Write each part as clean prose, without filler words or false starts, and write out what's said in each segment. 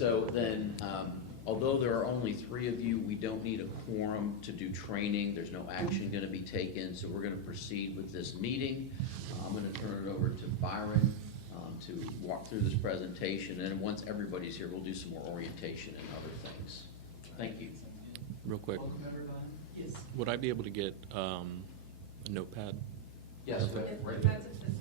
So then, although there are only 3 of you, we don't need a quorum to do training. There's no action going to be taken, so we're going to proceed with this meeting. I'm going to turn it over to Byron to walk through this presentation, and then once everybody's here, we'll do some more orientation and other things. Thank you. Real quick, Welcome, everybody. Yes. would I be able to get a notepad? Yes, Okay. right. That's a system.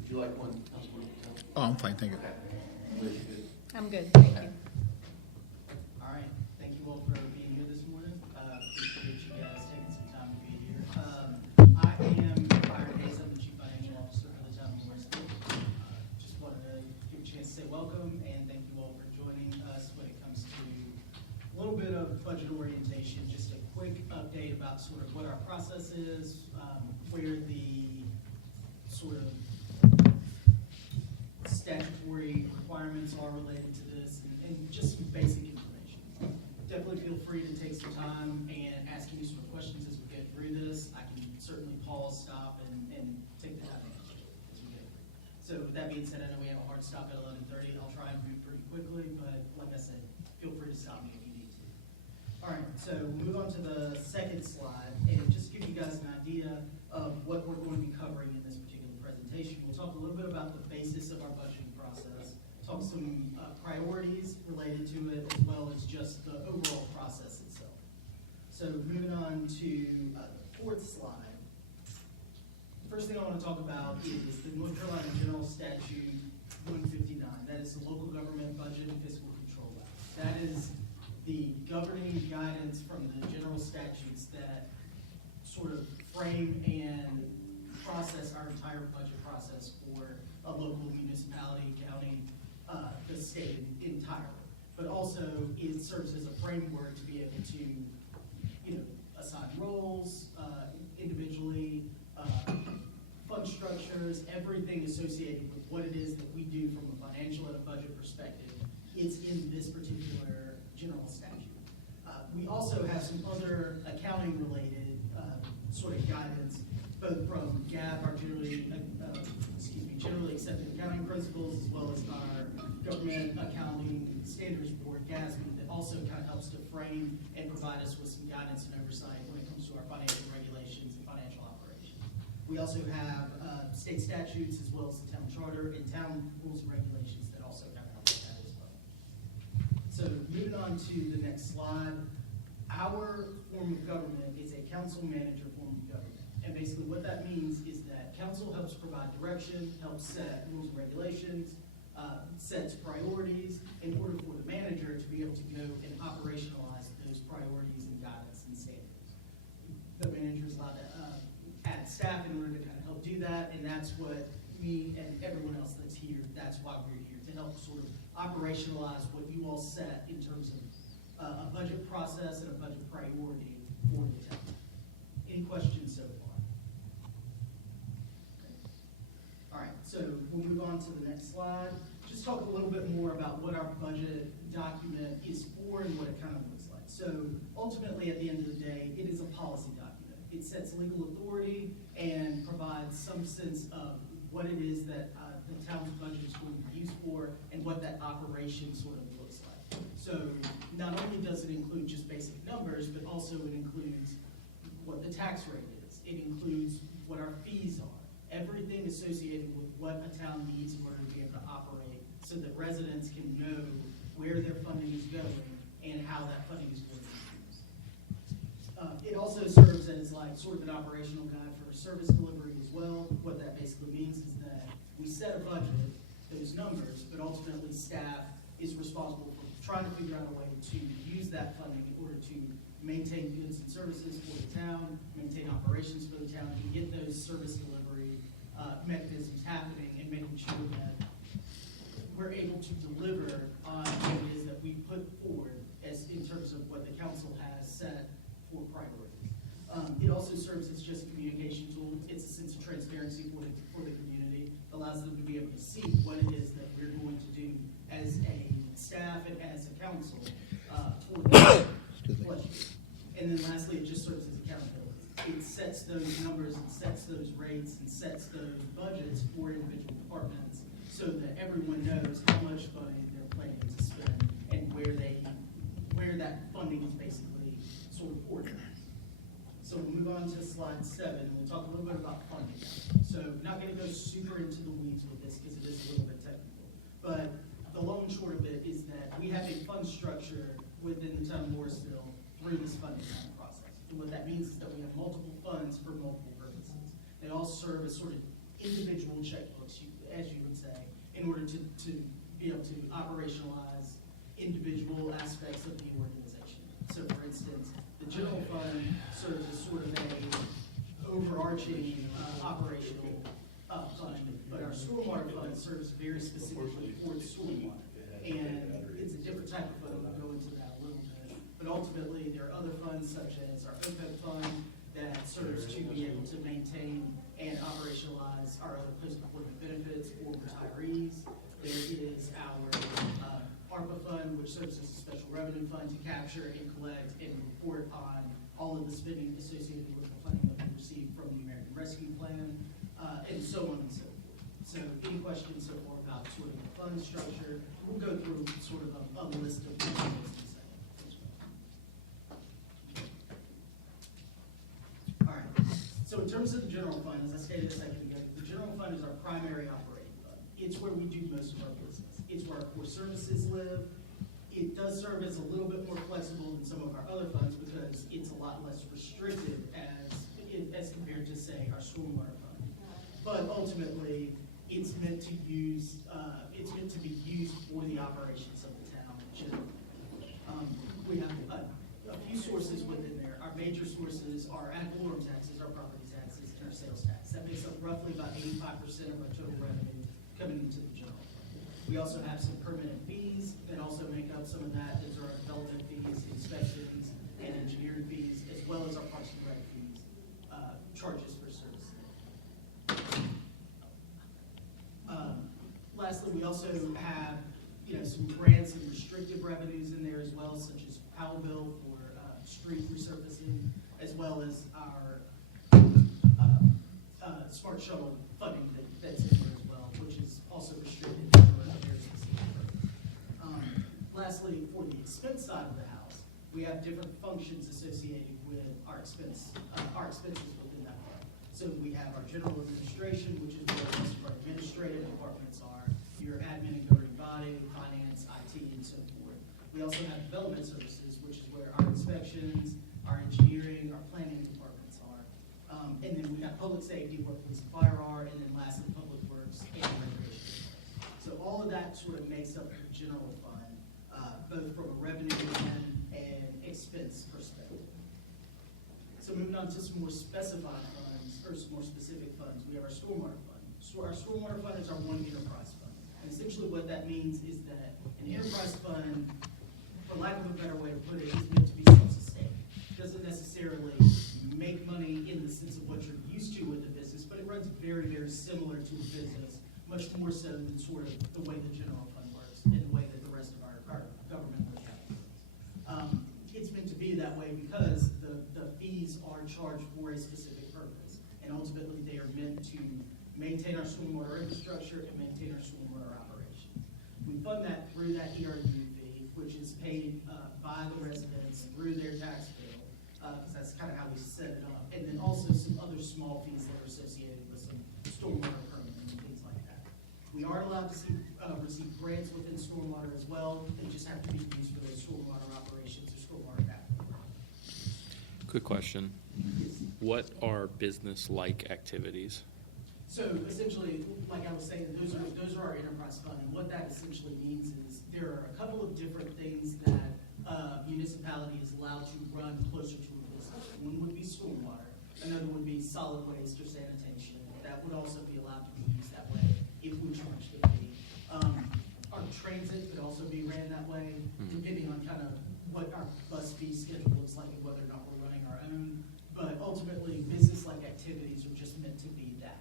Would you like one, Councilman? Oh, I'm fine, thank you. Liz, you good? I'm good, thank you. All right. Thank you all for being here this morning. Appreciate you guys taking some time to be here. I am Byron Hayes. I'm the Chief Financial Officer for the town of Morrisville. Just wanted to give a chance to say welcome and thank you all for joining us when it comes to a little bit of budget orientation. Just a quick update about sort of what our process is, where the sort of statutory requirements are related to this, and just some basic information. Definitely feel free to take some time and ask any sort of questions as we get through this. I can certainly pause, stop, and take the time to answer as we get through. So with that being said, I know we have a hard stop at 11:30. I'll try and move pretty quickly, but like I said, feel free to stop me if you need to. All right, so we'll move on to the second slide, and just give you guys an idea of what we're going to be covering in this particular presentation. We'll talk a little bit about the basis of our budgeting process, talk some priorities related to it, as well as just the overall process itself. So moving on to the fourth slide. First thing I want to talk about is the North Carolina General Statute 159. That is the Local Government Budget and Fiscal Control Act. That is the governing guidance from the general statutes that sort of frame and process our entire budget process for a local municipality, county, the state entirely. But also it serves as a framework to be able to, assign roles individually, fund structures, everything associated with what it is that we do from a financial and a budget perspective. It's in this particular general statute. We also have some other accounting-related sort of guidance, both from GAAP, our generally accepted accounting principles, as well as our government accounting standards board, GASB, that also kind of helps to frame and provide us with some guidance and oversight when it comes to our financial regulations and financial operations. We also have state statutes, as well as the town charter and town rules and regulations that also kind of help with that as well. So moving on to the next slide, our form of government is a council manager form of government. And basically what that means is that council helps provide direction, helps set rules and regulations, sets priorities in order for the manager to be able to go and operationalize those priorities and guidance and standards. The manager is allowed to add staff in order to kind of help do that, and that's what me and everyone else that's here, that's why we're here, to help sort of operationalize what you all set in terms of a budget process and a budget priority for the town. Any questions so far? Okay. All right, so we'll move on to the next slide. Just talk a little bit more about what our budget document is for and what it kind of looks like. So ultimately, at the end of the day, it is a policy document. It sets legal authority and provides some sense of what it is that the town's budget is going to be used for and what that operation sort of looks like. So not only does it include just basic numbers, but also it includes what the tax rate is. It includes what our fees are. Everything associated with what a town needs in order to be able to operate so that residents can know where their funding is going and how that funding is going to be used. It also serves as like sort of an operational guide for service delivery as well. What that basically means is that we set a budget, those numbers, but ultimately staff is responsible for trying to figure out a way to use that funding in order to maintain goods and services for the town, maintain operations for the town, and get those service delivery mechanisms happening and making sure that we're able to deliver on what it is that we put forward as in terms of what the council has set for priorities. It also serves as just a communication tool. It's a sense of transparency for the community. It allows them to be able to see what it is that we're going to do as a staff and as a council for the budget. And then lastly, it just serves as accountability. It sets those numbers and sets those rates rates and sets those budgets for individual departments so that everyone knows how much money they're planning to spend and where that funding is basically sort of organized. So we'll move on to slide 7, and we'll talk a little bit about funding. So not gonna go super into the weeds with this because it is a little bit technical. But the long and short of it is that we have a fund structure within the town of Morrisville through this funding process. And what that means is that we have multiple funds for multiple purposes. They all serve as sort of individual checkbooks, as you would say, in order to be able to operationalize individual aspects of the organization. So for instance, the general fund serves as sort of a overarching operational fund, but our stormwater fund serves very specifically for the stormwater. And it's a different type of fund, we'll go into that a little bit. But ultimately, there are other funds such as our OPEB fund that serves to be able to maintain and operationalize our other post-employment benefits for retirees. There is our ARPA fund, which serves as a special revenue fund to capture and collect and report on all of the spending associated with the funding that we receive from the American Rescue Plan, and so on and so forth. So any questions so far about sort of the fund structure? We'll go through sort of a list of those in a second. All right. So in terms of the general fund, as I stated a second ago, the general fund is our primary operating fund. It's where we do most of our business. It's where our core services live. It does serve as a little bit more flexible than some of our other funds because it's a lot less restricted as compared to, say, our stormwater fund. But ultimately, it's meant to be used for the operations of the town generally. We have a few sources within there. Our major sources are ad valorem taxes, our property taxes, and our sales tax. That makes up roughly about 85% of our total revenue coming into the general fund. We also have some permanent fees that also make up some of that. Those are our development fees, inspections, and engineering fees, as well as our parks and rec fees, charges for service. Lastly, we also have some grants and restrictive revenues in there as well, such as Powell bill for street resurfacing, as well as our smart shuttle funding that's in there as well, which is also restricted for a very specific purpose. Lastly, for the expense side of the house, we have different functions associated with our expenses within that fund. So we have our general administration, which is where most of our administrative departments are, your admin and governing body, finance, IT, and so forth. We also have development services, which is where our inspections, our engineering, our planning departments are. And then we have public safety, where police and fire are, and then lastly, public works and recreation. So all of that sort of makes up the general fund, both from a revenue and expense perspective. So moving on to some more specified funds, or some more specific funds, we have our stormwater fund. So our stormwater fund is our one enterprise fund. And essentially what that means is that an enterprise fund, for lack of a better way to put it, is meant to be self-sustaining. It doesn't necessarily make money in the sense of what you're used to with the business, but it runs very, very similar to a business, much more so than sort of the way the general fund works and the way that the rest of our government looks at it. It's meant to be that way because the fees are charged for a specific purpose, and ultimately they are meant to maintain our stormwater infrastructure and maintain our stormwater operations. We fund that through that ERU fee, which is paid by the residents through their tax bill, because that's kind of how we set it up. And then also some other small fees that are associated with some stormwater permits and things like that. We are allowed to receive grants within stormwater as well. They just have to be used for those stormwater operations or stormwater capital. Quick question. What are business-like activities? So essentially, like I was saying, those are our enterprise fund, and what that essentially means is there are a couple of different things that municipality is allowed to run closer to a business. One would be stormwater, another would be solid waste or sanitation. That would also be allowed to be used that way if we charge the fee. Our transit could also be ran that way, depending on kind of what our bus fee schedule looks like and whether or not we're running our own. But ultimately, business-like activities are just meant to be that.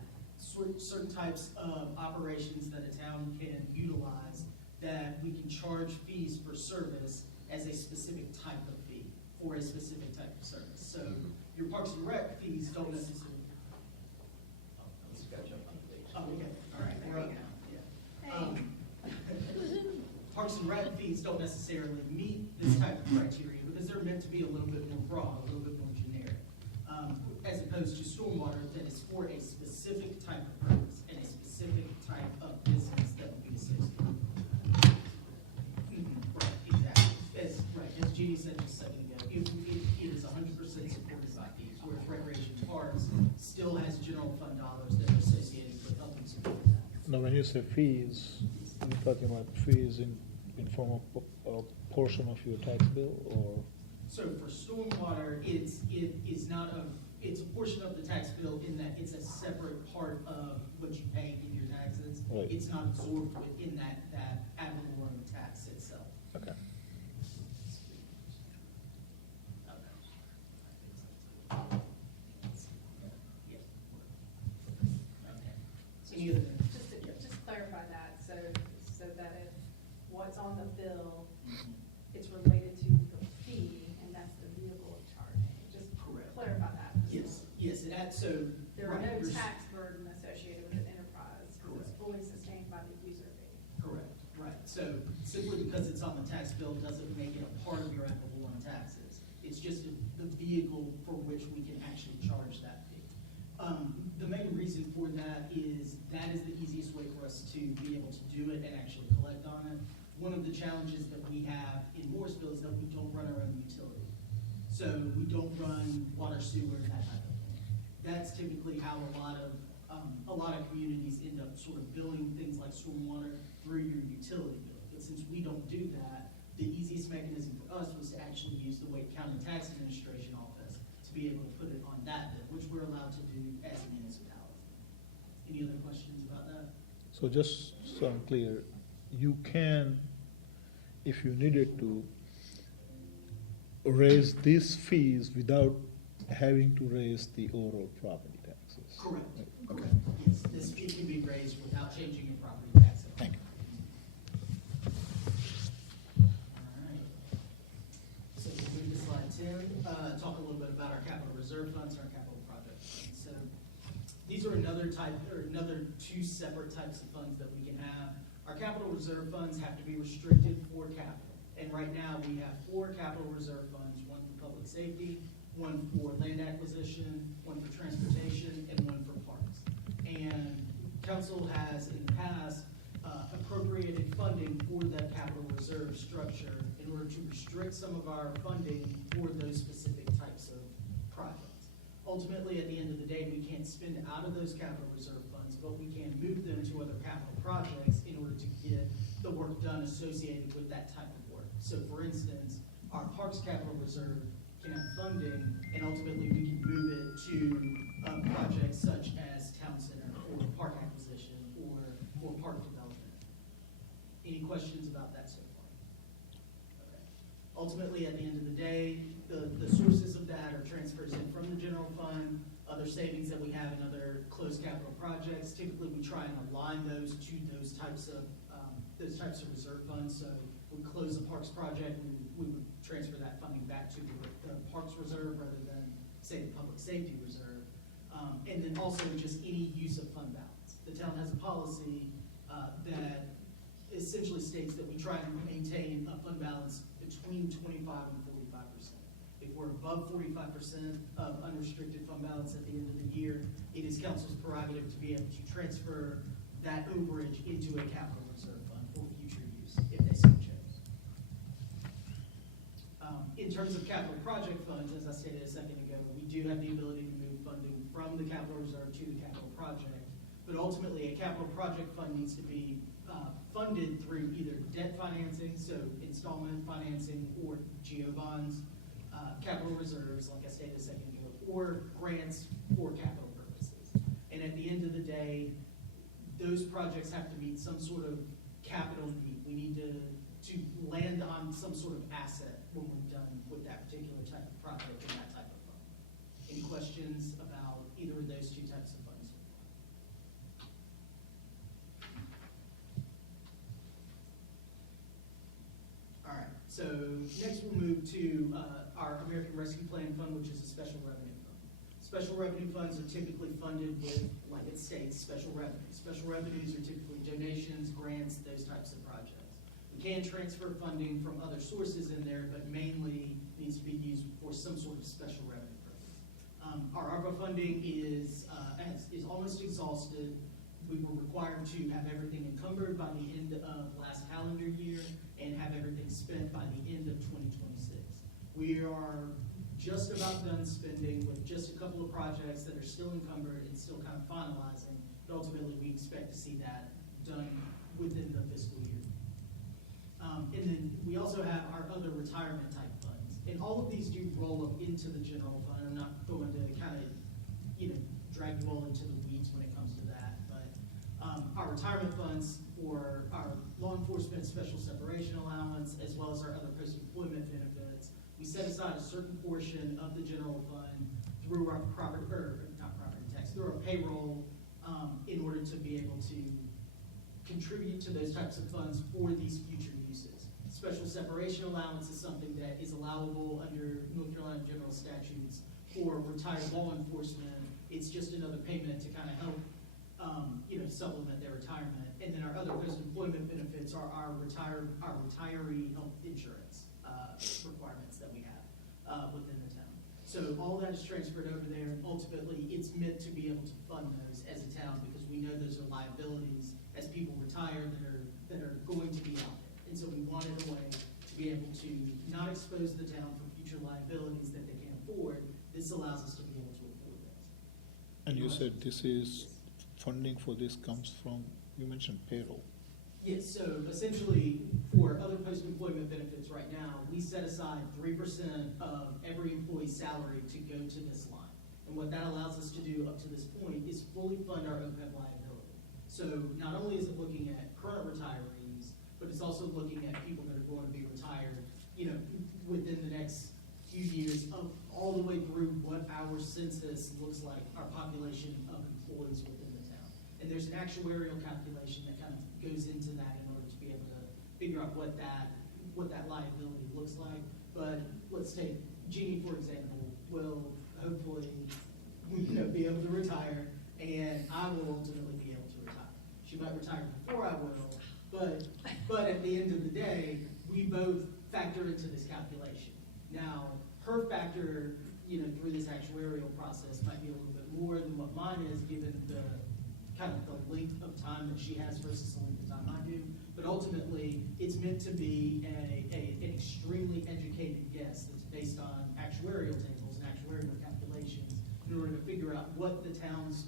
Certain types of operations that a town can utilize that we can charge fees for service as a specific type of fee for a specific type of service. So your Parks and Rec fees don't necessarily. Oh, fees don't necessarily meet this type of criteria because they're meant to be a little bit more broad, a little bit more generic. As opposed to stormwater that is for a specific type of purpose and a specific type of business that would be associated. Right, exactly. As Jeannie said just a second ago, it is 100% supported by fees, whereas recreation parks still has general fund dollars that are associated with helping support that. Now, when you say fees, you're talking about fees in form of a portion of your tax bill, or? So for stormwater, it's a portion of the tax bill in that it's a separate part of what you pay in your taxes. Right. It's not absorbed within that ad valorem tax itself. Okay. Yeah. Okay. Any other? Just clarify that, so that if what's on the bill, it's related to the fee, and that's the vehicle of charging. Just Correct. clarify that. Yes, and that, so. There are right, no there's- tax burden associated with an enterprise, because it's Correct. fully sustained by the user fee. Correct, right. So simply because it's on the tax bill doesn't make it a part of your ad valorem taxes. It's just the vehicle for which we can actually charge that fee. The main reason for that is the easiest way for us to be able to do it and actually collect on it. One of the challenges that we have in Morrisville is that we don't run our own utility. So we don't run water, sewer, and that type of thing. That's typically how a lot of communities end up sort of billing things like stormwater through your utility bill. But since we don't do that, the easiest mechanism for us was to actually use the Wake County Tax Administration Office to be able to put it on that bill, which we're allowed to do as a municipality. Any other questions about that? So just so I'm clear, you can, if you needed to, raise these fees without having to raise the overall property taxes. Correct. Okay. Yes, it can be raised without changing your property tax. Thank you. Alright. So we'll move to slide 10, talk a little bit about our capital reserve funds, our capital project funds. So these are another two separate types of funds that we can have. Our capital reserve funds have to be restricted for capital. And right now, we have 4 capital reserve funds, one for public safety, one for land acquisition, one for transportation, and one for parks. And council has in the past appropriated funding for that capital reserve structure in order to restrict some of our funding for those specific types of projects. Ultimately, at the end of the day, we can't spend out of those capital reserve funds, but we can move them to other capital projects in order to get the work done associated with that type of work. So for instance, our Parks Capital Reserve can have funding, and ultimately we can move it to projects such as town center, or park acquisition, or park development. Any questions about that so far? Okay. Ultimately, at the end of the day, the sources of that are transfers in from the general fund, other savings that we have in other closed capital projects. Typically, we try and align those to those types of reserve funds. So we close the parks project, we would transfer that funding back to the parks reserve rather than, say, the public safety reserve. And then also just any use of fund balance. The town has a policy that essentially states that we try and maintain a fund balance between 25 and 45%. If we're above 45% of unrestricted fund balance at the end of the year, it is council's prerogative to be able to transfer that overage into a capital reserve fund for future use, if they so chose. In terms of capital project funds, as I stated a second ago, we do have the ability to move funding from the capital reserve to the capital project. But ultimately, a capital project fund needs to be funded through either debt financing, so installment financing, or GO bonds, capital reserves, like I stated a second ago, or grants for capital purposes. And at the end of the day, those projects have to meet some sort of capital need. We need to land on some sort of asset when we're done with that particular type of project and that type of fund. Any questions about either of those two types of funds? All right, so next we'll move to our American Rescue Plan Fund, which is a special revenue fund. Special revenue funds are typically funded with, like it states, special revenues. Special revenues are typically donations, grants, those types of projects. We can transfer funding from other sources in there, but mainly needs to be used for some sort of special revenue purpose. Our ARPA funding is almost exhausted. We were required to have everything encumbered by the end of last calendar year and have everything spent by the end of 2026. We are just about done spending with just a couple of projects that are still encumbered and still kind of finalizing, but ultimately we expect to see that done within the fiscal year. And then we also have our other retirement type funds. And all of these do roll up into the general fund. I'm not going to kind of, drag you all into the weeds when it comes to that. But our retirement funds for our law enforcement special separation allowance, as well as our other post-employment benefits, we set aside a certain portion of the general fund through our through our payroll, in order to be able to contribute to those types of funds for these future uses. Special separation allowance is something that is allowable under North Carolina general statutes for retired law enforcement. It's just another payment to kind of help, supplement their retirement. And then our other post-employment benefits are our retiree health insurance requirements that we have within the town. So all that is transferred over there, and ultimately it's meant to be able to fund those as a town, because we know those are liabilities as people retire that are going to be out there. And so we wanted a way to be able to not expose the town for future liabilities that they can't afford. This allows us to be able to afford those. And you said this is, funding for this comes from, you mentioned payroll. Yes, so essentially, for other post-employment benefits right now, we set aside 3% of every employee's salary to go to this line. And what that allows us to do up to this point is fully fund our OPEB liability. So not only is it looking at current retirees, but it's also looking at people that are going to be retired, within the next few years, all the way through what our census looks like, our population of employees within the town. And there's an actuarial calculation that kind of goes into that in order to be able to figure out what that liability looks like. But let's take Jeannie, for example, will hopefully, be able to retire, and I will ultimately be able to retire. She might retire before I will, but at the end of the day, we both factor into this calculation. Now, her factor, through this actuarial process might be a little bit more than what mine is, given the kind of the length of time that she has versus the length of time I do. But ultimately, it's meant to be an extremely educated guess that's based on actuarial tables and actuarial calculations in order to figure out what the town's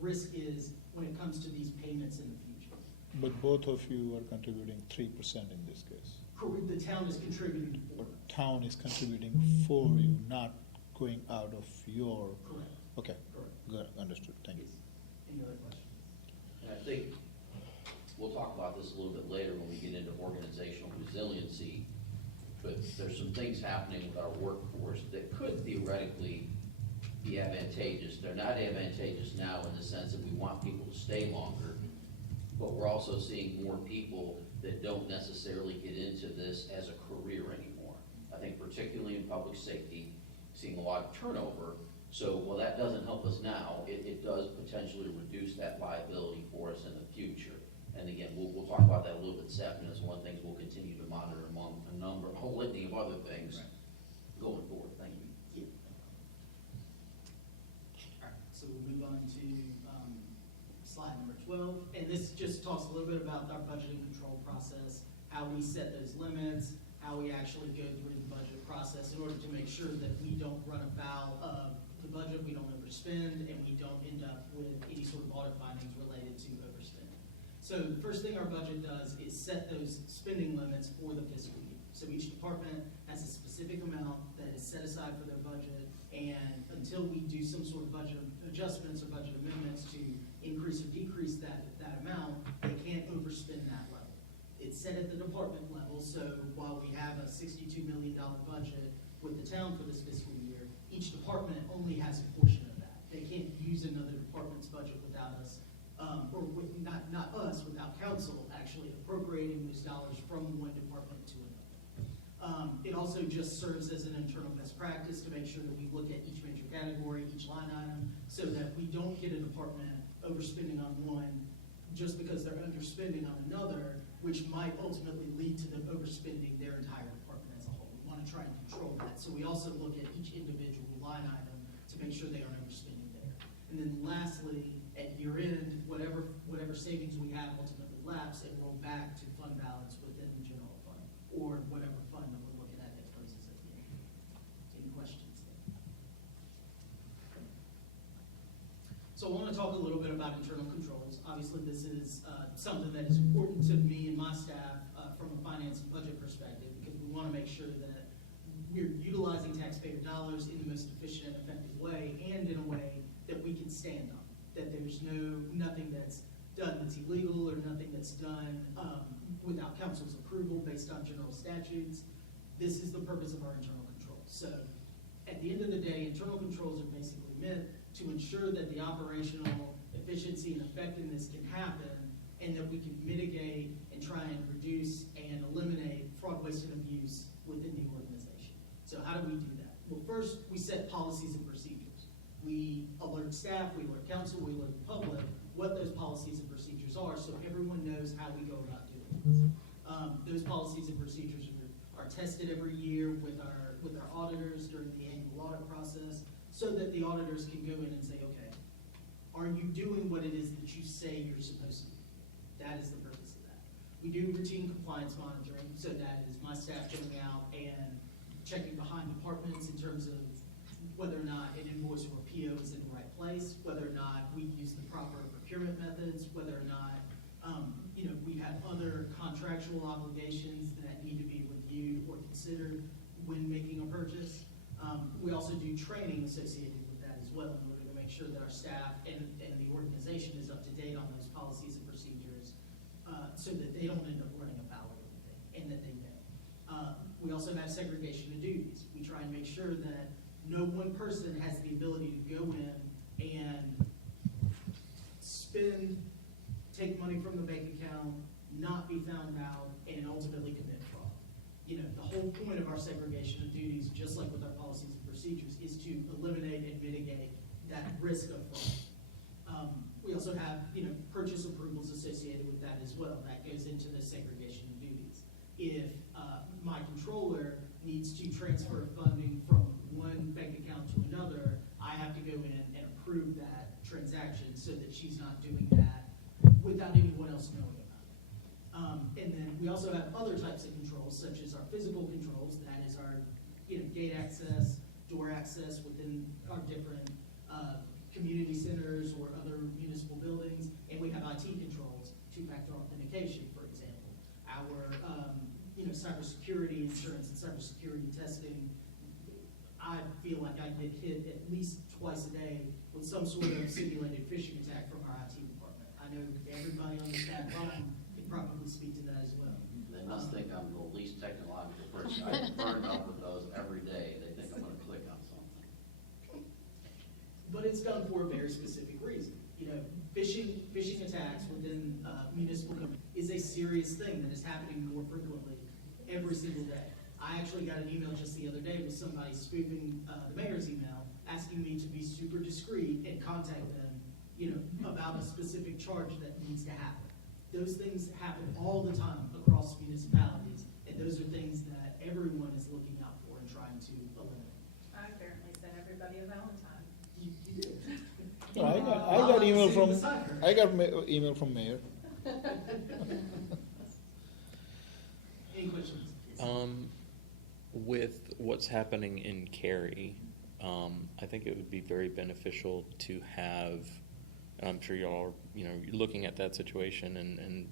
risk is when it comes to these payments in the future. But both of you are contributing 3% in this case. Correct. The town is contributing for But it. town is contributing for you, not going out of your, Correct. okay, Correct. good, understood, thank you. Yes. Any other questions? And I think we'll talk about this a little bit later when we get into organizational resiliency, but there's some things happening with our workforce that could theoretically be advantageous. They're not advantageous now in the sense that we want people to stay longer, but we're also seeing more people that don't necessarily get into this as a career anymore. I think particularly in public safety, seeing a lot of turnover. So while that doesn't help us now, it does potentially reduce that liability for us in the future. And again, we'll talk about that a little bit this afternoon. It's one of the things we'll continue to monitor among a whole litany of other things going forward. Thank you. Yeah. All right, so we'll move on to slide number 12. And this just talks a little bit about our budgeting control process, how we set those limits, how we actually go through the budget process in order to make sure that we don't run afoul of the budget, we don't overspend, and we don't end up with any sort of audit findings related to overspending. So the first thing our budget does is set those spending limits for the fiscal year. So each department has a specific amount that is set aside for their budget, and until we do some sort of budget adjustments or budget amendments to increase or decrease that amount, they can't overspend that level. It's set at the department level, so while we have a $62 million budget with the town for this fiscal year, each department only has a portion of that. They can't use another department's budget without us, or with not us, without council actually appropriating those dollars from one department to another. It also just serves as an internal best practice to make sure that we look at each major category, each line item, so that we don't get a department overspending on one just because they're underspending on another, which might ultimately lead to them overspending their entire department as a whole. We want to try and control that. So we also look at each individual line item to make sure they aren't overspending there. And then lastly, at year end, whatever savings we have ultimately lapse, it roll back to fund balance within the general fund, or whatever fund that we're looking at that closes at the end. Any questions there? So I want to talk a little bit about internal controls. Obviously, this is something that is important to me and my staff from a finance and budget perspective, because we want to make sure that we're utilizing taxpayer dollars in the most efficient and effective way, and in a way that we can stand on. That there's nothing that's done that's illegal, or nothing that's done without council's approval based on general statutes. This is the purpose of our internal controls. So at the end of the day, internal controls are basically meant to ensure that the operational efficiency and effectiveness can happen, and that we can mitigate and try and reduce and eliminate fraud, waste, and abuse within the organization. So how do we do that? Well, first, we set policies and procedures. We alert staff, we alert council, we alert the public what those policies and procedures are, so everyone knows how we go about doing this. Those policies and procedures are tested every year with our auditors during the annual audit process, so that the auditors can go in and say, okay, are you doing what it is that you say you're supposed to do? That is the purpose of that. We do routine compliance monitoring, so that is my staff going out and checking behind departments in terms of whether or not an invoice or a PO is in the right place, whether or not we use the proper procurement methods, whether or not we have other contractual obligations that need to be reviewed or considered when making a purchase. We also do training associated with that as well, in order to make sure that our staff and the organization is up to date on those policies and procedures, so that they don't end up running afoul of anything, and that they know. We also have segregation of duties. We try and make sure that no one person has the ability to go in and take money from the bank account, not be found out, and ultimately commit fraud. The whole point of our segregation of duties, just like with our policies and procedures, is to eliminate and mitigate that risk of fraud. We also have, purchase approvals associated with that as well. That goes into the segregation of duties. If my controller needs to transfer funding from one bank account to another, I have to go in and approve that transaction, so that she's not doing that without anyone else knowing about it. And then we also have other types of controls, such as our physical controls. That is our gate access, door access within our different community centers or other municipal buildings. And we have IT controls, two-factor authentication, for example. Our cybersecurity insurance and cybersecurity testing. I feel like I get hit at least twice a day with some sort of simulated phishing attack from our IT department. I know everybody on the staff line can probably speak to that as well. They must think I'm the least technological person. I burn up with those every day. They think I'm going to click on something. But it's done for a very specific reason. Phishing attacks within municipal companies is a serious thing that is happening more frequently every single day. I actually got an email just the other day with somebody spoofing the mayor's email, asking me to be super discreet and contact them, about a specific charge that needs to happen. Those things happen all the time across municipalities, and those are things that everyone is looking out for and trying to eliminate. I apparently sent everybody a Valentine. You did. No, I got email from mayor. Any questions? With what's happening in Cary, I think it would be very beneficial to have, and I'm sure y'all are, looking at that situation and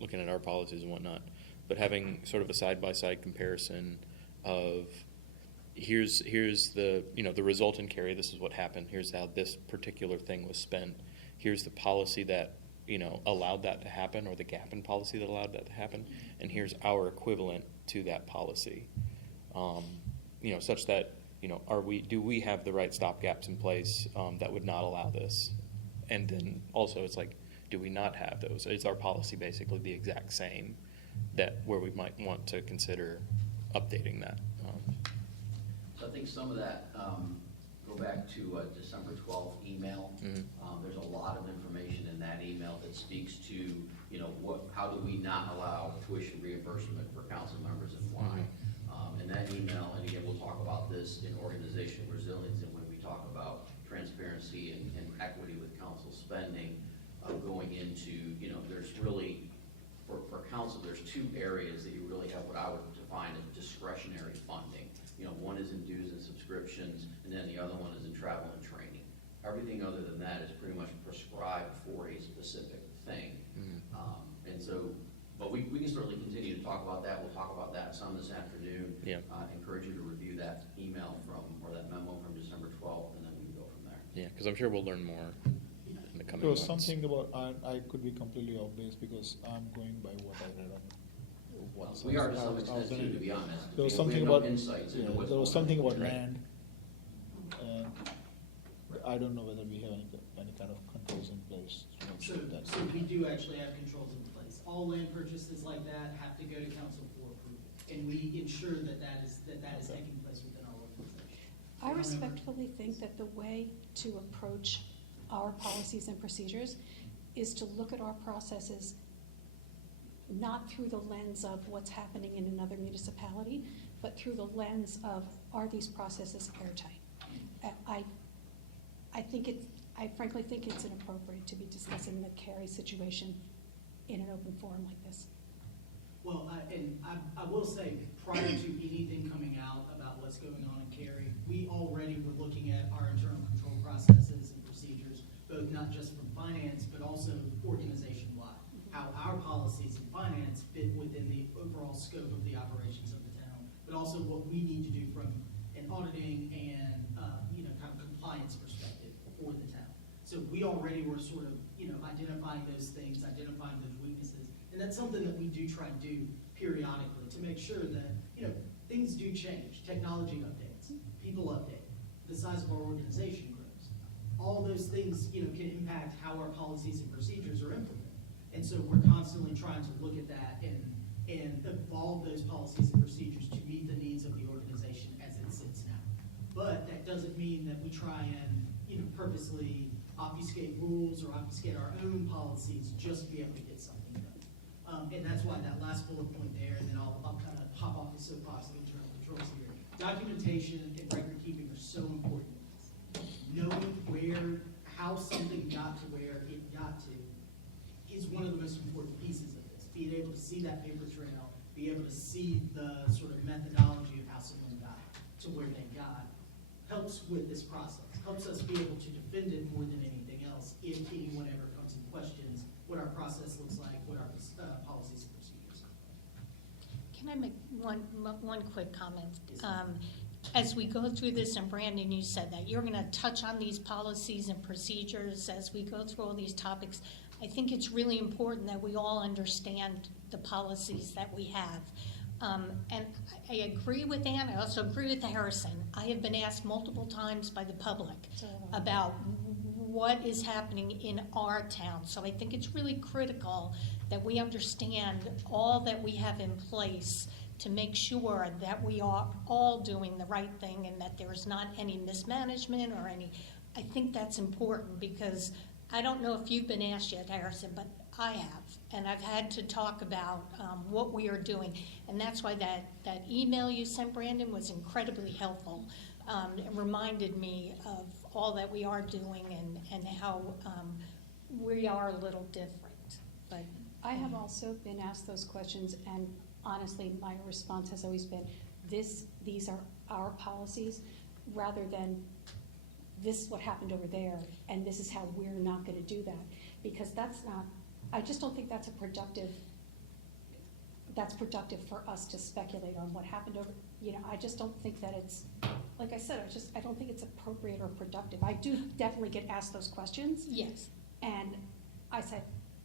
looking at our policies and whatnot, but having sort of a side-by-side comparison of here's the, the result in Cary, this is what happened, here's how this particular thing was spent, here's the policy that, allowed that to happen, or the gap in policy that allowed that to happen, and here's our equivalent to that policy. Such that, do we have the right stopgaps in place that would not allow this? And then also it's like, do we not have those? Is our policy basically the exact same, where we might want to consider updating that? So I think some of that, go back to December 12th email. Mhm. There's a lot of information in that email that speaks to, you know, how do we not allow tuition reimbursement for council members and why. And that email, and again, we'll talk about this in organizational resilience and when we talk about transparency and equity with council spending, going into, you know, there's really, for council, there's two areas that you really have what I would define as discretionary funding. You know, one is in dues and subscriptions, and then the other one is in travel and training. Everything other than that is pretty much prescribed for a specific thing. And so, but we can certainly continue to talk about that. We'll talk about that some this afternoon. Yeah. Encourage you to review that email or that memo from December 12th, and then we can go from there. Yeah, because I'm sure we'll learn more in the coming There was months. something about, I could be completely off base because I'm going by what I read on. Well, what we are to I some was extent gonna- too, to be honest. There was We something have no about, insights into yeah, what's there was going something on. about Right. land. And I don't know whether we have any kind of controls in place to make So, sure that. so we do actually have controls in place. All land purchases like that have to go to council for approval. And we ensure that is taking place within our organization. I respectfully think that the way to approach our policies and procedures is to look at our processes not through the lens of what's happening in another municipality, but through the lens of, are these processes airtight? I frankly think it's inappropriate to be discussing the Cary situation in an open forum like this. Well, I will say, prior to anything coming out about what's going on in Cary, we already were looking at our internal control processes and procedures, both not just from finance, but also organization-wide. How our policies and finance fit within the overall scope of the operations of the town, but also what we need to do from an auditing and, kind of compliance perspective for the town. So we already were sort of, identifying those things, identifying those weaknesses. And that's something that we do try and do periodically to make sure that, things do change. Technology updates, people update, the size of our organization grows. All those things, can impact how our policies and procedures are implemented. And so we're constantly trying to look at that and evolve those policies and procedures to meet the needs of the organization as it sits now. But that doesn't mean that we try and, purposely obfuscate rules or obfuscate our own policies just to be able to get something done. And that's why that last bullet point there, and then I'll kind of hop off the soapbox of internal controls here. Documentation and record keeping are so important. Knowing how something got to where it got to is one of the most important pieces of this. Being able to see that paper trail, be able to see the sort of methodology of how someone got to where they got, helps with this process, helps us be able to defend it more than anything else if anyone ever comes and questions what our process looks like, what our policies and procedures are. Can I make one quick comment? As we go through this, and Brandon, you said that you're gonna touch on these policies and procedures as we go through all these topics. I think it's really important that we all understand the policies that we have. And I agree with Ann, I also agree with Harrison. I have been asked multiple times by the public about what is happening in our town. So I think it's really critical that we understand all that we have in place to make sure that we are all doing the right thing and that there's not any mismanagement or any, I think that's important because I don't know if you've been asked yet, Harrison, but I have. And I've had to talk about what we are doing. And that's why that email you sent, Brandon, was incredibly helpful. It reminded me of all that we are doing and how we are a little different. But I have also been asked those questions, and honestly, my response has always been, these are our policies, rather than this is what happened over there, and this is how we're not gonna do that. Because that's not, I just don't think that's productive for us to speculate on what happened over, I just don't think that it's, like I said, I don't think it's appropriate or productive. I do definitely get asked those questions. yes. And I said,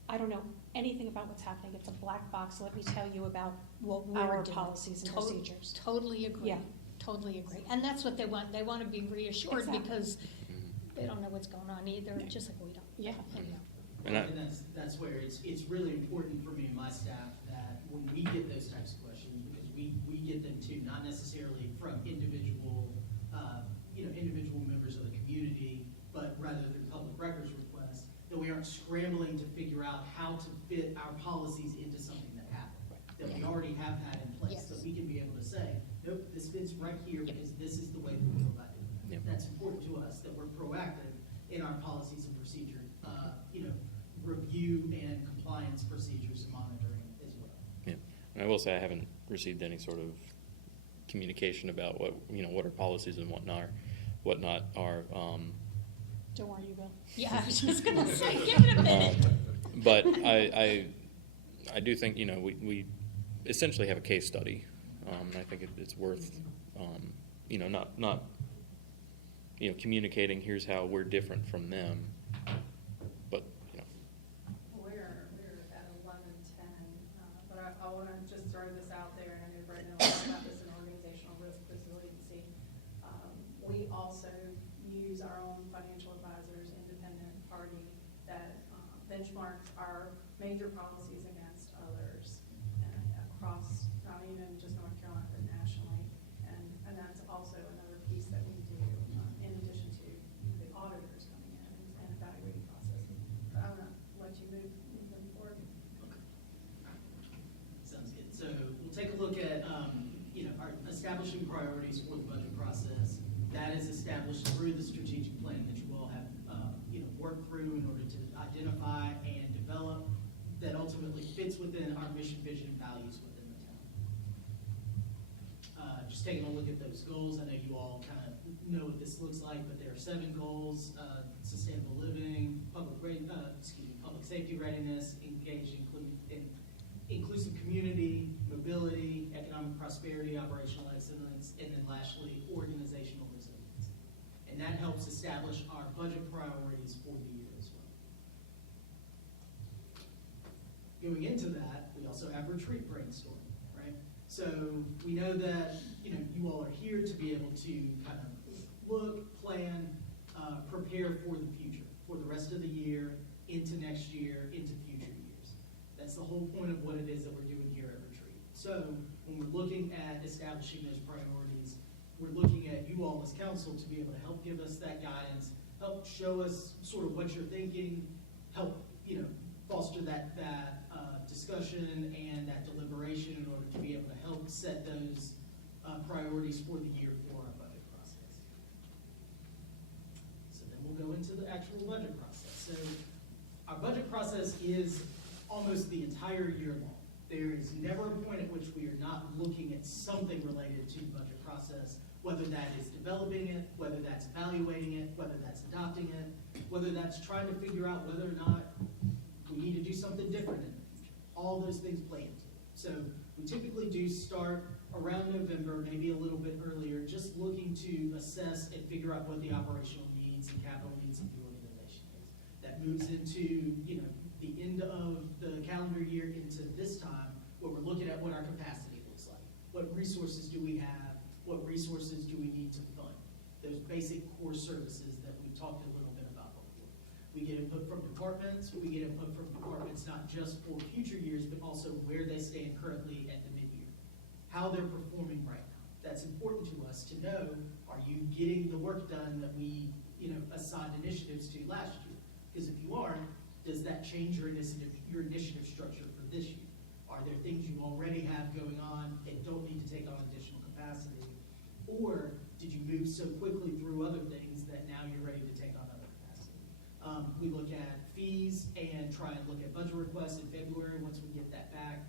I don't know anything about what's happening. It's a black box. Let me tell you about What we're our doing. policies and procedures. Totally agree. Yeah. Totally agree. And that's what they want. They want to be reassured Exactly. because they don't know what's going on either, just like we don't. Yeah. And I- And that's where it's really important for me and my staff that when we get those types of questions, because we get them too, not necessarily from individual members of the community, but rather through public records requests, that that we aren't scrambling to figure out how to fit our policies into something that happened, that we already have that in place, Yes. so we can be able to say, nope, this fits right here because this is the way that we go about doing it. Yep. That's important to us, that we're proactive in our policies and procedure, review and compliance procedures and monitoring as well. Yeah, and I will say I haven't received any sort of communication about what our policies and whatnot are. Don't worry, you will. Yeah, I was just gonna say, give it a minute. But I do think, we essentially have a case study. And I think it's worth, not communicating, here's how we're different from them. But, We're at 11:10, but I want to just throw this out there, and I know Brett knows about this in organizational resiliency. We also use our own financial advisors, independent party, that benchmarks our major policies against others across, not even just North Carolina, but nationally. And that's also another piece that we do, in addition to the auditors coming in and evaluating processes. But I'm going to let you move them forward. Sounds good. So we'll take a look at, our establishing priorities for the budget process. That is established through the strategic plan that you all have, worked through in order to identify and develop, that ultimately fits within our mission, vision, and values within the town. Just taking a look at those goals, I know you all kind of know what this looks like, but there are 7 goals: sustainable living, public safety readiness, inclusive community, mobility, economic prosperity, operational excellence, and then lastly, organizational resilience. And that helps establish our budget priorities for the year as well. Going into that, we also have retreat brainstorming, right? So we know that, you all are here to be able to kind of look, plan, prepare for the future, for the rest of the year, into next year, into future years. That's the whole point of what it is that we're doing here at retreat. So when we're looking at establishing those priorities, we're looking at you all as council to be able to help give us that guidance, help show us sort of what you're thinking, help, foster that discussion and that deliberation in order to be able to help set those priorities for the year for our budget process. So then we'll go into the actual budget process. So our budget process is almost the entire year long. There is never a point at which we are not looking at something related to the budget process, whether that is developing it, whether that's evaluating it, whether that's adopting it, whether that's trying to figure out whether or not we need to do something different in the future. All those things play into it. So we typically do start around November, maybe a little bit earlier, just looking to assess and figure out what the operational needs and capital needs of the organization is. That moves into, the end of the calendar year into this time, where we're looking at what our capacity looks like. What resources do we have? What resources do we need to fund? Those basic core services that we talked a little bit about before. We get input from departments. We get input from departments not just for future years, but also where they stand currently at the mid-year. How they're performing right now. That's important to us to know, are you getting the work done that we, assigned initiatives to last year? Because if you aren't, does that change your initiative structure for this year? Are there things you already have going on and don't need to take on additional capacity? Or did you move so quickly through other things that now you're ready to take on other capacity? We look at fees and try and look at budget requests in February once we get that back,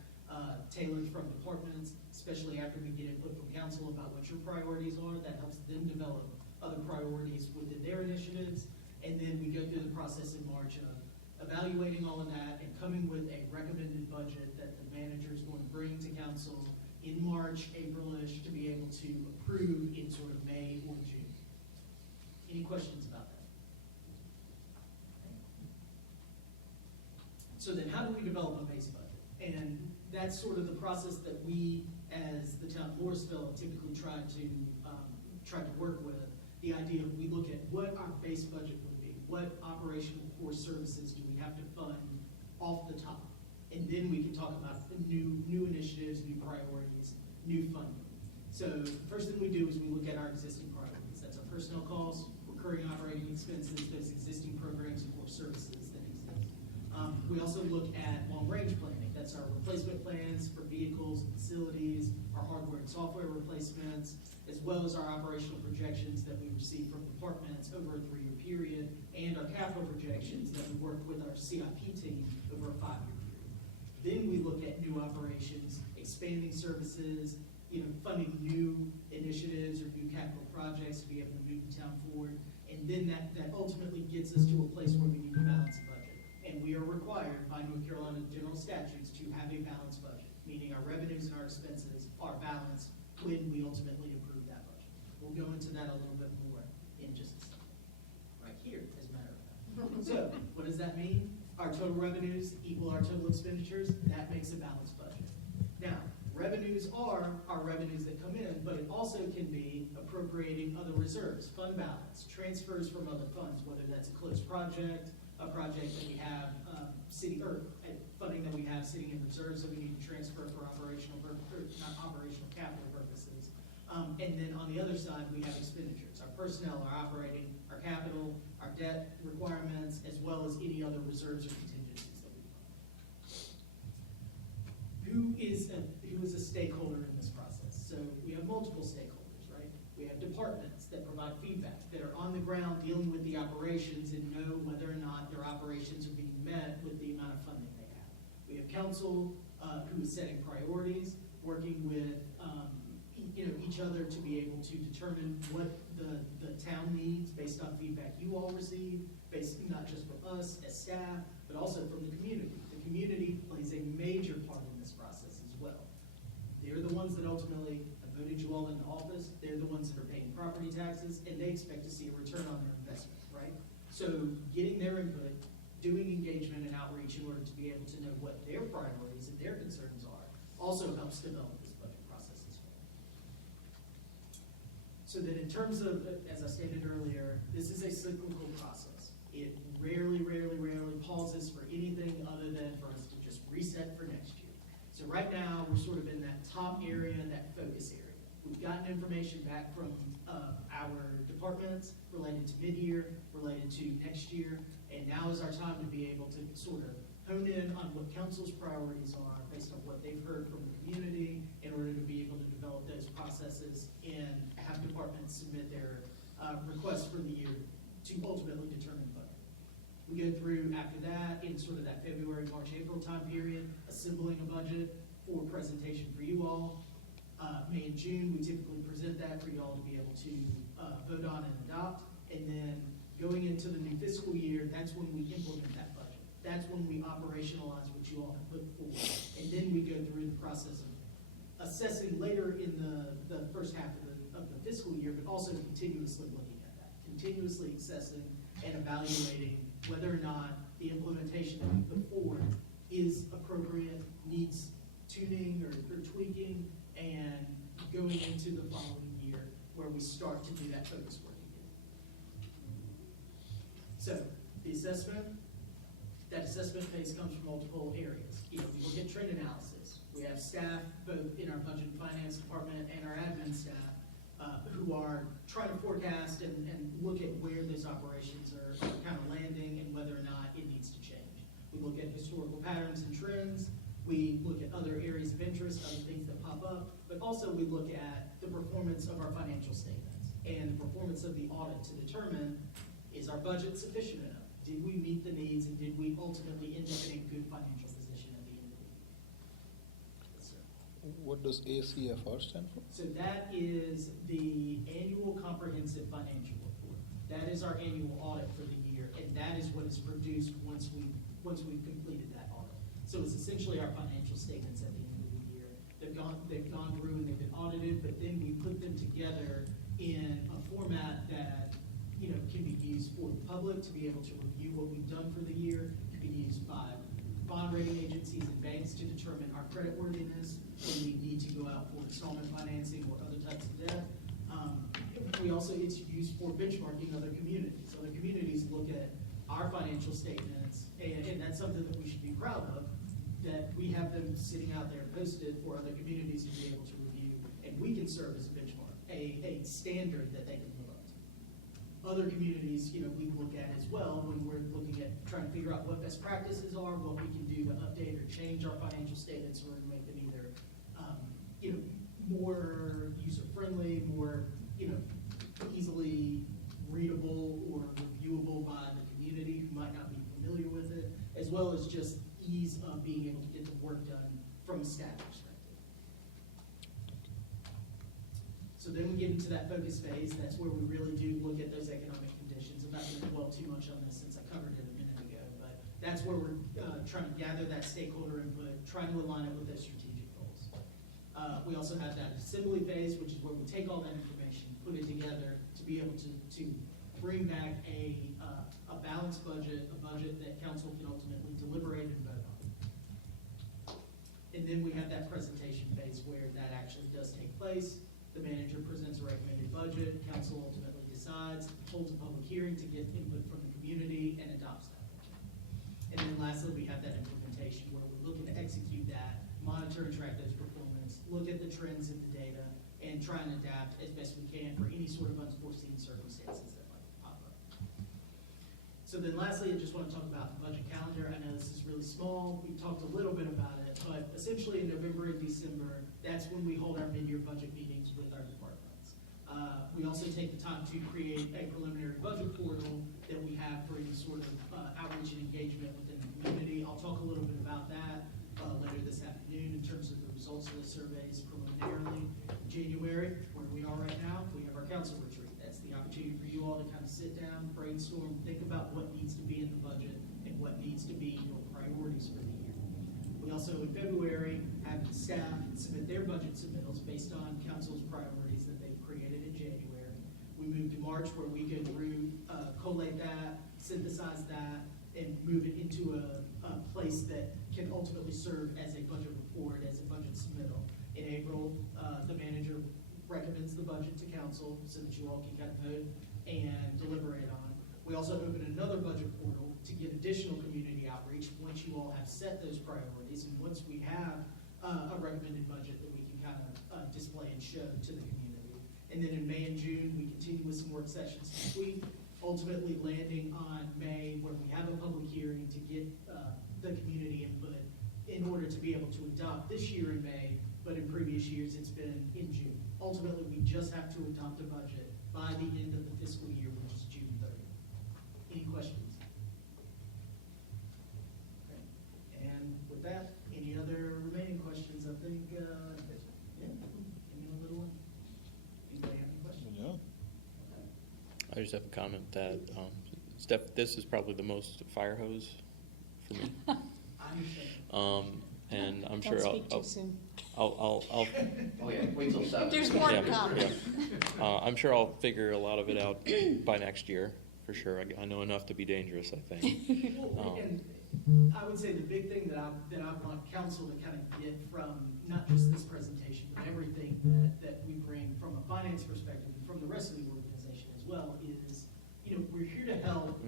tailored from departments, especially after we get input from council about what your priorities are. That helps them develop other priorities within their initiatives. And then we go through the process in March of evaluating all of that and coming with a recommended budget that the manager is going to bring to council in March, April-ish, to be able to approve in sort of May or June. Any questions about that? So then how do we develop a base budget? And that's sort of the process that we, as the town of Morrisville, have typically tried to work with. The idea of we look at what our base budget would be. What operational core services do we have to fund off the top? And then we can talk about new initiatives, new priorities, new funding. So the first thing we do is we look at our existing priorities. That's our personnel costs, recurring operating expenses, those existing programs and core services that exist. We also look at long-range planning. That's our replacement plans for vehicles and facilities, our hardware and software replacements, as well as our operational projections that we receive from departments over a 3-year period, and our capital projections that we work with our CIP team over a 5-year period. Then we look at new operations, expanding services, funding new initiatives or new capital projects to be able to move the town forward. And then that ultimately gets us to a place where we need to balance the budget. And we are required by North Carolina general statutes to have a balanced budget, meaning our revenues and our expenses are balanced when we ultimately approve that budget. We'll go into that a little bit more in just a second. Right here, as a matter of fact. So, what does that mean? Our total revenues equal our total expenditures. That makes a balanced budget. Now, revenues are our revenues that come in, but it also can be appropriating other reserves, fund balance, transfers from other funds, whether that's a closed project, a project that we have funding that we have sitting in reserves that we need to transfer for capital purposes. And then on the other side, we have expenditures, our personnel, our operating, our capital, our debt requirements, as well as any other reserves or contingencies that we fund. Who is a stakeholder in this process? So we have multiple stakeholders, right? We have departments that provide feedback, that are on the ground dealing with the operations and know whether or not their operations are being met with the amount of funding they have. We have council who is setting priorities, working with each other to be able to determine what the town needs based on feedback you all receive, based not just from us as staff, but also from the community. The community plays a major part in this process as well. They're the ones that ultimately have voted you all into office. They're the ones that are paying property taxes, and they expect to see a return on their investment, right? So getting their input, doing engagement and outreach in order to be able to know what their priorities and their concerns are also helps develop this budget process as well. So that in terms of, as I stated earlier, this is a cyclical process. It rarely pauses for anything other than for us to just reset for next year. So right now, we're sort of in that top area, that focus area. We've gotten information back from our departments related to mid-year, related to next year, and now is our time to be able to sort of hone in on what council's priorities are based on what they've heard from the community in order to be able to develop those processes and have departments submit their requests for the year to ultimately determine budget. We go through after that in sort of that February, March, April time period, assembling a budget for presentation for you all. May and June, we typically present that for you all to be able to vote on and adopt. And then going into the new fiscal year, that's when we implement that budget. That's when we operationalize what you all have put forward. And then we go through the process of assessing later in the first half of the fiscal year, but also continuously looking at that, continuously assessing and evaluating whether or not the implementation that we put forward is appropriate, needs tuning or tweaking, and going into the following year where we start to do that focus work again. So the that assessment phase comes from multiple areas. We look at trend analysis. We have staff both in our budget and finance department and our admin staff who are trying to forecast and look at where those operations are kind of landing and whether or not it needs to change. We look at historical patterns and trends. We look at other areas of interest, other things that pop up, but also we look at the performance of our financial statements and the performance of the audit to determine, is our budget sufficient enough? Did we meet the needs, and did we ultimately end up in a good financial position at the end of the year? Yes, sir. What does ACFR stand for? So that is the annual comprehensive financial report. That is our annual audit for the year, and that is what is produced once we've completed that audit. So it's essentially our financial statements at the end of the year. They've gone through and they've been audited, but then we put them together in a format that can be used for the public to be able to review what we've done for the year. It can be used by bond rating agencies and banks to determine our creditworthiness when we need to go out for installment financing or other types of debt. It's used for benchmarking other communities. Other communities look at our financial statements, and that's something that we should be proud of, that we have them sitting out there posted for other communities to be able to review, and we can serve as a benchmark, a standard that they can live up to. other communities, you know, we look at as well when we're looking at trying to figure out what best practices are, what we can do to update or change our financial statements or to make them either, you know, more user-friendly, more, you know, easily readable or reviewable by the community who might not be familiar with it, as well as just ease of being able to get the work done from a staff perspective. So then we get into that focus phase. That's where we really do look at those economic conditions. I'm not going to dwell too much on this since I covered it a minute ago, but that's where we're trying to gather that stakeholder input, trying to align it with those strategic goals. We also have that assembly phase, which is where we take all that information, put it together to be able to bring back a balanced budget, a budget that council can ultimately deliberate and vote on. And then we have that presentation phase where that actually does take place. The manager presents a recommended budget, council ultimately decides, holds a public hearing to get input from the community, and adopts that budget. And then lastly, we have that implementation where we're looking to execute that, monitor and track those performance, look at the trends in the data, and try and adapt as best we can for any sort of unforeseen circumstances that might pop up. So then lastly, I just want to talk about the budget calendar. I know this is really small. We talked a little bit about it, but essentially in November and December, that's when we hold our mid-year budget meetings with our departments. We also take the time to create a preliminary budget portal that we have for any sort of outreach and engagement within the community. I'll talk a little bit about that later this afternoon in terms of the results of the surveys preliminarily. In January, where we are right now, we have our council retreat. That's the opportunity for you all to kind of sit down, brainstorm, think about what needs to be in the budget and what needs to be your priorities for the year. We also, in February, have the staff submit their budget submittals based on council's priorities that they've created in January. We move to March, where we go through, collate that, synthesize that, and move it into a place that can ultimately serve as a budget report, as a budget submittal. In April, the manager recommends the budget to council so that you all can kind of vote and deliberate on. We also open another budget portal to get additional community outreach once you all have set those priorities and once we have a recommended budget that we can kind of display and show to the community. And then in May and June, we continue with some work sessions this week, ultimately landing on May where we have a public hearing to get the community input in order to be able to adopt this year in May, but in previous years it's been in June. Ultimately, we just have to adopt a budget by the end of the fiscal year, which is June 30th. Any questions? Okay. And with that, any other remaining questions? I think, yeah, any little one? Anybody have any questions? Yeah. I just have a comment that, Steph, this is probably the most fire hose for me. I understand. And I'm Don't sure speak too soon. I'll Oh, yeah, wait till 7. There's more to Yeah, come. yeah. I'm sure I'll figure a lot of it out by next year, for sure. I know enough to be dangerous, I think. Well, and I would say the big thing that I want council to kind of get from not just this presentation, but everything that we bring from a finance perspective and from the rest of the organization as well is, you know, we're here to help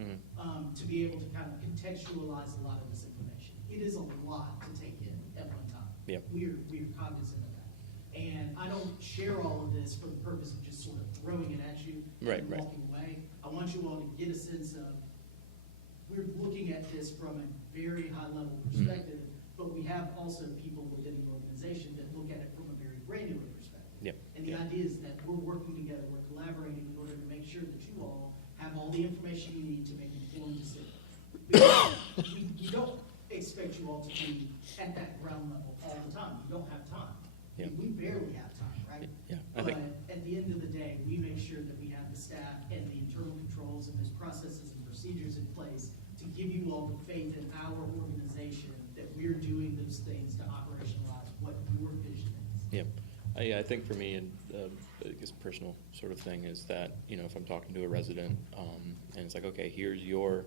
to be able to kind of contextualize a lot of this information. It is a lot to take in at one time. Yep. We're cognizant of that. And I don't share all of this for the purpose of just sort of throwing it at you Right, and right. walking away. I want you all to get a sense of, we're looking at this from a very high level perspective, but we have also people within the organization that look at it from a very granular perspective. Yep. And the idea is that we're working together, we're collaborating in order to make sure that you all have all the information you need to make informed decisions. Because we don't expect you all to be at that ground level all the time. You don't have time. Yep. We barely have time, right? Yeah, I But think, at the end of the day, we make sure that we have the staff and the internal controls and those processes and procedures in place to give you all the faith in our organization that we're doing those things to operationalize what your vision is. yeah. I think for me, and I guess personal sort of thing is that, you know, if I'm talking to a resident, and it's like, okay, here's your,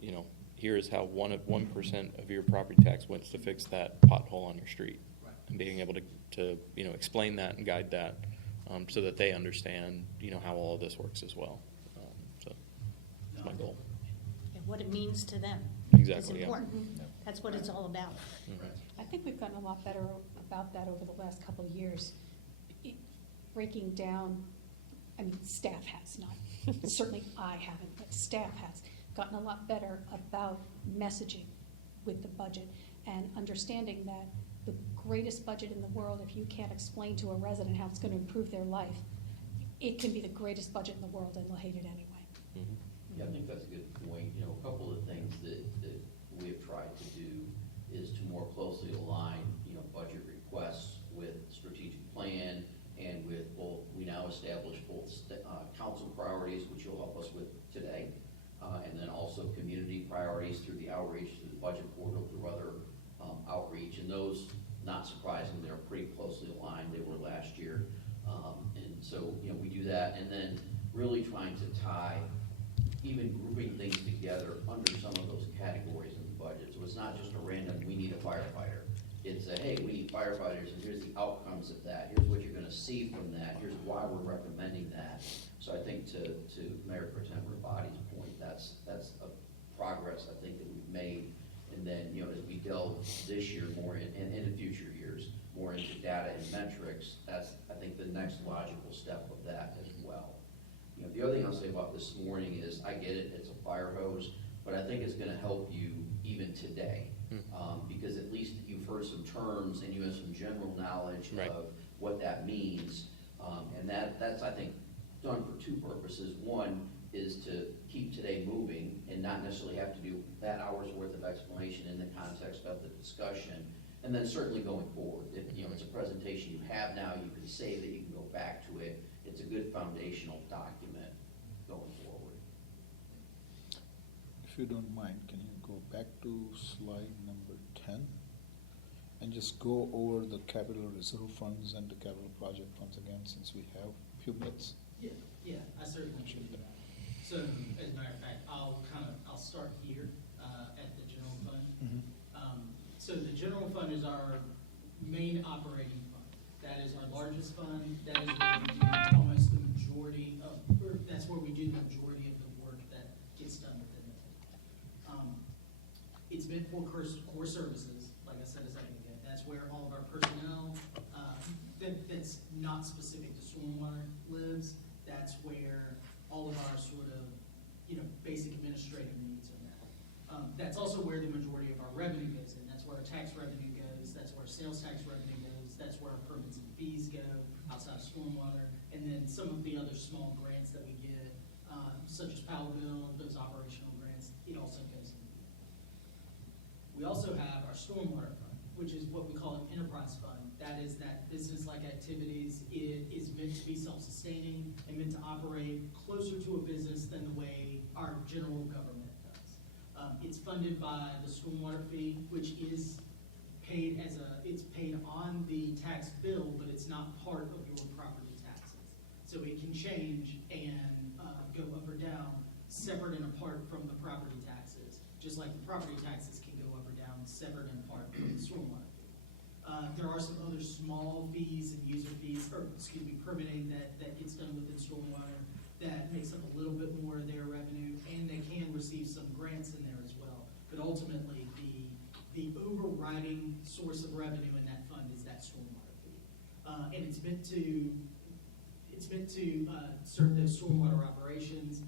you know, here is how 1% of your property tax went to fix that pothole on your street. Right. And being able to you know, explain that and guide that, so that they understand, you know, how all of this works as well. So that's my goal. And what it means to them. Exactly, It's yeah. important. That's what it's all about. Mhm. I think we've gotten a lot better about that over the last couple of years. Breaking down, I mean, staff has, certainly I haven't, but staff has, gotten a lot better about messaging with the budget and understanding that the greatest budget in the world, if you can't explain to a resident how it's gonna improve their life, it can be the greatest budget in the world and they'll hate it anyway. Mhm. Yeah, I think that's a good point. You know, a couple of things that we have tried to do is to more closely align, you know, budget requests with strategic plan and with both, we now establish both council priorities, which you'll help us with today, and then also community priorities through the outreach, through the budget portal, through other outreach. And those, not surprisingly, they're pretty closely aligned. They were last year. And so, you know, we do that. And then really trying to tie, even grouping things together under some of those categories in the budget. So it's not just a random, we need a firefighter. It's a, hey, we need firefighters, and here's the outcomes of that. Here's what you're gonna see from that. Here's why we're recommending that. So I think to Mayor Pro Tem Rabati's point, that's a progress I think that we've made. And then, you know, as we delve this year more and in future years, more into data and metrics, that's, I think, the next logical step of that as well. You know, the other thing I'll say about this morning is, I get it, it's a fire hose, but I think it's gonna help you even today. Because at least you've heard some terms and you have some general knowledge Right. of what that means. And that's, I think, done for two purposes. One is to keep today moving and not necessarily have to do that hour's worth of explanation in the context of the discussion. And then certainly going forward, if, you know, it's a presentation you have now, you can save it, you can go back to it. It's a good foundational document going forward. If you don't mind, can you go back to slide number 10? And just go over the capital reserve funds and the capital project funds again, since we have a few minutes. Yeah, I certainly can do that. So, as a matter of fact, I'll start here, at the general fund. So the general fund is our main operating fund. That is our largest fund. That is where we do almost the majority of, or that's where we do the majority of the work that gets done within it. It's meant for core services, like I said a second ago. That's where all of our personnel, that's not specific to stormwater lives. That's where all of our sort of, you know, basic administrative needs are met. That's also where the majority of our revenue goes in. That's where our tax revenue goes. That's where our sales tax revenue goes. That's where our permits and fees go outside of stormwater. And then some of the other small grants that we get, such as Powell Bill, those operational grants, it also goes in. We also have our stormwater fund, which is what we call an enterprise fund. That is that business-like activities. It is meant to be self-sustaining and meant to operate closer to a business than the way our general government does. It's funded by the stormwater fee, which is paid it's paid on the tax bill, but it's not part of your property taxes. So it can change and go up or down, separate and apart from the property taxes, just like the property taxes can go up or down, separate and apart from the stormwater fee. There are some other small fees and user fees, or excuse me, permitting that gets done within stormwater that makes up a little bit more of their revenue, and they can receive some grants in there as well. But ultimately, the overriding source of revenue in that fund is that stormwater fee. And it's meant to serve those stormwater operations,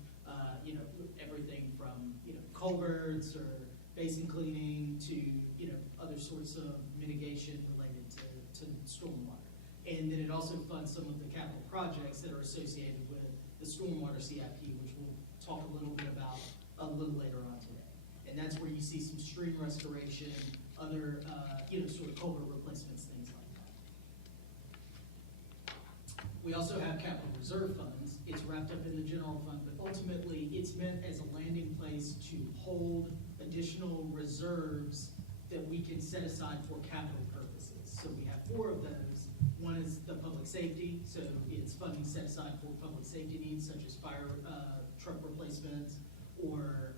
you know, everything from, you know, culverts or basin cleaning to, you know, other sorts of mitigation related to stormwater. And then it also funds some of the capital projects that are associated with the stormwater CIP, which we'll talk a little bit about a little later on today. And that's where you see some stream restoration, other, you know, sort of culvert replacements, things like that. We also have capital reserve funds. It's wrapped up in the general fund, but ultimately it's meant as a landing place to hold additional reserves that we can set aside for capital purposes. So we have 4 of those. One is the public safety, so it's funding set aside for public safety needs such as fire truck replacements or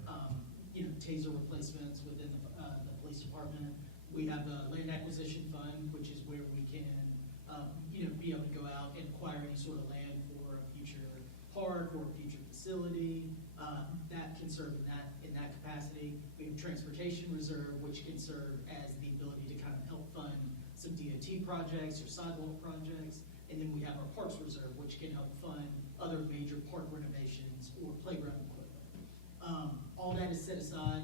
you know, taser replacements within the police department. We have a land acquisition fund, which is where we can you know, be able to go out and acquire any sort of land for a future park or a future facility. That can serve in that capacity. We have transportation reserve, which can serve as the ability to kind of help fund some DOT projects or sidewalk projects. And then we have our parks reserve, which can help fund other major park renovations or playground equipment. All that is set aside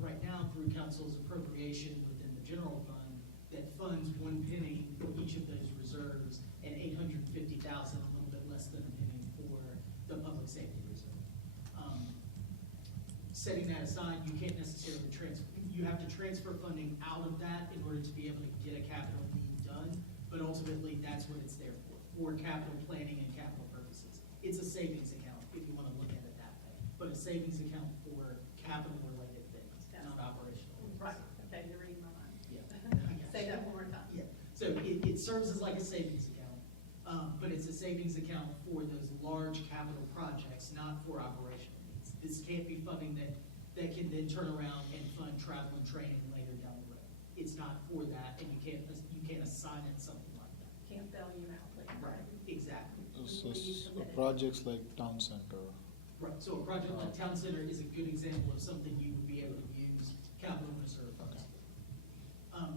right now through council's appropriation within the general fund that funds 1 penny for each of those reserves and $850,000, a little bit less than a penny for the public safety reserve. Setting that aside, you can't necessarily transfer, you have to transfer funding out of that in order to be able to get a capital need done, but ultimately that's what it's there for capital planning and capital purposes. It's a savings account, if you want to look at it that way, but a savings account for capital-related things, not operational. Right, okay, you're reading my mind. Yeah. Say that one more time. Yeah, so it serves as like a savings account, but it's a savings account for those large capital projects, not for operational needs. This can't be funding that can then turn around and fund travel and training later down the road. It's not for that, and you can't assign it something like that. Can't bail you out later. Right, exactly. So projects like town center, Right, so a project like Town Center is a good example of something you would be able to use capital reserve funds for.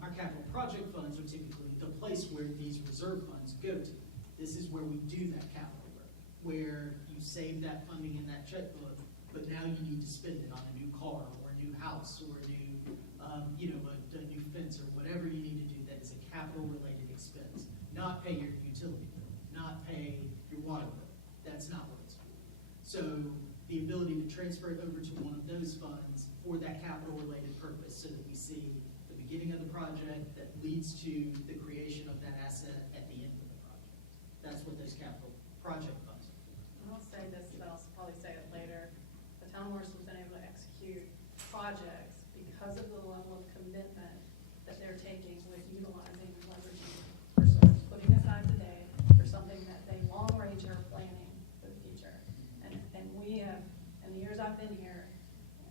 Our capital project funds are typically the place where these reserve funds go to. This is where we do that capital work, where you save that funding in that checkbook, but now you need to spend it on a new car or a new house or a new, a new fence or whatever you need to do that is a capital-related expense. Not pay your utility bill, not pay your water bill. That's not what it's for. So the ability to transfer it over to one of those funds for that capital-related purpose so that we see the beginning of the project that leads to the creation of that asset at the end of the project. That's what those capital project funds are for. I'll say this, but I'll probably say it later. The town of Morrisville's been able to execute projects because of the level of commitment that they're taking with utilizing and leveraging resources, putting aside today for something that they long-range are planning for the future. And we have, in the years I've been here,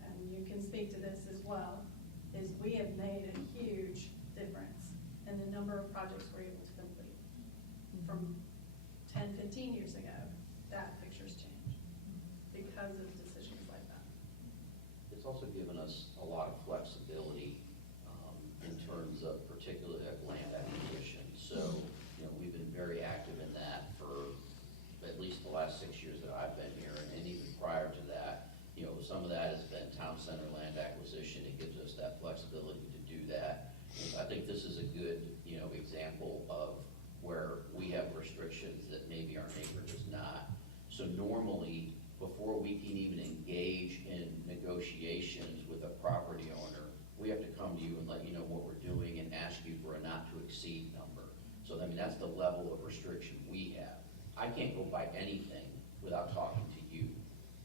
and you can speak to this as well, is we have made a huge difference in the number of projects we're able to complete. From 10, 15 years ago, that picture's changed because of decisions like that. It's also given us a lot of flexibility in terms of particularly land acquisition. So, we've been very active in that for at least the last 6 years that I've been here, and even prior to that. Some of that has been town center land acquisition. It gives us that flexibility to do that. And I think this is a good, example of where we have restrictions that maybe our neighbor does not. So normally, before we can even engage in negotiations with a property owner, we have to come to you and let you know what we're doing and ask you for a not to exceed number. So that's the level of restriction we have. I can't go buy anything without talking to you.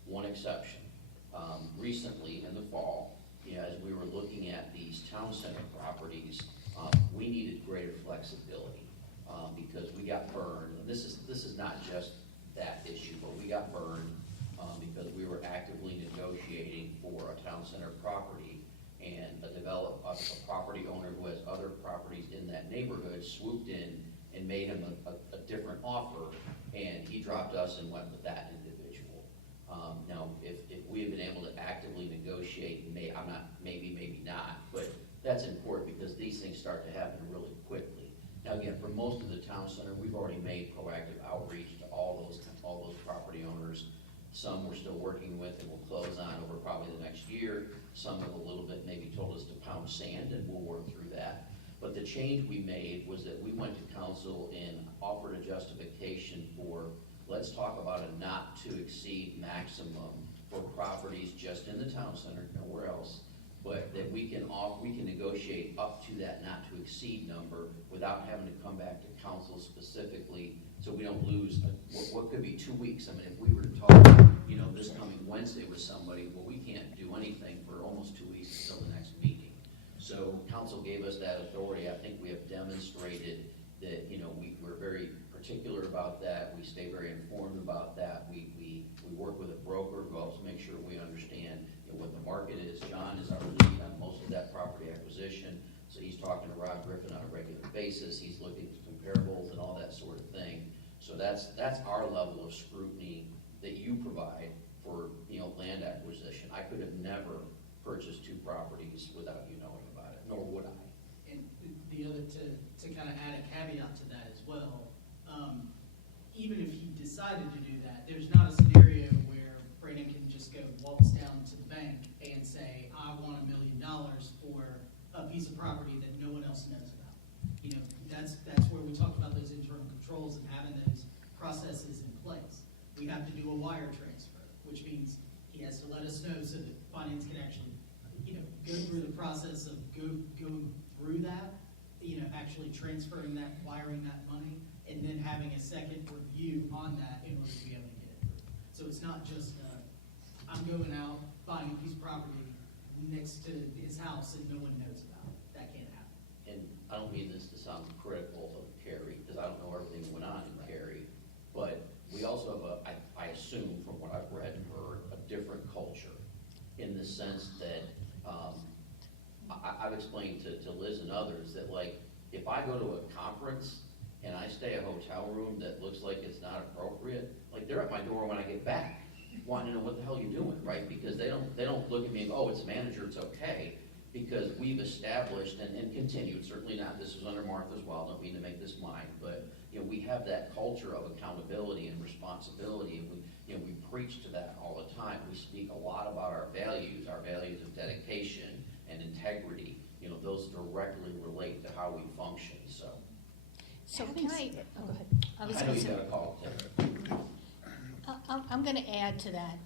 One exception. Recently in the fall, as we were looking at these town center properties, we needed greater flexibility because we got burned. And this is not just that issue, but we got burned because we were actively negotiating for a town center property, and a property owner who has other properties in that neighborhood swooped in and made him a different offer, and he dropped us and went with that individual. Now, if we had been able to actively negotiate, maybe not, but that's important because these things start to happen really quickly. Now, again, for most of the town center, we've already made proactive outreach to all those property owners. Some we're still working with and will close on over probably the next year. Some have a little bit maybe told us to pound sand, and we'll work through that. But the change we made was that we went to council and offered a justification for, let's talk about a not to exceed maximum for properties just in the town center, nowhere else, but that we can negotiate up to that not to exceed number without having to come back to council specifically, so we don't lose what could be 2 weeks. If we were to talk, this coming Wednesday with somebody, well, we can't do anything for almost 2 weeks until the next meeting. So council gave us that authority. I think we have demonstrated that, we're very particular about that. We stay very informed about that. We work with a broker who helps make sure we understand what the market is. John is our lead on most of that property acquisition, so he's talking to Rod Griffin on a regular basis. He's looking at comparables and all that sort of thing. So that's our level of scrutiny that you provide for land acquisition. I could have never purchased 2 properties without you knowing about it, nor would I. And the other, to kind of add a caveat to that as well, even if he decided to do that, there's not a scenario where Brandon piece of property that no one else knows about. You know, that's where we talk about those internal controls and having those processes in place. We have to do a wire transfer, which means he has to let us know so that finance can actually, you know, go through the process of going through that, you know, actually transferring that, wiring that money, and then having a second review on that in order to be able to get it through. So it's not just, I'm going out, buying a piece of property next to his house and no one knows about it. That can't happen. And I don't mean this to sound critical of Cary, because I don't know everything that went on in Cary, but we also have I assume from what I've read and heard, a different culture in the sense that I've explained to Liz and others that, like, if I go to a conference and I stay a hotel room that looks like it's not appropriate, like, they're at my door when I get back, wanting to know what the hell you're doing, right? Because they don't look at me and go, oh, it's a manager, it's okay. Because we've established and continued, certainly not, this was under Martha as well, don't mean to make this mine, but, you know, we have that culture of accountability and responsibility, and we preach to that all the time. We speak a lot about our values of dedication and integrity. You know, those directly relate to how we function, so. So Having can I, said- oh, go ahead. I was I know gonna you say, got a call, Tim. I'm gonna add to that.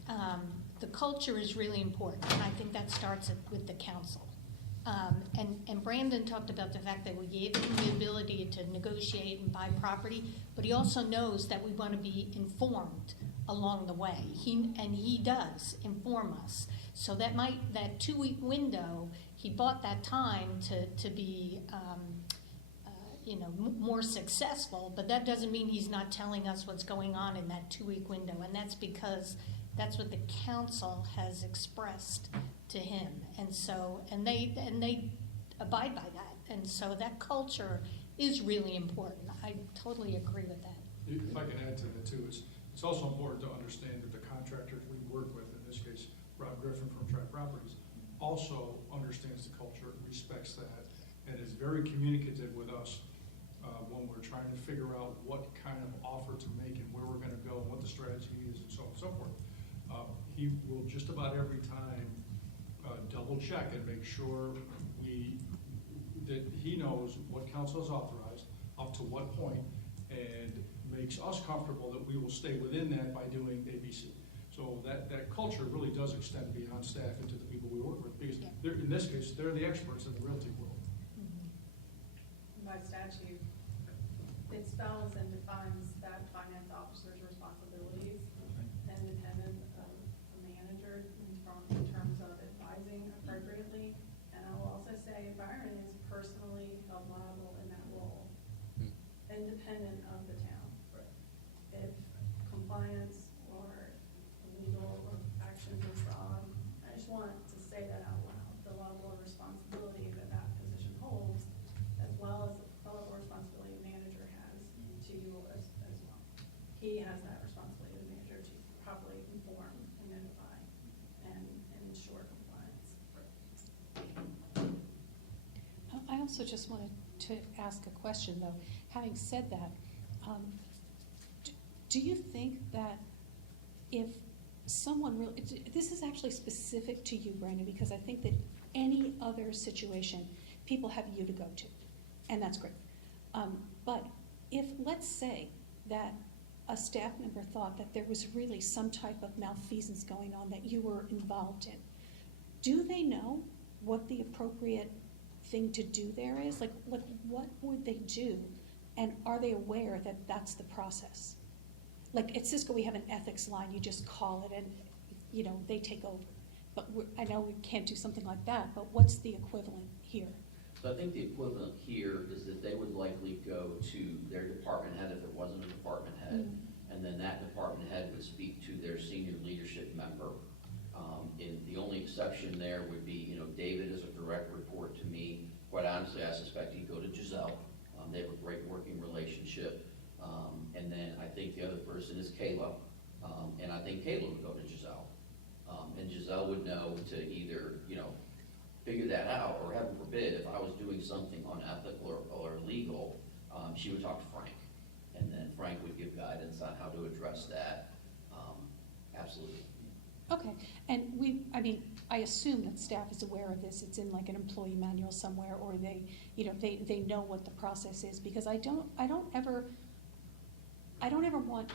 The culture is really important, and I think that starts with the council. And Brandon talked about the fact that we gave him the ability to negotiate and buy property, but he also knows that we want to be informed along the way. He does inform us. So that 2-week window, he bought that time to be, you know, more successful, but that doesn't mean he's not telling us what's going on in that 2-week window, and that's because that's what the council has expressed to him, and so, and they abide by that, and so that culture is really important. I totally agree with that. If I can add to that too, it's also important to understand that the contractor we work with, in this case, Rob Griffin from Track Properties, also understands the culture, respects that, and is very communicative with us when we're trying to figure out what kind of offer to make and where we're gonna go and what the strategy is and so on and so forth. He will just about every time double check and make sure that he knows what council has authorized, up to what point, and makes us comfortable that we will stay within that by doing ABC. So that culture really does extend beyond staff into the people we work with, because they're, in this case, they're the experts in the realty world. By statute, it spells and defines that finance officer's responsibilities, independent of a manager in terms of advising appropriately. And I will also say Byron is personally held liable in that role, independent of the town. If compliance or legal actions are wrong, I just want to say that out loud, the level of responsibility that that position holds, as well as the level of responsibility the manager has to you as well. He has that responsibility, the manager, to properly inform and notify and ensure compliance. I also just wanted to ask a question, though. Having said that, do you think that if someone really, this is actually specific to you, Brandon, because I think that any other situation, people have you to go to, and that's great. But if, let's say, that a staff member thought that there was really some type of malfeasance going on that you were involved in, do they know what the appropriate thing to do there is? Like what would they do? And are they aware that that's the process? Like at Cisco, we have an ethics line, you just call it and, you know, they take over. But I know we can't do something like that, but what's the equivalent here? So I think the equivalent here is that they would likely go to their department head if it wasn't a department head, and then that department head would speak to their senior leadership member. And the only exception there would be, you know, David is a direct report to me. Quite honestly, I suspect he'd go to Giselle. They have a great working relationship. And then I think the other person is Kayla, and I think Kayla would go to Giselle. And Giselle would know to either, you know, figure that out, or heaven forbid, if I was doing something unethical or illegal, she would talk to Frank. And then Frank would give guidance on how to address that. Absolutely. Okay, and I assume that staff is aware of this, it's in like an employee manual somewhere, or they, you know, they know what the process is, because I don't ever want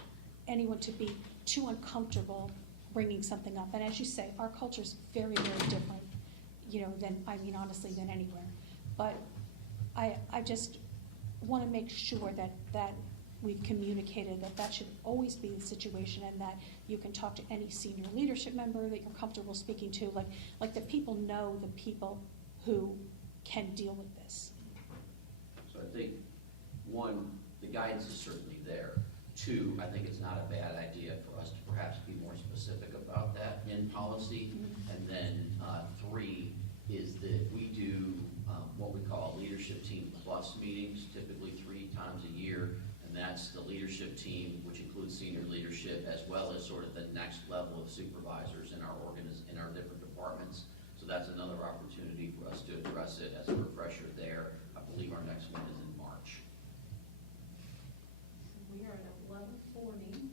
anyone to be too uncomfortable bringing something up. And as you say, our culture's very, very different, you know, honestly, than anywhere. But I just want to make sure that we've communicated that should always be the situation, and that you can talk to any senior leadership member that you're comfortable speaking to, like the people know the people who can deal with this. So I think, one, the guidance is certainly there. Two, I think it's not a bad idea for us to perhaps be more specific about that in policy. And then three is that we do what we call leadership team plus meetings, typically 3 times a year. And that's the leadership team, which includes senior leadership, as well as sort of the next level of supervisors in our different departments. So that's another opportunity for us to address it as a refresher there. I believe our next one is in March. We are at 11:40.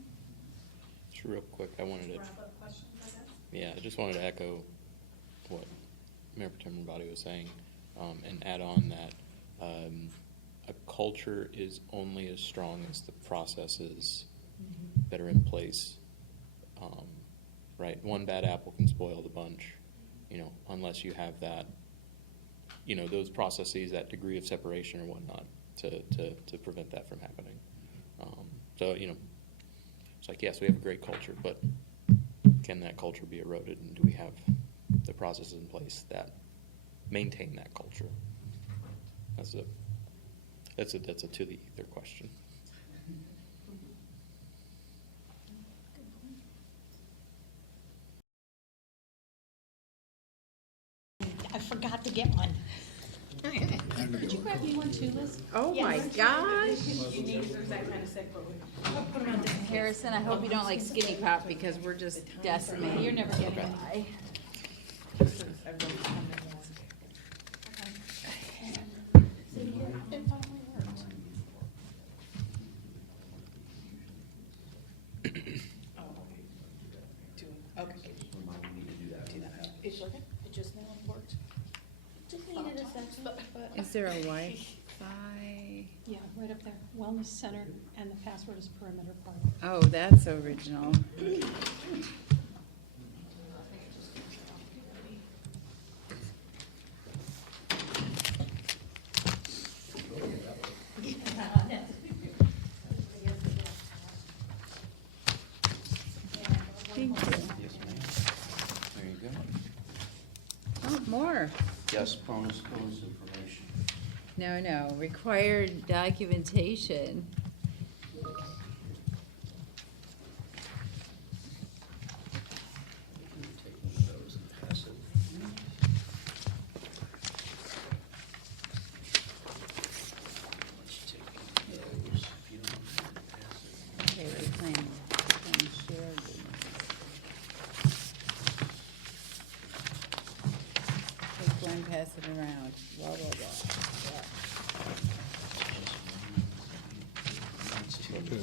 Just real quick, I wanted to, Wrap up questions, I guess. yeah, I just wanted to echo what Mayor Pro Tem Rambati was saying, and add on that a culture is only as strong as the processes that are in place. Right, one bad apple can spoil the bunch, you know, unless you have that, you know, those processes, that degree of separation or whatnot to prevent that from happening. So, you know, it's like, yes, we have a great culture, but can that culture be eroded, and do we have the processes in place that maintain that culture? That's a to the ether question. I forgot to get one. Did you grab me one too, Liz? Oh my gosh. You need to, there's that kind of sick, but we. Harrison, I hope you don't like Skinny Pop because we're just decimating. You're never getting it. Bye. It finally worked. Remind me to do that. It's working? It just now worked. Just needed a second, but. Is there a Wi-Fi? Yeah, right up there, Wellness Center, and the password is perimeter party. Oh, that's original. Thank you. Yes, ma'am. There you go. Oh, more. Yes, bonus information. No, required documentation. Take one of those and pass it. Let's take one of those, if you don't mind, pass it. Okay, we plan share these. Take one, pass it around, blah, blah, blah. Okay.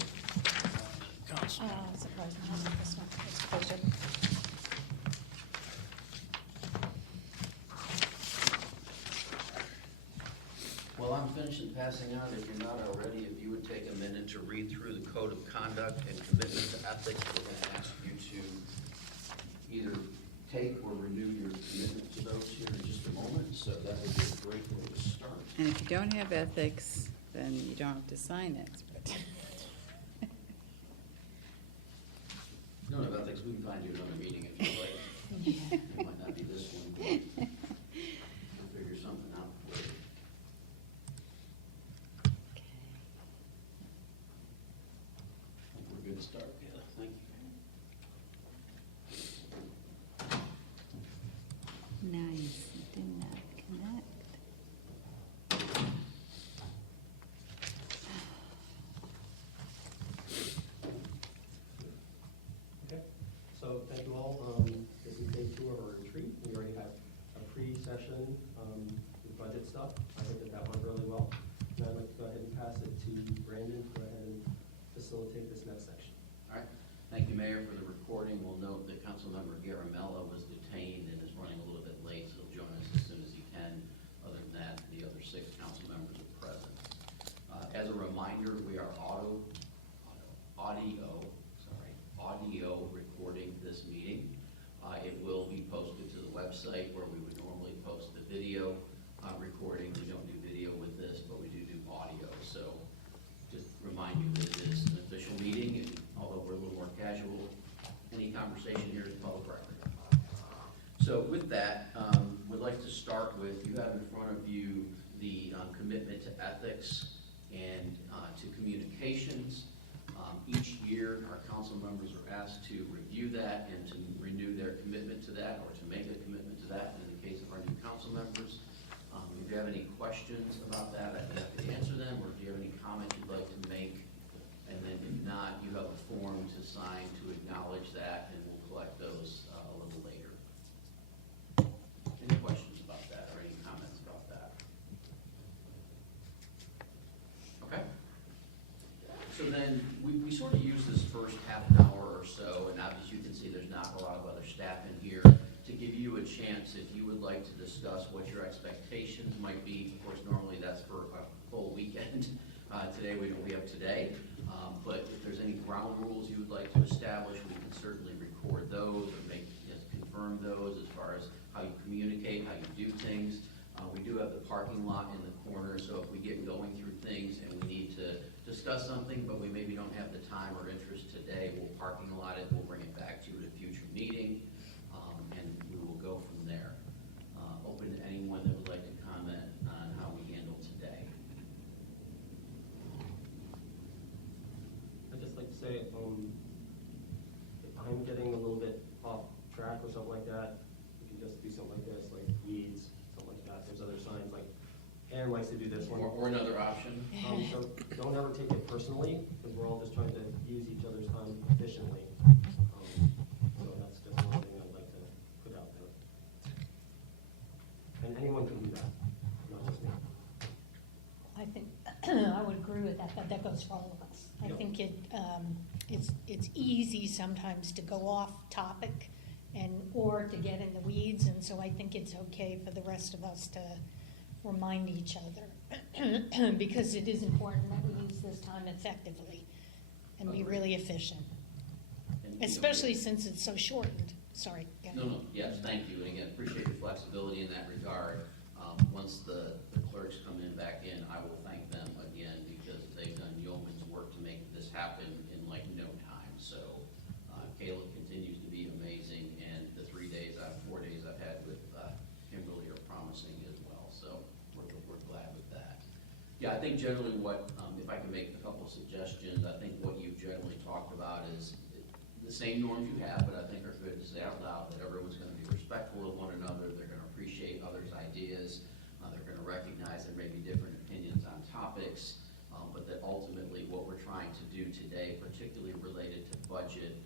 Surprised me, I like this one, it's closer. Well, I'm finishing passing out. If you're not already, if you would take a minute to read through the code of conduct and commitment to ethics, we're going to ask you to either take or renew your commitment to those here in just a moment. So that would be a great way to start. And if you don't have ethics, then you don't have to sign it, but. If you don't have ethics, we can find you another meeting if you like. It might not be this one, but we'll figure something out for you. I think we're good to start. Yeah, thank you. Nice, it did not connect. Okay, so thank you all. This is day 2 of our retreat. We already had a pre-session with budget stuff. I think that went really well. And I'd like to go ahead and pass it to Brandon to go ahead and facilitate this next section. All right. Thank you, Mayor, for the recording. We'll note that Councilmember Garamella was detained and is running reminder, we are audio recording this meeting. It will be posted to the website where we would normally post the video recording. We don't do video with this, but we do audio. So just remind you that it is an official meeting, and although we're a little more casual, any conversation here is public record. So with that, we'd like to start with, you have in front of you the commitment to ethics and to communications. Each year, our council members are asked to review that and to renew their commitment to that, or to make a commitment to that in the case of our new council members. If you have any questions about that, I'd be happy to answer them, or if you have any comments you'd like to make. And then if not, you have a form to sign to acknowledge that, and we'll collect those a little later. Any questions about that, or any comments about that? Okay. So then, we sort of use this first half an hour or so, and as you can see, there's not a lot of other staff in here, to give you a chance, if you would like to discuss what your expectations might be. Of course, normally that's for a full weekend. Today, we have today. But if there's any ground rules you would like to establish, we can certainly record those or confirm those as far as how you communicate, how you do things. We do have the parking lot in the corner, so if we get going through things and we need to discuss something, but we maybe don't have the time or interest today, we'll parking lot it, we'll bring it back to you at a future meeting, and we will go from there. Open to anyone that would like to comment on how we handle today. I'd just like to say, if I'm getting a little bit off track or something like that, we can just do something like this, like weeds, something like that. There's other signs, like Aaron likes to do this one. Or another option. So don't ever take it personally, because we're all just trying to use each other's time efficiently. So that's just one thing I'd like to put out there. And anyone can do that, not just me. I think, I would agree with that, but that goes for all of us. I Yep. think it's easy sometimes to go off topic or to get in the weeds, and so I think it's okay for the rest of us to remind each other, because it is important that we use this time effectively and be really efficient, And, you know, especially since it's so shortened. Sorry. go ahead. No, yes, thank you, and again, appreciate your flexibility in that regard. Once the clerks come back in, I will thank them again, because they've done yeoman's work to make this happen in like no time. So Caleb continues to be amazing, and the 4 days I've had with Kimberly are promising as well, so we're glad with that. Yeah, I think generally if I can make a couple of suggestions, I think what you've generally talked about is the same norms you have, but I think are good to say out loud, that everyone's going to be respectful of one another, they're going to appreciate others' ideas, they're going to recognize there may be different opinions on topics, but that ultimately what we're trying to do today, particularly related to budget,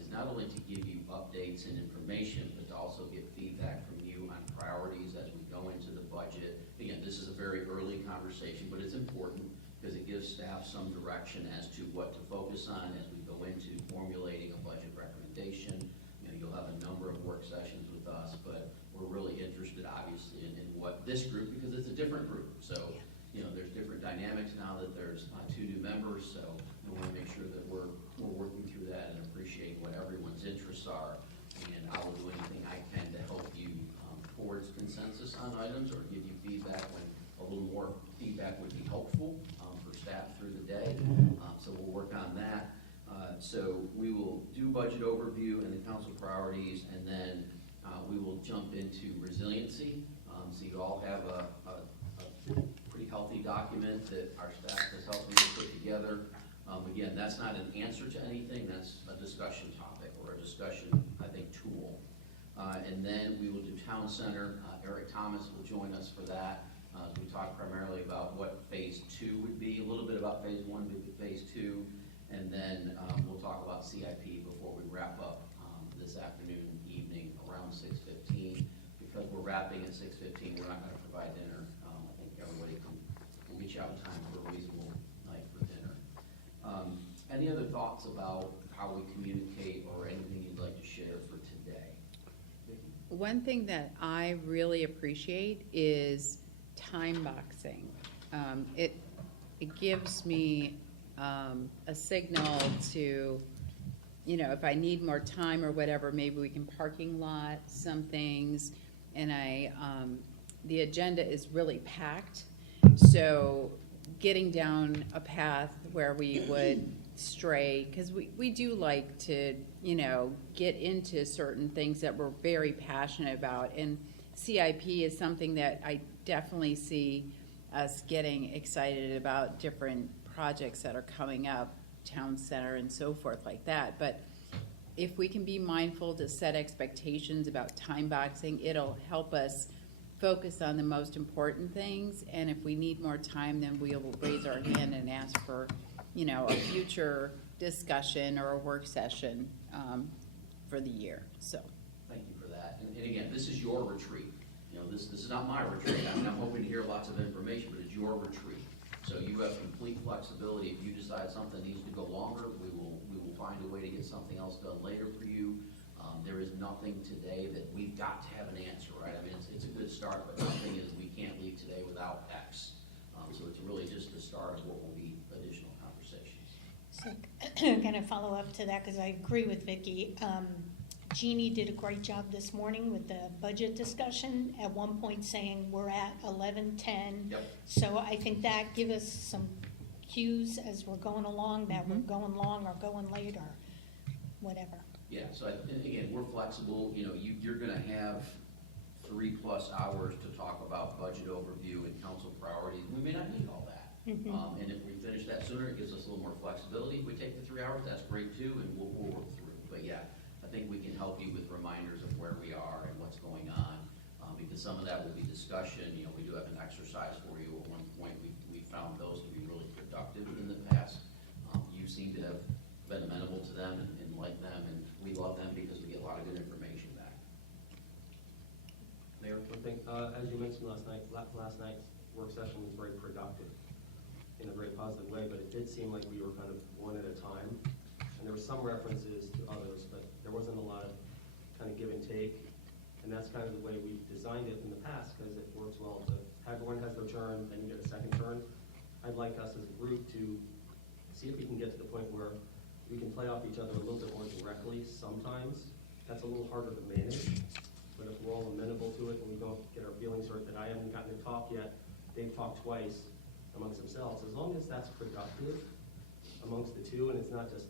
is not only to give you updates and information, but to also get feedback from you on priorities as we go into the budget. Again, this is a very early conversation, but it's important because it gives staff some direction as to what to focus on as we go into formulating a budget recommendation. You know, you'll have a number of work sessions with us, but we're really interested, obviously, in what this group, because it's a different group. So, you know, there's different dynamics now that there's 2 new members, so we want to make sure that we're working through that and appreciate what everyone's interests are. And I will do anything I can to help you towards consensus on items, or give you feedback when a little more feedback would be helpful for staff through the day. So we'll work on that. So we will do budget overview and the council priorities, and then we will jump into resiliency. So you all have a pretty healthy document that our staff has helped me to put together. Again, that's not an answer to anything, that's a discussion topic, or a discussion, I think, tool. And then we will do town center. Eric Thomas will join us for that. We talk primarily about what phase 2 would be, a little bit about phase 1, phase 2, and then we'll talk about CIP before we wrap up this afternoon, evening, around 6:15. Because we're wrapping at 6:15, we're not going to provide dinner. I think everybody will get you out in time for a reasonable night for dinner. Any other thoughts about how we communicate, or anything you'd like to share for today? Vicki? One thing that I really appreciate is time boxing. it gives me a signal to, you know, if I need more time or whatever, maybe we can parking lot some things. And the agenda is really packed, so getting down a path where we would stray, because we do like to, you know, get into certain things that we're very passionate about. And CIP is something that I definitely see us getting excited about, different projects that are coming up, town center and so forth like that. But if we can be mindful to set expectations about time boxing, it'll help us focus on the most important things. And if we need more time, then we'll raise our hand and ask for, you know, a future discussion or a work session for the year, so. Thank you for that. And again, this is your retreat. You know, this is not my retreat. I mean, I'm hoping to hear lots of information, but it's your retreat. So you have complete flexibility. If you decide something needs to go longer, we will find a way to get something else done later for you. There is nothing today that we've got to have an answer, right? I mean, it's a good start, but nothing is we can't leave today without X. So it's really just the start of what will be additional conversations. So, I'm gonna follow up to that, because I agree with Vicki. Jeannie did a great job this morning with the budget discussion, at one point saying we're at 11:10. Yep. So I think that give us some cues as we're going along, that we're going long or going late or whatever. Yeah, so and again, we're flexible. You know, you're gonna have 3+ hours to talk about budget overview and council priorities. We may not need all that. And if we finish that sooner, it gives us a little more flexibility. If we take the 3 hours, that's great too, and we'll work through. But yeah, I think we can help you with reminders of where we are and what's going on, because some of that will be discussion. You know, we do have an exercise for you. At one point, we found those to be really productive in the past. You seem to have been amenable to them and like them, and we love them because we get a lot of good information back. Mayor, one thing, as you mentioned last night's work session was very productive in a very positive way, but it did seem like we were kind of one at a time. And there were some references to others, but there wasn't a lot of kind of give and take. And that's kind of the way we've designed it in the past, because it works well to everyone has their turn, then you get a second turn. I'd like us as a group to see if we can get to the point where we can play off each other a little bit more directly sometimes. That's a little harder to manage, but if we're all amenable to it and we don't get our feelings hurt that I haven't gotten to talk yet, they've talked twice amongst themselves, as long as that's productive amongst the two and it's not just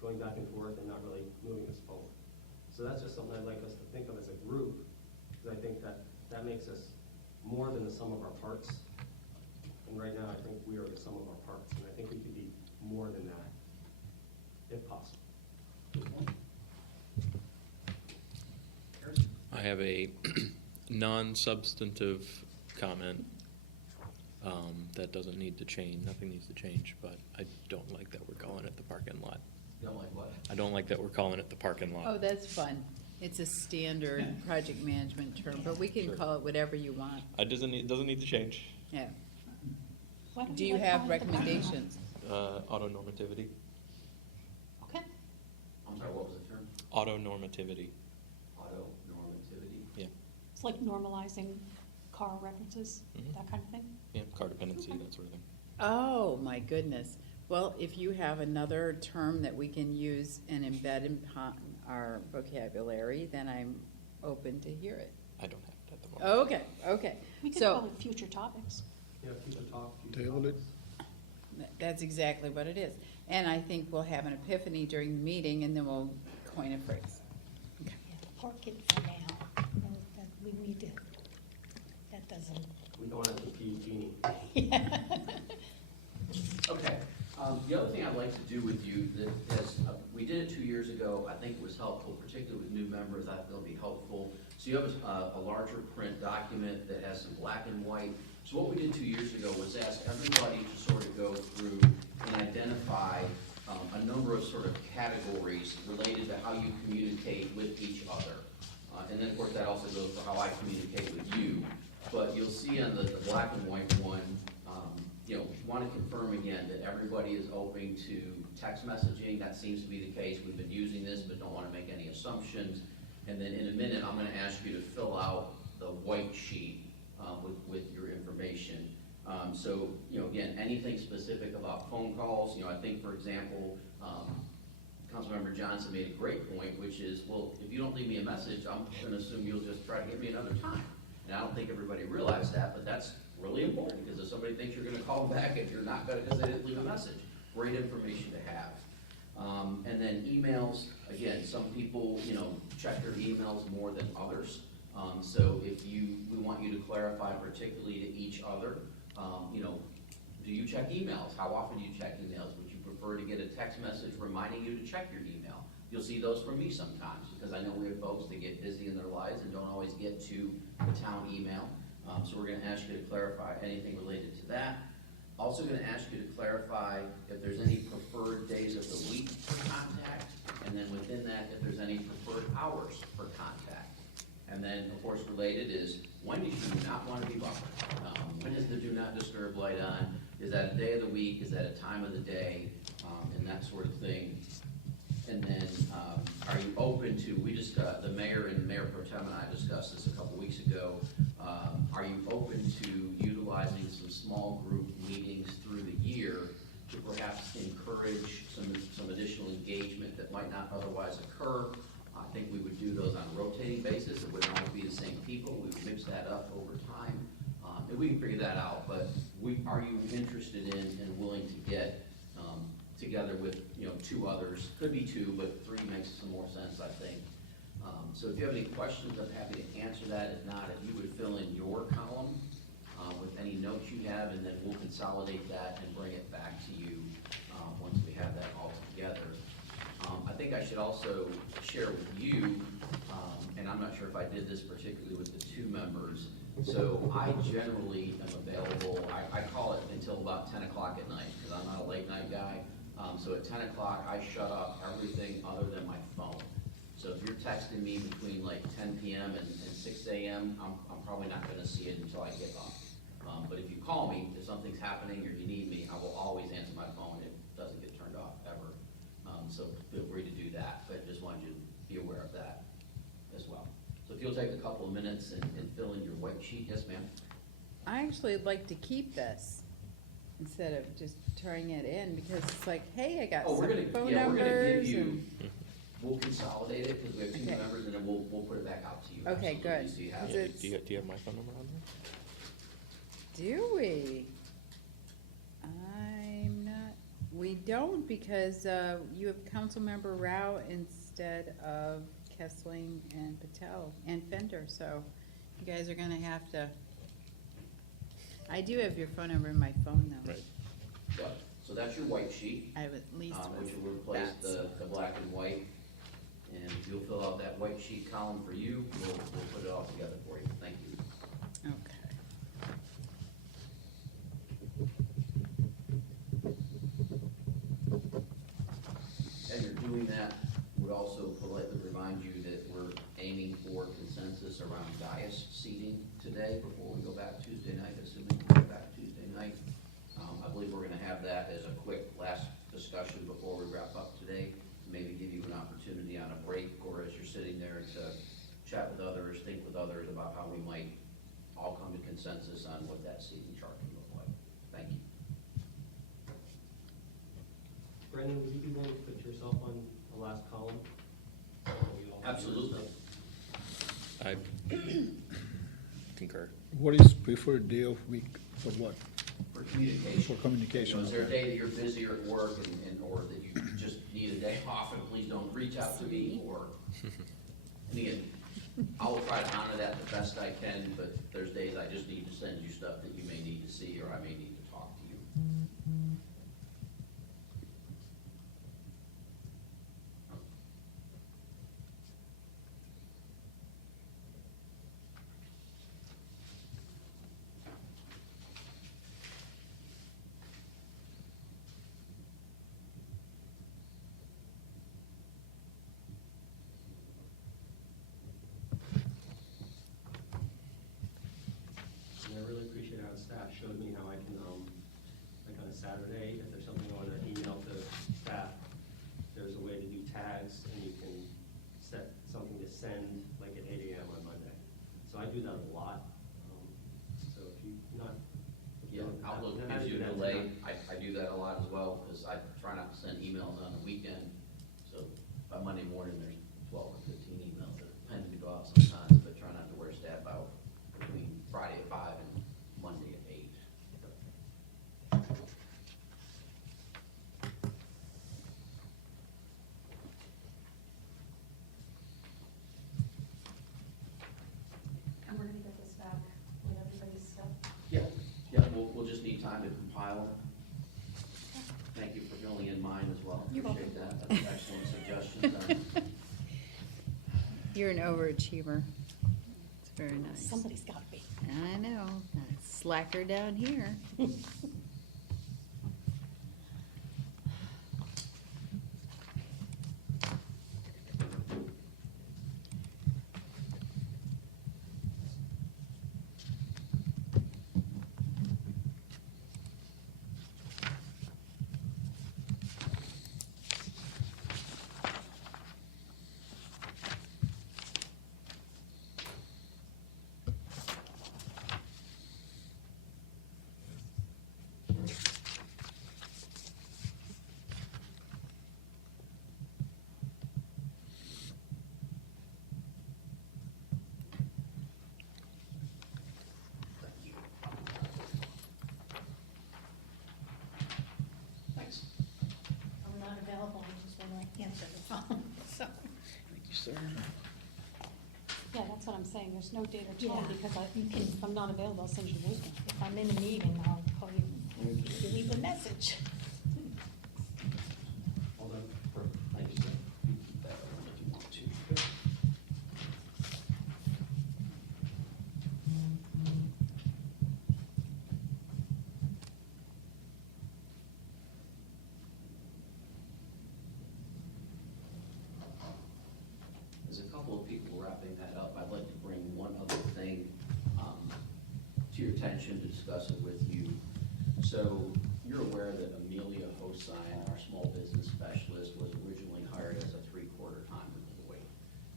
going back and forth and not really moving us forward. So that's just something I'd like us to think of as a group, because I think that makes us more than the sum of our parts. And right now, I think we are the sum of our parts, and I think we could be more than that, if possible. I have a non-substantive comment that doesn't need to change, nothing needs to change, but I don't like that we're calling it the parking lot. You don't like what? I don't like that we're calling it the parking lot. Oh, that's fun. It's a standard project management term, but we can Sure. call it whatever you want. It doesn't need to change. Yeah. Why don't Do we you let have Colin define that? recommendations? Autonormativity. Okay. I'm sorry, what was the term? Autonormativity. Autonormativity? Yeah. It's like normalizing car references, that kind of thing. Yeah, car dependency, that sort of thing. Oh, my goodness. Well, if you have another term that we can use and embed in our vocabulary, then I'm open to hear it. I don't have it at the moment. Okay, okay. We could So- call it future topics. Yeah, future talk, future Table it. topics. That's exactly what it is. And I think we'll have an epiphany during the meeting, and then we'll coin a phrase. Yeah, park it for now. That we need to, that doesn't. We don't want to compete Jeannie. Okay. The other thing I'd like to do with you, that has, we did it 2 years ago. I think it was helpful, particularly with new members. I think it'll be helpful. So you have a larger print document that has some black and white. So what we did 2 years ago was ask everybody to sort of go through and identify a number of sort of categories related to how you communicate with each other. And then, of course, that also goes for how I communicate with you. But you'll see on the black and white one, you know, want to confirm again that everybody is open to text messaging. That seems to be the case. We've been using this, but don't want to make any assumptions. And then in a minute, I'm going to ask you to fill out the white sheet with your information. So, again, anything specific about phone calls, I think, for example, Councilmember Johnson made a great point, which is, well, if you don't leave me a message, I'm gonna assume you'll just try to get me another time. And I don't think everybody realized that, but that's really important, because if somebody thinks you're gonna call them back, if you're not gonna, because they didn't leave a message, great information to have. And then emails, again, some people, check their emails more than others. So we want you to clarify particularly to each other, do you check emails? How often do you check emails? Would you prefer to get a text message reminding you to check your email? You'll see those from me sometimes, because I know we have folks that get busy in their lives and don't always get to the town email. So we're gonna ask you to clarify anything related to that. Also gonna ask you to clarify if there's any preferred days of the week for contact, and then within that, if there's any preferred hours for contact. And then, of course, related is, when do you not want to be buffered? When is the do not disturb light on? Is that a day of the week? Is that a time of the day? And that sort of thing. And then, are you open to, the mayor and Mayor Pro Tem and I discussed this a couple weeks ago, are you open to utilizing some small group meetings through the year to perhaps encourage some additional engagement that might not otherwise occur? I think we would do those on a rotating basis. It wouldn't always be the same people. We would mix that up over time. And we can figure that out, but are you interested in and willing to get together with, two others? Could be two, but three makes some more sense, I think. So if you have any questions, I'm happy to answer that. If not, if you would fill in your column with any notes you have, and then we'll consolidate that and bring it back to you once we have that all together. I think I should also share with you, and I'm not sure if I did this particularly with the two members, so I generally am available, I call it until about 10 o'clock at night, because I'm not a late night guy. So at 10 o'clock, I shut off everything other than my phone. So if you're texting me between like 10 p.m. and 6 a.m., I'm probably not going to see it until I get up. But if you call me, if something's happening or you need me, I will always answer my phone. It doesn't get turned off ever. So feel free to do that, but just wanted you to be aware of that as well. So if you'll take a couple of minutes and fill in your white sheet. Yes, ma'am? I actually would like to keep this instead of just turning it in, because it's like, hey, I got Oh, some we're gonna, phone yeah, we're gonna give numbers you, and, we'll consolidate it, because we have two Okay. members, and then we'll put it back out to you. Okay, Absolutely, good. so you have Is it. it- Do you have my phone number on there? do we? I'm not, we don't, because you have Councilmember Rao instead of Kessling and Patel and Fender, so you guys are gonna have to, I do have your phone number in my phone though. Right. Yep. So that's your white sheet, I have at least which will with replace bats. the black and white. And if you'll fill out that white sheet column for you, we'll put it all together for you. Thank you. Okay. As you're doing that, would also politely remind you that we're aiming for consensus around dais seating today before we go back Tuesday night, assuming we go back Tuesday night. I believe we're gonna have that as a quick last discussion before we wrap up today. Maybe give you an opportunity on a break, or as you're sitting there to chat with others, think with others about how we might all come to consensus on what that seating chart can look like. Thank you. Brendan, would you be willing to put yourself on the last column? So we all have your Absolutely. stuff? I concur. What is preferred day of week for what? For communication. For communication, Is there a okay. day that you're busy or at work or that you just need a day off and please don't reach out to me, or, and again, I will try to honor that the best I can, but there's days I just need to send you stuff that you may need to see, or I may need to talk to you. And I really appreciate how staff showed me how I can, like on a Saturday, if there's something I want to email to staff, there's a way to do tags, and you can set something to send like at 8 a.m. on Monday. So I do that a lot. So if you not, if you Yeah, don't I'll delay, I do that a lot as well, because I try not to send emails on the weekend. So by Monday morning, there's 12 or 15 emails that are pending to go out sometimes, but try not to wear staff out between Friday at 5 and Monday at 8. And we're gonna get this back with everybody's stuff. Yeah, we'll just need time to compile. Thank you for filling in mine as well. You're Appreciate that. That's excellent suggestions. You're an overachiever. It's very nice. Somebody's gotta be. I know, slacker down here. Thanks. I'm not available, I just want to answer the phone, so. Thank you, sir. Yeah, that's what I'm saying, there's no date or time, Yeah. because if I'm not available, I'll send you the voicemail. If I'm in a meeting, I'll call you, you leave a message. All done? Perfect. Thank you, sir. You keep that one if you want to. There's a couple of people wrapping that up. I'd like to bring one other thing to your attention to discuss it with you. So you're aware that Amelia Hosein, our small business specialist, was originally hired as a 3/4 time employee.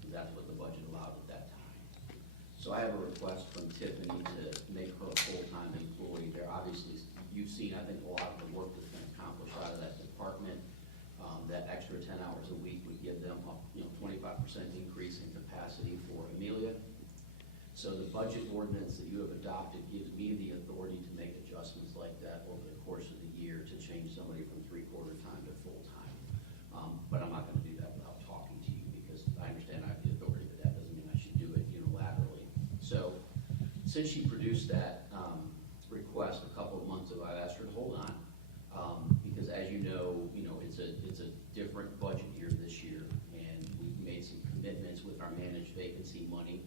That's what the budget allowed at that time. So I have a request from Tiffany to make her a full-time employee. There obviously, you've seen, I think, a lot of the work that's been accomplished out of that department. That extra 10 hours a week would give them a 25% increase in capacity for Amelia. So the budget ordinance that you have adopted gives me the authority to make adjustments like that over the course of the year to change somebody from 3/4 time to full-time. But I'm not gonna do that without talking to you, because I understand I have the authority, but that doesn't mean I should do it unilaterally. So since she produced that request a couple of months ago, I've asked her to hold on. Because as you know, it's a different budget year this year, and we've made some commitments with our managed vacancy money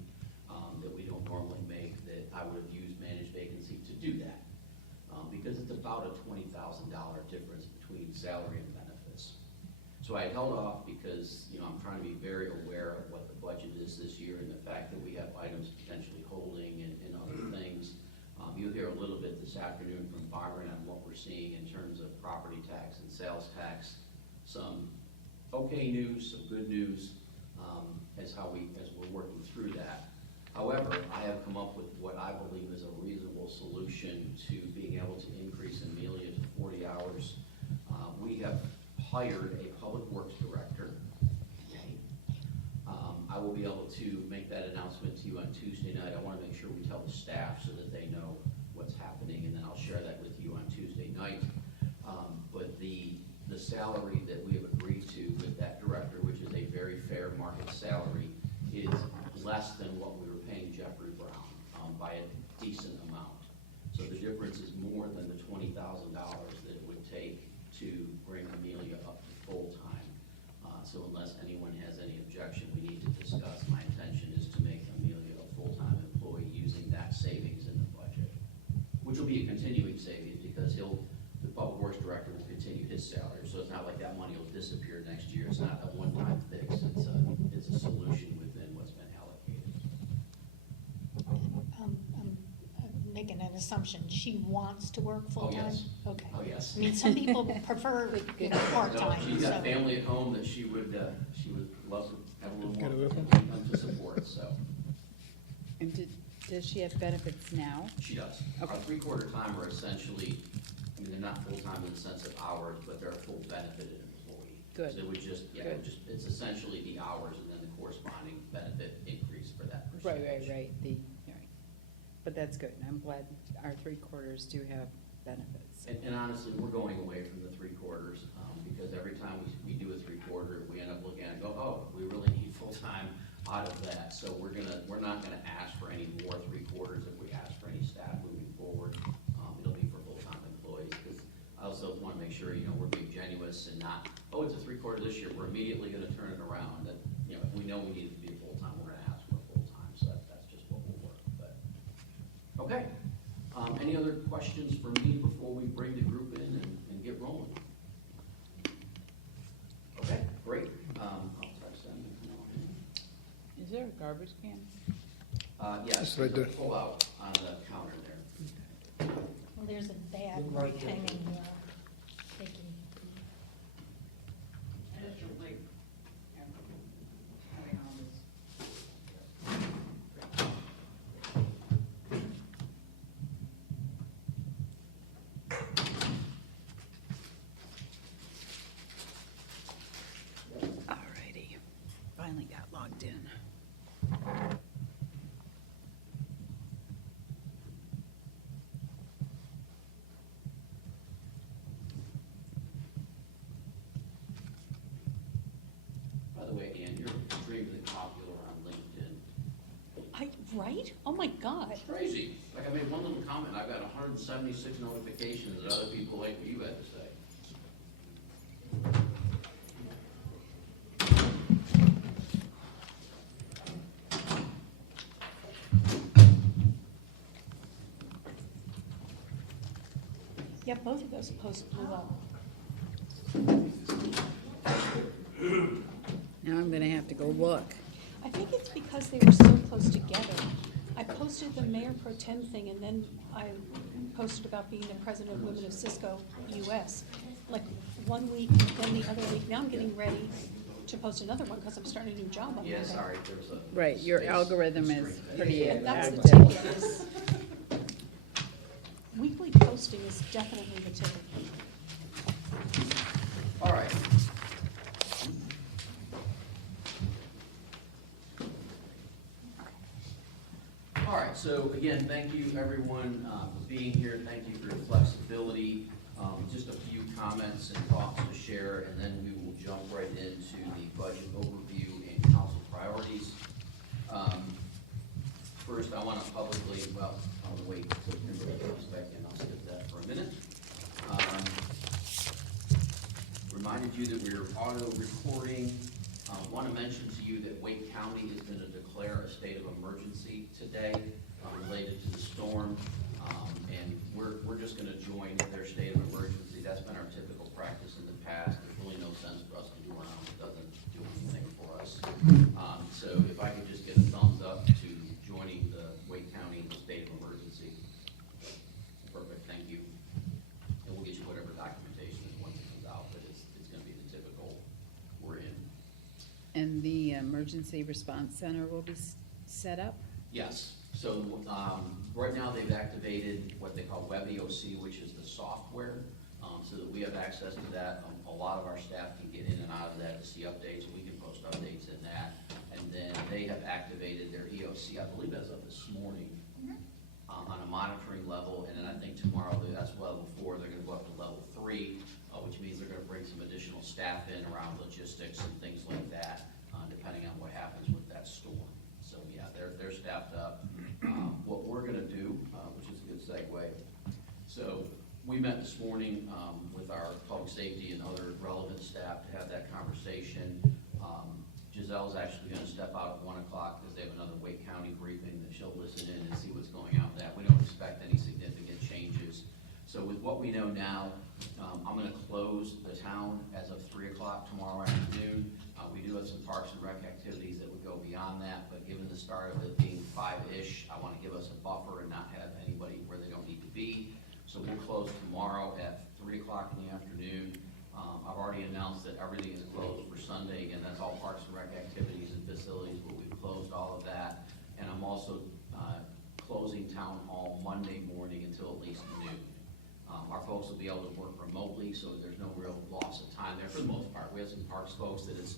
that we don't normally make, that I would have used managed vacancy to do that. Because it's about a $20,000 difference between salary and benefits. So I held off because, I'm trying to be very aware of what the budget is this year, and the fact that we have items potentially holding and other things. You'll hear a little bit this afternoon from Byron on what we're seeing in terms of property tax and sales tax. Some okay news, some good news, as we're working through that. However, I have come up with what I believe is a reasonable solution to being able to increase Amelia to 40 hours. We have hired a public works director. Yay. I will be able to make that announcement to you on Tuesday night. I want to make sure we tell the staff so that they know what's happening, and then I'll share that with you on Tuesday night. But the salary that we have agreed to with that director, which is a very fair market salary, is less than what we were paying Jeffrey Brown by a decent amount. So the difference is more than the $20,000 that it would take to bring Amelia up to full-time. So unless anyone has any objection, we need to discuss. My intention is to make Amelia a full-time employee using that savings in the budget, which will be a continuing savings because the public works director will continue his salary. So it's not like that money will disappear next year. It's not a one-time fix. It's a solution within what's been allocated. I'm making an assumption, she wants to work full-time? yes. Okay. Oh, yes. I mean, some people prefer part-time, No, she's got so. family at home that she would love to have a little Get more away from. income to support, so And does she have benefits now? she does. Okay. Our 3/4 time are essentially, they're not full-time in the sense of hours, but they're a full benefited employee. Good. So it would just, Good. it's essentially the hours and then the corresponding benefit increase for that percentage. Right, right. But that's good, and I'm glad our 3/4 do have benefits. And honestly, we're going away from the 3/4, because every time we do a 3/4, we end up looking at it and go, oh, we really need full-time out of that. So we're not gonna ask for any more 3/4 if we ask for any staff moving forward. It'll be for full-time employees, because I also wanna make sure, we're being genuine and not, oh, it's a 3/4 this year, we're immediately gonna turn it around. That, if we know we need it to be a full-time, we're gonna ask for a full-time, so that's just what will work, but. Okay, any other questions for me before we bring the group in and get rolling? Okay, great. I'll touch them and come on in. Is there a garbage can? Yes, It's right there's a there. pull-out on the counter there. Well, there's a bag right hanging there. Thank you. Alrighty, finally got logged in. By the way, Ann, you're extremely popular on LinkedIn. Right? Oh, my God. It's crazy. Like, I made one little comment, I've got 176 notifications that other people like what you had to say. Yeah, both of those posts blew up. Now I'm gonna have to go look. I think it's because they were so close together. I posted the Mayor Pro Tem thing, and then I posted about being the president of Women of Cisco US, like 1 week, then the other week. Now I'm getting ready to post another one, because I'm starting a new job on Monday. Yeah, sorry, there's a. Right, your space algorithm is constraint. pretty And that's the active. ticket is, weekly posting is definitely the ticket. All right. All right, so again, thank you everyone for being here. Thank you for your flexibility. Just a few comments and thoughts to share, and then we will jump right into the budget overview and council priorities. First, I want to publicly, well, I'll wait until Kimberly comes back in. I'll skip that for a minute. Reminded you that we're auto recording. Want to mention to you that Wake County is going to declare a state of emergency today related to the storm. And we're just going to join their state of emergency. That's been our typical practice in the past. There's really no sense for us to do around. It doesn't do anything for us. So if I could just get a thumbs up to joining the Wake County state of emergency. Perfect, thank you. And we'll get you whatever documentation is once it comes out, but it's gonna be the typical we're in. And the emergency response center will be set up? Yes, so, right now they've activated what they call WebEOC, which is the software, so that we have access to that. A lot of our staff can get in and out of that to see updates, and we can post updates in that. And then they have activated their EOC, I believe as of this morning, on a monitoring level, and then I think tomorrow, that's level 4, they're gonna go up to level 3, which means they're gonna bring some additional staff in around logistics and things like that, depending on what happens with that storm. So, yeah, they're staffed up. What we're gonna do, which is a good segue, so we met this morning with our public safety and other relevant staff to have that conversation. Giselle's actually gonna step out at 1 o'clock because they have another Wake County briefing that she'll listen in and see what's going on with that. We don't expect any significant changes. So with what we know now, I'm gonna close the town as of 3 o'clock tomorrow afternoon. We do have some parks and rec activities that would go beyond that, but given the start of it being 5-ish, I wanna give us a buffer and not have anybody where they don't need to be. So we'll close tomorrow at 3 o'clock in the afternoon. I've already announced that everything is closed for Sunday. Again, that's all parks and rec activities and facilities, but we've closed all of that. And I'm also closing town hall Monday morning until at least noon. Our focus folks will be able to work remotely, so there's no real loss of time there for the most part. We have some parks folks that it's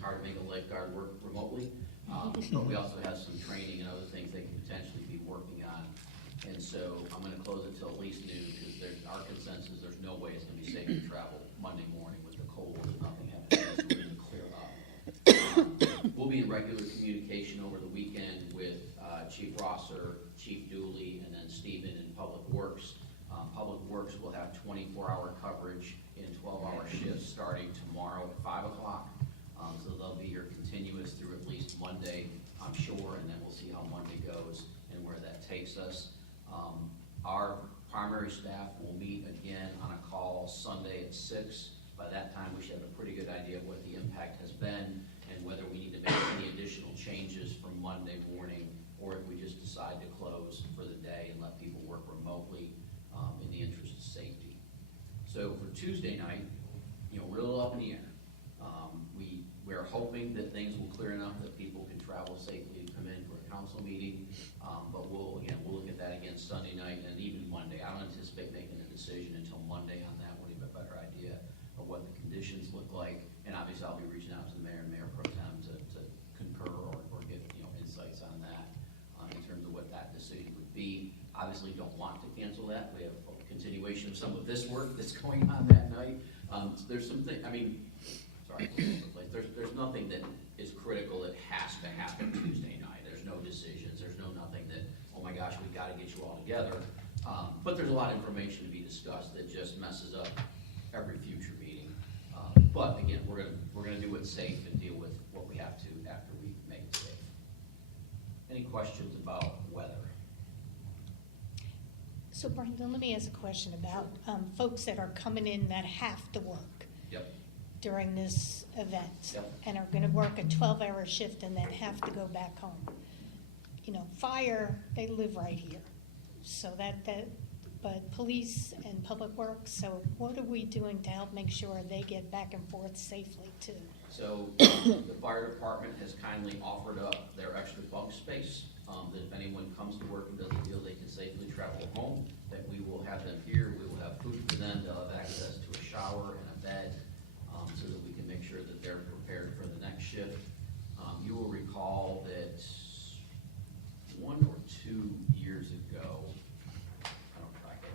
hard to make a lifeguard work remotely. But we also have some training and other things they can potentially be working on. And so I'm gonna close it till at least noon, because our consensus, there's no way it's gonna be safe to travel Monday morning with the cold and nothing happening, so we're gonna clear up. We'll be in regular communication over the weekend with Chief Rosser, Chief Dooley, and then Stephen in Public Works. Public Works will have 24-hour coverage in 12-hour shifts starting tomorrow at 5 o'clock. So they'll be here continuous through at least Monday, I'm sure, and then we'll see how Monday goes and where that takes us. Our primary staff will meet again on a call Sunday at 6. By that time, we should have a pretty good idea of what the impact has been and whether we need to make any additional changes from Monday morning, or if we just decide to close for the day and let people work remotely in the interest of safety. So for Tuesday night, we're a little up in the air. We're hoping that things will clear enough that people can travel safely to come in for a council meeting. But we'll look at that again Sunday night and even Monday. I don't anticipate making a decision until Monday on that. We'll have a better idea of what the conditions look like. And obviously I'll be reaching out to the mayor and Mayor Pro Tem to concur or get insights on that in terms of what that decision would be. Obviously don't want to cancel that. We have a continuation of some of this work that's going on that night. So there's something, there's nothing that is critical that has to happen Tuesday night. There's no decisions. There's nothing that, oh my gosh, we've got to get you all together. But there's a lot of information to be discussed that just messes up every future meeting. But again, we're gonna do what's safe and deal with what we have to after we make it safe. Any questions about weather? So Brandon, let me ask a question about folks that are coming in that have to work. Yep. During this event. Yep. And are gonna work a 12-hour shift and then have to go back home. Fire, they live right here. So but police and public works, so what are we doing to help make sure they get back and forth safely too? So the fire department has kindly offered up their extra bunk space, that if anyone comes to work and doesn't feel they can safely travel home, that we will have them here. We will have food for them. They'll have access to a shower and a bed, so that we can make sure that they're prepared for the next shift. You will recall that 1 or 2 years ago, I don't track it,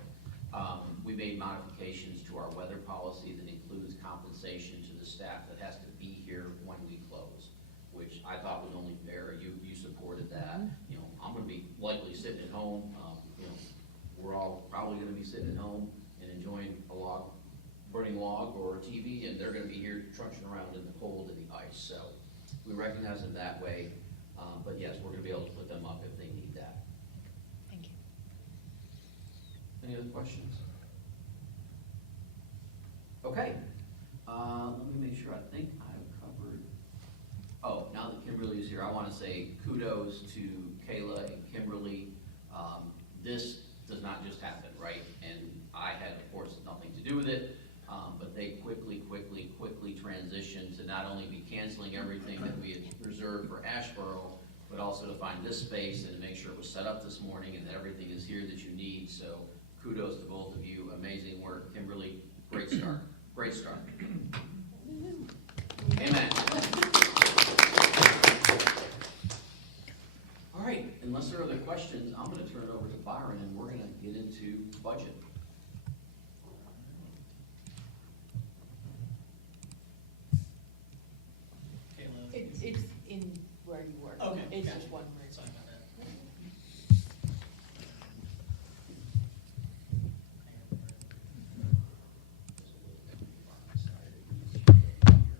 we made modifications to our weather policy that includes compensation to the staff that has to be here when we close, which I thought was only fair. You supported that. I'm gonna be likely sitting at home. We're all probably gonna be sitting at home and enjoying a burning log or a TV, and they're gonna be here trudging around in the cold and the ice. So we recognize it that way. But yes, we're gonna be able to put them up if they need that. Thank you. Any other questions? Okay. Let me make sure. I think I've covered. Oh, now that Kimberly is here, I want to say kudos to Kayla and Kimberly. This does not just happen, right? And I had, of course, nothing to do with it, but they quickly transitioned to not only be canceling everything that we had reserved for Ashboro, but also to find this space and to make sure it was set up this morning and that everything is here that you need. So kudos to both of you. Amazing work. Kimberly, great start. Great start. Amen. All right, unless there are other questions, I'm going to turn it over to Byron and we're going to get into budget. It's in where you work. Okay, It's gotcha. just one word. Sorry about that.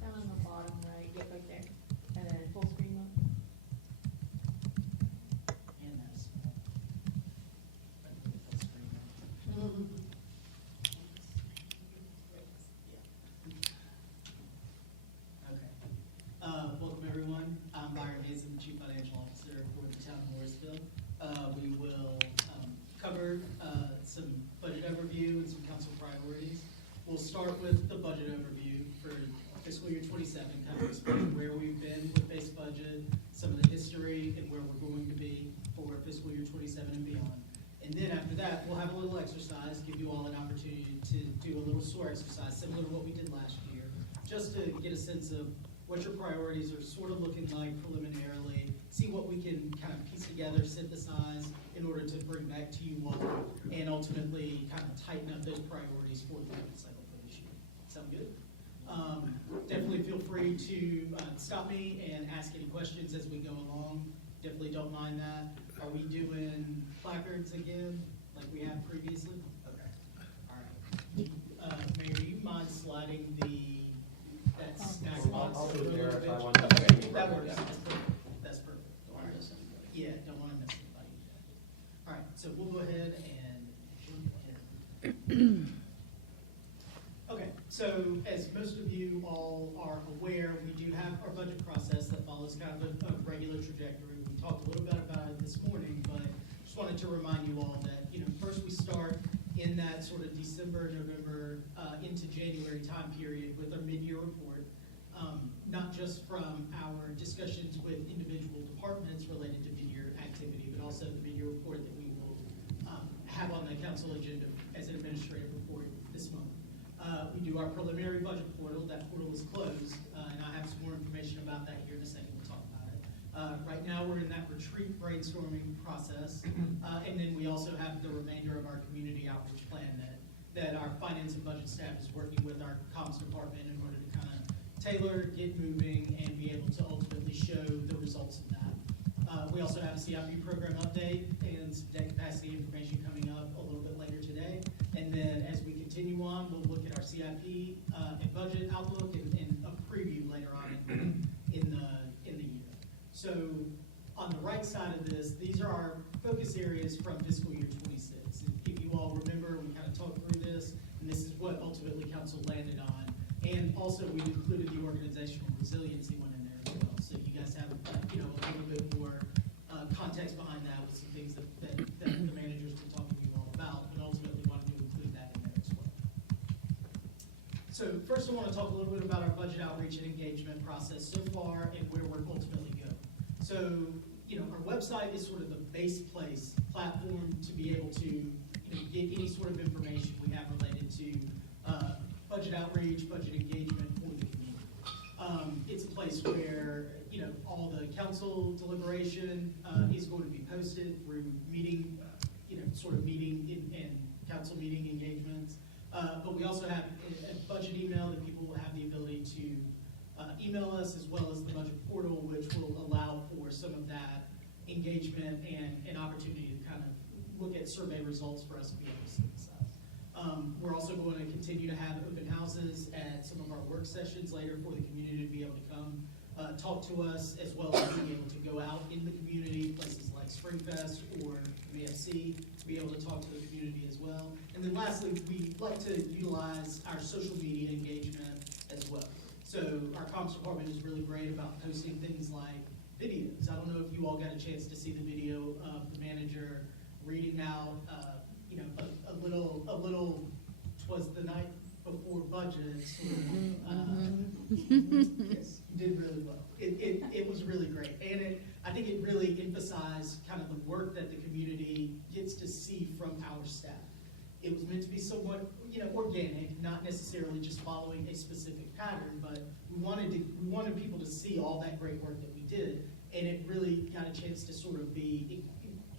Down on the bottom right, yep, right there. And then full screen mode. And that's small. I think it's full screen. Okay. Welcome, everyone. I'm Byron Hayes, I'm the Chief Financial Officer for the town of Morrisville. We will cover some budget overview and some council priorities. We'll start with the budget overview for fiscal year 27, kind of explain where we've been with base budget, some of the history, and where we're going to be for fiscal year 27 and beyond. And then after that, we'll have a little exercise, give you all an opportunity to do a little SOAR exercise, similar to what we did last year, just to get a sense of what your priorities are sort of looking like preliminarily, see what we can kind of piece together, synthesize in order to bring back to you all, and ultimately kind of tighten up those priorities for the budget cycle for this year. Sound good? Definitely feel free to stop me and ask any questions as we go along. Definitely don't mind that. Are we doing placards again, like we have previously? Okay. All right. Mayor, do you mind sliding that snack box? I'll do it there if I over want a to. little bit? Okay, that works. That's perfect. That's perfect. Don't want to miss anybody. Yeah, don't want to miss anybody. All right, so we'll go ahead and jump in. Okay, so as most of you all are aware, we do have our budget process that follows kind of a regular trajectory. We talked a little bit about it this morning, but just wanted to remind you all that, first we start in that sort of December, November, into January time period with our mid-year report, not just from our discussions with individual departments related to mid-year activity, but also the mid-year report that we will have on the council agenda as an administrative report this month. We do our preliminary budget portal. That portal is closed, and I have some more information about that here in a second. We'll talk about it. Right now, we're in that retreat brainstorming process, and then we also have the remainder of our community outreach plan that our finance and budget staff is working with our comms department in order to kind of tailor, get moving, and be able to ultimately show the results of that. We also have a CIP program update and some debt capacity information coming up a little bit later today. And then as we continue on, we'll look at our CIP and budget outlook and a preview later on in the year. So on the right side of this, these are our focus areas from fiscal year 26. If you all remember, we kind of talked through this, and this is what ultimately council landed on. And also we included the organizational resiliency one in there as well. So you guys have a little bit more context behind that with some things that the managers can talk to you all about, but ultimately wanted to include that in there as well. So first I want to talk a little bit about our budget outreach and engagement process so far and where we're ultimately going. So, our website is sort of the base platform to be able to get any sort of information we have related to budget outreach, budget engagement for the community. It's a place where, all the council deliberation is going to be posted through meeting, meeting and council meeting engagements. But we also have a budget email that people will have the ability to email us, as well as the budget portal, which will allow for some of that engagement and an opportunity to kind of look at survey results for us to be able to synthesize. We're also going to continue to have open houses at some of our work sessions later for the community to be able to come talk to us, as well as being able to go out in the community, places like Springfest or MAFC, to be able to talk to the community as well. And then lastly, we like to utilize our social media engagement as well. So our comms department is really great about posting things like videos. I don't know if you all got a chance to see the video of the manager reading out, a little, 'twas the night before budget. Yes, you did really well. It was really great. And I think it really emphasized kind of the work that the community gets to see from our staff. It was meant to be somewhat, organic, not necessarily just following a specific pattern, but we wanted people to see all that great work that we did, and it really got a chance to sort of be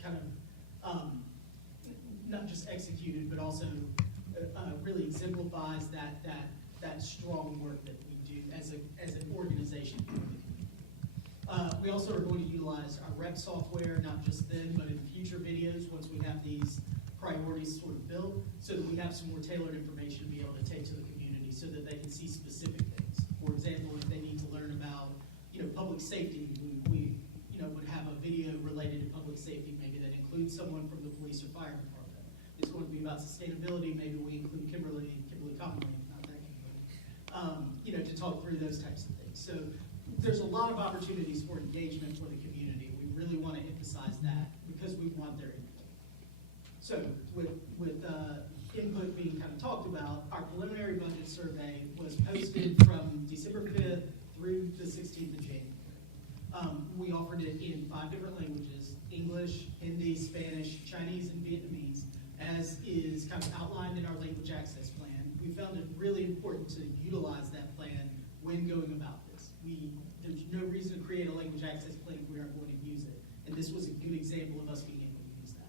kind of not just executed, but also really exemplifies that strong work that we do as an organization. We also are going to utilize our rep software, not just then, but in future videos, once we have these priorities sort of built, so that we have some more tailored information to be able to take to the community so that they can see specific things. For example, if they need to learn about, public safety, we would have a video related to public safety, maybe that includes someone from the police or fire department. It's going to be about sustainability, maybe we include Kimberly Conley, not that Kimberly, to talk through those types of things. So there's a lot of opportunities for engagement for the community. We really want to emphasize that because we want their input. So with input being kind of talked about, our preliminary budget survey was posted from December 5th through the 16th of January. We offered it in 5 different languages: English, Hindi, Spanish, Chinese, and Vietnamese, as is kind of outlined in our language access plan. We found it really important to utilize that plan when going about this. There's no reason to create a language access plan if we aren't going to use it. And this was a good example of us being able to use that.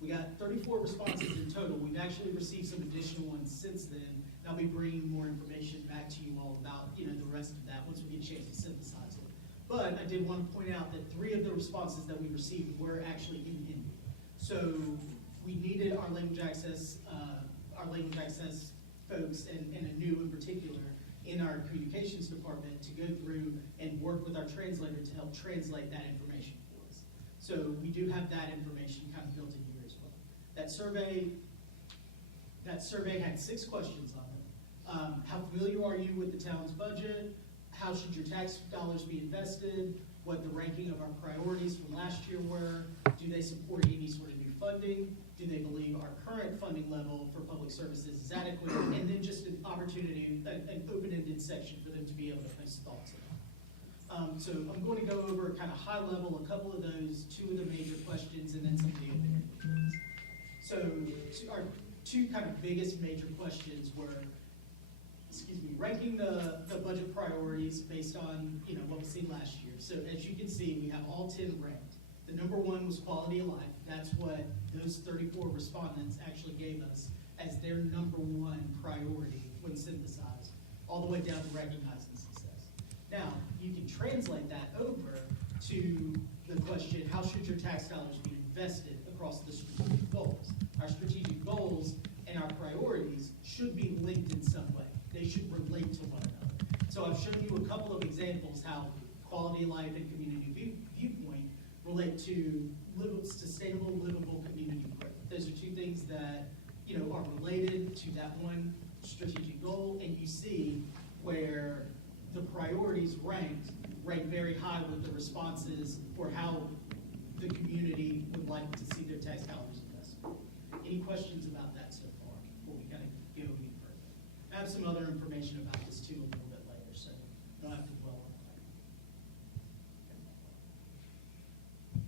We got 34 responses in total. We've actually received some additional ones since then. And I'll be bringing more information back to you all about, the rest of that once we get a chance to synthesize it. But I did want to point out that 3 of the responses that we received were actually in Hindi. So we needed our language access folks, and a new in particular, in our communications department to go through and work with our translator to help translate that information for us. So we do have that information kind of built in here as well. That survey had 6 questions on it. How familiar are you with the town's budget? How should your tax dollars be invested? What the ranking of our priorities from last year were? Do they support any sort of new funding? Do they believe our current funding level for public services is adequate? And then just an opportunity, an open-ended section for them to be able to post thoughts on. So I'm going to go over kind of high level, a couple of those, 2 of the major questions, and then some of the open-ended ones. So our 2 kind of biggest major questions were, ranking the budget priorities based on, what we seen last year. So as you can see, we have all 10 ranked. The number 1 was quality of life. That's what those 34 respondents actually gave us as their number 1 priority when synthesized, all the way down to recognizing success. Now, you can translate that over to the question, how should your tax dollars be invested across the strategic goals? Our strategic goals and our priorities should be linked in some way. They should relate to one another. So I've shown you a couple of examples how quality of life and community viewpoint relate to sustainable, livable community growth. Those are 2 things that are related to that one strategic goal, and you see where the priorities rank very high with the responses for how the community would like to see their tax dollars invested. Any questions about that so far before we kind of go any further? I have some other information about this too a little bit later, so you don't have to dwell on that.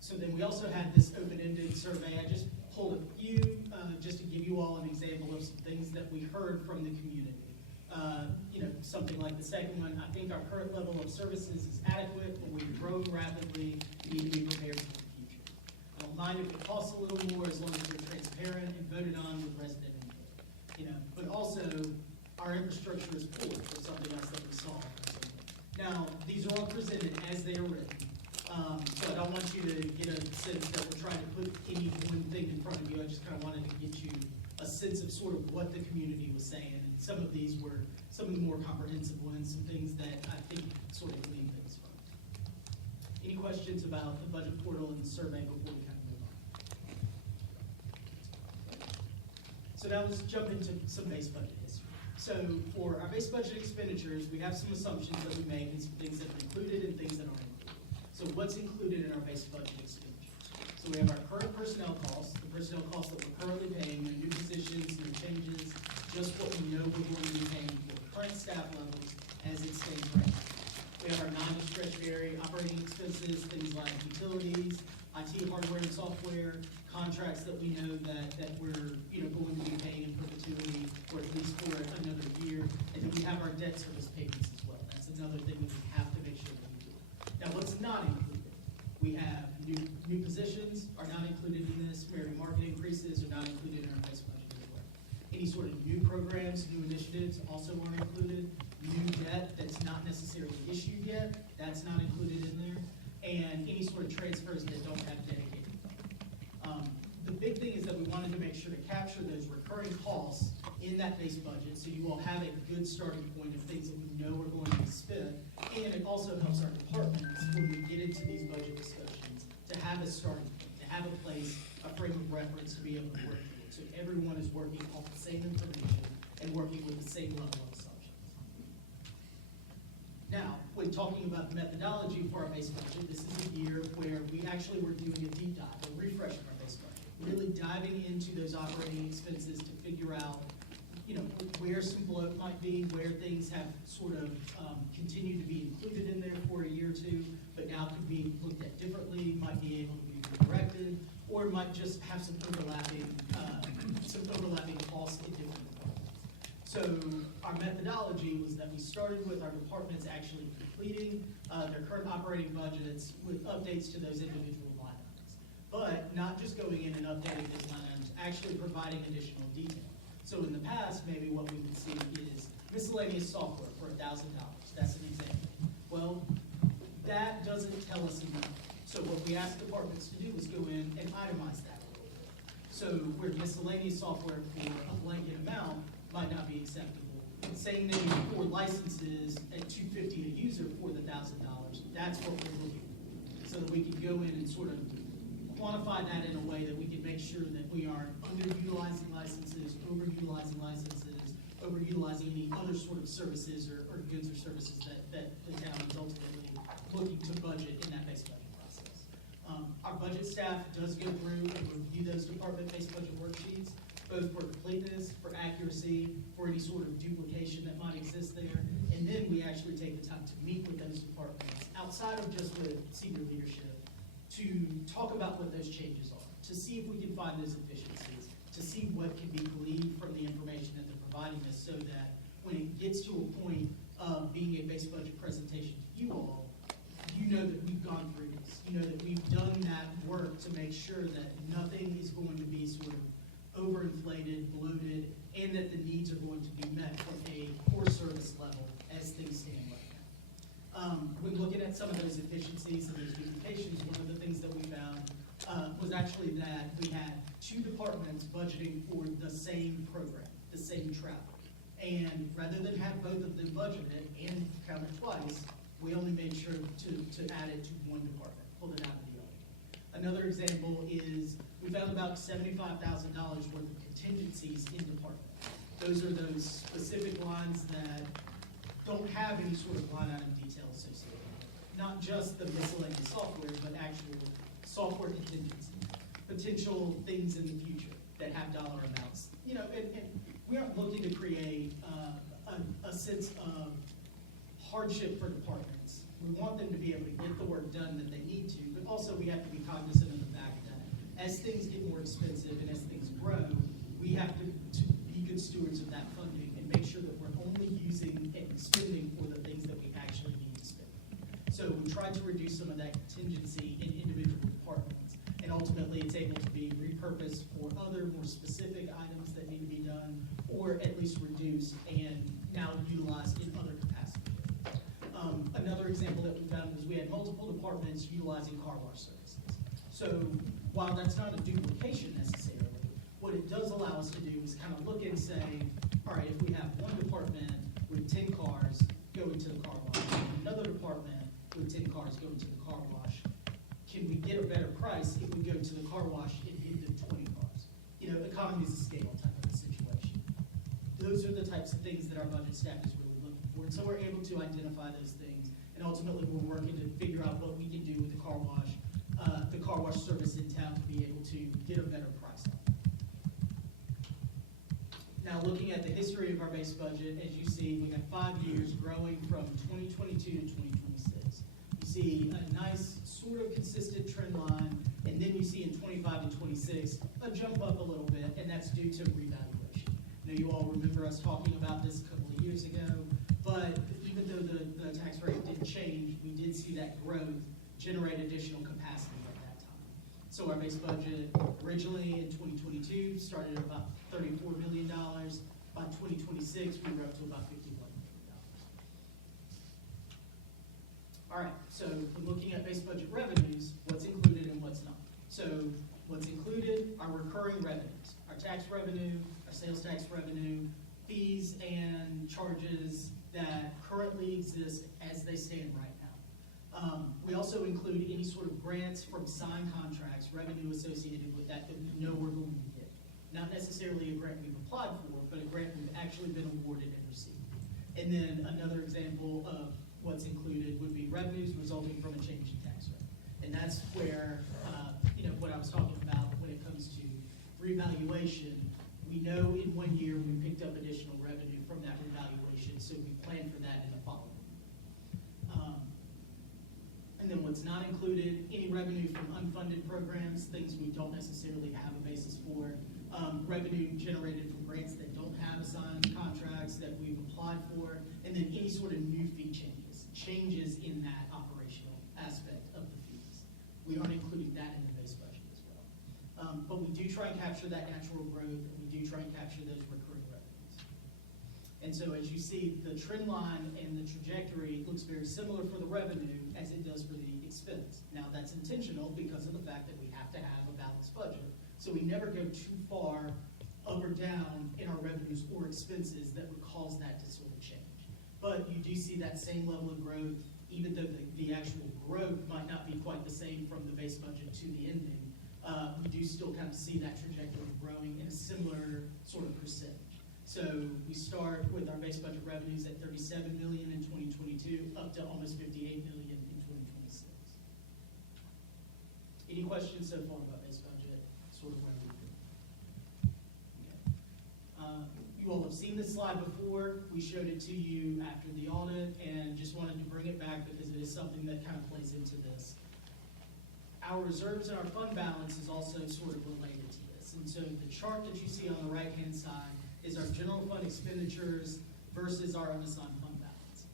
So then we also had this open-ended survey. I just pulled a few just to give you all an example of some things that we heard from the community. Something like the second one, I think our current level of services is adequate, but we're growing rapidly, we need to be prepared for the future. I don't mind if it costs a little more as long as we're transparent and voted on with resident input. But also, our infrastructure is poor, for something else that we saw. Now, these are all presented as they are written. So I don't want you to get a sense that we're trying to put any one thing in front of you. I just kind of wanted to get you a sense of sort of what the community was saying. And some of these were some of the more comprehensive ones, some things that I think sort of glean things from. Any questions about the budget portal and the survey before we kind of move on? So now let's jump into some base budget history. So for our base budget expenditures, we have some assumptions that we make and some things that are included and things that aren't included. So what's included in our base budget expenditures? So we have our current personnel costs, the personnel costs that we're currently paying, no new positions, no changes, just what we know we're going to be paying for current staff levels as it stands right now. We have our non-discretionary operating expenses, things like utilities, IT hardware and software, contracts that we know that we're going to be paying in perpetuity or at least for another year. And then we have our debt service payments as well. That's another thing that we have to make sure that we do. Now, what's not included? We have new positions are not included in this. Merit and market increases are not included in our base budget as well. Any sort of new programs, new initiatives also aren't included. New debt that's not necessarily issued yet, that's not included in there. And any sort of transfers that don't have dedicated funding. The big thing is that we wanted to make sure to capture those recurring costs in that base budget so you all have a good starting point of things that we know are going to be spent. And it also helps our departments when we get into these budget discussions to have a starting point, to have a place, a frame of reference to be able to work with. So everyone is working off the same information and working with the same level of assumptions. Now, when talking about the methodology for our base budget, this is a year where we actually were doing a deep dive, a refresh of our base budget, really diving into those operating expenses to figure out, where some bloat might be, where things have sort of continued to be included in there for a year or two, but now could be looked at differently, might be able to be redirected, or might just have some overlapping costs in different departments. So our methodology was that we started with our departments actually completing their current operating budgets with updates to those individual line items. But not just going in and updating those line items, actually providing additional detail. So in the past, maybe what we would see is miscellaneous software for $1,000. That's an example. Well, that doesn't tell us enough. So what we asked departments to do was go in and itemize that a little bit. So where miscellaneous software for a blanket amount might not be acceptable. Saying they need 4 licenses at $250 a user for the $1,000, that's what we're looking for. So that we can go in and sort of quantify that in a way that we can make sure that we aren't underutilizing licenses, overutilizing any other sort of services or goods or services that the town is ultimately looking to budget in that base budget process. Our budget staff does go through and review those department-based budget worksheets, both for completeness, for accuracy, for any sort of duplication that might exist there. And then we actually take the time to meet with those departments outside of just with senior leadership to talk about what those changes are, to see if we can find those efficiencies, to see what can be gleaned from the information that they're providing us so that when it gets to a point of being a base budget presentation to you all, you know that we've gone through this. You know that we've done that work to make sure that nothing is going to be sort of overinflated, bloated, and that the needs are going to be met from a core service level as things stand right now. When looking at some of those efficiencies and those duplications, one of the things that we found was actually that we had 2 departments budgeting for the same program, the same travel. And rather than have both of them budgeted and count it twice, we only made sure to add it to one department, pulled it out of the other. Another example is we found about $75,000 worth of contingencies in department. Those are those specific lines that don't have any sort of line item detail associated with it. Not just the miscellaneous software, but actual software contingency, potential things in the future that have dollar amounts. You know, and we aren't looking to create a sense of hardship for departments. We want them to be able to get the work done that they need to, but also we have to be cognizant of the fact that as things get more expensive and as things grow, we have to be good stewards of that funding and make sure that we're only using and spending for the things that we actually need to spend. So we tried to reduce some of that contingency in individual departments, and ultimately it's able to be repurposed for other more specific items that need to be done, or at least reduced and now utilized in other capacities. Another example that we found was we had multiple departments utilizing car wash services. So while that's not a duplication necessarily, what it does allow us to do is kind of look and say, all right, if we have one department with 10 cars going to the car wash, another department with 10 cars going to the car wash, can we get a better price if we go to the car wash and give them 20 cars? You know, economies of scale type of a situation. Those are the types of things that our budget staff is really looking for. And so we're able to identify those things, and ultimately we're working to figure out what we can do with the car wash service in town to be able to get a better price on it. Now, looking at the history of our base budget, as you see, we have 5 years growing from 2022 to 2026. You see a nice sort of consistent trend line, and then you see in 25 and 26 a jump up a little bit, and that's due to revaluation. Now, you all remember us talking about this a couple of years ago, but even though the tax rate didn't change, we did see that growth generate additional capacity at that time. So our base budget originally in 2022 started at about $34 million. By 2026, we were up to about $51 million. All right, so when looking at base budget revenues, what's included and what's not. So what's included are recurring revenues, our tax revenue, our sales tax revenue, fees and charges that currently exist as they stand right now. We also include any sort of grants from signed contracts, revenue associated with that we know we're going to get. Not necessarily a grant we've applied for, but a grant we've actually been awarded and received. And then another example of what's included would be revenues resulting from a change in tax rate. And that's where, what I was talking about when it comes to revaluation. We know in 1 year we picked up additional revenue from that revaluation, so we plan for that in the following. And then what's not included, any revenue from unfunded programs, things we don't necessarily have a basis for, revenue generated from grants that don't have assigned contracts, sort of new fee changes in that operational aspect of the fees. We aren't including that in the base budget as well. But we do try and capture that natural growth, and we do try and capture those recurring revenues. And so as you see, the trend line and the trajectory looks very similar for the revenue as it does for the expense. Now, that's intentional because of the fact that we have to have a balanced budget. So we never go too far up or down in our revenues or expenses that would cause that to sort of change. But you do see that same level of growth, even though the actual growth might not be quite the same from the base budget to the ending. We do still kind of see that trajectory growing in a similar sort of percentage. So we start with our base budget revenues at $37 million in 2022, up to almost $58 million in 2026. Any questions so far about base budget, sort of where we've been? Okay. You all have seen this slide before. We showed it to you after the audit, and just wanted to bring it back because it is something that kind of plays into this. Our reserves and our fund balance is also sort of related to this. And so the chart that you see on the right-hand side is our general fund expenditures versus our unassigned fund balance.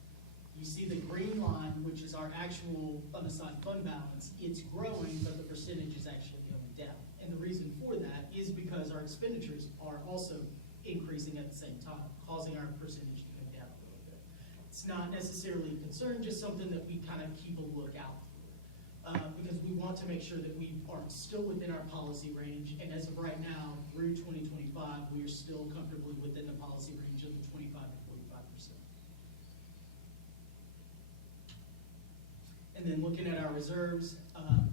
You see the green line, which is our actual unassigned fund balance. It's growing, but the percentage is actually going down. And the reason for that is because our expenditures are also increasing at the same time, causing our percentage to go down a little bit. It's not necessarily a concern, just something that we kind of keep a lookout for. Because we want to make sure that we are still within our policy range, and as of right now, through 2025, we are still comfortably within the policy range of the 25 to 45%. And then looking at our reserves,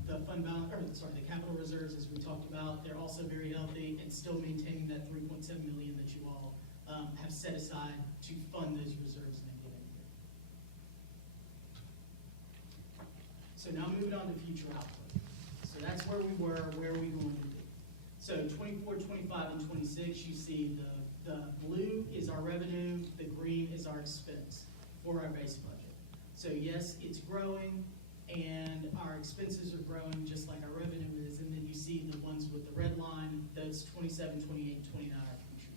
the the capital reserves, as we talked about, they're also very healthy and still maintaining that $3.7 million that you all have set aside to fund those reserves in a given year. So now moving on to future outlook. So that's where we were, where are we going to be? So 24, 25, and 26, you see the blue is our revenue, the green is our expense for our base budget. So yes, it's growing, and our expenses are growing just like our revenue is, and then you see the ones with the red line, that's 27, 28, and 29 are future.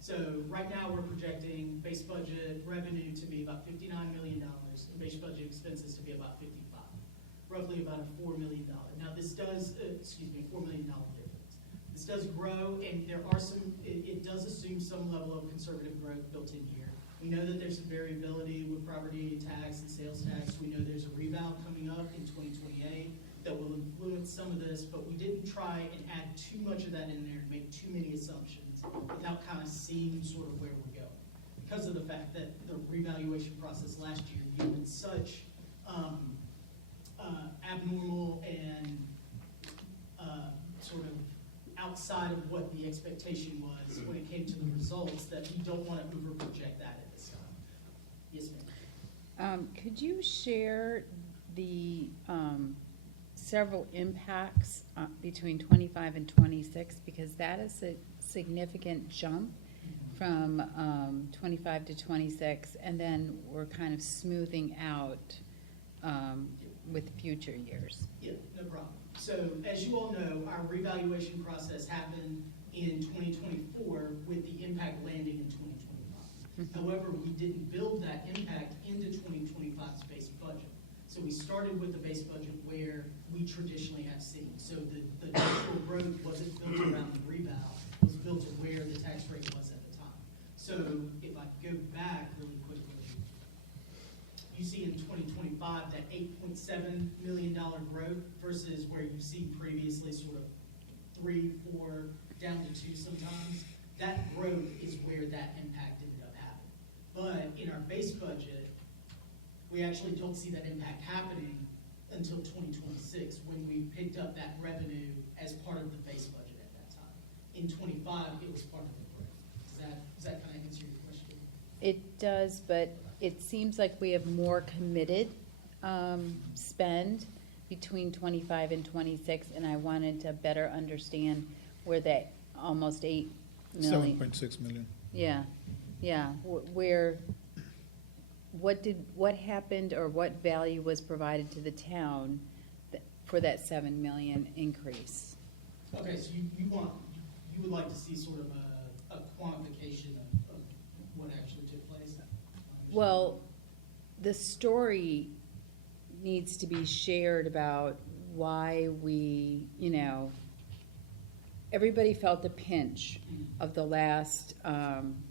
So right now, we're projecting base budget revenue to be about $59 million, and base budget expenses to be about 55, roughly about a $4 million. Now this does, $4 million difference. This does grow, and there are some, it does assume some level of conservative growth built in here. We know that there's some variability with property tax and sales tax. We know there's a rebound coming up in 2028 that will influence some of this, but we didn't try and add too much of that in there and make too many assumptions without kind of seeing sort of where we're going. Because of the fact that the revaluation process last year yielded such abnormal and sort of outside of what the expectation was when it came to the results, that we don't want to over project that at this time. Yes, ma'am. Could you share the several impacts between 25 and 26? Because that is a significant jump from 25 to 26, and then we're kind of smoothing out with future years. Yeah, no problem. So as you all know, our revaluation process happened in 2024 with the impact landing in 2025. However, we didn't build that impact into 2025's base budget. So we started with the base budget where we traditionally have seen. So the natural growth wasn't built around the reval, it was built to where the tax rate was at the time. So if I go back really quickly, you see in 2025 that $8.7 million growth versus where you've seen previously sort of 3, 4, down to 2 sometimes. That growth is where that impact ended up happening. But in our base budget, we actually don't see that impact happening until 2026 when we picked up that revenue as part of the base budget at that time. In 25, it was part of the growth. Does that kind of answer your question? It does, but it seems like we have more committed spend between 25 and 26, and I wanted to better understand where that almost $8 million. 7.6 million. Yeah, what happened or what value was provided to the town for that $7 million increase? Okay, so you would like to see sort of a quantification of what actually took place? Well, the story needs to be shared about why we, everybody felt the pinch of the last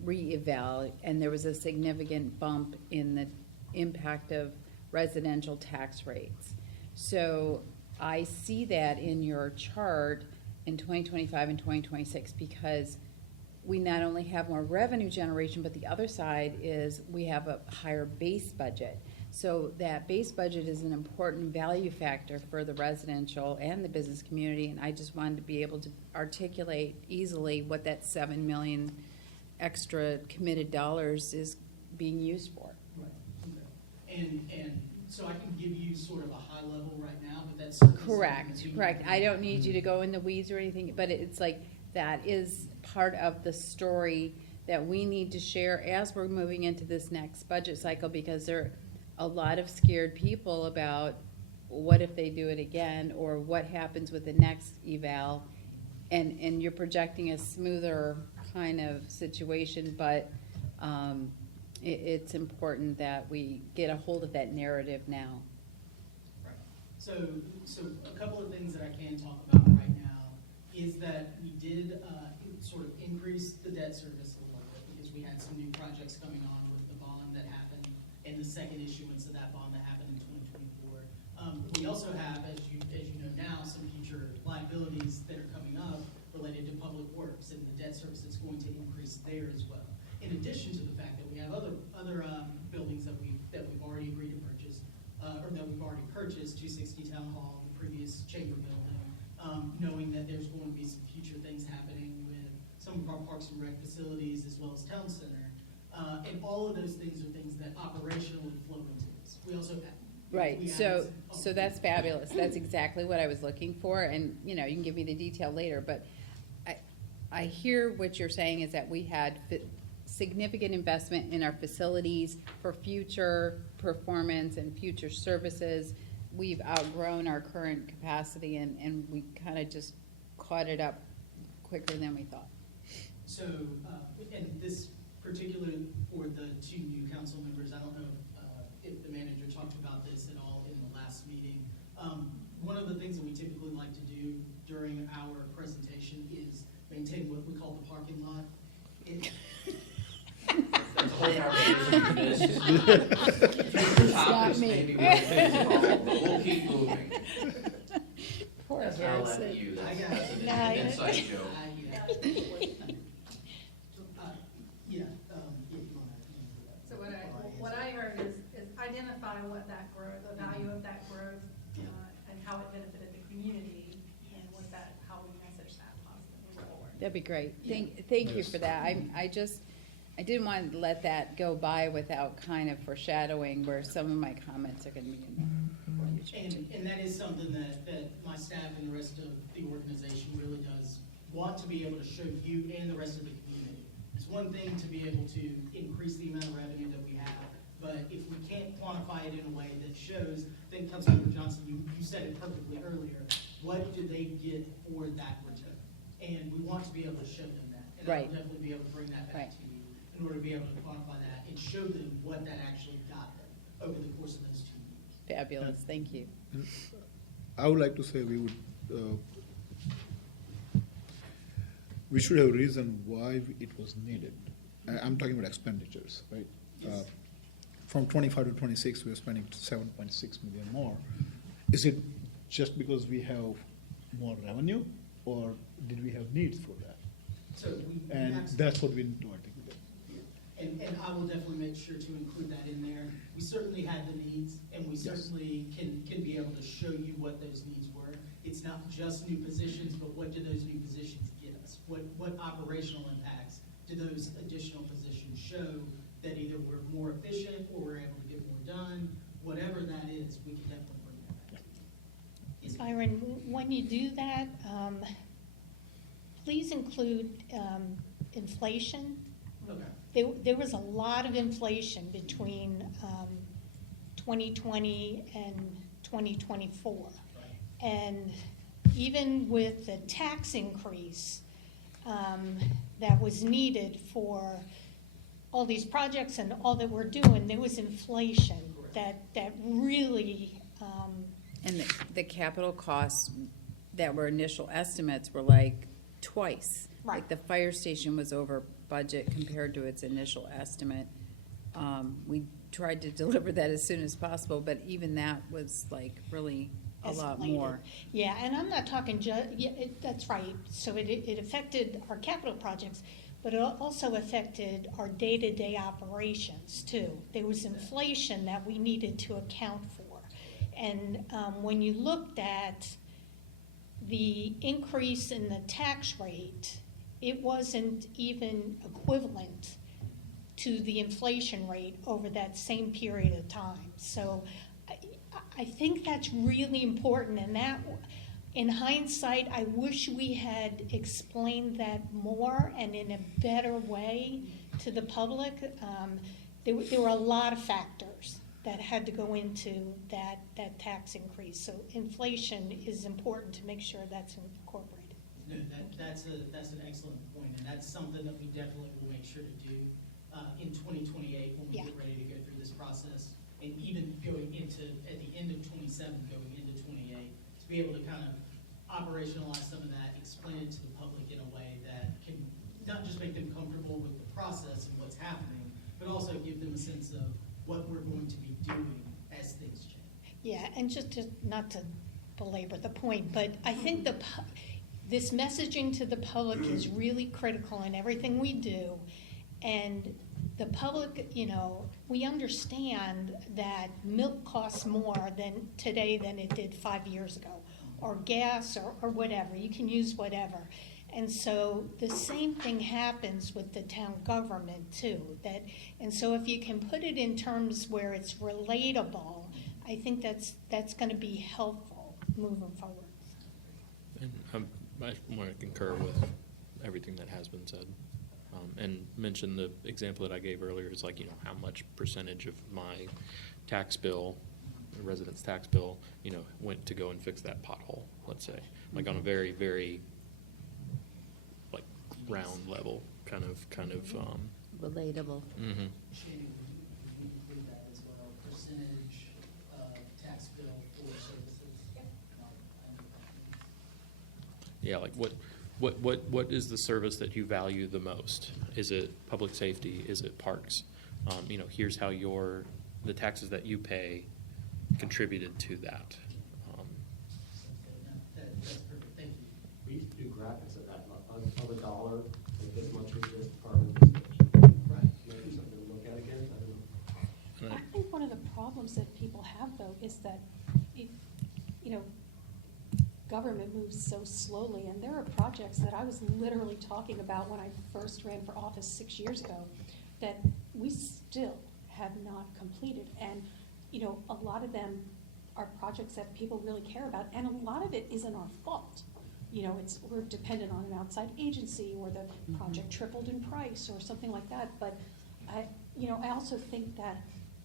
re-eval, and there was a significant bump in the impact of residential tax rates. So I see that in your chart in 2025 and 2026, because we not only have more revenue generation, but the other side is we have a higher base budget. So that base budget is an important value factor for the residential and the business community, and I just wanted to be able to articulate easily what that 7 million extra committed dollars is being used for. Right, okay. And so I can give you sort of a high level right now, but that's certainly something Correct, that we- correct. I don't need you to go in the weeds or anything, but it's like, that is part of the story that we need to share as we're moving into this next budget cycle, because there are a lot of scared people about what if they do it again, or what happens with the next eval. And you're projecting a smoother kind of situation, but it's important that we get a hold of that narrative now. Right. So a couple of things that I can talk about right now is that we did sort of increase the debt service a little bit, because we had some new projects coming on with the bond that happened and the second issuance of that bond that happened in 2024. We also have, as you know now, some future liabilities that are coming up related to public works, and the debt service is going to increase there as well. In addition to the fact that we have other buildings that we've already agreed to purchase, or that we've already purchased, 260 Town Hall, the previous chamber building, knowing that there's going to be some future things happening with some of our Parks and Rec facilities as well as Town Center. And all of those things are things that operationally flow into this. We also have. Right, we so added- that's fabulous. That's exactly what I was looking for, and, you can give me the detail later, but I hear what you're saying is that we had significant investment in our facilities for future performance and future services. We've outgrown our current capacity, and we kind of just caught it up quicker than we thought. So, and this particularly for the two new council members, I don't know if the manager talked about this at all in the last meeting. One of the things that we typically like to do during our presentation is maintain what we call the parking lot. That's a whole conversation for this. Future topics, maybe we'll fix it all, but we'll keep moving. Poor That's how I'll let Harrison. you, I got that's it. an inside joke. Yeah, if you want to. So what I heard is identify what that growth, the value of that growth, and how it benefited the community, and what that, how we message that positively forward. That'd be great. Thank you for that. I didn't want to let that go by without kind of foreshadowing where some of my comments are gonna be in there. And that is something that my staff and the rest of the organization really does want to be able to show you and the rest of the community. It's one thing to be able to increase the amount of revenue that we have, but if we can't quantify it in a way that shows, I think Councilmember Johnson, you said it perfectly earlier, what do they get for that return? And we want to be able to show them that. And Right. I'll definitely be able to bring that back Right. to you in order to be able to quantify that and show them what that actually got them over the course of those 2 years. Fabulous, thank you. I would like to say we should have a reason why it was needed. I'm talking about expenditures, right? Yes. From 25 to 26, we are spending 7.6 million more. Is it just because we have more revenue, or did we have needs for that? So we And absolutely- that's what we need to articulate. And I will definitely make sure to include that in there. We certainly had the needs, and we Yes. certainly can be able to show you what those needs were. It's not just new positions, but what do those new positions get us? What operational impacts do those additional positions show that either we're more efficient or we're able to get more done? Whatever that is, we can definitely bring that back. Yes, ma'am. Byron, when you do that, please include inflation. Okay. There was a lot of inflation between 2020 and 2024. Right. And even with the tax increase that was needed for all these projects and all that we're doing, there was inflation. Correct. that really, And the capital costs that were initial estimates were like twice. Like Right. the fire station was over budget compared to its initial estimate. We tried to deliver that as soon as possible, but even that was like really a lot escalated. more. Yeah, and I'm not talking that's right. So it affected our capital projects, but it also affected our day-to-day operations too. There was inflation that we needed to account for. And when you looked at the increase in the tax rate, it wasn't even equivalent to the inflation rate over that same period of time. So I think that's really important, and that, in hindsight, I wish we had explained that more and in a better way to the public. There were a lot of factors that had to go into that tax increase. So inflation is important to make sure that's incorporated. No, that's an excellent point, and that's something that we definitely will make sure to do in 2028 when we Yeah. get ready to go through this process, and even going into, at the end of 27, going into 28, to be able to kind of operationalize some of that, explain it to the public in a way that can not just make them comfortable with the process and what's happening, but also give them a sense of what we're going to be doing as things change. Yeah, and just not to belabor the point, but I think this messaging to the public is really critical in everything we do. And the public, we understand that milk costs more today than it did 5 years ago, or gas, or whatever. You can use whatever. And so the same thing happens with the town government too. And so if you can put it in terms where it's relatable, I think that's going to be helpful moving forward. And I want to concur with everything that has been said. And mention the example that I gave earlier is like, how much percentage of my tax bill, resident's tax bill, went to go and fix that pothole, let's say. Like on a very, very, like, round level, kind of. Relatable. Mhm. Shannon, would you include that as well, percentage of tax bill for services? Yeah, like what is the service that you value the most? Is it public safety? Is it parks? Here's how the taxes that you pay contributed to that. That's perfect, thank you. We used to do graphics of that, of a dollar, like this much is this department, this much. Right. Maybe something to look at again, I don't know. And I think one of the problems that people have, though, is that, government moves so slowly, and there are projects that I was literally talking about when I first ran for office 6 years ago that we still have not completed. And, a lot of them are projects that people really care about, and a lot of it isn't our fault. We're dependent on an outside agency, or the project tripled in price, or something like that. But I also think that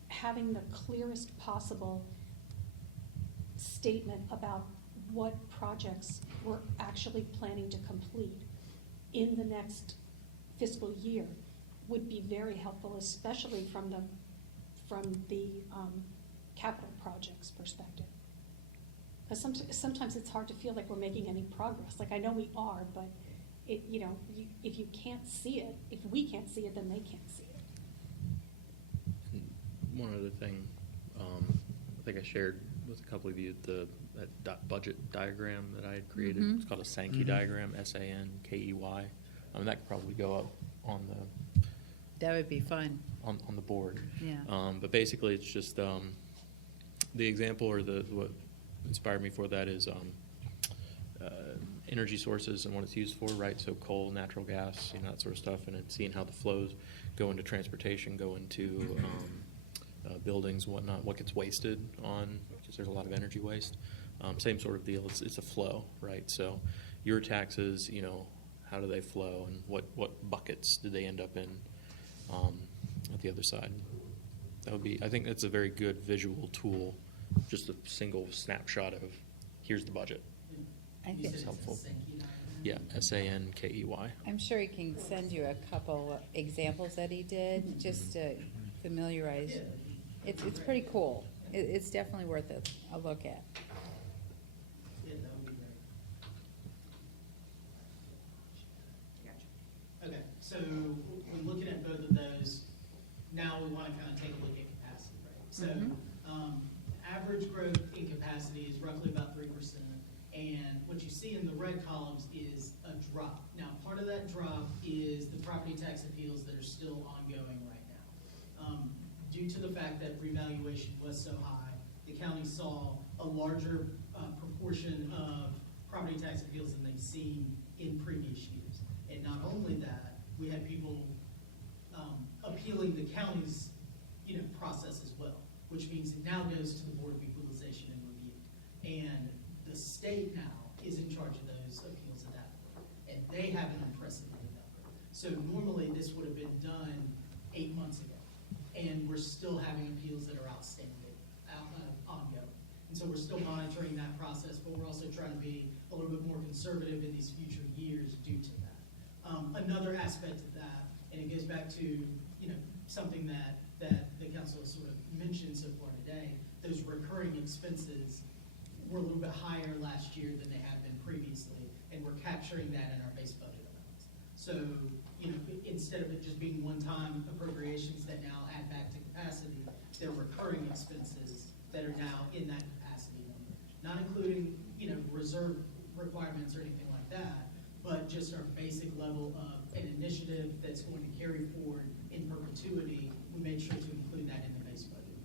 having the clearest possible statement about what projects we're actually planning to complete in the next fiscal year would be very helpful, especially from the capital projects perspective. Because sometimes it's hard to feel like we're making any progress. Like, I know we are, but if you can't see it, if we can't see it, then they can't see it. And one other thing, I think I shared with a couple of you that budget diagram that I had created. Mhm. It's called a Sankey diagram, SANKEY. That could probably go up on the That would be fun, on the board. yeah. But basically, it's just the example, or what inspired me for that is energy sources and what it's used for, right? So coal, natural gas, that sort of stuff, and it's seeing how the flows go into transportation, go into buildings, whatnot, what gets wasted on, because there's a lot of energy waste. Same sort of deal. It's a flow, right? So your taxes, how do they flow, and what buckets do they end up in at the other side? I think that's a very good visual tool, just a single snapshot of, here's the budget. I You think said it's helpful. a Sankey diagram? Yeah, SANKEY. I'm sure he can send you a couple examples that he did, just to familiarize. Yeah. It's pretty cool. It's definitely worth a look at. Yeah, that would be great. Okay, so we're looking at both of those. Now we want to kind of take a look at capacity, right? So, average growth in capacity is roughly about 3%. And what you see in the red columns is a drop. Now, part of that drop is the property tax appeals that are still ongoing right now. Due to the fact that revaluation was so high, the county saw a larger proportion of property tax appeals than they've seen in previous years. And not only that, we had people appealing the county's process as well, which means it now goes to the Board of Equalization and Review. And the state now is in charge of those appeals at that point, and they have an unprecedented number. So normally this would have been done 8 months ago, and we're still having appeals that are outstanding, ongoing. And so we're still monitoring that process, but we're also trying to be a little bit more conservative in these future years due to that. Another aspect of that, and it goes back to something that the council has sort of mentioned so far today, those recurring expenses were a little bit higher last year than they had been previously, and we're capturing that in our base budget amounts. So, instead of it just being one-time appropriations that now add back to capacity, they're recurring expenses that are now in that capacity number. Not including, reserve requirements or anything like that, but just our basic level of an initiative that's going to carry forward in perpetuity. We made sure to include that in the base budget.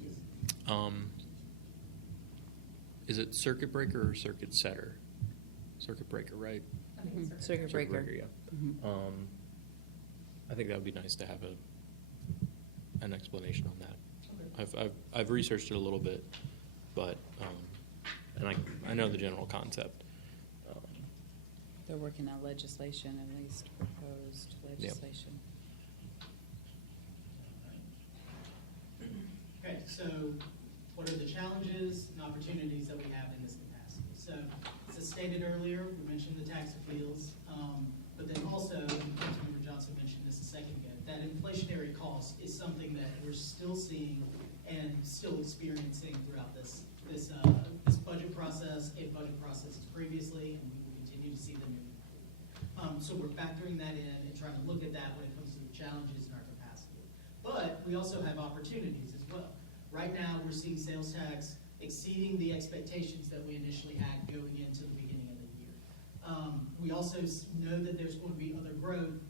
Yes. Is it circuit breaker or circuit setter? Circuit breaker, right? I think it's Circuit breaker. Yeah. I think that would be nice to have an explanation on that. I've researched it a little bit, but and I know the general concept. They're working on legislation, at least proposed legislation. Okay, so what are the challenges and opportunities that we have in this capacity? So, as stated earlier, we mentioned the tax appeals, but then also, Councilmember Johnson mentioned this a second ago, that inflationary cost is something that we're still seeing and still experiencing throughout this budget process and budget processes previously, and we will continue to see them moving forward. So we're factoring that in and trying to look at that when it comes to the challenges in our capacity. But we also have opportunities as well. Right now, we're seeing sales tax exceeding the expectations that we initially had going into the beginning of the year. We also know that there's going to be other growth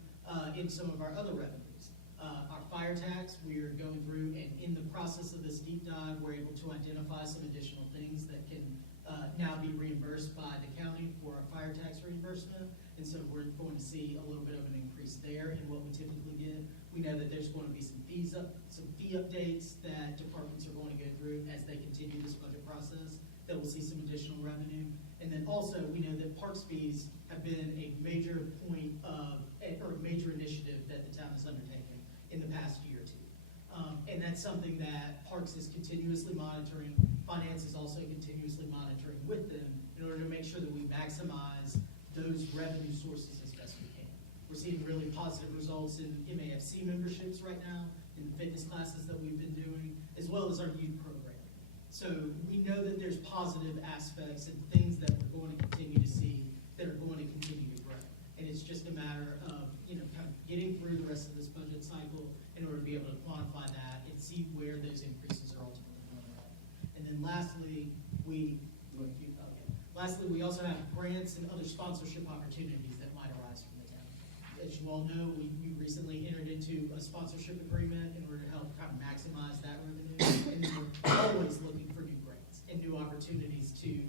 in some of our other revenues. Our fire tax, we are going through, and in the process of this deep dive, we're able to identify some additional things that can now be reimbursed by the county for our fire tax reimbursement. And so we're going to see a little bit of an increase there in what we typically get. We know that there's going to be some fee updates that departments are going to go through as they continue this budget process, that we'll see some additional revenue. And then also, we know that parks fees have been a major point of, or a major initiative that the town has undertaken in the past year or two. And that's something that Parks is continuously monitoring. Finance is also continuously monitoring with them in order to make sure that we maximize those revenue sources as best we can. We're seeing really positive results in MAFC memberships right now, in the fitness classes that we've been doing, as well as our youth program. So we know that there's positive aspects and things that we're going to continue to see that are going to continue to grow. And it's just a matter of, kind of getting through the rest of this budget cycle in order to be able to quantify that and see where those increases are ultimately going to happen. And then lastly, we also have grants and other sponsorship opportunities that might arise from the town. As you all know, we recently entered into a sponsorship agreement in order to help kind of maximize that revenue. And then we're always looking for new grants and new opportunities to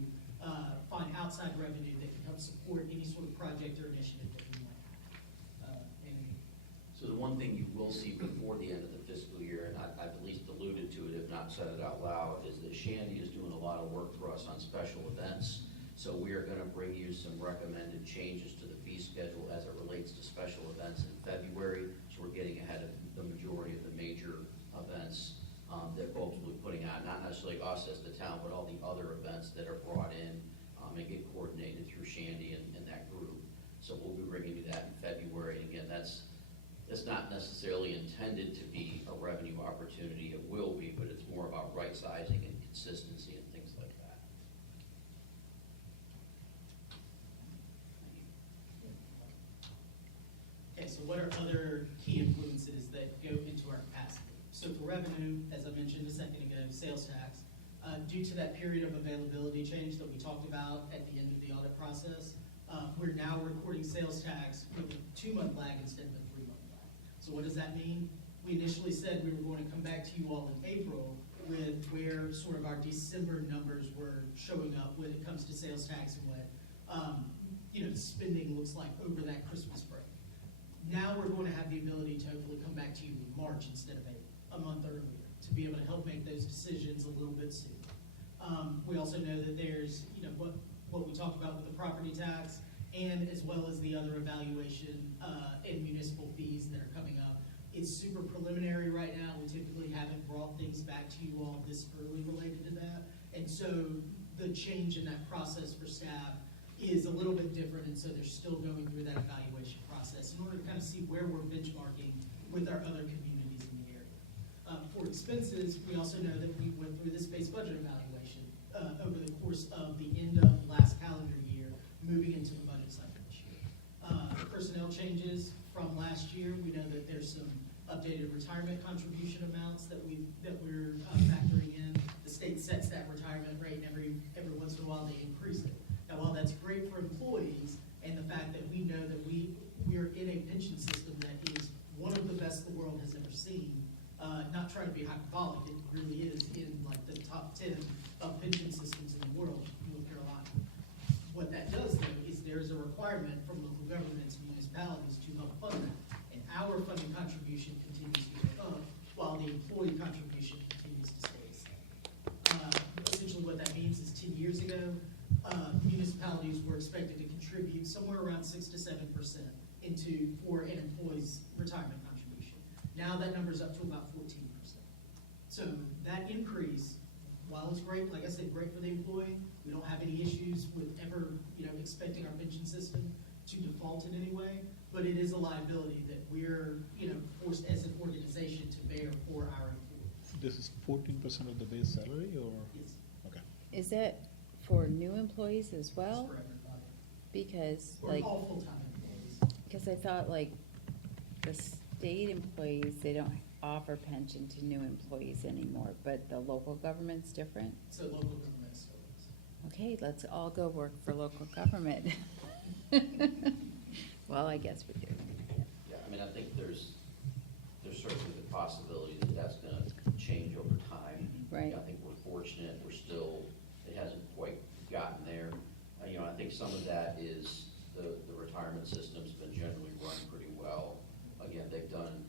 find outside revenue that can help support any sort of project or initiative that we might have. So the one thing you will see before the end of the fiscal year, and I've at least alluded to it, if not said it out loud, is that Shandy is doing a lot of work for us on special events. So we are going to bring you some recommended changes to the fee schedule as it relates to special events in February. So we're getting ahead of the majority of the major events that folks will be putting on, not necessarily us as the town, but all the other events that are brought in and get coordinated through Shandy and that group. So we'll be bringing you that in February. And again, that's it's not necessarily intended to be a revenue opportunity. It will be, but it's more about right sizing and consistency and things like that. Okay, so what are other key influences that go into our capacity? So for revenue, as I mentioned a second ago, sales tax, due to that period of availability change that we talked about at the end of the audit process, we're now recording sales tax with a 2-month lag instead of a 3-month lag. So what does that mean? We initially said we were going to come back to you all in April with where sort of our December numbers were showing up when it comes to sales tax and what, the spending looks like over that Christmas break. Now we're going to have the ability to hopefully come back to you in March instead of April, a month earlier, to be able to help make those decisions a little bit sooner. We also know that there's, what we talked about with the property tax, and as well as the other evaluation and municipal fees that are coming up. It's super preliminary right now. We typically haven't brought things back to you all this early related to that. And so the change in that process for staff is a little bit different, and so they're still going through that evaluation process in order to kind of see where we're benchmarking with our other communities in the area. For expenses, we also know that we went through this base budget evaluation over the course of the end of last calendar year, moving into the budget cycle this year. Personnel changes from last year, we know that there's some updated retirement contribution amounts that we're factoring in. The state sets that retirement rate, and every once in a while they increase it. Now, while that's great for employees, and the fact that we know that we're in a pension system that is one of the best the world has ever seen, not trying to be hyperbolic, it really is in like the top 10 of pension systems in the world, North Carolina. What that does, though, is there's a requirement from local governments and municipalities to help fund that. And our funding contribution continues to go up, while the employee contribution continues to stay the same. Essentially what that means is 10 years ago, municipalities were expected to contribute somewhere around 6 to 7% for an employee's retirement contribution. Now that number's up to about 14%. So that increase, while it's great, like I said, great for the employee, we don't have any issues with ever, expecting our pension system to default in any way, but it is a liability that we're, forced as an organization to bear for our employees. This is 14% of the base salary, or? Yes, Okay. Is that for new employees as it's well? for everybody. Because Or like, all full-time employees. because I thought like the state employees, they don't offer pension to new employees anymore, but the local government's different? So local government still is. Okay, let's all go work for local government. Well, I guess we do. Yeah, I think there's certainly the possibility that that's gonna change over time. Right. I think we're fortunate, it hasn't quite gotten there. I think some of that is the retirement system's been generally run pretty well. Again, they've done,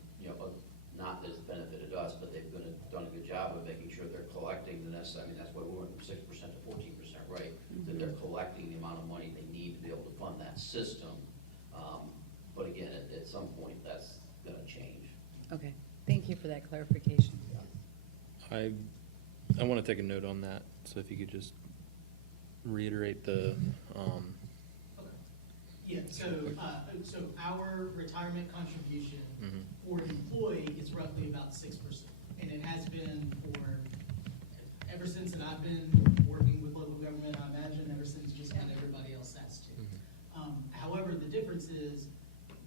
not that it's benefited us, but they've done a good job of making sure they're collecting the necessary, that's why we went from 6% to 14%, right? That they're collecting the amount of money they need to be able to fund that system. But again, at some point, that's gonna change. Okay, thank you for that clarification. I want to take a note on that, so if you could just reiterate the, Okay. Yeah, so our retirement contribution Mhm. for an employee is roughly about 6%. And it has been ever since that I've been working with local government, I imagine, ever since just about everybody else has to. However, the difference is,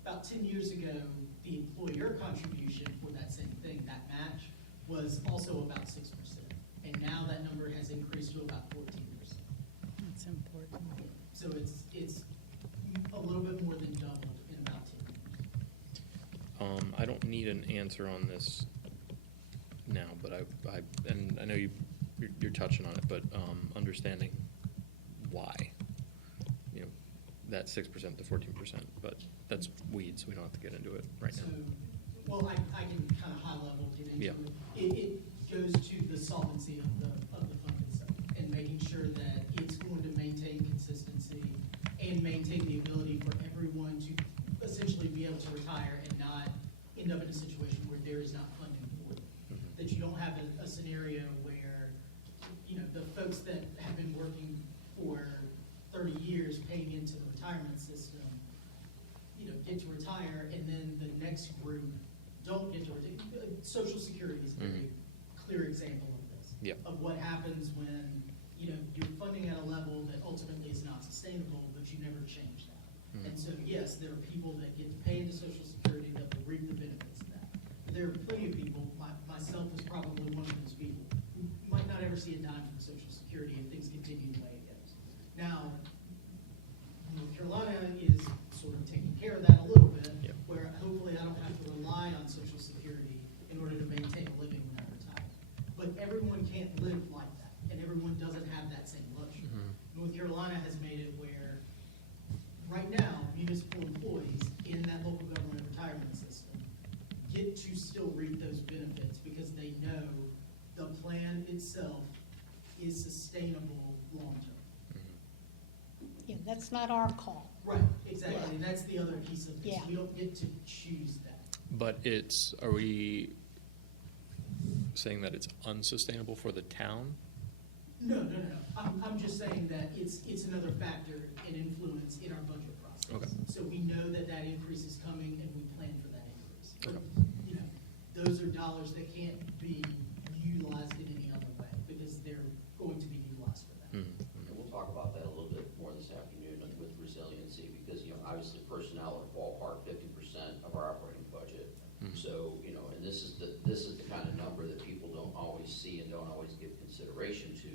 about 10 years ago, the employer contribution for that same thing, that match, was also about 6%. And now that number has increased to about 14%. That's important. So it's a little bit more than doubled in about 10 years. I don't need an answer on this now, but and I know you're touching on it, but understanding why, that 6% to 14%, but that's weeds, we don't have to get into it right So, now. well, I can kind of high level get into Yeah. it. It goes to the solvency of the funding side and making sure that it's going to maintain consistency and maintain the ability for everyone to essentially be able to retire and not end up in a situation where there is not funding for it. That you don't have a scenario where, the folks that have been working for 30 years paying into the retirement system, get to retire, and then the next next group don't get to, Social Security is a very clear example of this. Yep. Of what happens when, you're funding at a level that ultimately is not sustainable, but you never change that. And so, yes, there are people that get to pay into Social Security that will reap the benefits of that. But there are plenty of people, myself is probably one of those people, who might not ever see a dime from Social Security if things continue the way it goes. Now, North Carolina is sort of taking care of that a little bit, Yep. where hopefully I don't have to rely on Social Security in order to maintain a living when I retire. But everyone can't live like that, and everyone doesn't have that same luxury. North Carolina has made it where, right now, municipal employees in that local government retirement system get to still reap those benefits because they know the plan itself is sustainable long-term. Yeah, that's not our call. Right, exactly, and that's the other piece of this. Yeah. We don't get to choose that. But are we saying that it's unsustainable for the town? No. I'm just saying that it's another factor and influence in our budget process. Okay. So we know that increase is coming and we plan for that increase. But, Okay. those are dollars that can't be utilized in any other way because they're going to be utilized for that. And we'll talk about that a little bit more this afternoon with resiliency, because, obviously personnel are ballpark 50% of our operating budget. So, and this is the kind of number that people don't always see and don't always give consideration to.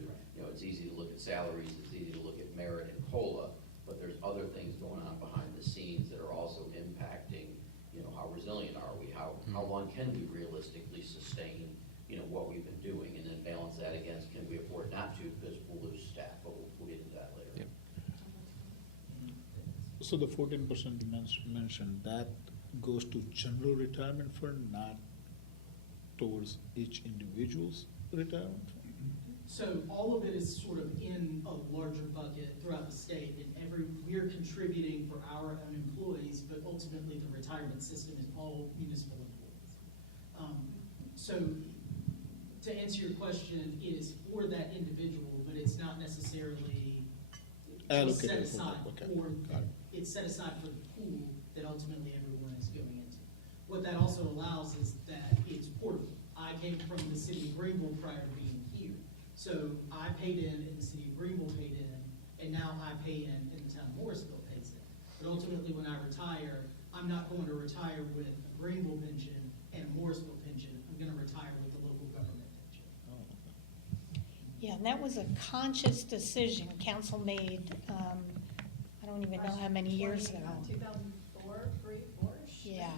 It's easy to look at salaries, it's easy to look at merit and COLA, but there's other things going on behind the scenes that are also impacting, how resilient are we? How long can we realistically sustain, what we've been doing, and then balance that against, can we afford not to, because we'll lose staff, but we'll get into that later. Yep. So the 14% you mentioned, that goes to general retirement fund, not towards each individual's retirement fund? So all of it is sort of in a larger bucket throughout the state, and we're contributing for our own employees, but ultimately the retirement system is all municipal employees. So to answer your question, it is for that individual, but it's not necessarily just set Allocated for aside that, okay. for, Got it. it's set aside for the pool that ultimately everyone is going into. What that also allows is that it's portable. I came from the city of Greenville prior to being here. So I paid in, and the city of Greenville paid in, and now I pay in, and the town of Morrisville pays in. But ultimately, when I retire, I'm not going to retire with a Greenville pension and a Morrisville pension. I'm going to retire with the local government pension. Oh, okay. Yeah, and that was a conscious decision council made, I don't even know how many years ago. 2004, 4-ish? Yeah,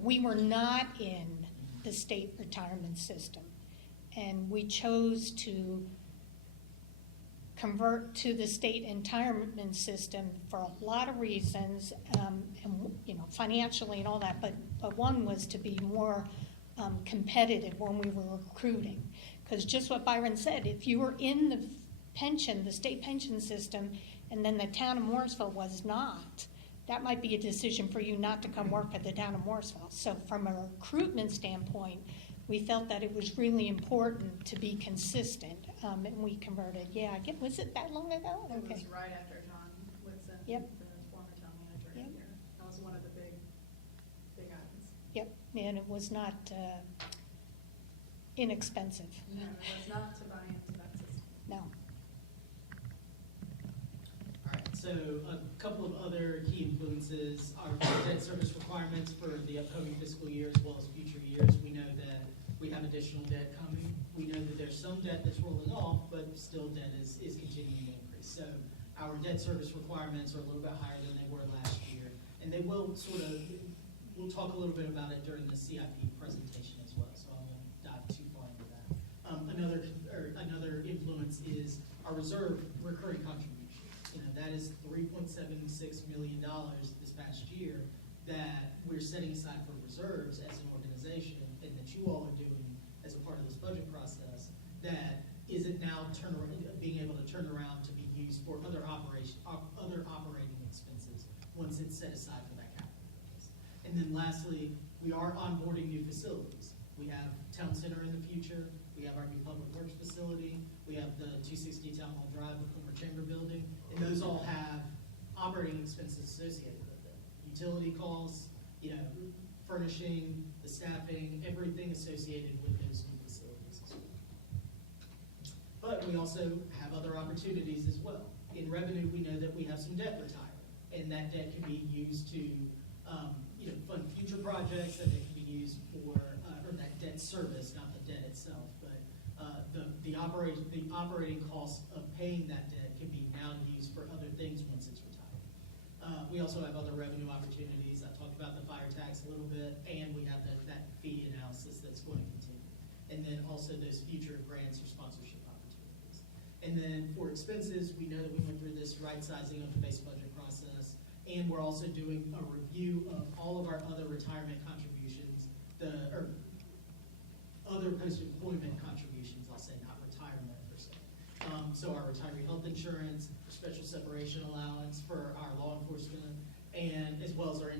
we were not in the state retirement system. And we chose to convert to the state retirement system for a lot of reasons, and, financially and all that, but one was to be more competitive when we were recruiting. Because just what Byron said, if you were in the pension, the state pension system, and then the town of Morrisville was not, that might be a decision for you not to come work for the town of Morrisville. So from a recruitment standpoint, we felt that it was really important to be consistent, and we converted. Yeah, was it that long ago? It Okay. was right after John Whitson, Yep. the former town manager Yep. here. That was one of the big items. Yep, and it was not inexpensive. No, it was not to buy into that system. No. All right, so a couple of other key influences are debt service requirements for the upcoming fiscal year as well as future years. We know that we have additional debt coming. We know that there's some debt that's rolling off, but still debt is continuing to increase. So our debt service requirements are a little bit higher than they were last year. And they will we'll talk a little bit about it during the CIP presentation as well, so I won't dive too far into that. Another influence is our reserve recurring contributions. That is $3.76 million this past year that we're setting aside for reserves as an organization, and that you all are doing as a part of this budget process, that isn't now being able to turn around to be used for other operating expenses once it's set aside for that capital purpose. And then lastly, we are onboarding new facilities. We have Town Center in the future. We have our new Public Works facility. We have the 260 Town Hall Drive, the former Chamber Building, and those all have operating expenses associated with them. Utility costs, furniture furnishing, the staffing, everything associated with those new facilities as well. But we also have other opportunities as well. In revenue, we know that we have some debt retired, and that debt can be used to, fund future projects, and it can be used for, or that debt service, not the debt itself, but the operating cost of paying that debt can be now used for other things once it's retired. We also have other revenue opportunities. I talked about the fire tax a little bit, and we have that fee analysis that's going to continue. And then also those future grants or sponsorship opportunities. And then for expenses, we know that we went through this right sizing of the base budget process, and we're also doing a review of all of our other retirement contributions, or other post-employment contributions, I'll say, not retirement per se. So our retiree health insurance, special separation allowance for our law enforcement, and as well as our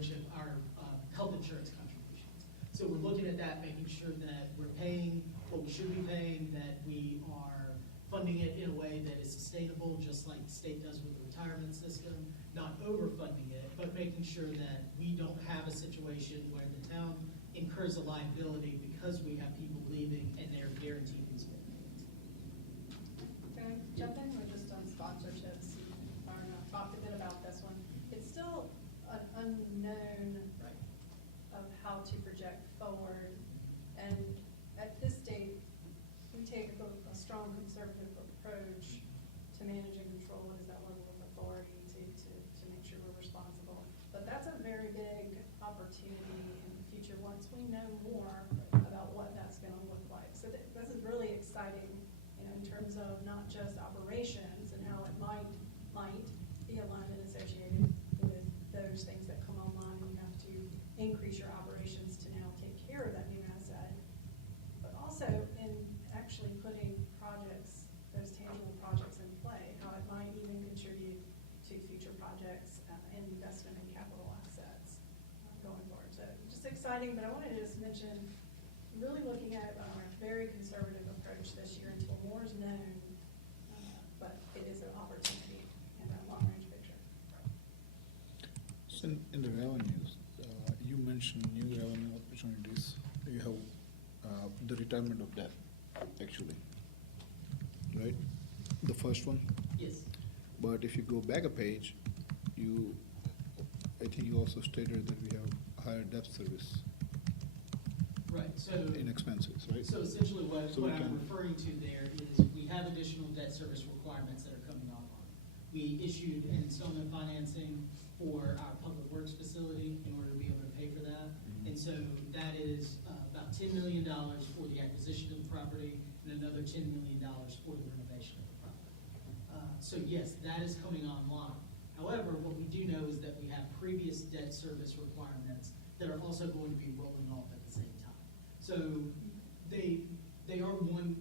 health insurance contributions. So we're looking at that, making sure that we're paying what we should be paying, that we are funding it in a way that is sustainable, just like the state does with the retirement system, not overfunding it, but making sure that we don't have a situation where the town incurs a liability because we have people leaving and they're guaranteed these benefits. Can I jump in? We're just on sponsorships. Byron talked a bit about this one. It's still an unknown of how to project forward. And at this stage, we take a strong conservative approach to manage and control what is that level of authority to make sure we're responsible. But that's a very big opportunity in the future once we know more about what that's going to look like. So this is really exciting, in terms of not just operations and how it might be alignment associated with those things that come online. You have to increase your operations to now take care of that new asset, but also in actually putting projects, those tangible projects in play, how it might even contribute to future projects and investment in capital assets going forward. So just exciting, but I wanted to just mention, really looking at a very conservative approach this year until more is known, but it is an opportunity in that long-range picture. So in the revenues, you mentioned new revenue opportunities. You have the retirement of debt, actually, right? The first one. Yes. But if you go back a page, I think you also stated that we have higher debt service Right, so. in expenses, right? So essentially what So we I'm can- referring to there is we have additional debt service requirements that are coming online. We issued installment financing for our public works facility in order to be able to pay for that. And so that is about $10 million for the acquisition of the property and another $10 million for the renovation of the property. So yes, that is coming online. However, what we do know is that we have previous debt service requirements that are also going to be rolling off at the same time. So they are one,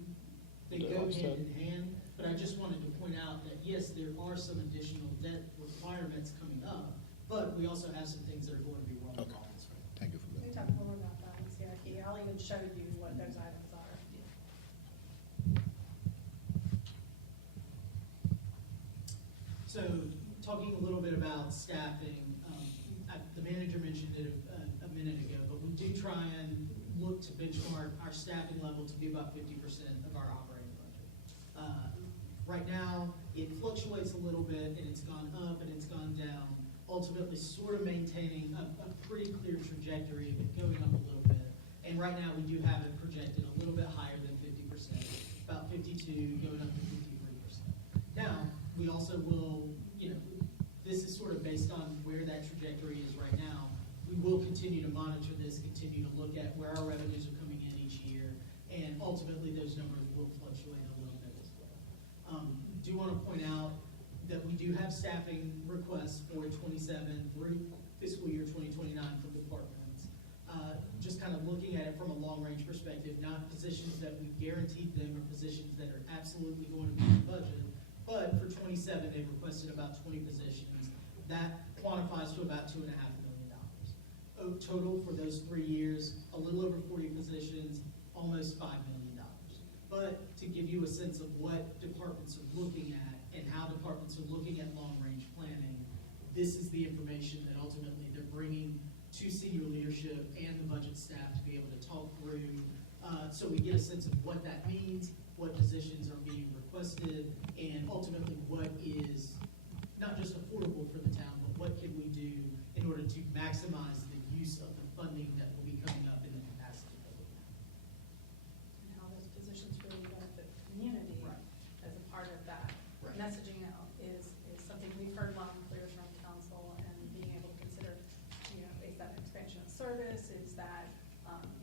they They're go offset. hand in hand, but I just wanted to point out that yes, there are some additional debt requirements coming up, but we also have some things that are going to be rolling Okay. off as well. Thank you for We that. talk more about that in CIP. I'll even show you what those items are. So, talking a little bit about staffing, the manager mentioned it a minute ago, but we do try and look to benchmark our staffing level to be about 50% of our operating budget. Right now, it fluctuates a little bit, and it's gone up and it's gone down, ultimately sort of maintaining a pretty clear trajectory of it going up a little bit. And right now, we do have it projected a little bit higher than 50%, about 52, going up to 53%. Now, we also will, this is sort of based on where that trajectory is right now. We will continue to monitor this, continue to look at where our revenues are coming in each year, and ultimately those numbers will fluctuate a little bit as well. Do want to point out that we do have staffing requests for 27 through fiscal year 2029 from departments. Just kind of looking at it from a long-range perspective, not positions that we've guaranteed them or positions that are absolutely going to be in the budget, but for 27, they've requested about 20 positions. That quantifies to about $2.5 million. Total for those 3 years, a little over 40 positions, almost $5 million. But to give you a sense of what departments are looking at and how departments are looking at long-range planning, this is the information that ultimately they're bringing to senior leadership and the budget staff to be able to talk through, so we get a sense of what that means, what positions are being requested, and ultimately what is not just affordable for the town, but what can we do in order to maximize the use of the funding that will be coming up in the capacity that we have. And how those positions really benefit the community Right. as a part of that. Right. Messaging out is something we've heard loud and clear from council, and being able to consider, is that an expansion of service, is that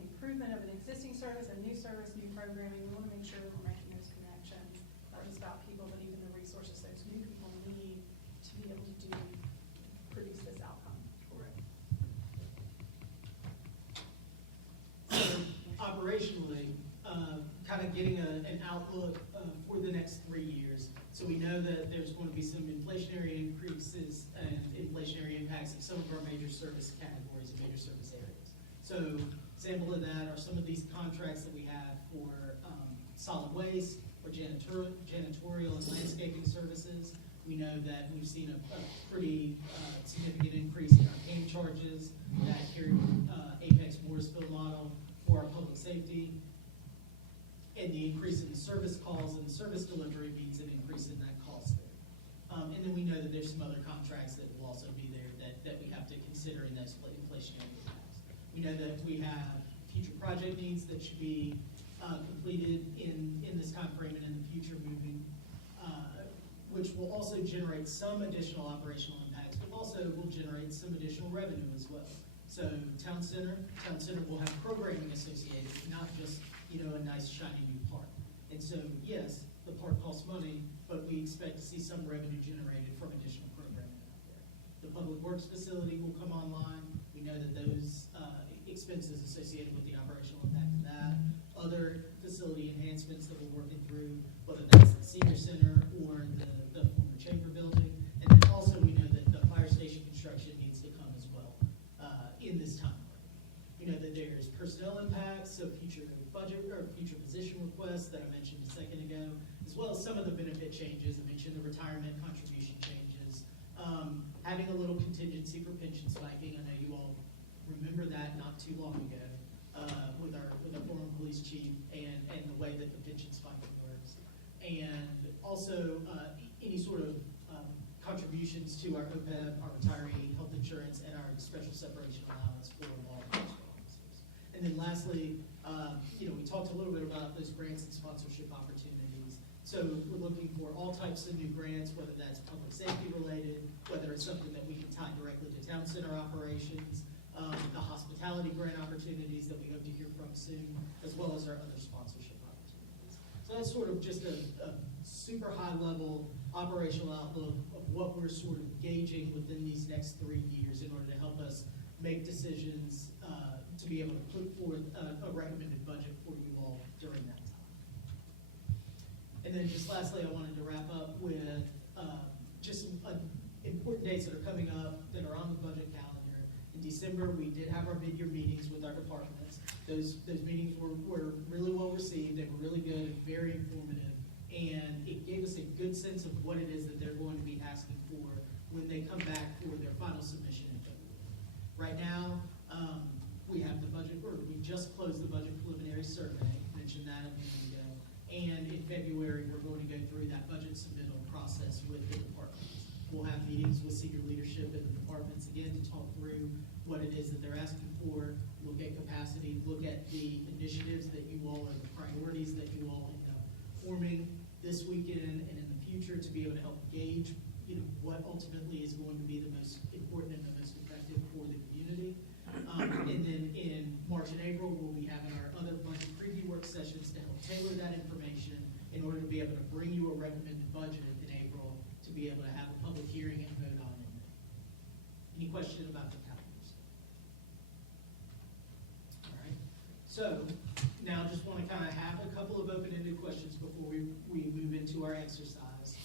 improvement of an existing service, a new service, new programming. We want to make sure that we're making those connections, not just about people, but even the resources those new people need to be able to produce this outcome. Correct. So operationally, kind of getting an outlook for the next 3 years. So we know that there's going to be some inflationary increases and inflationary impacts in some of our major service categories and major service areas. So example of that are some of these contracts that we have for solid waste, or janitorial and landscaping services. We know that we've seen a pretty significant increase in our CAM charges that carry Apex Morrisville model for our public safety. And the increase in the service calls and service delivery means an increase in that cost there. And then we know that there's some other contracts that will also be there that we have to consider in those inflationary impacts. We know that we have future project needs that should be completed in this time frame and in the future moving, which will also generate some additional operational impacts, but also will generate some additional revenue as well. So Town Center will have programming associated, not just, a nice shiny new park. And so, yes, the park costs money, but we expect to see some revenue generated from additional programming out there. The Public Works facility will come online. We know that those expenses associated with the operational impact of that. Other facility enhancements that we're working through, whether that's the senior center or the former chamber building. And then also we know that the fire station construction needs to come as well in this time frame. We know that there's personnel impacts, so future budget or future position requests that I mentioned a second ago, as well as some of the benefit changes. I mentioned the retirement contribution changes. Having a little contingency for pension spiking. I know you all remember that not too long ago with our former police chief and the way that the pension spiking works. And also any sort of contributions to our OPEB, our retiree health insurance, and our special separation allowance for law enforcement officers. And then lastly, we talked a little bit about those grants and sponsorship opportunities. So we're looking for all types of new grants, whether that's public safety related, whether it's something that we can tie directly to town center operations, the hospitality grant opportunities that we hope to hear from soon, as well as our other sponsorship opportunities. So that's sort of just a super high level operational outlook of what we're sort of gauging within these next 3 years in order to help us make decisions to be able to put forth a recommended budget for you all during that time. And then just lastly, I wanted to wrap up with just some important dates that are coming up that are on the budget calendar. In December, we did have our mid-year meetings with our departments. Those meetings were really well received. They were really good and very informative. And it gave us a good sense of what it is that they're going to be asking for when they come back for their final submission in February. Right now, we have the budget, or we just closed the budget preliminary survey, mentioned that a minute ago. And in February, we're going to go through that budget submittal process with the departments. We'll have meetings with senior leadership in the departments again to talk through what it is that they're asking for, look at capacity, look at the initiatives that you all, or the priorities that you all end up forming this weekend and in the future to be able to help gauge, what ultimately is going to be the most important and the most effective for the community. And then in March and April, we'll be having our other budget preview work sessions to help tailor that information in order to be able to bring you a recommended budget in April to be able to have a public hearing and vote on it. Any question about the calendars? All right. So now I just want to kind of have a couple of open-ended questions before we move into our exercise.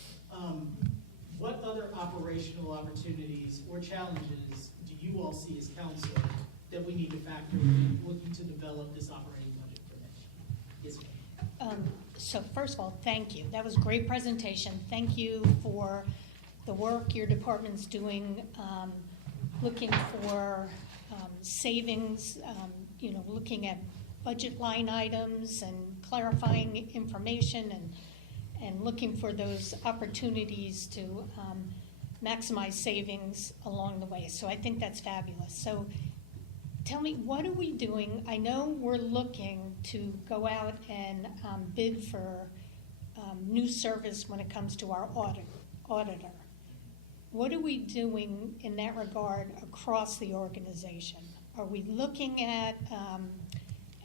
What other operational opportunities or challenges do you all see as council that we need to factor in looking to develop this operating budget for next year? Yes, ma'am. So first of all, thank you. That was a great presentation. Thank you for the work your department's doing, looking for savings, looking at budget line items and clarifying information and looking for those opportunities to maximize savings along the way. So I think that's fabulous. So tell me, what are we doing? I know we're looking to go out and bid for new service when it comes to our auditor. What are we doing in that regard across the organization? Are we looking at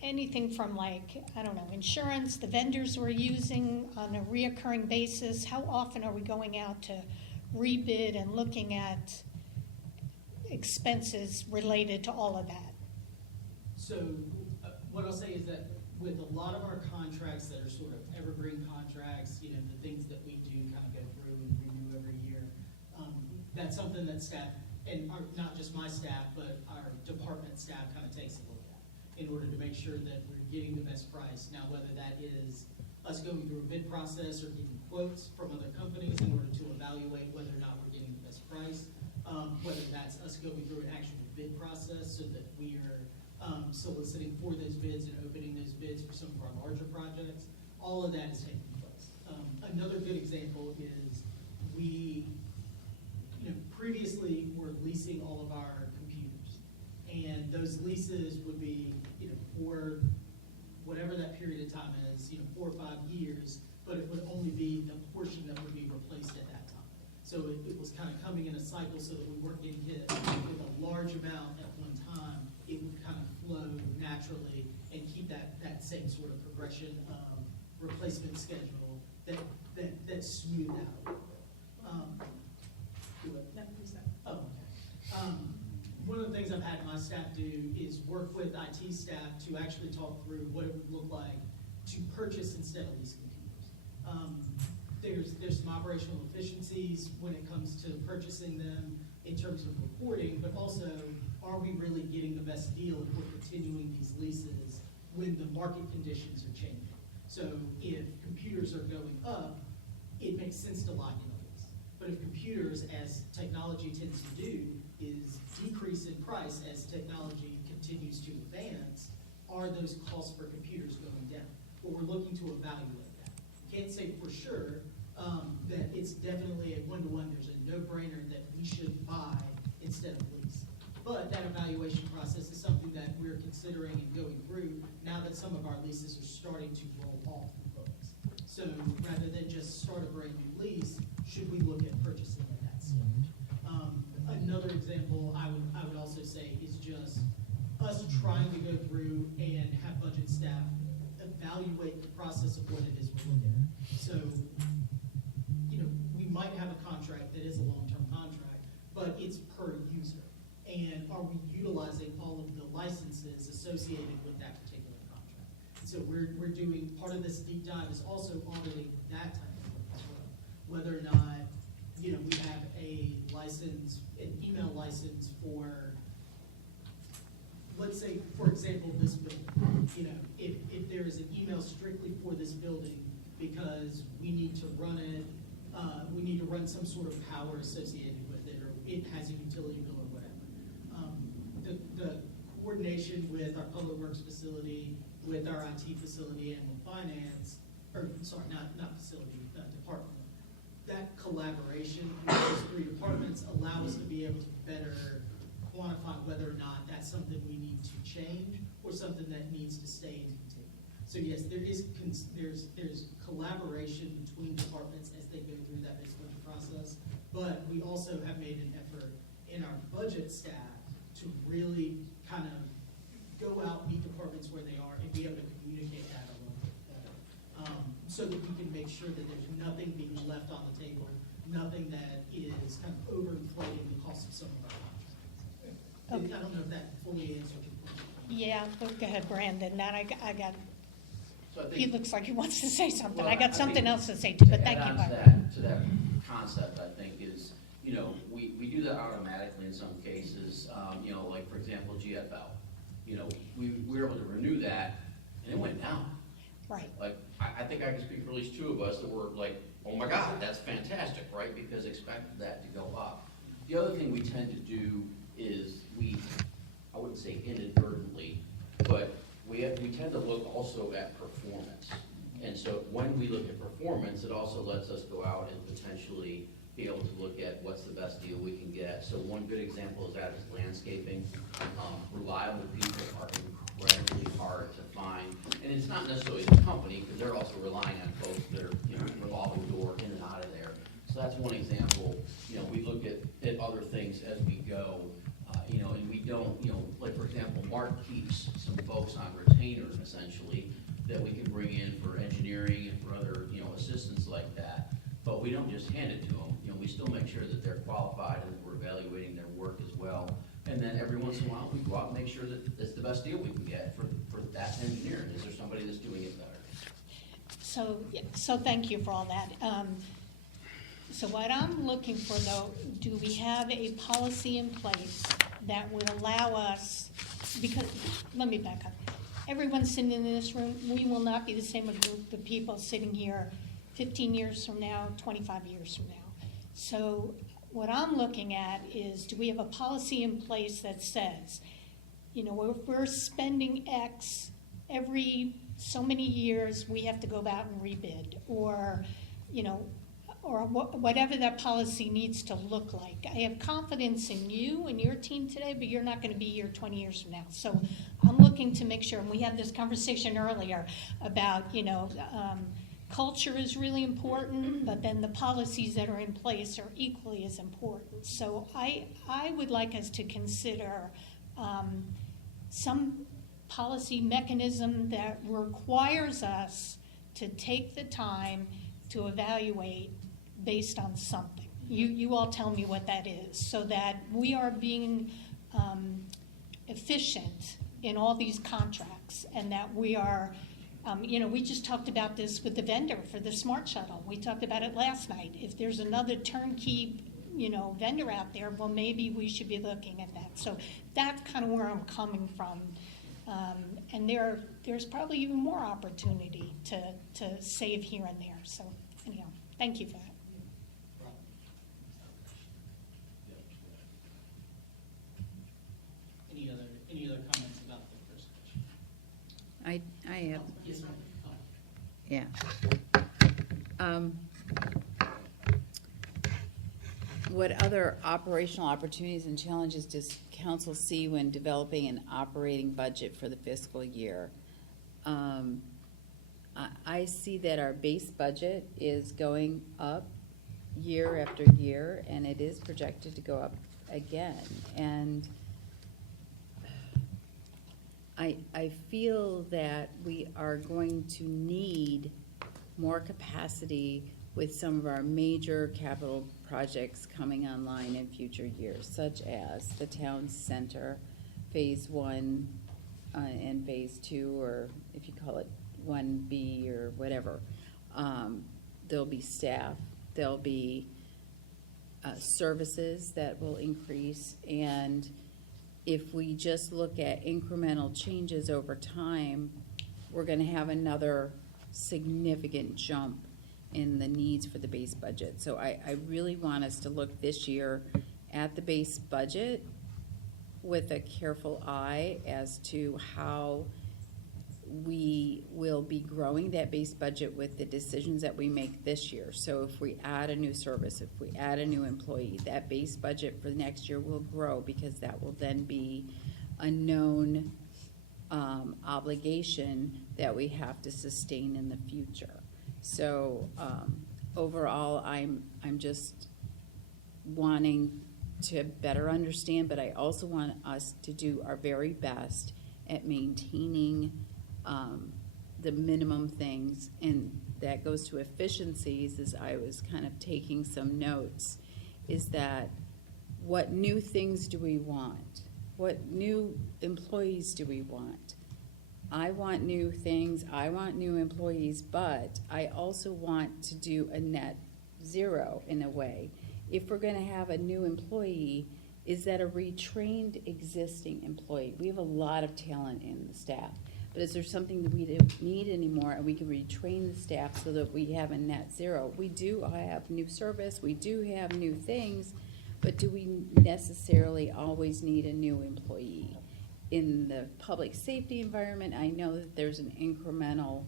anything from insurance, the vendors we're using on a reoccurring basis? How often are we going out to rebid and looking at expenses related to all of that? So what I'll say is that with a lot of our contracts that are sort of evergreen contracts, the things that we do kind of go through and renew every year, that's something that staff, and not just my staff, but our department staff kind of takes a look at in order to make sure that we're getting the best price. Now, whether that is us going through a bid process or getting quotes from other companies in order to evaluate whether or not we're getting the best price, whether that's us going through an actual bid process so that we are soliciting for those bids and opening those bids for some of our larger projects, all of that is taking place. Another good example is we, previously were leasing all of our computers, and those leases would be, for whatever that period of time is, 4 or 5 years, but it would only be the portion that would be replaced at that time. So it was kind of coming in a cycle so that we weren't getting hit with a large amount at one time. It would kind of flow naturally and keep that same sort of progression replacement schedule that smoothed out a little bit. Oh, okay. One of the things I've had my staff do is work with IT staff to actually talk through what it would look like to purchase instead of lease computers. There's some operational efficiencies when it comes to purchasing them in terms of reporting, but also, are we really getting the best deal if we're continuing these leases when the market conditions are changing? So if computers are going up, it makes sense to lock in a lease. But if computers, as technology tends to do, is decrease in price as technology continues to advance, are those costs for computers going down? Well, we're looking to evaluate that. Can't say for sure that it's definitely a one-to-one, there's a no-brainer that we should buy instead of lease. But that evaluation process is something that we're considering and going through now that some of our leases are starting to roll off the books. So rather than just start a brand new lease, should we look at purchasing at that stage? Another example I would also say is just us trying to go through and have budget staff evaluate the process of what it is we're looking at. So, we might have a contract that is a long-term contract, but it's per user. And are we utilizing all of the licenses associated with that particular contract? So we're doing, part of this deep dive is also auditing that type of thing as well. Whether or not, we have a license, an email license for, let's say, for example, this building. If there is an email strictly for this building because we need to run it, we need to run some sort of power associated with it, or it has a utility bill or whatever. The coordination with our public works facility, with our IT facility, and with finance, or sorry, not facility, department. That collaboration with those 3 departments allow us to be able to better quantify whether or not that's something we need to change or something that needs to stay and continue. So yes, there's collaboration between departments as they go through that base budget process, but we also have made an effort in our budget staff to really kind of go out, meet departments where they are, and be able to communicate that a little bit better. So that we can make sure that there's nothing being left on the table, nothing that is kind of overinflating the cost of some of our contracts. Okay. I don't know if that fully answered your question. Yeah, go ahead, Brandon. Now I got, So I he think, looks like he wants to say something. Well, I got I something think else to say too, but to thank add you. on to that concept, I think is, we do that automatically in some cases. Like for example, GFL. We were able to renew that, and it went down. Right. Like, I think I can speak for at least 2 of us that were like, oh my God, that's fantastic, right? Because expected that to go up. The other thing we tend to do is a I wouldn't say inadvertently, but we tend to look also at performance. And so when we look at performance, it also lets us go out and potentially be able to look at what's the best deal we can get. So one good example of that is landscaping. Reliable people are incredibly hard to find. And it's not necessarily the company, because they're also relying on folks that are, revolving door in and out of there. So that's one example. We look at other things as we go, and we don't, like for example, Mark keeps some folks on retainer essentially that we can bring in for engineering and for other, assistance like that. But we don't just hand it to them. We still make sure that they're qualified and that we're evaluating their work as well. And then every once in a while, we go out and make sure that it's the best deal we can get for that engineer. Is there somebody that's doing it better? So thank you for all that. So what I'm looking for though, do we have a policy in place that would allow us, because, let me back up. Everyone sitting in this room, we will not be the same group of people sitting here 15 years from now, 25 years from now. So what I'm looking at is, do we have a policy in place that says, if we're spending X every so many years, we have to go out and rebid, or, or whatever that policy needs to look like. I have confidence in you and your team today, but you're not going to be here 20 years from now. So I'm looking to make sure, and we had this conversation earlier about, culture is really important, but then the policies that are in place are equally as important. So I would like us to consider some policy mechanism that requires us to take the time to evaluate based on something. You all tell me what that is, so that we are being efficient in all these contracts, and that we are, we just talked about this with the vendor for the Smart Shuttle. We talked about it last night. If there's another turnkey, vendor out there, well, maybe we should be looking at that. So that's kind of where I'm coming from. And there's probably even more opportunity to save here and there. So anyhow, thank you for that. Any other comments about the first question? I have, Yes, ma'am. yeah. What other operational opportunities and challenges does council see when developing an operating budget for the fiscal year? I see that our base budget is going up year after year, and it is projected to go up again. And I feel that we are going to need more capacity with some of our major capital projects coming online in future years, such as the town center, phase 1 and phase 2, or if you call it 1B or whatever. There'll be staff, there'll be services that will increase, and if we just look at incremental changes over time, we're gonna have another significant jump in the needs for the base budget. So I really want us to look this year at the base budget with a careful eye as to how we will be growing that base budget with the decisions that we make this year. So if we add a new service, if we add a new employee, that base budget for the next year will grow, because that will then be a known obligation that we have to sustain in the future. So overall, I'm just wanting to better understand, but I also want us to do our very best at maintaining the minimum things, and that goes to efficiencies. As I was kind of taking some notes, is that what new things do we want? What new employees do we want? I want new things, I want new employees, but I also want to do a net zero in a way. If we're gonna have a new employee, is that a retrained existing employee? We have a lot of talent in the staff, but is there something that we don't need anymore and we can retrain the staff so that we have a net zero? We do have new service, we do have new things, but do we necessarily always need a new employee? in the public safety environment, I know that there's an incremental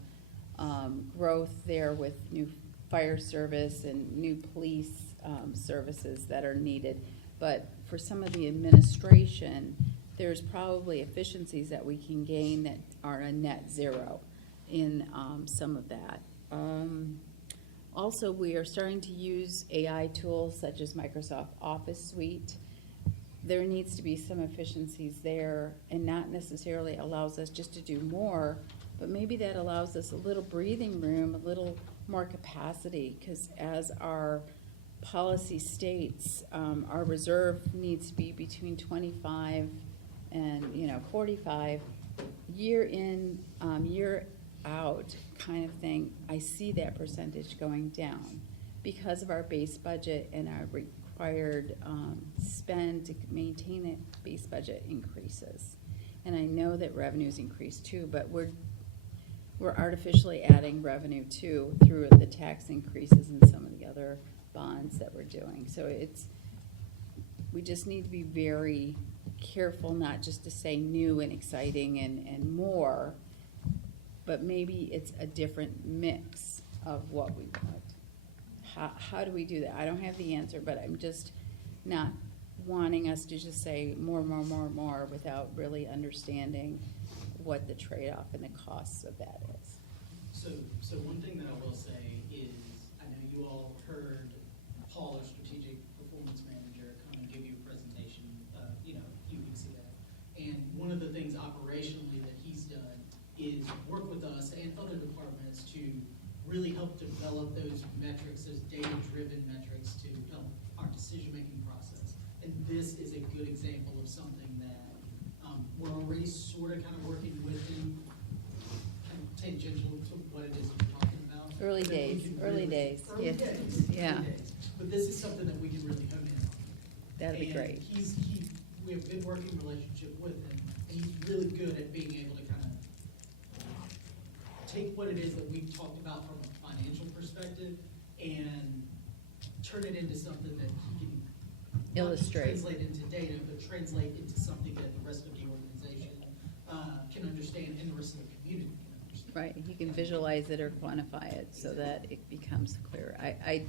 growth there with new fire service and new police services that are needed. But for some of the administration, there's probably efficiencies that we can gain that are a net zero in some of that. Also, we are starting to use AI tools such as Microsoft Office Suite. There needs to be some efficiencies there, and not necessarily allows us just to do more, but maybe that allows us a little breathing room, a little more capacity, because as our policy states, our reserve needs to be between 25 and 45, year in, year out kind of thing. I see that percentage going down because of our base budget and our required spend to maintain it. Base budget increases, and I know that revenues increase too, but we're artificially adding revenue too through the tax increases and some of the other bonds that we're doing. So we just need to be very careful not just to say new and exciting and more, but maybe it's a different mix of what we want. How do we do that? I don't have the answer, but I'm just not wanting us to just say more without really understanding what the trade-off and the costs of that is. So one thing that I will say is, I know you all heard Paul, our strategic performance manager, come and give you a presentation, a few weeks ago. And one of the things operationally that he's done is work with us and other departments to really help develop those metrics, those data-driven metrics to help our decision-making process. And this is a good example of something that we're already sort of kind of working with him, kind of tangential to what it is we're talking about. Early That we days, can early really- days. Early Yeah. days, Yeah. early days. But this is something that we can really hone in on. That'd be And great. we have a good working relationship with him, and he's really good at being able to kind of take what it is that we've talked about from a financial perspective and turn it into something that he can not just Illustrate. translate into data, but translate into something that the rest of the organization can understand and the rest of the community can understand. Right, you can visualize it or quantify it so that it becomes clearer. I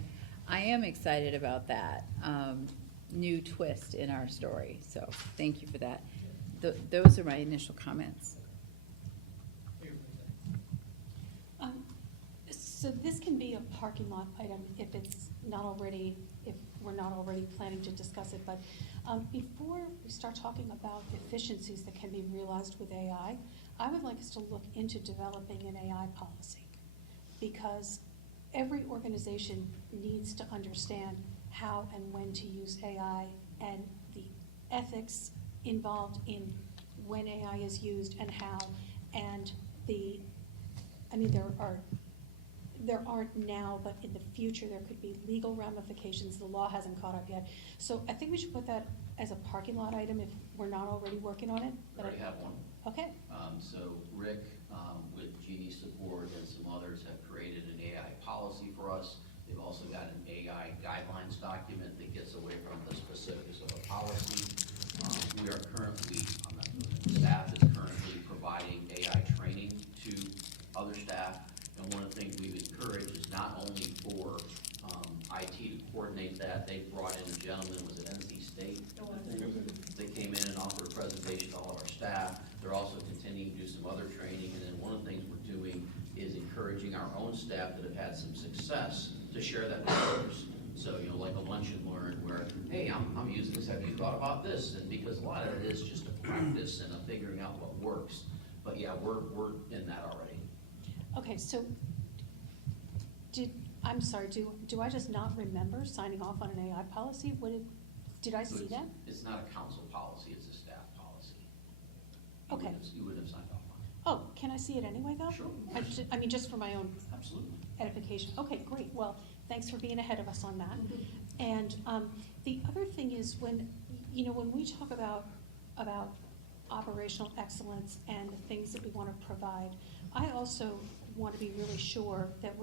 am excited about that new twist in our story, so thank you for that. Those are my initial comments. So this can be a parking lot item if we're not already planning to discuss it, but before we start talking about efficiencies that can be realized with AI, I would like us to look into developing an AI policy, because every organization needs to understand how and when to use AI and the ethics involved in when AI is used and how, and there aren't now, but in the future, there could be legal ramifications. The law hasn't caught up yet. So I think we should put that as a parking lot item if we're not already working on it. We already have one. Okay, So Rick, with Jeannie's support and some others, have created an AI policy for us. They've also got an AI guidelines document that gets away from the specifics of a policy. We are currently, staff is currently providing AI training to other staff. And one of the things we've encouraged is not only for IT to coordinate that, they brought in a gentleman, was it NC State? I think. They came in and offered a presentation to all of our staff. They're also continuing to do some other training. And then one of the things we're doing is encouraging our own staff that have had some success to share that with others. So, like a lunch and learn where, hey, I'm using this, have you thought about this? And because a lot of it is just a practice and a figuring out what works. But yeah, we're in that already. okay, so do I just not remember signing off on an AI policy? Did I see that? It's not a council policy, it's a staff policy. Okay. You would have signed off on Oh, can I see it anyway, though? Sure. I mean, just for my own it. Absolutely. edification. Okay, great. Well, thanks for being ahead of us on that. And the other thing is when we talk about operational excellence and the things that we want to provide, I also want to be really sure that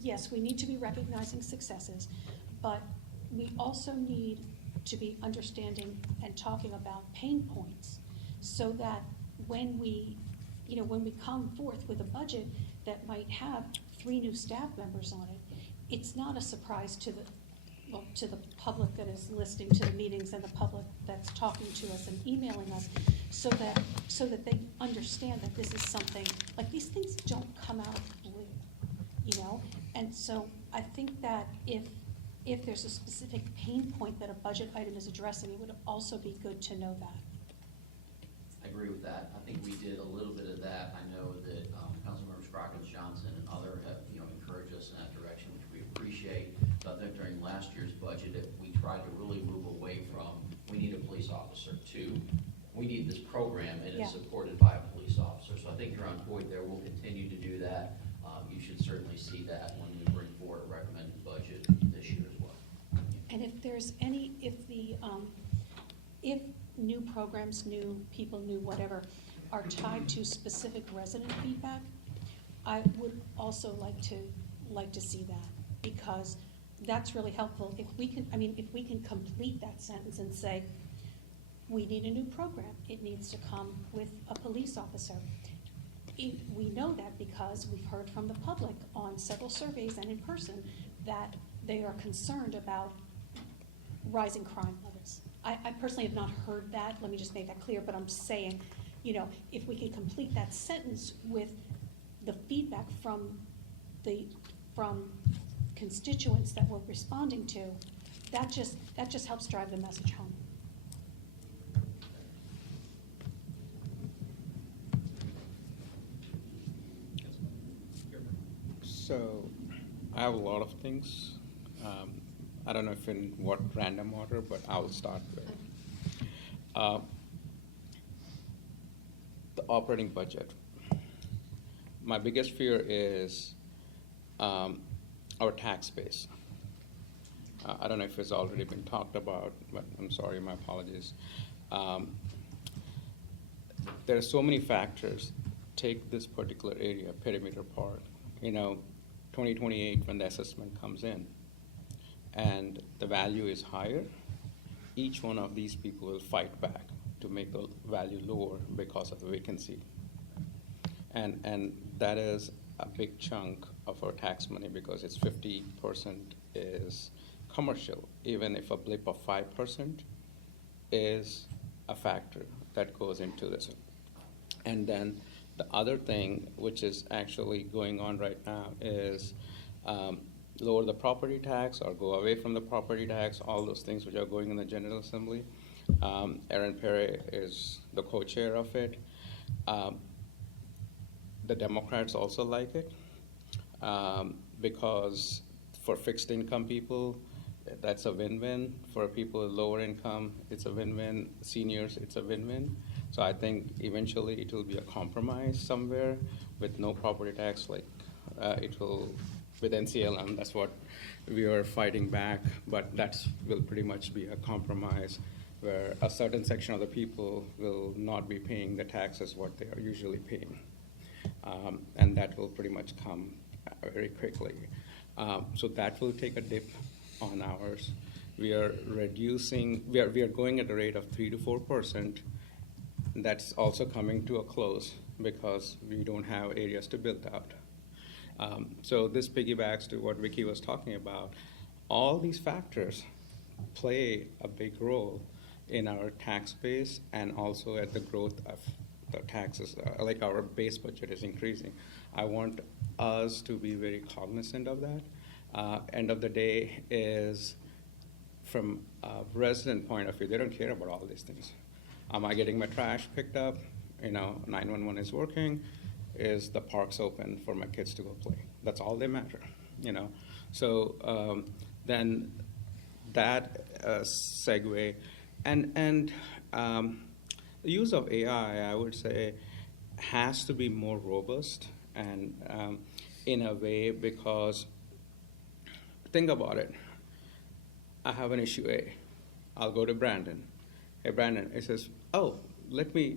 yes, we need to be recognizing successes, but we also need to be understanding and talking about pain points. so that when we, when we come forth with a budget that might have 3 new staff members on it, it's not a surprise to the public that is listening to the meetings and the public that's talking to us and emailing us, so that they understand that this is something, like, these things don't come out of the blue, And so I think that if there's a specific pain point that a budget item is addressing, it would also be good to know that. I agree with that. I think we did a little bit of that. I know that Councilmembers Crockett Johnson and other have, encouraged us in that direction, which we appreciate. But I think during last year's budget, we tried to really move away from, we need a police officer, to, we need this program and Yeah. it's supported by a police officer. So I think you're on point there. We'll continue to do that. You should certainly see that when we bring forward a recommended budget this year as well. And if there's any, if new programs, new people, new whatever, are tied to specific resident feedback, I would also like to see that, because that's really helpful. If we can complete that sentence and say, we need a new program, it needs to come with a police officer. We know that because we've heard from the public on several surveys and in person that they are concerned about rising crime levels. I personally have not heard that, let me just make that clear, but I'm saying, if we can complete that sentence with the feedback from constituents that we're responding to, that just helps drive the message home. So, I have a lot of things. I don't know if in what random order, but I'll start with the operating budget. My biggest fear is our tax base. I don't know if it's already been talked about, but I'm sorry, my apologies. There are so many factors. Take this particular area, Perimeter Park. 2028, when the assessment comes in and the value is higher, each one of these people will fight back to make the value lower because of the vacancy. And that is a big chunk of our tax money, because it's 50% is commercial. Even if a blip of 5% is a factor that goes into this. And then the other thing, which is actually going on right now, is lower the property tax or go away from the property tax, all those things which are going in the General Assembly. Aaron Perry is the co-chair of it. The Democrats also like it because for fixed income people, that's a win-win. For people with lower income, it's a win-win. Seniors, it's a win-win. So I think eventually it will be a compromise somewhere with no property tax, like it will with NCLM. That's what we are fighting back, but that will pretty much be a compromise where a certain section of the people will not be paying the taxes what they are usually paying. And that will pretty much come very quickly. So that will take a dip on ours. We are reducing, we are going at a rate of 3 to 4%. That's also coming to a close because we don't have areas to build out. So this piggybacks to what Vicki was talking about. All these factors play a big role in our tax base and also at the growth of the taxes, like our base budget is increasing. I want us to be very cognizant of that. End of the day is, from a resident point of view, they don't care about all these things. Am I getting my trash picked up? 911 is working. Is the parks open for my kids to go play? That's all they matter, So then that segue, and the use of AI, I would say, has to be more robust and in a way, because think about it. I have an issue A. I'll go to Brandon. Hey, Brandon, it says, oh, let me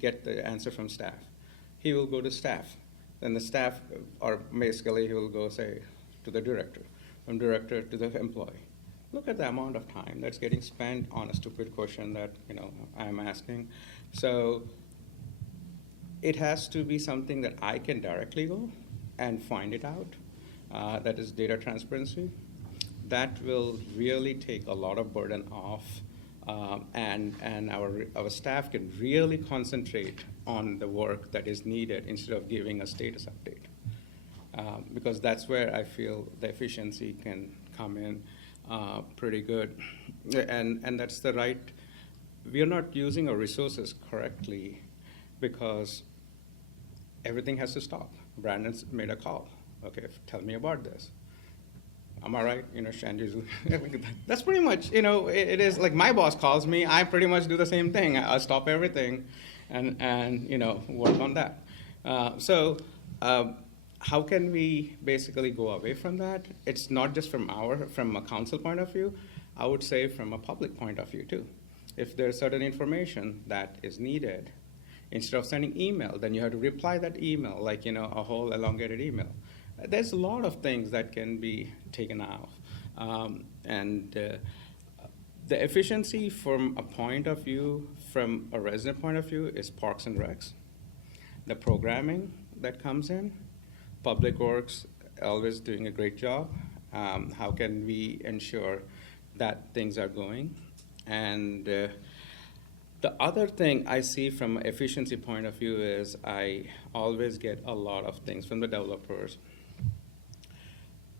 get the answer from staff. He will go to staff. Then the staff, or basically he will go say to the director, from director to the employee. look at the amount of time that's getting spent on a stupid question that, I'm asking. So it has to be something that I can directly go and find it out. That is data transparency. That will really take a lot of burden off, and our staff can really concentrate on the work that is needed instead of giving a status update. Because that's where I feel the efficiency can come in pretty good. And that's the right, we are not using our resources correctly because everything has to stop. Brandon's made a call. Okay, tell me about this. Am I right? Shandy's, that's pretty much, it is like my boss calls me, I pretty much do the same thing. I stop everything and work on that. So how can we basically go away from that? It's not just from a council point of view, I would say from a public point of view too. If there's certain information that is needed, instead of sending email, then you have to reply that email, like, a whole elongated email. There's a lot of things that can be taken out. The efficiency from a point of view, from a resident point of view, is Parks and Recs. The programming that comes in, Public Works always doing a great job. How can we ensure that things are going? And the other thing I see from an efficiency point of view is I always get a lot of things from the developers.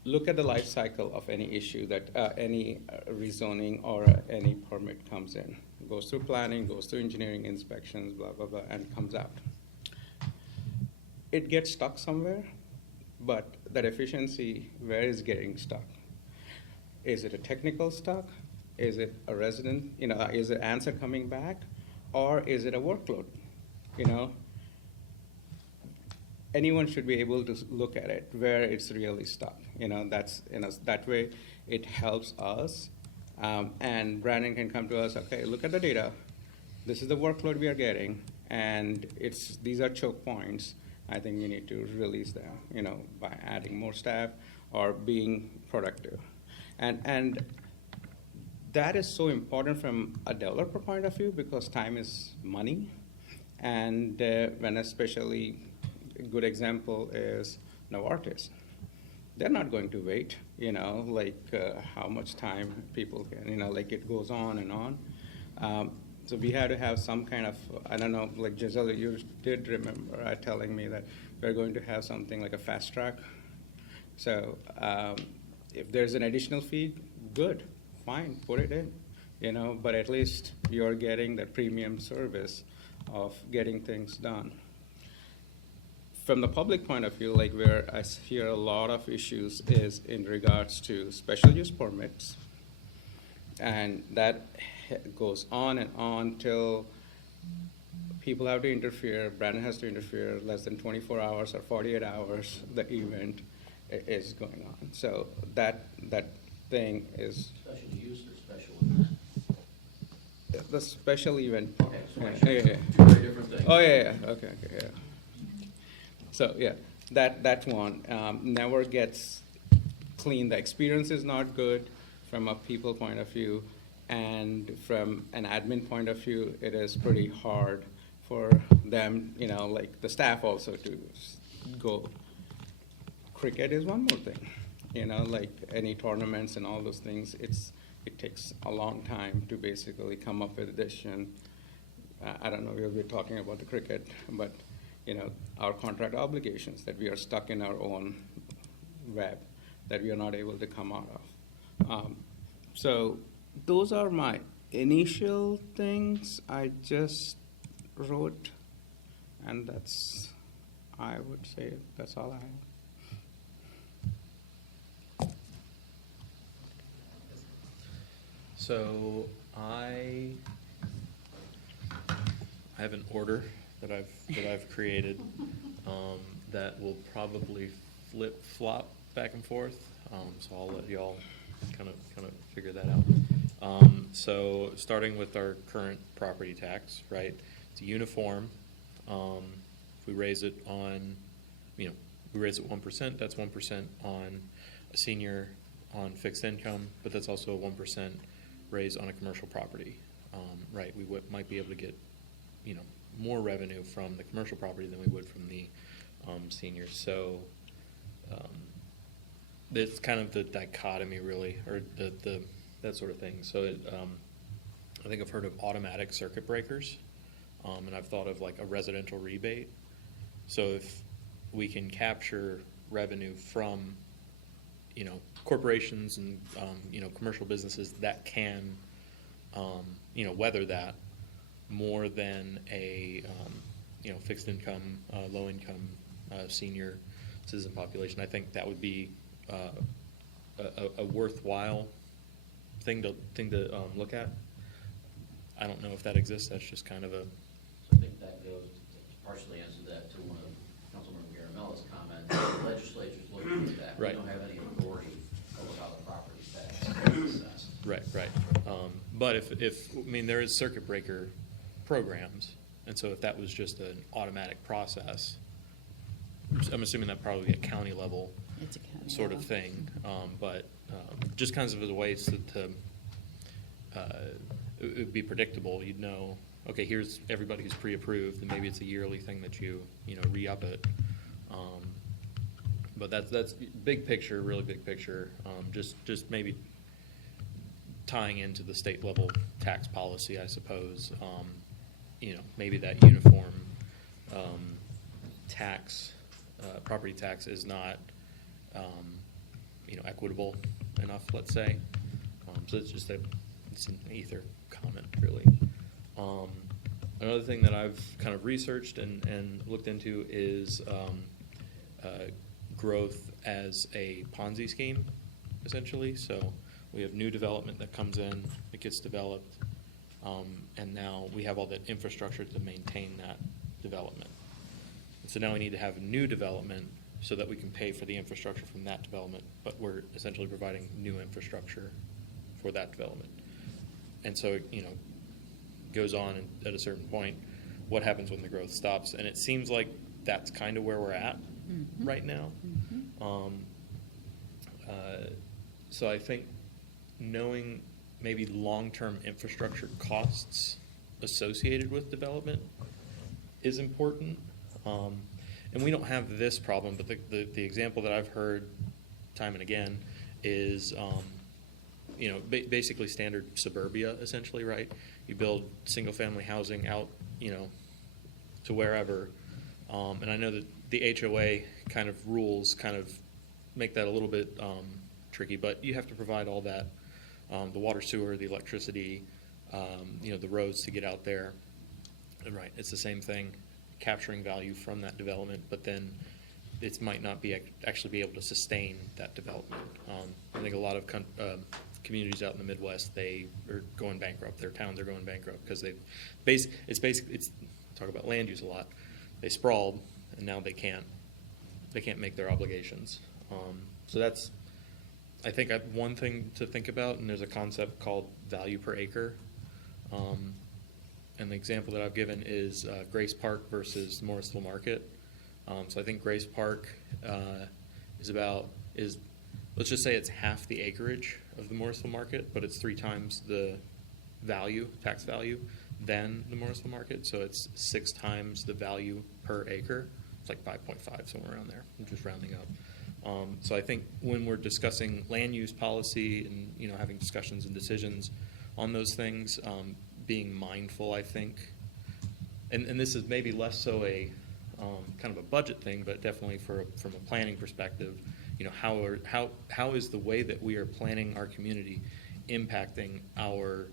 Look at the life cycle of any issue that any rezoning or any permit comes in. Goes through planning, goes through engineering inspections, blah, blah, blah, and comes out. It gets stuck somewhere, but that efficiency, where is getting stuck? Is it a technical stuck? Is it a resident, is the answer coming back? Or is it a workload? Anyone should be able to look at it where it's really stuck. That way it helps us. And Brandon can come to us, okay, look at the data. This is the workload we are getting, and these are choke points. I think we need to release them, by adding more staff or being productive. And that is so important from a developer point of view because time is money. And when especially a good example is Novartis. They're not going to wait, how much time people can, it goes on and on. So we had to have some kind of, I don't know, like Giselle, you did remember telling me that we're going to have something like a fast track. So if there's an additional fee, good, fine, put it in, but at least you're getting that premium service of getting things done. From the public point of view, like where I hear a lot of issues is in regards to special use permits. And that goes on and on till people have to interfere, Brandon has to interfere, less than 24 hours or 48 hours, the event is going on. So that thing is... Special use or special event? The special event part. Okay, Yeah. Two very different things. Oh, yeah. Okay, yeah. So, yeah, that one never gets clean. The experience is not good from a people point of view, and from an admin point of view, it is pretty hard for them, like the staff also to go. Cricket is one more thing, like any tournaments and all those things, it takes a long time to basically come up with a decision. I don't know if we're talking about the cricket, but our contract obligations that we are stuck in our own web that we are not able to come out of. So those are my initial things I just wrote, and I would say that's all I have. So I have an order that I've created that will probably flip-flop back and forth. So I'll let y'all kind of figure that out. So starting with our current property tax, right? It's a uniform. If we raise it on, we raise it 1%. That's 1% on a senior on fixed income, but that's also a 1% raise on a commercial property. Right, we might be able to get, more revenue from the commercial property than we would from the seniors. So it's kind of the dichotomy, really, or the that sort of thing. So I think I've heard of automatic circuit breakers, and I've thought of like a residential rebate. So if we can capture revenue from, corporations and, commercial businesses that can, weather that more than a, fixed income, low income, senior citizen population, I think that would be a worthwhile thing to look at. I don't know if that exists. That's just kind of a. So I think that goes to partially answer that to one of Councilmember Garamella's comments. The legislature's looking at that. Right. We don't have any authority over how the property tax is assessed. Right. But if there is circuit breaker programs, and so if that was just an automatic process, I'm assuming that probably be a county level It's a county sort law. of thing. But just kinds of as a way to it would be predictable. You'd know, okay, here's everybody who's pre-approved, and maybe it's a yearly thing that you re-up it. But that's big picture, really big picture. Just maybe tying into the state level tax policy, I suppose. Maybe that uniform tax, property tax is not equitable enough, let's say. So it's just it's an ether comment, really. Another thing that I've kind of researched and looked into is growth as a Ponzi scheme, essentially. So we have new development that comes in, it gets developed, and now we have all that infrastructure to maintain that development. And so now we need to have new development so that we can pay for the infrastructure from that development, but we're essentially providing new infrastructure for that development. And so, goes on, and at a certain point, what happens when the growth stops? And it seems like that's kind of where we're at right now. So I think knowing maybe long-term infrastructure costs associated with development is important. And we don't have this problem, but the example that I've heard time and again is, basically standard suburbia, essentially, right? You build single-family housing out, to wherever. And I know that the HOA kind of rules kind of make that a little bit tricky, but you have to provide all that, the water, sewer, the electricity, the roads to get out there. And right, it's the same thing, capturing value from that development, but then it might not be actually be able to sustain that development. I think a lot of communities out in the Midwest, they are going bankrupt. Their towns are going bankrupt because it's talk about land use a lot. They sprawled, and now they can't make their obligations. So that's, I think, one thing to think about. And there's a concept called value per acre. And the example that I've given is Grace Park versus Morrisville Market. So I think Grace Park is let's just say it's half the acreage of the Morrisville Market, but it's 3 times the tax value, than the Morrisville Market. So it's 6 times the value per acre. It's like 5.5, somewhere around there. I'm just rounding up. So I think when we're discussing land use policy and having discussions and decisions on those things, being mindful, I think, and this is maybe less so a kind of a budget thing, but definitely from a planning perspective, how is the way that we are planning our community impacting our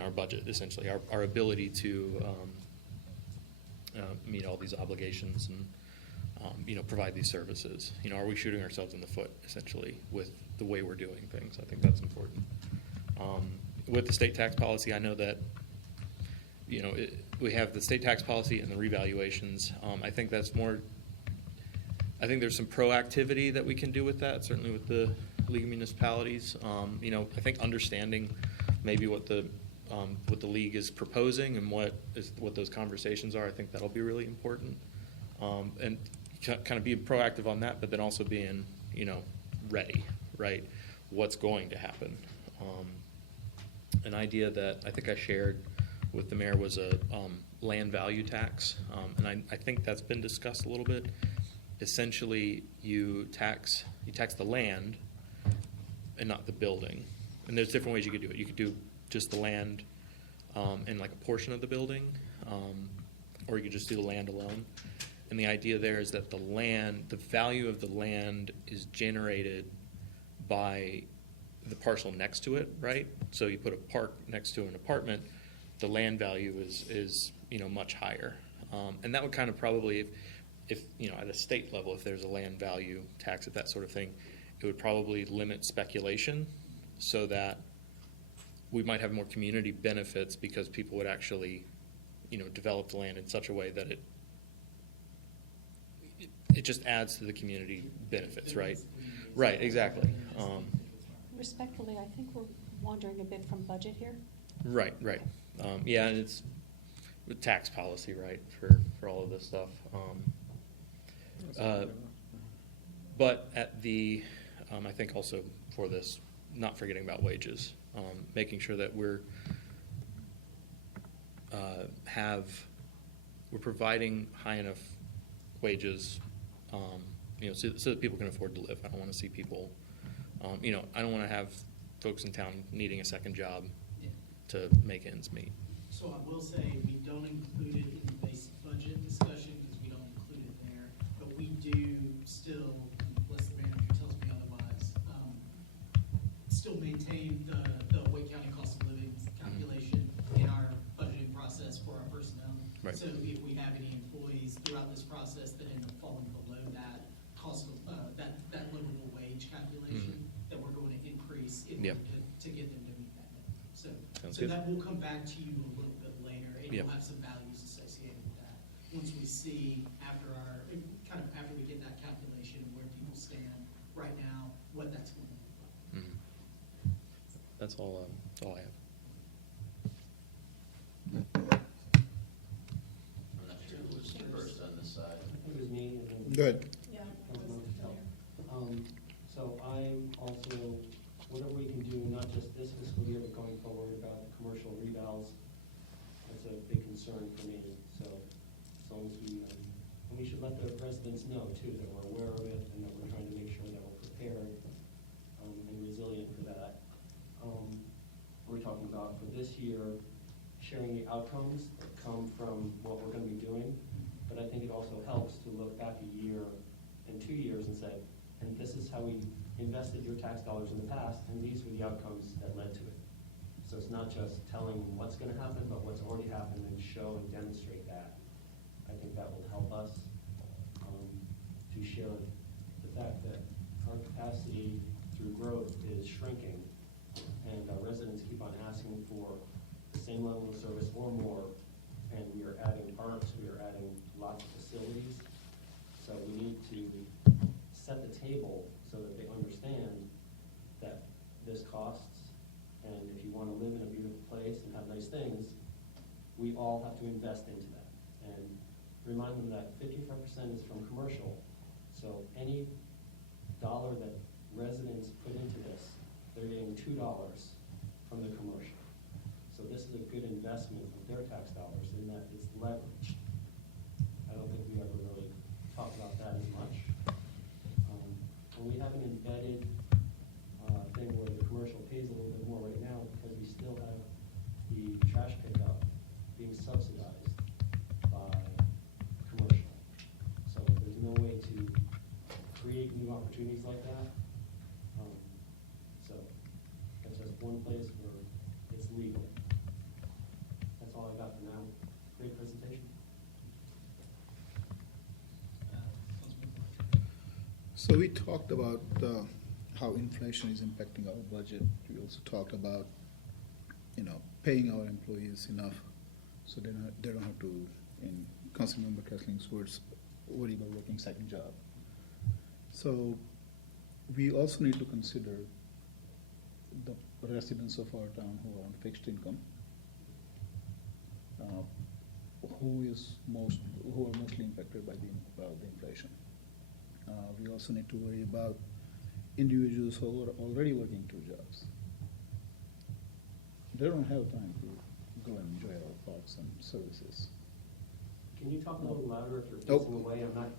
our budget, essentially, our ability to meet all these obligations and provide these services. Are we shooting ourselves in the foot, essentially, with the way we're doing things? I think that's important. With the state tax policy, I know that we have the state tax policy and the revaluations. I think that's more. I think there's some proactivity that we can do with that, certainly with the League of Municipalities. I think understanding maybe what the league is proposing and what those conversations are, I think that'll be really important. And kind of being proactive on that, but then also being, ready, right? What's going to happen? An idea that I think I shared with the mayor was a land value tax, and I think that's been discussed a little bit. Essentially, you tax the land and not the building. And there's different ways you could do it. You could do just the land and like a portion of the building, or you could just do the land alone. And the idea there is that the value of the land is generated by the parcel next to it, right? So you put a park next to an apartment, the land value is much higher. And that would kind of probably, if at a state level, if there's a land value tax, if that sort of thing, it would probably limit speculation so that we might have more community benefits because people would actually, develop the land in such a way that it just adds to the community benefits, right? Right, exactly. Respectfully, I think we're wandering a bit from budget here. Right. Yeah, and it's with tax policy, right, for all of this stuff. But at the, I think also for this, not forgetting about wages, making sure that we're providing high enough wages, so that people can afford to live. I don't want to see people, I don't want to have folks in town needing a second job to make ends meet. So I will say, we don't include it in the base budget discussion because we don't include it there, but we do still, unless the manager tells me otherwise, still maintain the Wake County cost of living calculation in our budgeting process for our personnel. Right. So if we have any employees throughout this process that end up falling below that cost of, that livable wage calculation, that we're going to increase in Yep. order to get them to meet that number. Sounds So good. that will come back to you a little bit later, and Yep. you'll have some values associated with that. Once we see after after we get that calculation of where people stand right now, what that's going to look like. That's all I have. I'm not sure who was first on this side. I think it was me and then. Go ahead. Yeah. Councilman Patel. So I'm also, whatever we can do, not just this fiscal year, but going forward about the commercial revals, that's a big concern for me. So as long as and we should let the residents know too, that we're aware of it and that we're trying to make sure that we're prepared and resilient for that. We're talking about for this year, sharing the outcomes that come from what we're going to be doing. But I think it also helps to look back a year and 2 years and say, and this is how we invested your tax dollars in the past, and these were the outcomes that led to it. So it's not just telling what's going to happen, but what's already happened, and show and demonstrate that. I think that will help us to share the fact that our capacity through growth is shrinking, and our residents keep on asking for the same level of service or more, and we are adding parks, we are adding lots of facilities. So we need to set the table so that they understand that this costs, and if you want to live in a beautiful place and have nice things, we all have to invest into that. And remind them that 55% is from commercial, so any dollar that residents put into this, they're getting $2 from the commercial. So this is a good investment of their tax dollars in that it's leveraged. I don't think we ever really talk about that as much. And we have an embedded thing where the commercial pays a little bit more right now because we still have the trash pickup being subsidized by commercial. So there's no way to create new opportunities like that. So that's just one place where it's legal. That's all I got for now. Great presentation. So we talked about how inflation is impacting our budget. We also talked about, paying our employees enough so they don't have to, in Councilmember Kessling's words, worry about working second job. So we also need to consider the residents of our town who are on fixed income, who are mostly impacted by the inflation. We also need to worry about individuals who are already working 2 jobs. They don't have time to go and enjoy our parks and services. Can you talk a little louder if you're Nope. facing away? I'm not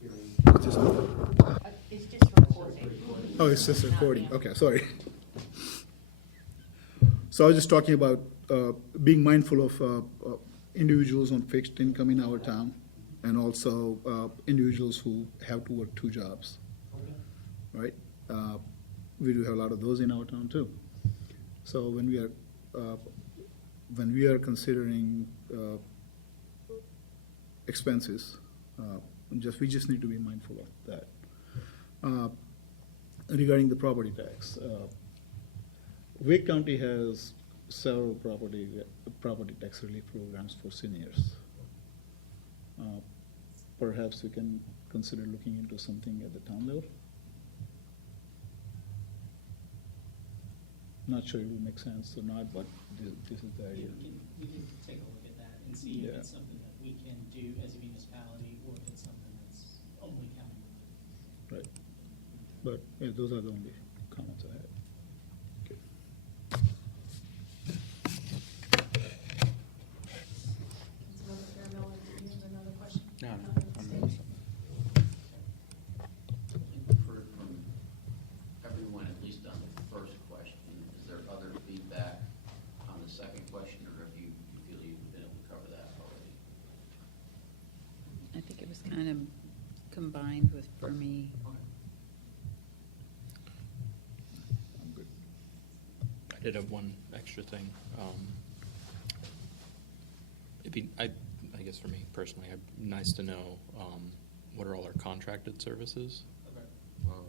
hearing. It's just- It's just recording. Oh, it's just recording, okay, sorry. So I was just talking about being mindful of individuals on fixed income in our town, and also individuals who have to work 2 jobs, Okay. right? We do have a lot of those in our town too. So when we are considering expenses, we just need to be mindful of that. Regarding the property tax, Wake County has several property tax relief programs for seniors. Perhaps we can consider looking into something at the town level. Not sure it will make sense or not, but this is the idea. We can take a look at that and see if Yeah. it's something that we can do as a municipality, or if it's something that's only county related. Right. But, yeah, those are the only comments I had. Okay. Councilmember Fairwell, do you have another question? No, no, I'm State. good. I think we've heard from everyone, at least on the first question. Is there other feedback on the second question, or have you feel you've been able to cover that already? I think it was kind of combined with, for me. I'm good. I did have one extra thing. I guess for me personally, nice to know what are all our contracted services. Okay. Um,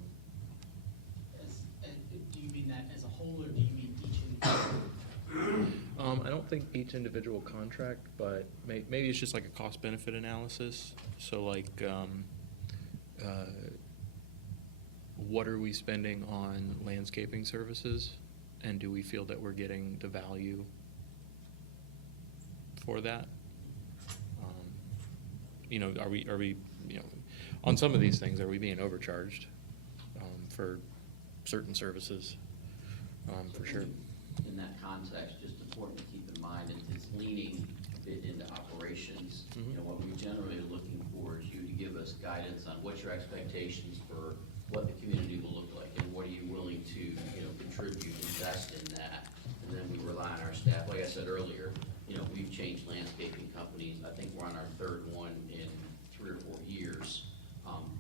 Do you mean that as a whole, or do you mean each individual? I don't think each individual contract, but maybe it's just like a cost-benefit analysis. So like, what are we spending on landscaping services? And do we feel that we're getting the value for that? Are we, on some of these things, are we being overcharged for certain services? For sure. In that context, just important to keep in mind, it's leaning a bit into operations. Mhm. What we generally are looking for is you to give us guidance on what your expectations for what the community will look like, and what are you willing to, contribute, invest in that. And then we rely on our staff. Like I said earlier, we've changed landscaping companies. I think we're on our 3rd one in 3 or 4 years,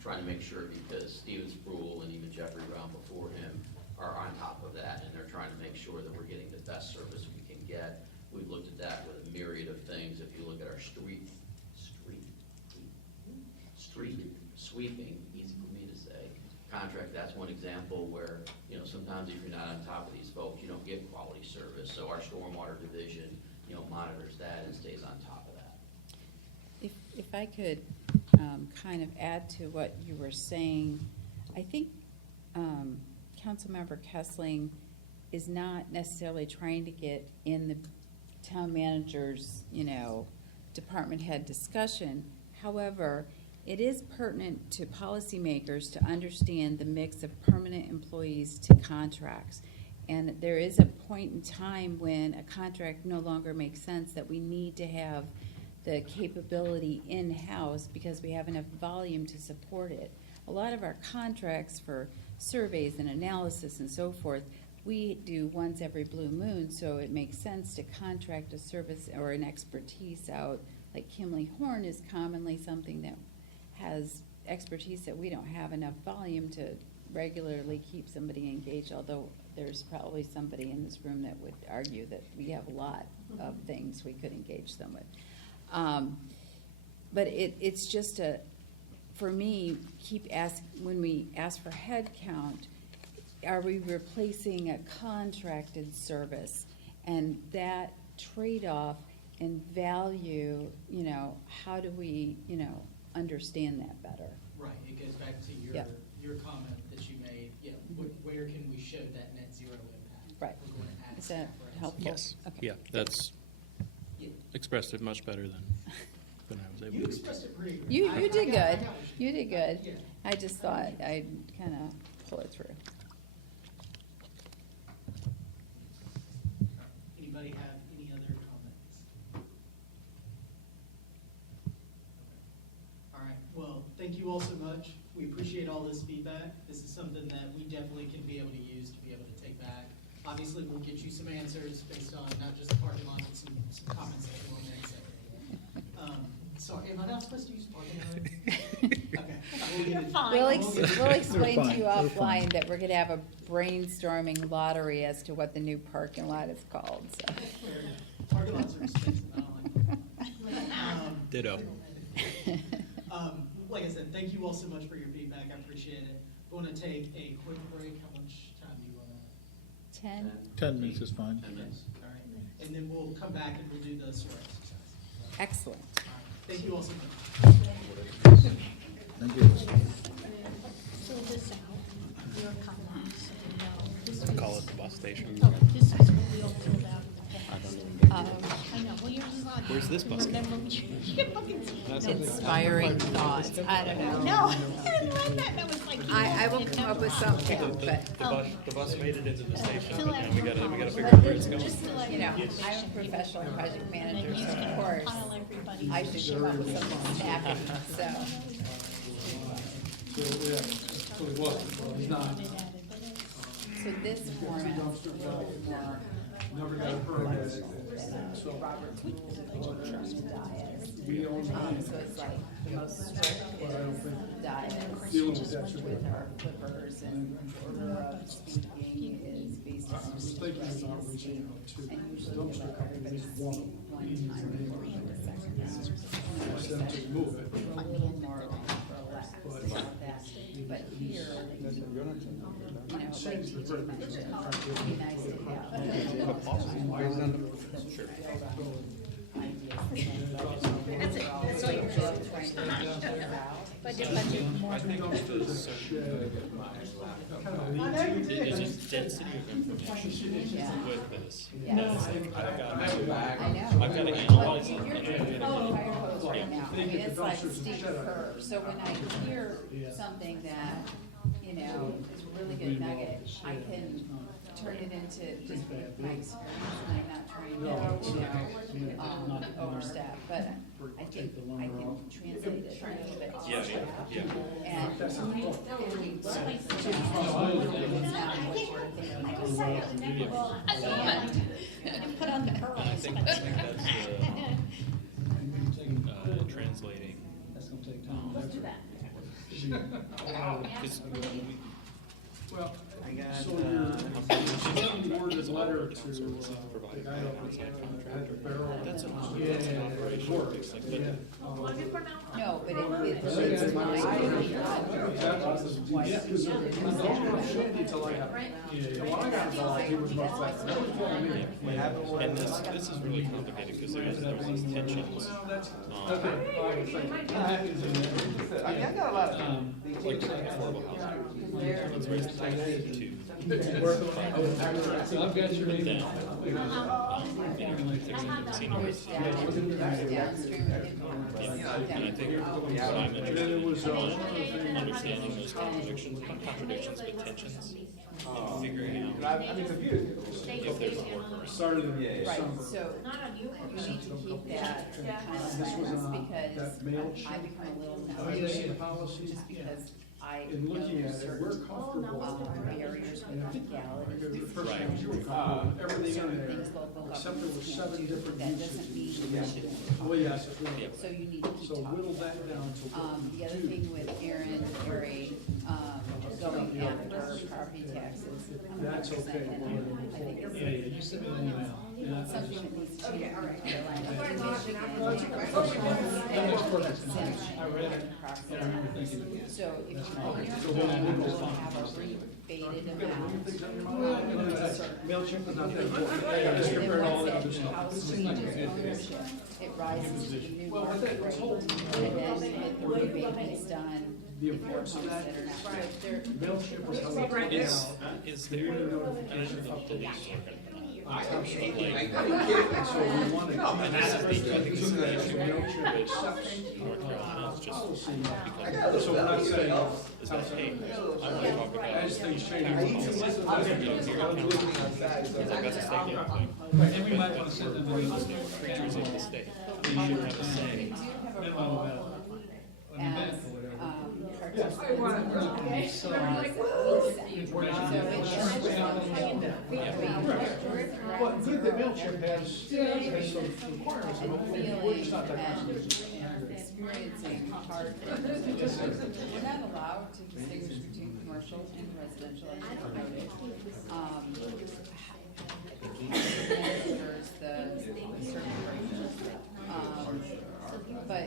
trying to make sure, because Steven Spruill and even Jeffrey Brown before him are on top of that, and they're trying to make sure that we're getting the best service we can get. We've looked at that with a myriad of things. If you look at our street sweeping, easy for me to say, contract, that's one example where, sometimes if you're not on top of these folks, you don't get quality service. So our stormwater division, monitors that and stays on top of that. If I could kind of add to what you were saying, I think Councilmember Kessling is not necessarily trying to get in the town manager's, department head discussion. However, it is pertinent to policymakers to understand the mix of permanent employees to contracts. And there is a point in time when a contract no longer makes sense, that we need to have the capability in-house because we have enough volume to support it. A lot of our contracts for surveys and analysis and so forth, we do once every blue moon, so it makes sense to contract a service or an expertise out. Like Kimley Horn is commonly something that has expertise that we don't have enough volume to regularly keep somebody engaged, although there's probably somebody in this room that would argue that we have a lot of things we could engage them with. But it's just for me, when we ask for head count, are we replacing a contracted service? And that trade-off and value, how do we, understand that better? Right, it goes back to Yeah. your comment that you made, where can we show that net zero impact? Right. We're going to add Is that staff, right? helpful? Yes. Okay. Yeah, that's Yeah. expressed it much better than I was able to. You expressed it pretty. You I did got good. what You did good. Yeah. I just thought I'd kind of pull it through. thank you all so much. We appreciate all this feedback. This is something that we definitely can be able to use to be able to take back. Obviously, we'll get you some answers based on not just the parking lot, but some comments that you want to say. Sorry, am I not supposed to use parking lot? Okay. We'll get You're it. fine. We'll explain to you We're fine. offline that we're gonna have a brainstorming lottery as to what the new parking lot is called, so. Fair enough. Parking lots are expensive. I don't like them. Ditto. Like I said, thank you all so much for your feedback. I appreciate it. We want to take a quick break. How much time do you want to? 10? 10 minutes is fine. 10 minutes. All right. And then we'll come back and we'll do the swear exercise. Excellent. All right. Thank you all so much. Thank you. Fill this out, your comments, so we know. This is- Call it the bus station. Oh, this is what we all filled out. I know, well, yours is on. Where's this bus Remember, you fucking. That's No, Inspiring thoughts, I don't know. No, I didn't like that, that was like. you I will wanted come up with to- something, but, The bus made it into the station, Fill but out now we gotta your figure out where it's going. Just fill out you your know, I'm a information. professional project And manager, then you so can of course, compile everybody's. I should come up with something snappy, so. So, yeah, so he wasn't, well, he's not. So this format is a little more Never got a permit. than Robert's rules of order on the diet. We own So it's like the most strict diet dealing with that should be. with our flippers and order of speaking is based on I was thinking about reaching out to and usually dumpster let company, everybody at speak least one one, easy time to before name. the second round. Ask them to move it. A little more relaxed about that, but here, you know, like TJ mentioned, it'd be nice to have. That's it, that's all you're doing. Budget, more. Is it density of information Yeah. with this? Yes. I've got I know. I've got to analyze it. You're and doing I gotta- fire hose right now, I mean, it's like steep curve, so when I hear something that, you know, is a really good nugget, I can turn it into just my experience, and I'm not trying to, you know, overstep, but I think I can translate it a little bit. Yeah, yeah. And we look, you know, it's not what we're thinking. I love it. Put on the pearls. And I think that's translating. Let's do that. Because Well, so you're worded letter to the guy up at the barrel. that's an Yeah, operation. work. It's like, Yeah. Want to do for now? No, but it relates to my. Yeah, because until I got, Right? well, I got involved, he was about that. That was for me. and this is really complicated because there's these tensions. Well, that's, okay, all right, thank you. I got a lot of. Like affordable housing. It's very tied to. So I've got your name. Then, you know, things like seniors. Downstream. And I think what I'm interested in understanding those contradictions, but tensions, and figuring out I'm confused. if there's a workaround. Started in Right, December. so you need to keep that kind of balance because I become a little nervous Policy. just because I In looking know at it, we're certain comfortable. barriers with legality. The first time you were comfortable with everything in Certain there, things local except there were governments 7 can't do, different that uses. doesn't mean you should. Oh, yes. So you need to keep So talking whittle about that it. down to what we The other do. thing with Aaron, Gary, going after property taxes, I'm That's 100% okay. in on. I think it's something that needs to change. So if you want to have a rebated amount. MailChimp is not that important. Just compare all the other Then stuff. once that house changes ownership, it rises to the new market rate, and then the rebate is done if your homes that are not. So they're- MailChimp is how we put it out. Is there, and I know the lease working. So we want to. And this is the, I think this is the issue with North Carolina, is just because, So we're not saying. is that, hey, I want to talk about. As things change. Because that's a state law thing. And we might want to send them to Those new creatures of the state, they should have a say. We do have a role as, But good that MailChimp has some requirements, and we're just not that complicated. Experiencing hard. We're not allowed to distinguish between commercial and residential, as you noted. There's the certain ranges. But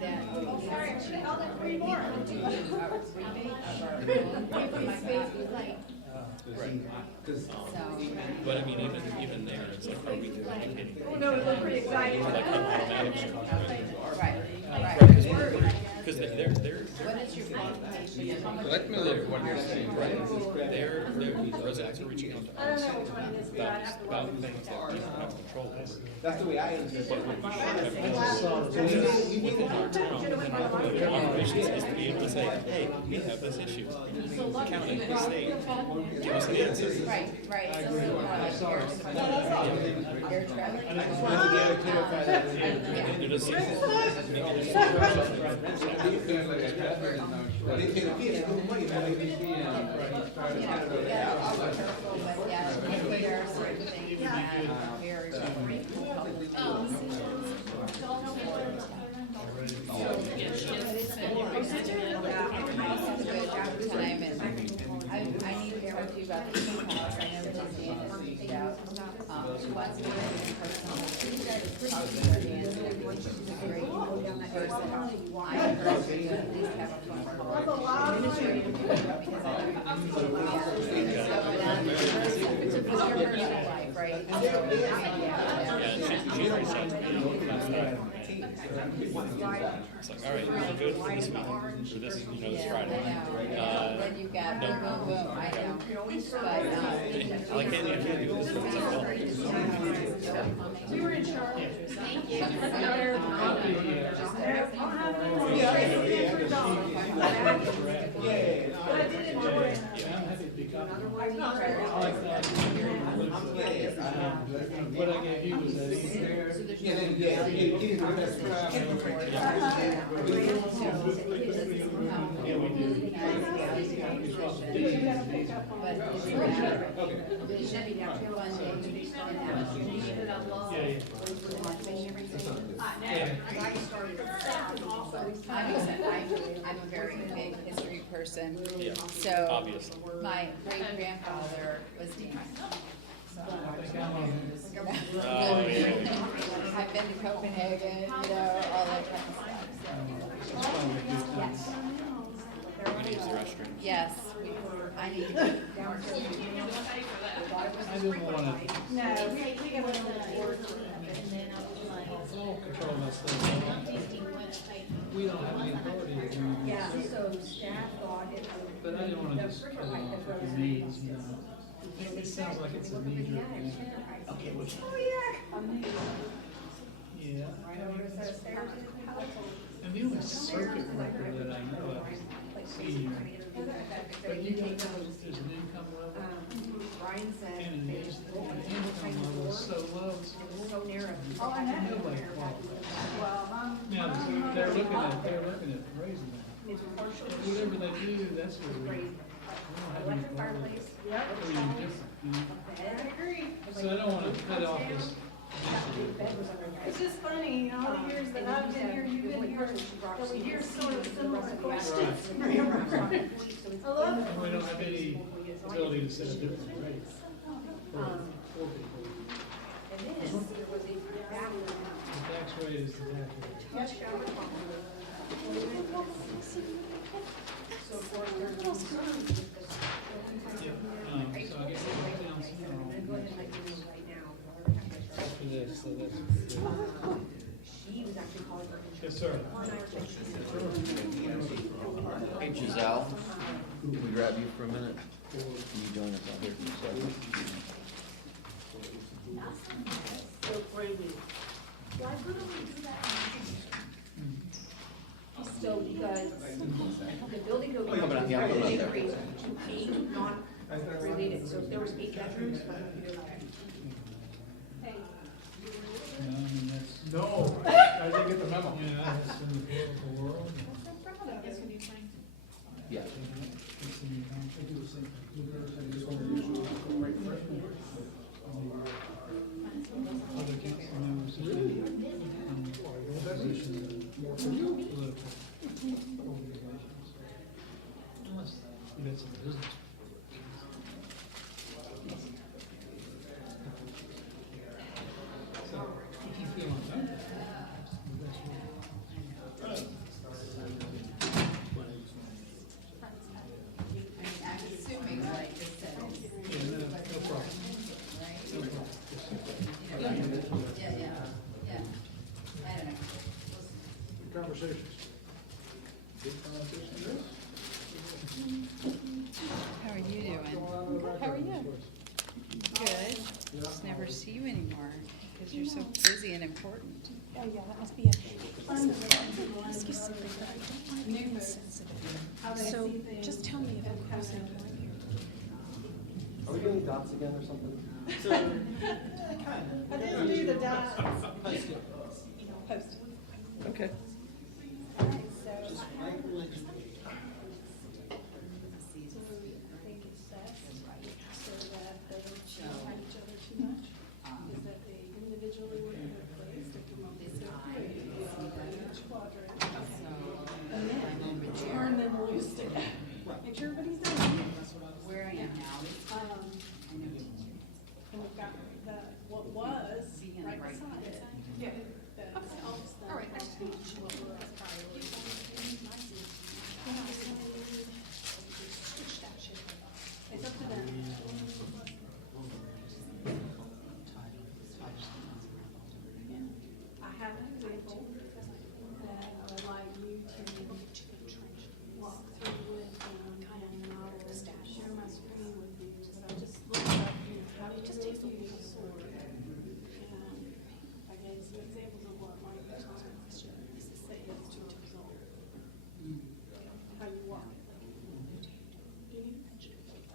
then. Oh, sorry, I should call it three more. Do our rebate of our own, like that. Right. So. But I mean, even there, it's like, are we communicating? Oh, no, we look pretty excited. Like an automatic structure? Right, right. Because they're, What is your qualification? Let me look what you're saying. those acts are reaching out to I don't us know which one it is, but I have to about look. things that we don't have control over. That's the way I understand But it. what we should have within our town, within our operations, is to be able to say, hey, we have this issue. County, the state, give us an answer. Right, right. Air traffic. They're just There are certain things that are very public policy. Time and I need to talk to you about the house. I know Lizzie has reached out. She wants to be in person. Talk to her, and she's a great person. I encourage you to at least have a phone call. Administrative because I know what's going on. It's your personal life, right? she reached out to me. It's like, all right, we're good for this week, for this, this Friday. Then you've got boom, boom, boom, I know. But, I can't do this. It's like, well, We were in Charlotte. Thank you. But I did enjoy it. What I gave you was I'm a very big history person. Yeah, So obviously. my great grandfather was Dan. So, Oh, yeah. I've been to Copenhagen, all that kind of stuff. We need the restroom. Yes, I need to go downstairs. I didn't want to No, we got one of the full control of this thing. We don't have any authority to do this. Yeah, so staff thought it would. But I didn't want to just cut it off at the knees, It sounds like it's a knee-jerk reaction. Okay, which one? Oh, yeah. Yeah. Right over the set of stairs. And the only circuit breaker that I know of is senior. But you got, there's an income level Ryan said. and an income level so low, So narrow. Oh, I know. nobody qualifies. Well, Now, they're looking at raising that. it's partial. Whatever they do, that's what we don't have any Electric problem. fireplace. Or even different, I agree. So I don't want to cut off this. It's just funny, all the years that I've been here, you've been here, that we hear sort of similar questions. I love it. And we don't have any ability to set a different rate for people. And then there was a bathroom. The tax rate is the tax rate. So of course, there's no concern. Yeah, so I guess it comes down Go ahead and let you know right now. for this, so that's. She was actually calling for. Yes, sir. Hey, Giselle, can we grab you for a minute? Can you join us out here for a second? So crazy. Why couldn't we do that? So because the building code. I'm coming out, yeah, I'm coming out there. Increased to 8 non-related, so if there was 8 bedrooms. Hey. No, I mean, that's. No, I didn't get the memo. Yeah, that's in the political world. Yeah. How are you doing? Good, how are you? Good. Just never see you anymore because you're so busy and important. Oh, yeah, that must be it. Ask you something, but I don't want to be insensitive. So just tell me if I'm crossing the line here. Are we doing dots again or something? So, I didn't do the dots. Post it. Post. Okay. All right, so Just I right have, when- so I think it's best, so that they don't find each other too much, is that they individually work in their place, they come up with their grade, in each quadrant. And then turn them loose together. Make sure everybody's doing it. Where I am now. And we've got the, what was right beside it. Yeah. That helps them. All right. teach what we're switch that shit. It's up to them. I have an example that I would like you to walk through with, kind of model, share my screen with you, but I just looked up, how do you just take the wheel sword? And I gave some examples of what might be time to say it's 2 years old. How you walk. Do you?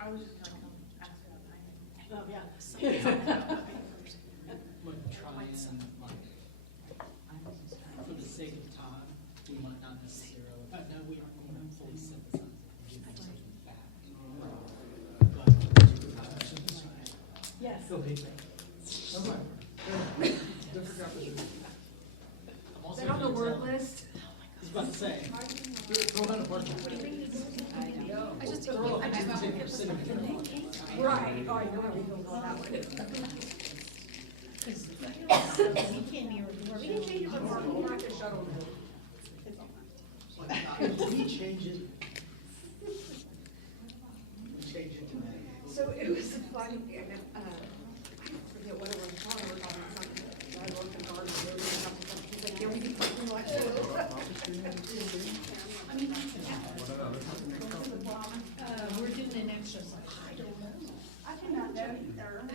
I was just gonna ask about timing. Oh, yeah. I'm gonna try and, for the sake of time, we might not necessarily, no, we aren't going to fully synthesize it and give something back. But, Yes. go ahead. Is it on the word list? I was about to say, throw out a bunch of. I just Right, oh, I know how we feel about that one. We can't hear We can change it, but we're not gonna shut them. We change it. We change it tonight. So it was funny, I forget what it was, probably we're talking about something, I worked in garden, we were doing something, he's like, yeah, we can fucking watch it. we're doing an exercise. I don't know. I cannot know either. I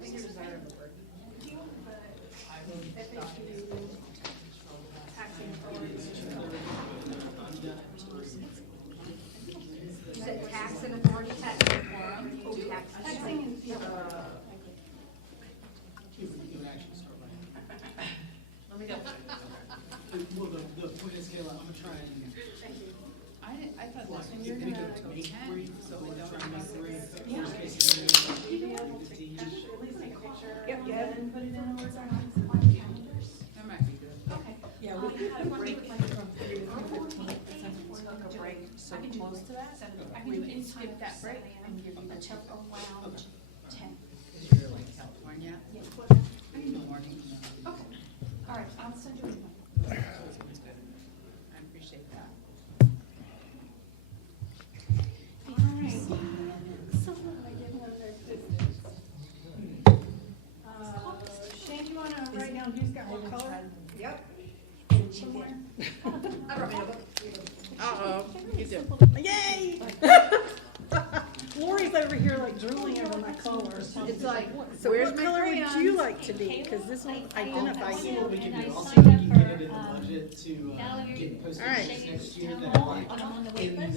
think it's out of the word. But FHU, taxing authorities. You said taxing authority, taxing forum? Oh, taxing and, You would actually start right. let me go. Well, the point is, Kayla, I'm gonna try and, I thought like, this one, if you're we gonna go to go make 10, three, so so we we're don't trying to have make to. three. Worst case scenario, At least take a picture. Yep, and yep. then put it in a Word document on your calendars. That might be good. Okay. Yeah, we had a break from 3 to 15, took a break so close to that. I can skip that break and give you until around 10. Because you're like California. Yes. I need the morning. Okay, all right, I'll send you an email. I appreciate that. All right. So what do I get on their business? Shane, do you wanna write down who's got what color? Yep. Somewhere? I brought my notebook. Uh-oh, you do. Yay! Lori's over here like drooling over my colors. It's like, So where's what my color crayons? would you like to be? Cause this will identify see you. what we can And do, I I'll see signed if we up can for, get it in the budget to, Valerie, get posted All right. next year, Town that hall, like, I'm on the wait in list.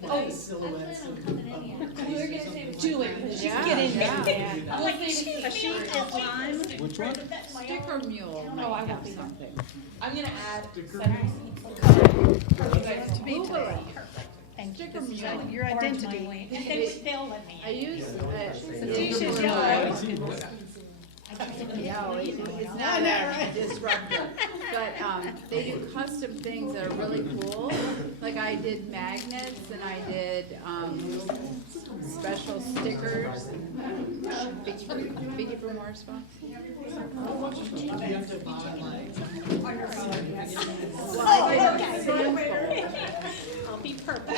the silhouettes I plan on of. coming anyhow. We were gonna say, do it, she's Yeah, getting yeah. there. I'm like, A sheet is lime. Which one? Sticker mule No, I might won't have be there. something. I'm gonna add. To me today. Thank you. Sticker This is mule. like Your part of my identity. way. I They'll let me. use, Tisha's yellow. yeah, it's not a disruptor, but, they do custom things that are really cool. Like I did magnets and I did, special stickers. Vicky from Morrisville. You have to buy like. I'll be purple.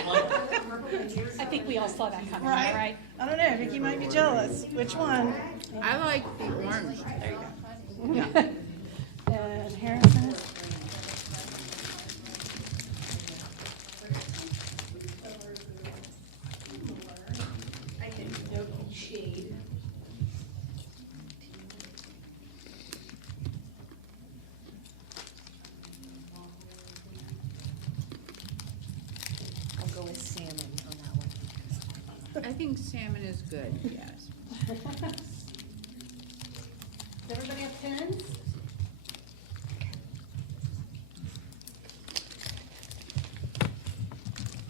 I think we all saw that coming, all Right. right? I don't know, Vicky might be jealous. Which one? I like the orange. There you go. And Harrison? as salmon on that one. I think salmon is good, yes. Does everybody have pens?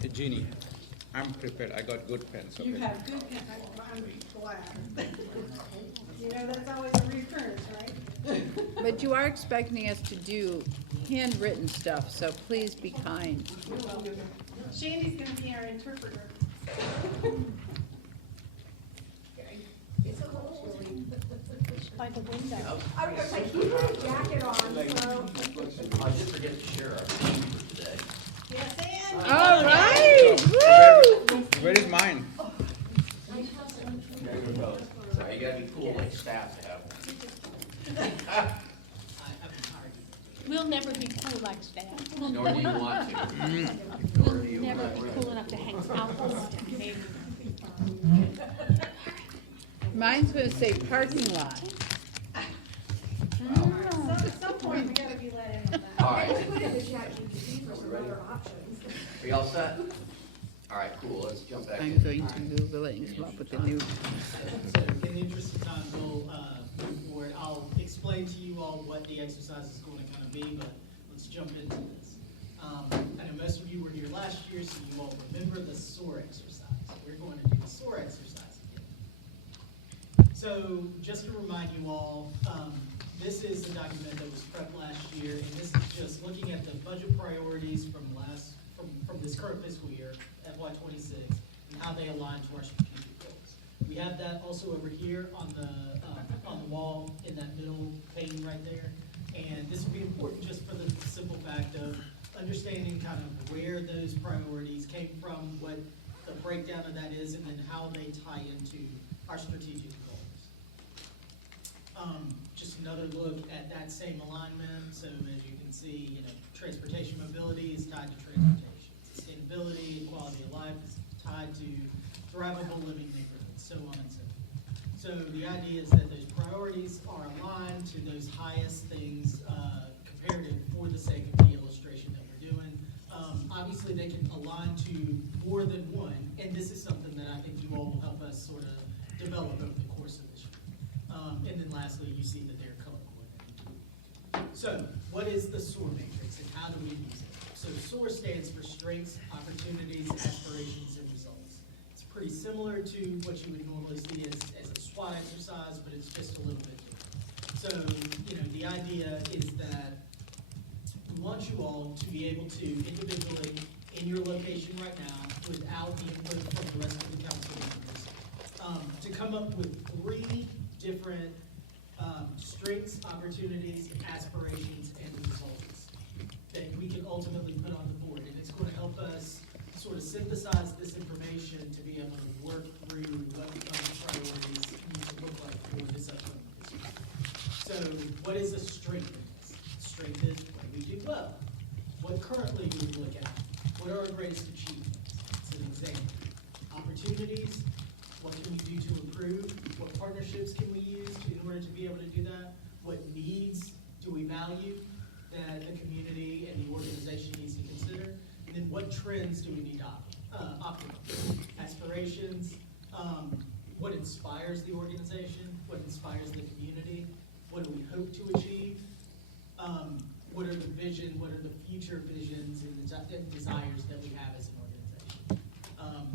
Hey, Jeannie, I'm prepared, I got good pens, okay? You have good pens, I'm glad. You know, that's always a recurrence, right? But you are expecting us to do handwritten stuff, so please be kind. Shandy's gonna be our interpreter. By the window. I was like, he put a jacket on, so. I did forget to share our theme for today. Yes, and. All right, woo! Where is mine? So you gotta be cool like staff to have one. We'll never be cool like that. Nor do you want to. We'll Nor do you never want be to. cool enough to hang out. Mine's gonna say parking lot. At some point, we gotta be let in on that. All right, Put in the chat GPT for some other options. are y'all set? All right, cool, let's jump back in. I'm going to Google it and come up with a new. So in the interest of time, we'll move forward. I'll explain to you all what the exercise is going to kind of be, but let's jump into this. I know most of you were here last year, so you all remember the SOAR exercise. We're going to do the SOAR exercise again. So just to remind you all, this is the document that was prepped last year, and this is just looking at the budget priorities from this current fiscal year, FY '26, and how they align to our strategic goals. We have that also over here on the wall in that middle pane right there. And this will be important just for the simple fact of understanding kind of where those priorities came from, what the breakdown of that is, and then how they tie into our strategic goals. Just another look at that same alignment. So as you can see, transportation mobility is tied to transportation. Sustainability and quality of life is tied to thrivable living neighborhoods, so on and so forth. So the idea is that those priorities are aligned to those highest things comparative for the sake of the illustration that we're doing. Obviously, they can align to more than one, and this is something that I think you all will help us sort of develop over the course of this year. And then lastly, you see that they're color coordinated. So what is the SOAR matrix and how do we use it? So SOAR stands for strengths, opportunities, aspirations, and results. It's pretty similar to what you would normally see as a SWOT exercise, but it's just a little bit different. So, the idea is that we want you all to be able to individually, in your location right now, without the input from the rest of the council members, to come up with 3 different strengths, opportunities, aspirations, and results that we can ultimately put on the board. And it's going to help us sort of synthesize this information to be able to work through what the priorities need to look like for this upcoming fiscal year. So what is a strength in this? Strength is what do we do well? What currently do we look at? What are our greatest achievements? It's an example. Opportunities, what can we do to improve? What partnerships can we use in order to be able to do that? What needs do we value that the community and the organization needs to consider? And then what trends do we need to optimize? Aspirations, what inspires the organization? What inspires the community? What do we hope to achieve? What are the what are the future visions and desires that we have as an organization?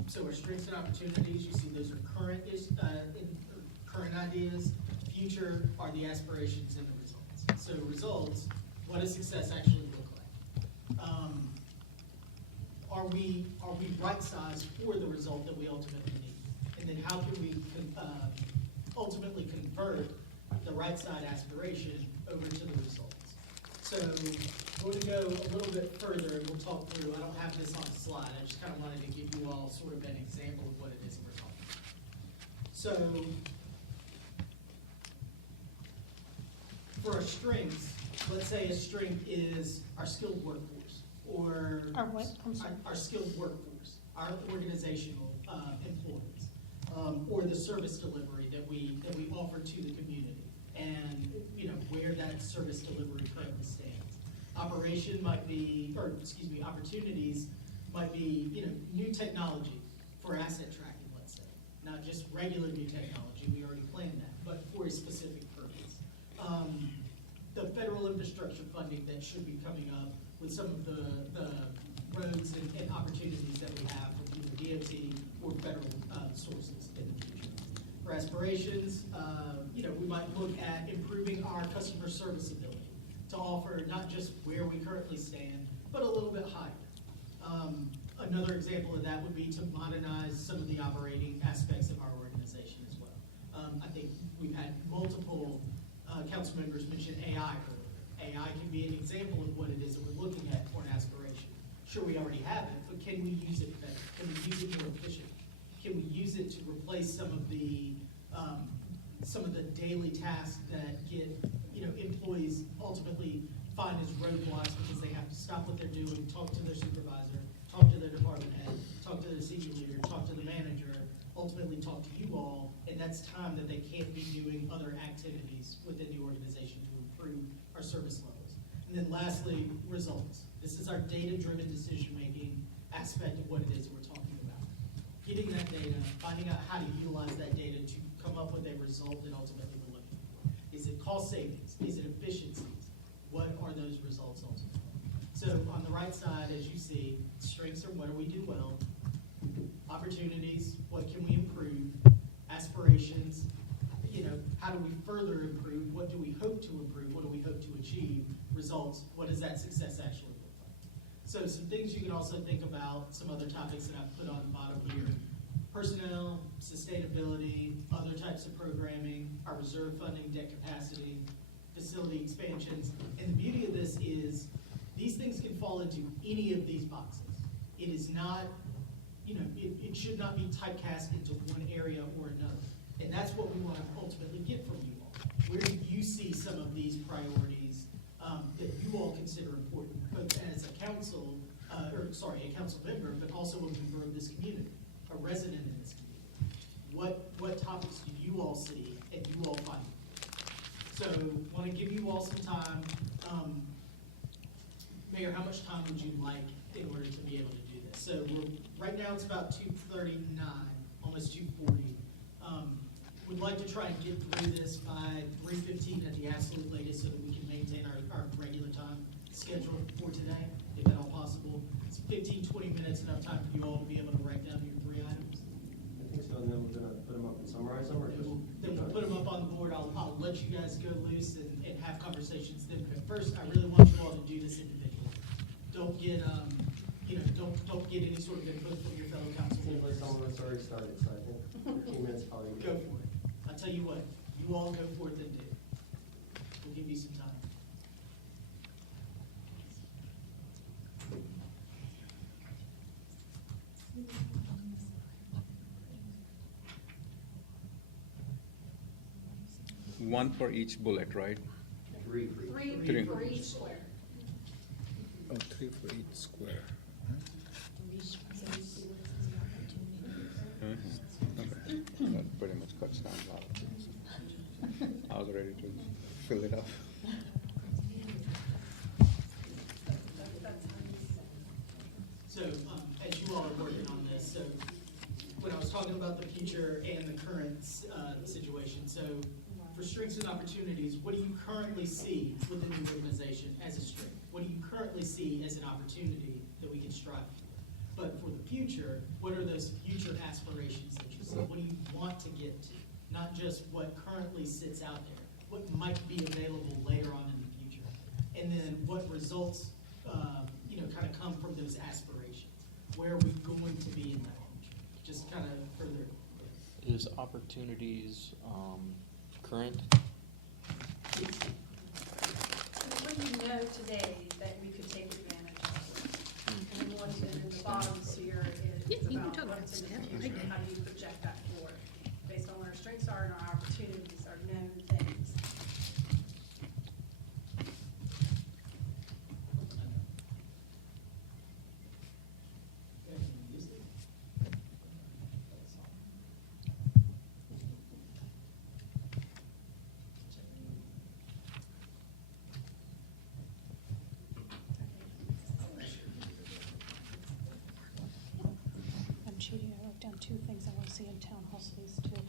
So our strengths and opportunities, you see those are current ideas. Future are the aspirations and the results. So results, what does success actually look like? Are we right-sized for the result that we ultimately need? And then how can we ultimately convert the right-side aspiration over to the results? So we're going to go a little bit further and we'll talk through. I don't have this on a slide. I just kind of wanted to give you all sort of an example of what it is we're talking about. So for our strengths, let's say a strength is our skilled workforce, or Our what? I'm sorry. our skilled workforce, our organizational employees, or the service delivery that we offer to the community, and where that service delivery currently stands. Operations might be, new technology for asset tracking, let's say. Not just regular new technology, we already planned that, but for a specific purpose. The federal infrastructure funding that should be coming up with some of the roads and opportunities that we have with either DOT or federal sources in the future. For aspirations, we might look at improving our customer service ability to offer not just where we currently stand, but a little bit higher. Another example of that would be to modernize some of the operating aspects of our organization as well. I think we've had multiple council members mention AI earlier. AI can be an example of what it is that we're looking at for an aspiration. Sure, we already have it, but can we use it better? Can we use it more efficiently? Can we use it to replace some of the daily tasks that get employees ultimately find as roadblocks because they have to stop what they're doing, talk to their supervisor, talk to their department head, talk to their senior leader, talk to the manager, ultimately talk to you all, and that's time that they can't be doing other activities within the organization to improve our service levels. And then lastly, results. This is our data-driven decision-making aspect of what it is we're talking about. Getting that data, finding out how to utilize that data to come up with a result that ultimately we're looking for. Is it cost savings? Is it efficiencies? What are those results ultimately? So on the right side, as you see, strengths are what do we do well, opportunities, what can we improve, aspirations, how do we further improve, what do we hope to improve, what do we hope to achieve, results, what does that success actually look like? So some things you can also think about, some other topics that I've put on the bottom here, personnel, sustainability, other types of programming, our reserve funding, debt capacity, facility expansions, and the beauty of this is these things can fall into any of these boxes. It is not, it should not be typecast into one area or another. And that's what we want to ultimately get from you all. Where do you see some of these priorities that you all consider important, both as a council, a council member, but also a member of this community, a resident in this community? What topics do you all see and you all find? So want to give you all some time. Mayor, how much time would you like in order to be able to do this? So right now it's about 2:39, almost 2:40. We'd like to try and get through this by 3:15 at the absolute latest so that we can maintain our regular time schedule for today, if at all possible. It's 15, 20 minutes, enough time for you all to be able to write down your 3 items. I think so, and then we're gonna put them up and summarize them, or just? Then we'll put them up on the board. I'll let you guys go loose and have conversations then. But first, I really want you all to do this individually. Don't get, don't get any sort of input from your fellow council Seems like members. someone has already started, so I think 15 minutes probably. Go for it. I'll tell you what, you all go for it then do. We'll give you some time. One for each bullet, right? Three. Three for each square. Oh, 3 for each square. Okay. That pretty much cuts down a lot of things. I was ready to fill it up. So, as you all are working on this, so when I was talking about the future and the current situation, so for strengths and opportunities, what do you currently see within the organization as a strength? What do you currently see as an opportunity that we can strive for? But for the future, what are those future aspirations that you see? What do you want to get to? Not just what currently sits out there, what might be available later on in the future. And then what results, kind of come from those aspirations. Where are we going to be in that future? Just kind of further. Is opportunities current? What do you know today that we could take advantage of? And then what's in the bottom here is about what's in the future, how do you project that forward? Based on what our strengths are and our opportunities, our known things. two things I want to see in town hall space too.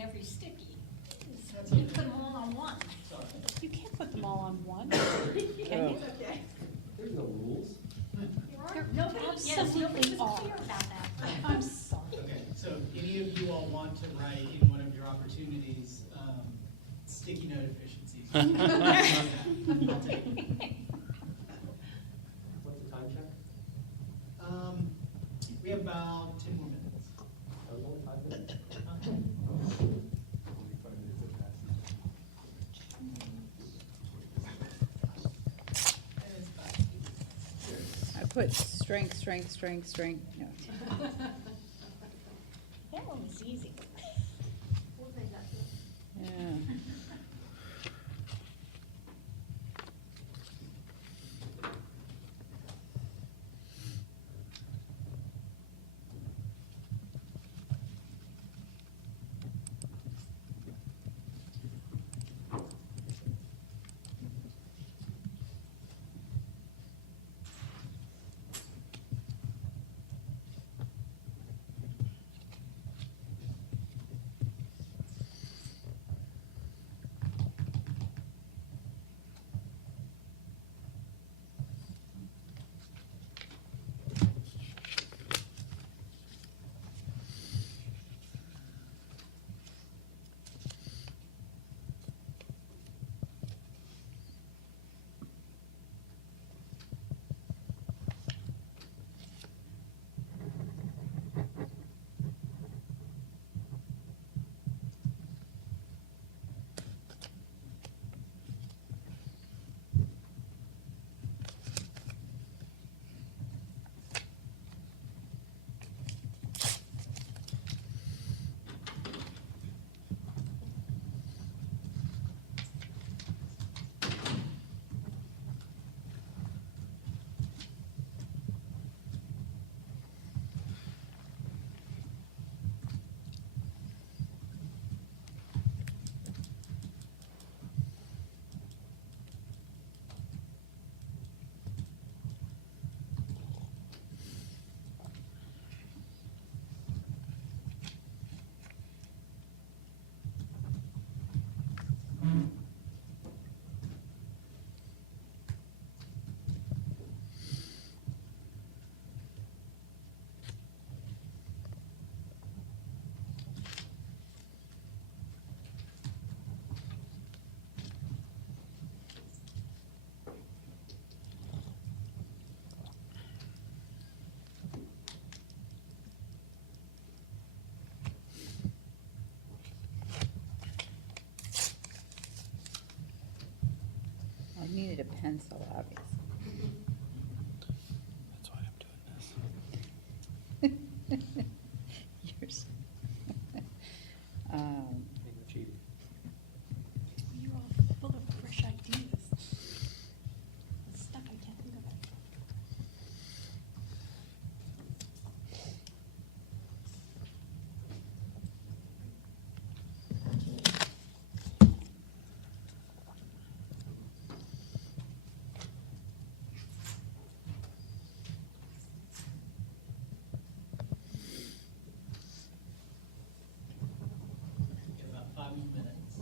on every sticky. You put them all on one. Sorry. You can't put them all on one, Yeah. can you? Okay. There's no rules. There Nobody, yes, absolutely nobody was are. clear about that. I'm sorry. Okay, so any of you all want to write in one of your opportunities, sticky note efficiencies? I'll take it. What's the time check? We have about 10 more minutes. That was only 5 minutes. I put strength, no. That one was easy. We'll take that. Yeah. I needed a pencil, obviously. That's why I'm doing this. Yours. I think we're cheating. You're all full of fresh ideas. Stuff I can't think of. We have about 5 more minutes.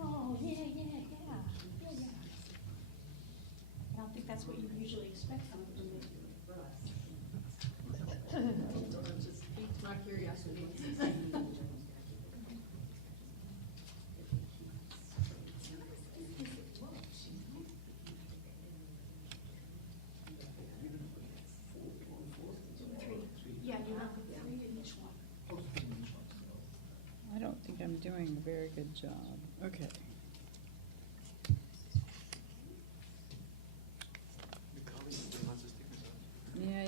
Oh, yeah. I don't think that's what you usually expect from them. Just piqued my curiosity. Yeah, you have 3 in each one. doing a very good job. Okay.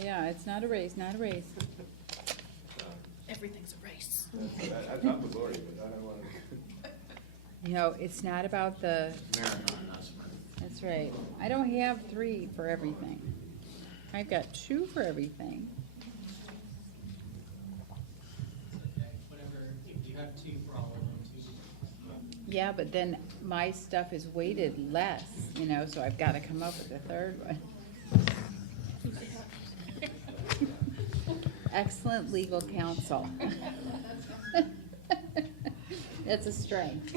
Yeah, it's not a race, not a race. Everything's a race. You know, it's not about the, Marathon, not sprint. that's right. I don't have 3 for everything. I've got 2 for everything. Whatever, if you have 2 for all of them, 2. Yeah, but then my stuff is weighted less, you know, so I've got to come up with a 3rd one. Excellent legal counsel. That's a strength.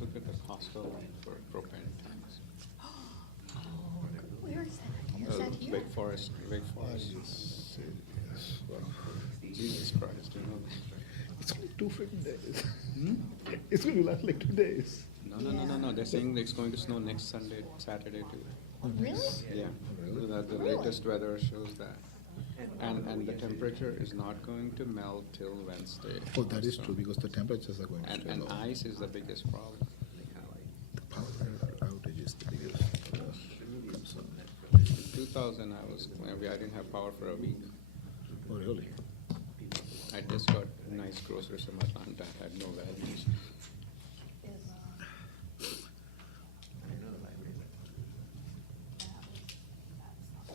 Look at the Costco for propane tanks. Where is that? Is that here? Wake Forest, Wake Forest. Jesus Christ, you know. It's only 2 freaking days. Hmm? It's gonna last like 2 days. No. They're saying it's going to snow next Sunday, Saturday too. Really? Yeah, the latest weather shows that. And the temperature is not going to melt till Wednesday. Oh, that is also. true, because the temperatures are going to stay And low. ice is the biggest problem. The power outage is the biggest concern. In 2000, I didn't have power for a week. Oh, really? I just got nice groceries from Atlanta, had no values.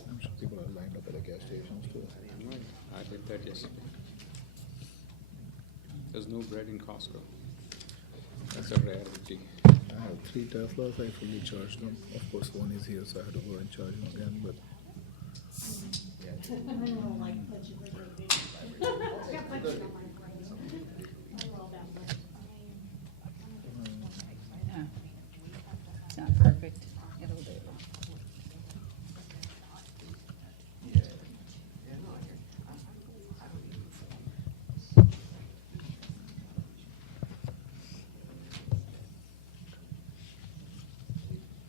I'm sure people are lined up at the gas stations too. Right, I did that yesterday. There's no bread in Costco. That's a rarity. I have 3 Teslas, I fully charged them. Of course, one is here, so I had to go and charge them again, but I don't like budget related. I got budget on my brain. I love that budget. Yeah. It's not perfect. It'll do.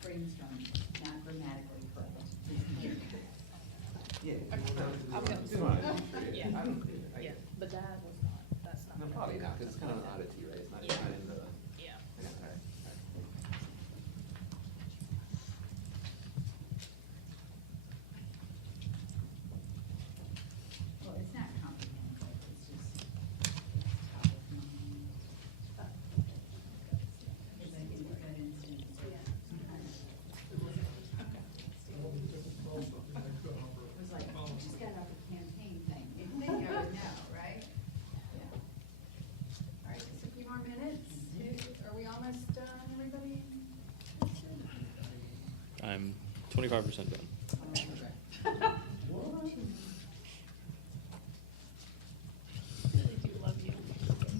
Brainstorm, not grammatically correct. Yeah, but that was not, that's not. No, probably not, because it's kind of an oddity, right? It's not Yeah. kind of the. Yeah. Well, it's not comprehensive, it's just top of mind. Because I think that instance, it was like, we just got off a campaign thing, you never know, right? Yeah. All right, just a few more minutes. Are we almost done, everybody? I'm 25% done. Really do love you.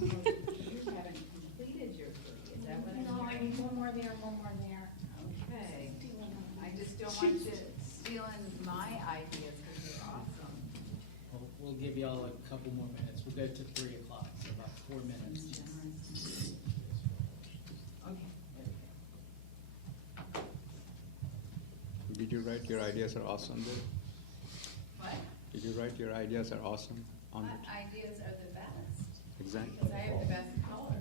You haven't completed your 3, is that what I'm No, I hearing? need one more there, one more there. Okay, I just don't want you stealing my ideas, because they're awesome. We'll give y'all a couple more minutes. We'll go to 3 o'clock, so about 4 minutes. Okay. Did you write your ideas are awesome there? What? Did you write your ideas are awesome on My it? ideas are the best, Exactly. because I have the best color.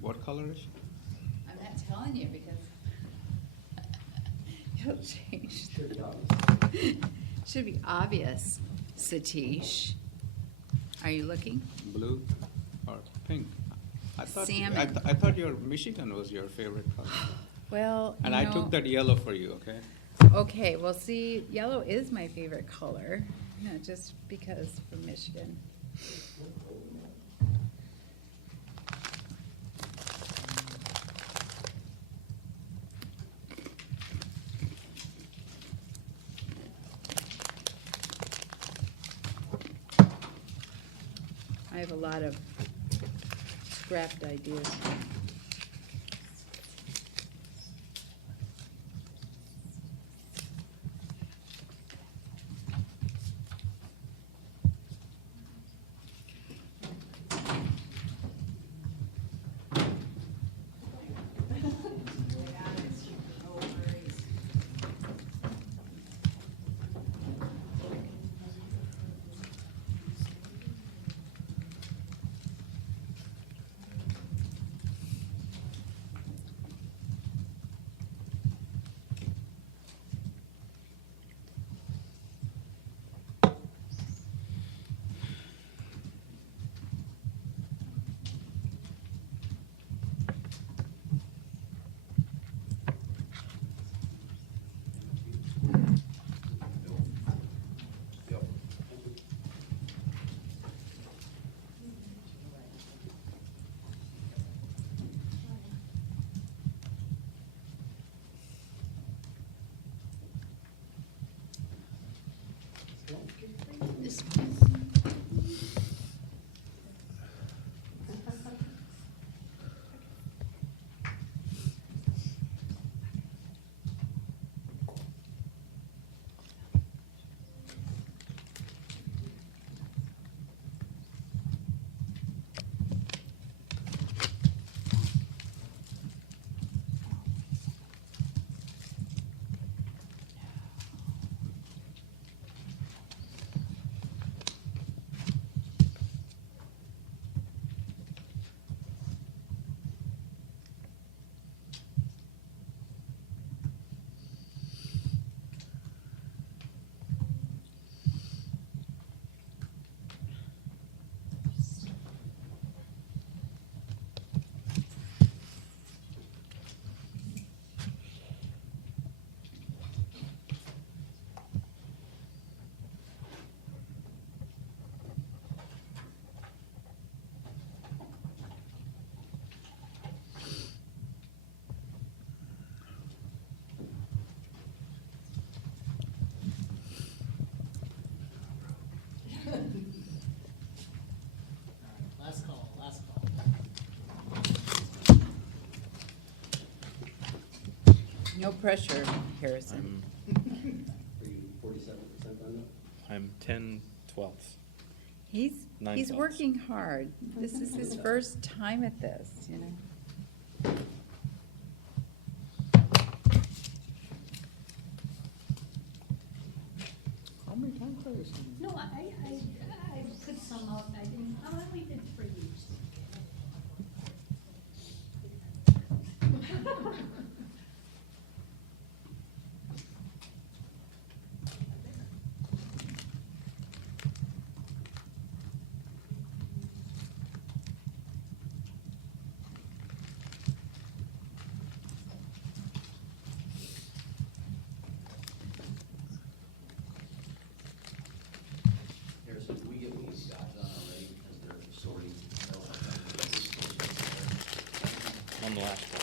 What color is it? I'm not telling you, because it'll change. Should be obvious, Satish. Are you looking? Blue or pink? I thought Salmon. I thought your Michigan was your favorite color. Well, And you I know- took that yellow for you, okay? Okay, well, see, yellow is my favorite color, not just because from Michigan. have a lot of scrapped ideas. Last call, last call. No pressure, Harrison. Are you 47% done now? I'm 10/12. He's 9/12. working hard. This is his first time at this, you know. How many times have you seen? No, I put some out, I didn't, I only did 3 years. Harrison, did we get what you got done already, because they're sorting? On the last one.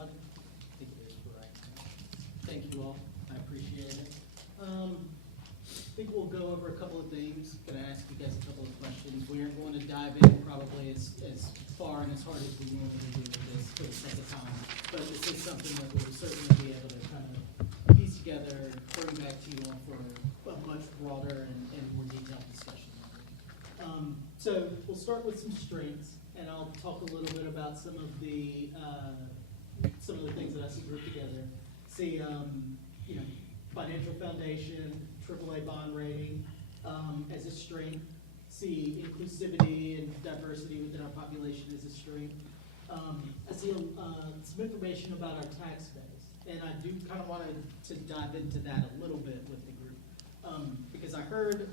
everybody. I think it is right. Thank you all, I appreciate it. I think we'll go over a couple of things. Gonna ask you guys a couple of questions. We aren't going to dive in probably as far and as hard as we normally do with this for the sake of time. But this is something that we'll certainly be able to kind of piece together, bring back to you all for a much broader and more detailed discussion. So we'll start with some strengths, and I'll talk a little bit about some of the things that I see grouped together. See, financial foundation, AAA bond rating as a strength. See inclusivity and diversity within our population as a strength. I see some information about our tax base, and I do kind of want to dive into that a little bit with the group because I heard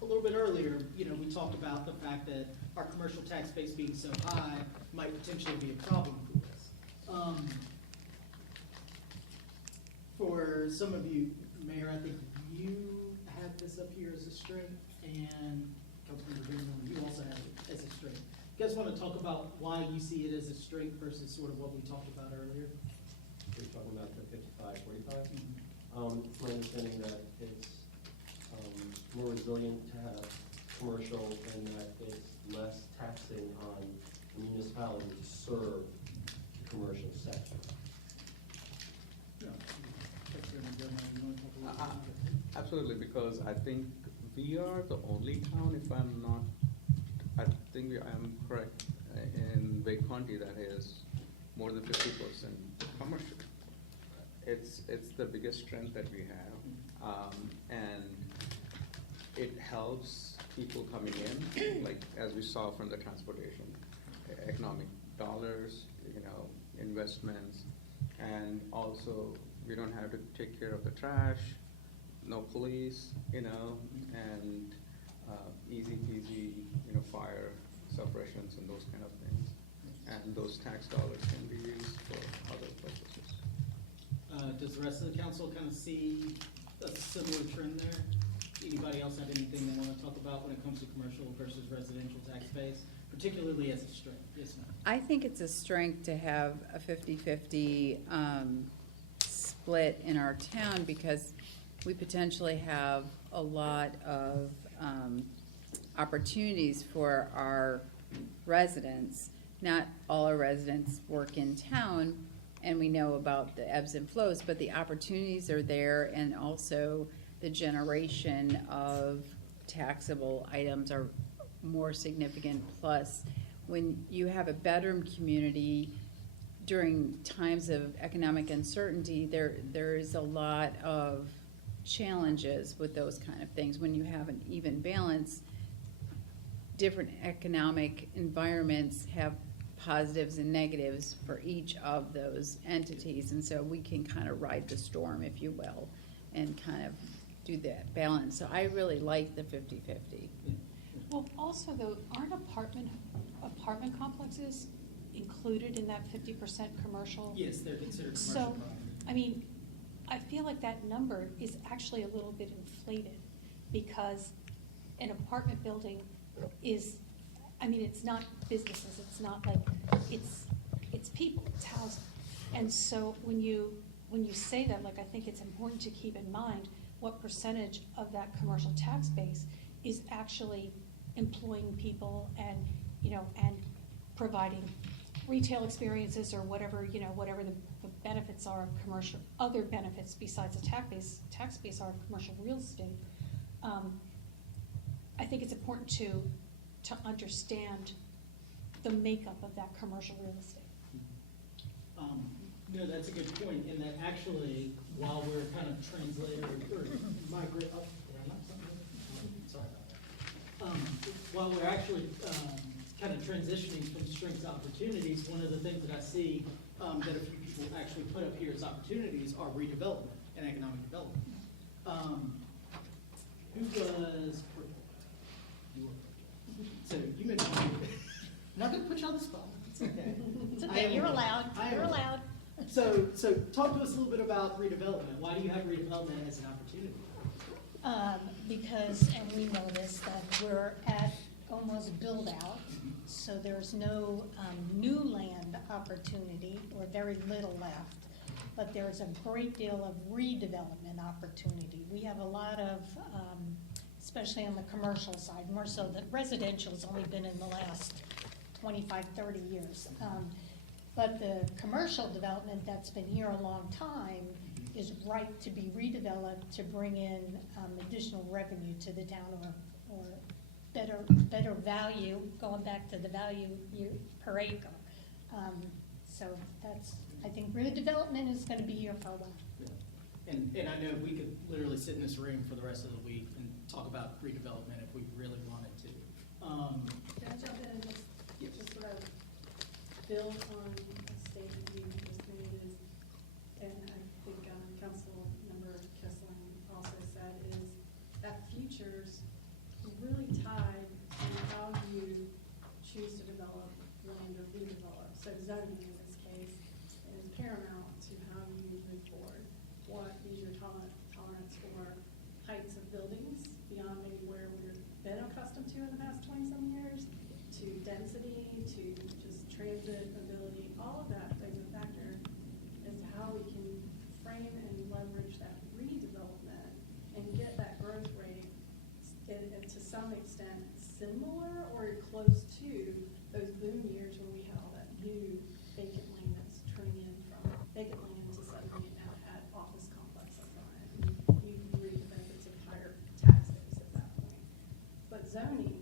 a little bit earlier, we talked about the fact that our commercial tax base being so high might potentially be a problem for us. For some of you, Mayor, I think you have this up here as a strength, and Councilmember Greenman, you also have it as a strength. You guys want to talk about why you see it as a strength versus sort of what we talked about earlier? We're talking about the 55-45. It's my understanding that it's more resilient to have commercial and that it's less taxing on the municipality to serve the commercial sector. Absolutely, because I think we are the only town, if I'm not, I think I am correct, in Bay County that is more than 50% commercial. It's the biggest strength that we have, and it helps people coming in, like as we saw from the transportation, economic dollars, investments, and also we don't have to take care of the trash, no police, and easy peasy, fire suppressions and those kind of things. And those tax dollars can be used for other purposes. Does the rest of the council kind of see a similar trend there? Anybody else have anything they want to talk about when it comes to commercial versus residential tax base, particularly as a strength? Yes, ma'am. I think it's a strength to have a 50-50 split in our town because we potentially have a lot of opportunities for our residents. Not all our residents work in town, and we know about the ebbs and flows, but the opportunities are there, and also the generation of taxable items are more significant. Plus, when you have a bedroom community during times of economic uncertainty, there is a lot of challenges with those kind of things. When you have an even balance, different economic environments have positives and negatives for each of those entities, and so we can kind of ride the storm, if you will, and kind of do that balance. So I really like the 50-50. Well, also though, aren't apartment complexes included in that 50% commercial? Yes, they're considered commercial So, property. I feel like that number is actually a little bit inflated because an apartment building is, it's not businesses, it's not like, it's people, it's housing. And so when you say that, I think it's important to keep in mind what percentage of that commercial tax base is actually employing people and, and providing retail experiences or whatever, whatever the benefits are of commercial, other benefits besides the tax base are of commercial real estate. I think it's important to understand the makeup of that commercial real estate. No, that's a good point, in that actually, while we're kind of translating or migrate, sorry about that. While we're actually kind of transitioning from strengths to opportunities, one of the things that I see that a few people actually put up here as opportunities are redevelopment and economic development. Who was, you were, so you mentioned, I'm not going to put you on the spot. It's okay. It's okay, you're allowed, you're allowed. So talk to us a little bit about redevelopment. Why do you have redevelopment as an opportunity? Because, and we know this, that we're at almost build out, so there's no new land opportunity, or very little left. But there's a great deal of redevelopment opportunity. We have a lot of, especially on the commercial side, more so that residential's only been in the last 25, 30 years. But the commercial development that's been here a long time is ripe to be redeveloped to bring in additional revenue to the town, or better value, going back to the value per acre. So that's, I think redevelopment is gonna be here for a while. And I know we could literally sit in this room for the rest of the week and talk about redevelopment if we really wanted to. Can I jump in and just sort of build on a statement you just made, and I think Councilmember Kissling also said, is that future's really tied to how you choose to develop land or redevelop. So zoning in this case is paramount to how you move forward. What is your tolerance for heights of buildings beyond maybe where we've been accustomed to in the past 20-some years, to density, to just transit ability, all of that plays a factor as to how we can frame and leverage that redevelopment and get that growth rate to some extent similar or close to those boom years when we had all that new vacant land that's turning in from vacant land to suddenly now had office complexes on it. You reap the benefits of higher tax base at that point. But zoning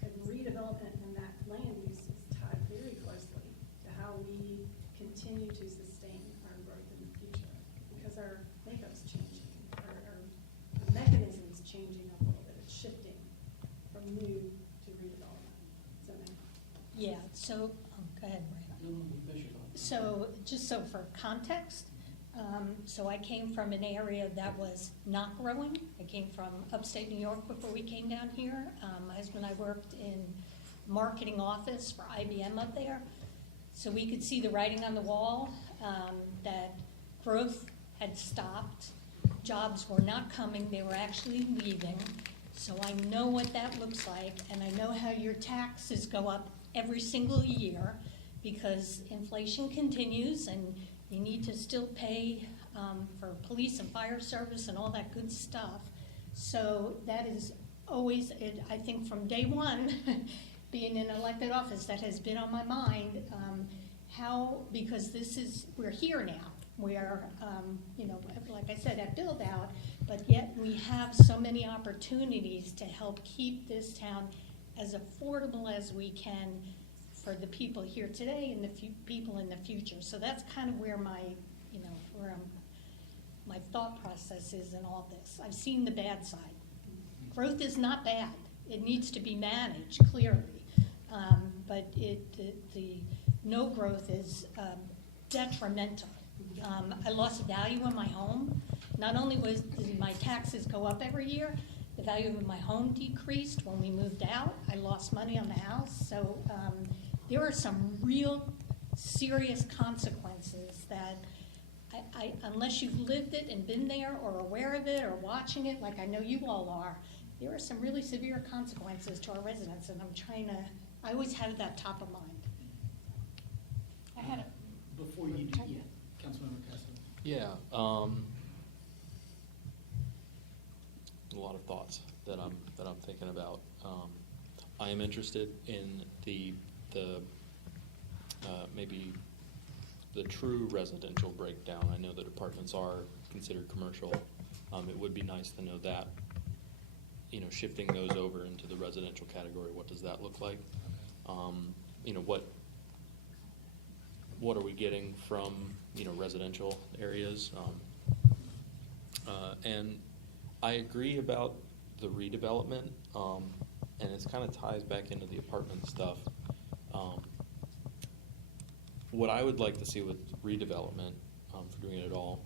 and redevelopment and that land use is tied very closely to how we continue to sustain our growth in the future, because our makeup's changing, our mechanism's changing a little bit. It's shifting from new to redevelopment. Zoning. Yeah, so, go ahead, Brandon. So, just so for context, so I came from an area that was not growing. I came from upstate New York before we came down here. My husband and I worked in marketing office for IBM up there. So we could see the writing on the wall, that growth had stopped. Jobs were not coming, they were actually leaving. So I know what that looks like, and I know how your taxes go up every single year because inflation continues and you need to still pay for police and fire service and all that good stuff. So that is always, I think from day one, being in elected office, that has been on my mind. Because we're here now. We are, like I said, at build out, but yet we have so many opportunities to help keep this town as affordable as we can for the people here today and the people in the future. So that's kind of where my thought process is in all this. I've seen the bad side. Growth is not bad. It needs to be managed clearly, but the no growth is detrimental. I lost value in my home. Not only did my taxes go up every year, the value of my home decreased when we moved out. I lost money on the house. So there are some real serious consequences that unless you've lived it and been there or aware of it or watching it, like I know you all are, there are some really severe consequences to our residents, and I always have that top of mind. I had a Before you do, yeah, Councilmember Kessler. Yeah, a lot of thoughts that I'm thinking about. I am interested in the maybe the true residential breakdown. I know that apartments are considered commercial. It would be nice to know that, shifting those over into the residential category, what does that look like? What are we getting from, residential areas? And I agree about the redevelopment, and it kind of ties back into the apartment stuff. What I would like to see with redevelopment, for doing it at all,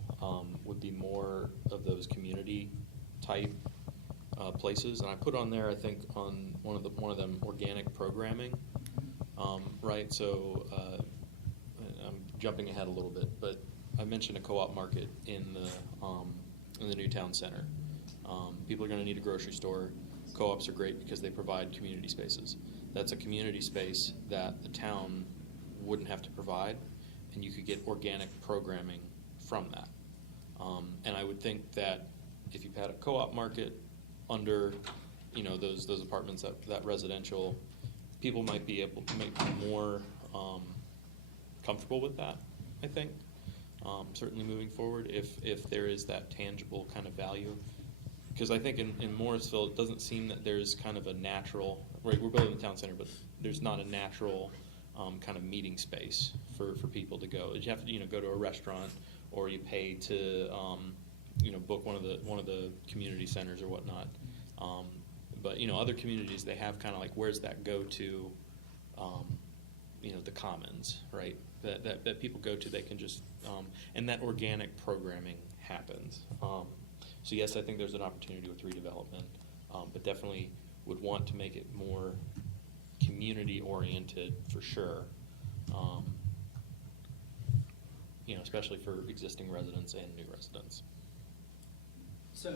would be more of those community type places. And I put on there, I think, on one of them, organic programming, right? So I'm jumping ahead a little bit, but I mentioned a co-op market in the new town center. People are going to need a grocery store. co-ops are great because they provide community spaces. That's a community space that the town wouldn't have to provide, and you could get organic programming from that. And I would think that if you had a co-op market under, you know, those apartments, that residential, people might be able to make more comfortable with that, I think. Certainly moving forward, if there is that tangible kind of value. Because I think in Morrisville, it doesn't seem that there's kind of a natural, right, we're building the town center, but there's not a natural kind of meeting space for people to go. You have to, you know, go to a restaurant, or you pay to, you know, book one of the community centers or whatnot. But, you know, other communities, they have kind of like, where's that go to, you know, the commons, right? That people go to, they can just, and that organic programming happens. So yes, I think there's an opportunity with redevelopment, but definitely would want to make it more community-oriented for sure. You know, especially for existing residents and new residents. So,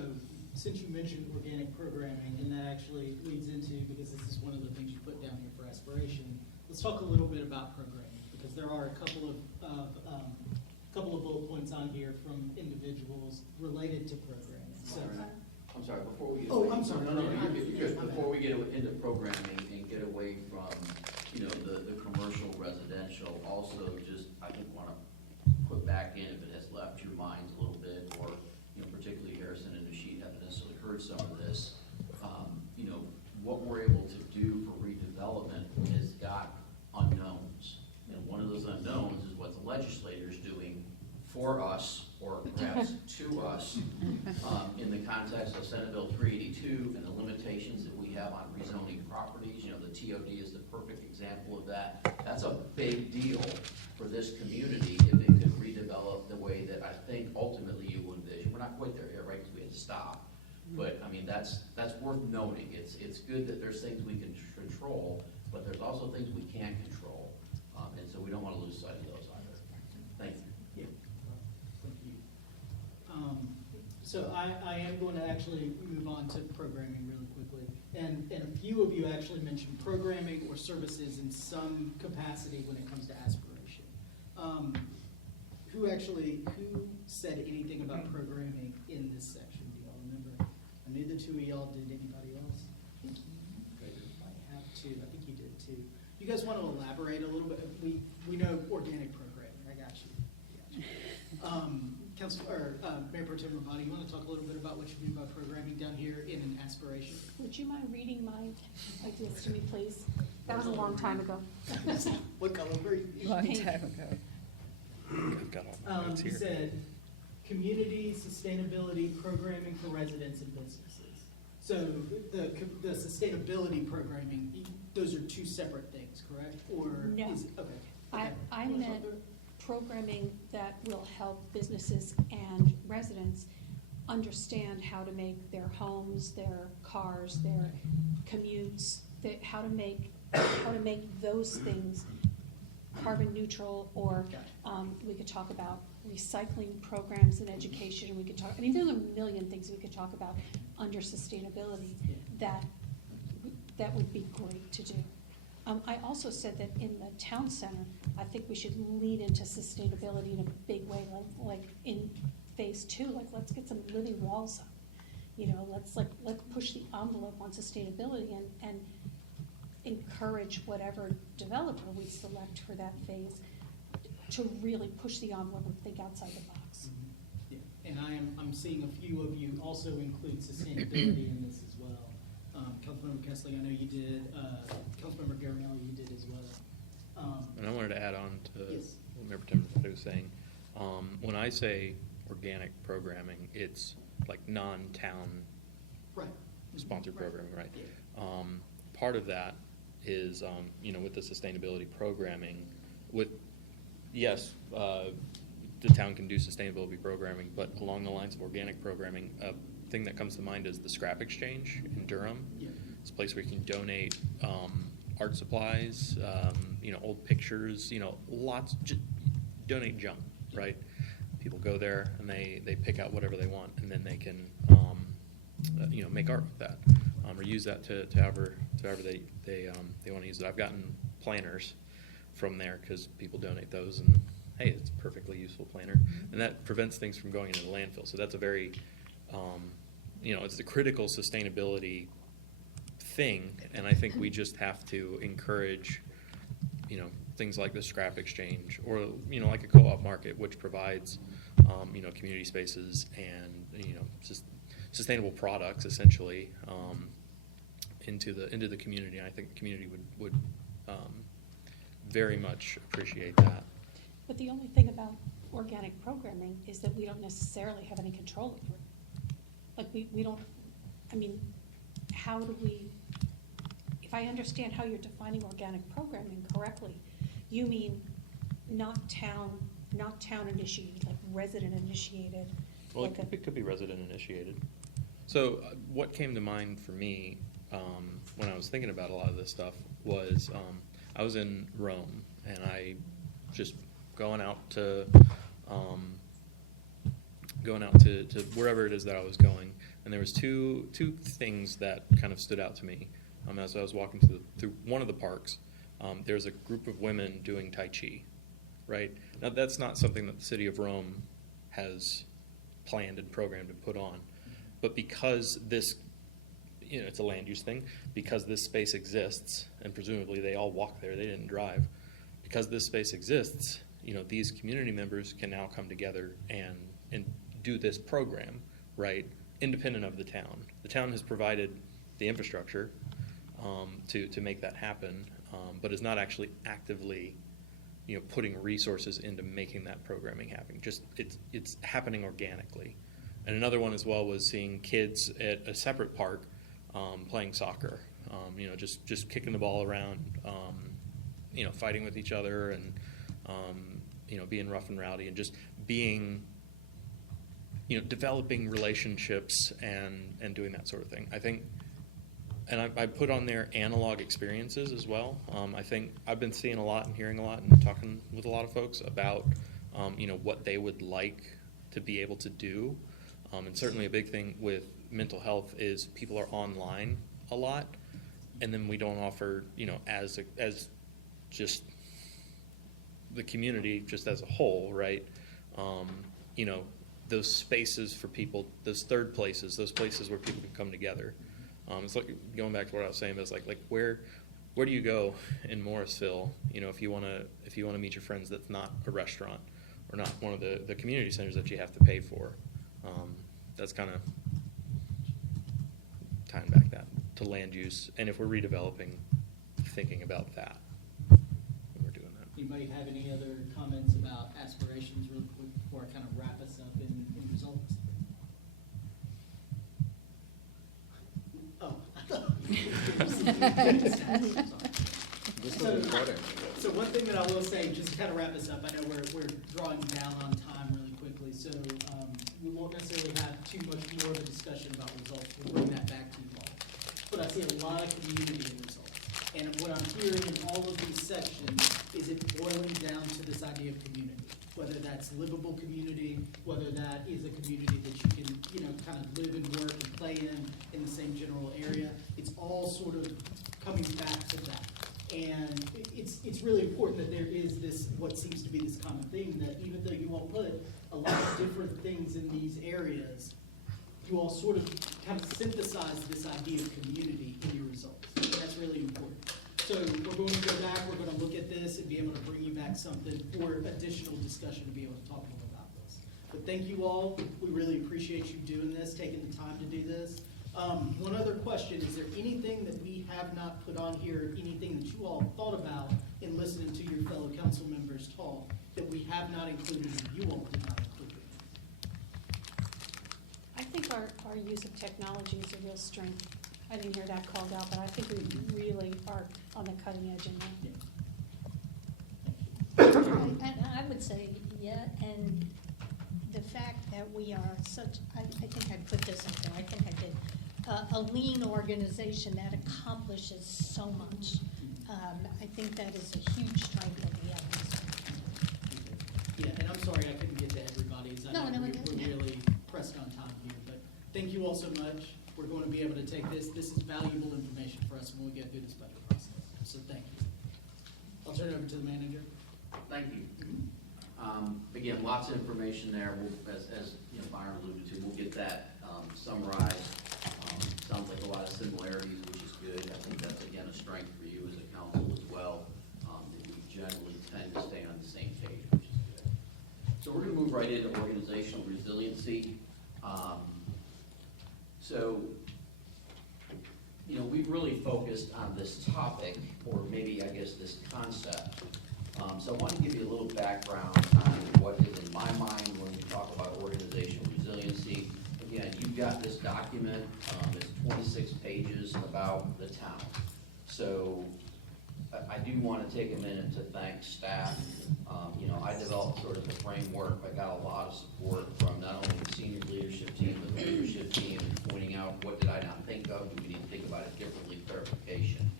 since you mentioned organic programming, and that actually leads into, because this is one of the things you put down here for aspiration, let's talk a little bit about programming, because there are a couple of bullet points on here from individuals related to programming. So, I'm sorry, before we get Oh, away. I'm sorry. No, you're good, you're good. My bad. Before we get into programming and get away from, you know, the commercial residential, also just, I think, want to put back in, if it has left your minds a little bit, or, you know, particularly Harrison and Nisheet haven't necessarily heard some of this, you know, what we're able to do for redevelopment has got unknowns. And one of those unknowns is what the legislator's doing for us, or perhaps to us, in the context of Senate Bill 382 and the limitations that we have on rezoning properties. You know, the TOD is the perfect example of that. That's a big deal for this community if it could redevelop the way that I think ultimately you would envision. We're not quite there yet, right, because we had to stop. But, I mean, that's worth noting. It's good that there's things we can control, but there's also things we can't control. And so we don't want to lose sight of those either. Thank you. yeah, thank you. So I am going to actually move on to programming really quickly. And a few of you actually mentioned programming or services in some capacity when it comes to aspiration. Who said anything about programming in this section? Do y'all remember? I knew the two of y'all did. Anybody else? I think you might have two. I think you did too. You guys want to elaborate a little bit? We know organic programming. I got you. Mayor Pro Tem Ramadani, you want to talk a little bit about what you mean by programming down here in an aspiration? Would you mind reading my ideas to me, please? That was a long time ago. What color were you? Long time ago. I've got all my notes He here. said, community sustainability programming for residents and businesses. So the sustainability programming, those are two separate things, correct? Or No. Okay. I meant programming that will help businesses and residents understand how to make their homes, their cars, their commutes, how to make those things carbon neutral, or we could talk about recycling programs in education. We could talk, I mean, there's a million things we could talk about under sustainability that would be great to do. I also said that in the town center, I think we should lean into sustainability in a big way, like in phase 2, like let's get some living walls up. You know, let's push the envelope on sustainability and encourage whatever developer we select for that phase to really push the envelope and think outside the box. Yeah. And I'm seeing a few of you also include sustainability in this as well. Councilmember Kessling, I know you did. Councilmember Garinelli, you did as well. And I wanted to add on to Yes. what Member Timothy was saying. When I say organic programming, it's like non-town Right. sponsored Right. programming, right? Yeah. Part of that is, you know, with the sustainability programming, yes, the town can do sustainability programming, but along the lines of organic programming, a thing that comes to mind is the scrap exchange in Durham. Yeah. It's a place where you can donate art supplies, you know, old pictures, you know, donate junk, right? People go there and they pick out whatever they want, and then they can, you know, make art with that. or use that to however they want to use it. I've gotten planners from there because people donate those, and hey, it's a perfectly useful planner, and that prevents things from going into the landfill. So that's a very, it's a critical sustainability thing, and I think we just have to encourage, things like the scrap exchange, or like a co-op market, which provides, community spaces and sustainable products essentially into the community. And I think the community would very much appreciate that. But the only thing about organic programming is that we don't necessarily have any control over it. Like, we don't, how do we, if I understand how you're defining organic programming correctly, you mean not town initiated, like resident initiated? Well, like it could be resident initiated. So what came to mind for me when I was thinking about a lot of this stuff was I was in Rome, and I just going out to wherever it is that I was going, and there was two things that kind of stood out to me as I was walking through one of the parks. There's a group of women doing Tai Chi, right? Now that's not something that the city of Rome has planned and programmed and put on, but because this, it's a land use thing, because this space exists, and presumably they all walk there, they didn't drive, because this space exists, these community members can now come together and do this program, right, independent of the town. The town has provided the infrastructure to make that happen, but is not actually actively, putting resources into making that programming happen. Just it's happening organically. And another one as well was seeing kids at a separate park playing soccer, just kicking the ball around, fighting with each other, and being rough and rowdy, and just being, developing relationships and doing that sort of thing. I think, and I put on there analog experiences as well. I think I've been seeing a lot and hearing a lot and talking with a lot of folks about, what they would like to be able to do. And certainly a big thing with mental health is people are online a lot, and then we don't offer, as just the community just as a whole, right? Those spaces for people, those third places, those places where people can come together. It's like going back to what I was saying, is like where do you go in Morrisville? If you want to meet your friends, that's not a restaurant or not one of the community centers that you have to pay for. That's kind of tying back that to land use, and if we're redeveloping, thinking about that when we're doing that. Anybody have any other comments about aspirations really quick before I kind of wrap us up in results? Oh, I thought. This was important. So one thing that I will say, just to kind of wrap us up, I know we're drawing down on time really quickly, so we won't necessarily have too much more of a discussion about results. We'll bring that back to you all. But I see a lot of community in results. And what I'm hearing in all of these sections is it boiling down to this idea of community. Whether that's livable community, whether that is a community that you can, kind of live and work and play in the same general area. It's all sort of coming back to that. And it's really important that there is this, what seems to be this common theme, that even though you all put a lot of different things in these areas, you all sort of kind of synthesize this idea of community in your results. And that's really important. So we're going to go back, we're going to look at this and be able to bring you back something for additional discussion to be able to talk more about this. But thank you all. We really appreciate you doing this, taking the time to do this. One other question, is there anything that we have not put on here, anything that you all thought about in listening to your fellow council members talk that we have not included and you all did not include? I think our use of technology is a real strength. I didn't hear that called out, but I think we really are on the cutting edge in that. And I would say, yeah, and the fact that we are such, I think I put this up there, I think I did, a lean organization that accomplishes so much. I think that is a huge strength that we have. Yeah, and I'm sorry I couldn't get to everybody's. I know we're really pressed on time here, but thank you all so much. We're going going to be able to take this. This is valuable information for us when we get through this budget process. So thank you. I'll turn it over to the manager. Thank you. Again, lots of information there. As you know, Byron alluded to, we'll get that summarized. Sounds like a lot of similarities, which is good. I think that's, again, a strength for you as a council as well, that we generally tend to stay on the same page, which is good. So we're going to move right into organizational resiliency. So, you know, we've really focused on this topic, or maybe, I guess, this concept. So I want to give you a little background on what is in my mind when we talk about organizational resiliency. Again, you've got this document, it's 26 pages about the town. So I do want to take a minute to thank staff. You know, I developed sort of a framework. I got a lot of support from not only the senior leadership team, but the leadership team, pointing out what did I not think of, do we need to think about it differently, clarification.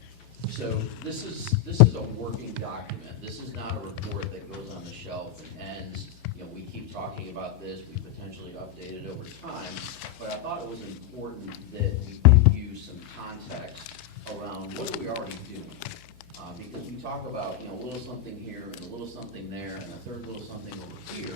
So this is a working document. This is not a report that goes on the shelf and ends. You know, we keep talking about this, we potentially update it over time, but I thought it was important that we give you some context around what are we already doing. Because we talk about, you know, a little something here and a little something there and a third little something over here,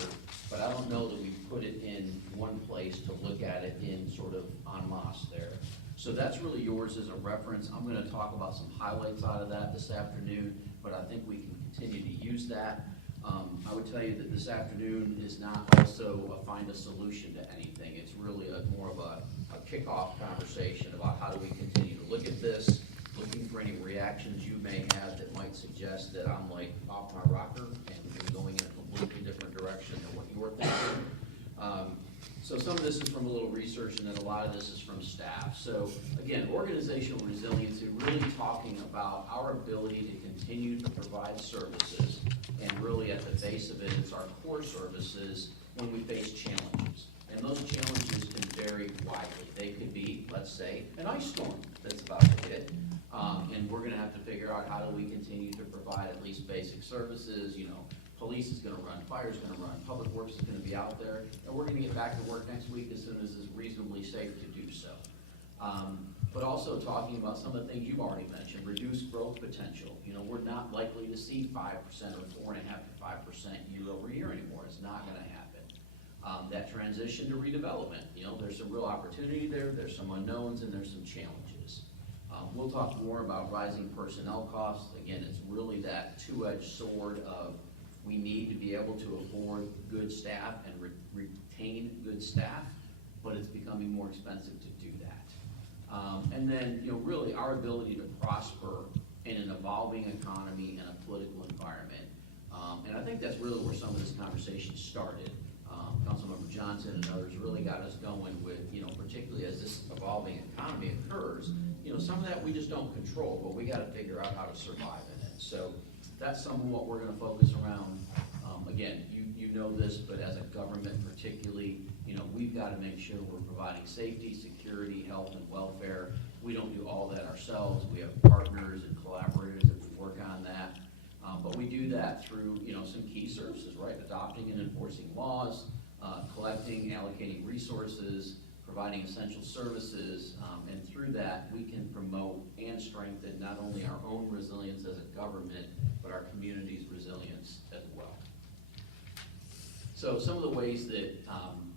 but I don't know that we put it in one place to look at it in sort of en masse there. So that's really yours as a reference. I'm going to talk about some highlights out of that this afternoon, but I think we can continue to use that. I would tell you that this afternoon is not also a find a solution to anything. It's really more of a kickoff conversation about how do we continue to look at this, looking for any reactions you may have that might suggest that I'm like off my rocker and going in a completely different direction than what you're thinking. So some of this is from a little research, and then a lot of this is from staff. So again, organizational resiliency, really talking about our ability to continue to provide services, and really at the base of it, it's our core services when we face challenges. And those challenges can vary widely. They could be, let's say, an ice storm that's about to hit, and we're going to have to figure out how do we continue to provide at least basic services. You know, police is going to run, fire is going to run, public works is going to be out there, and we're going to get back to work next week as soon as it's reasonably safe to do so. But also talking about some of the things you've already mentioned, reduced growth potential. You know, we're not likely to see 5% or 4.5% to 5% year over year anymore. It's not going to happen. That transition to redevelopment, you know, there's some real opportunity there, there's some unknowns, and there's some challenges. We'll talk more about rising personnel costs. Again, it's really that two-edged sword of we need to be able to afford good staff and retain good staff, but it's becoming more expensive to do that. And then, you know, really our ability to prosper in an evolving economy and a political environment. And I think that's really where some of this conversation started. Councilmember Johnson and others really got us going with, you know, particularly as this evolving economy occurs, you know, some of that we just don't control, but we got to figure out how to survive in it. So that's some of what we're going to focus around. Again, you know this, but as a government particularly, you know, we've got to make sure we're providing safety, security, health, and welfare. We don't do all that ourselves. We have partners and collaborators that we work on that. But we do that through, you know, some key services, right? Adopting and enforcing laws, collecting, allocating resources, providing essential services, and through that, we can promote and strengthen not only our own resilience as a government, but our community's resilience as well. So some of the ways that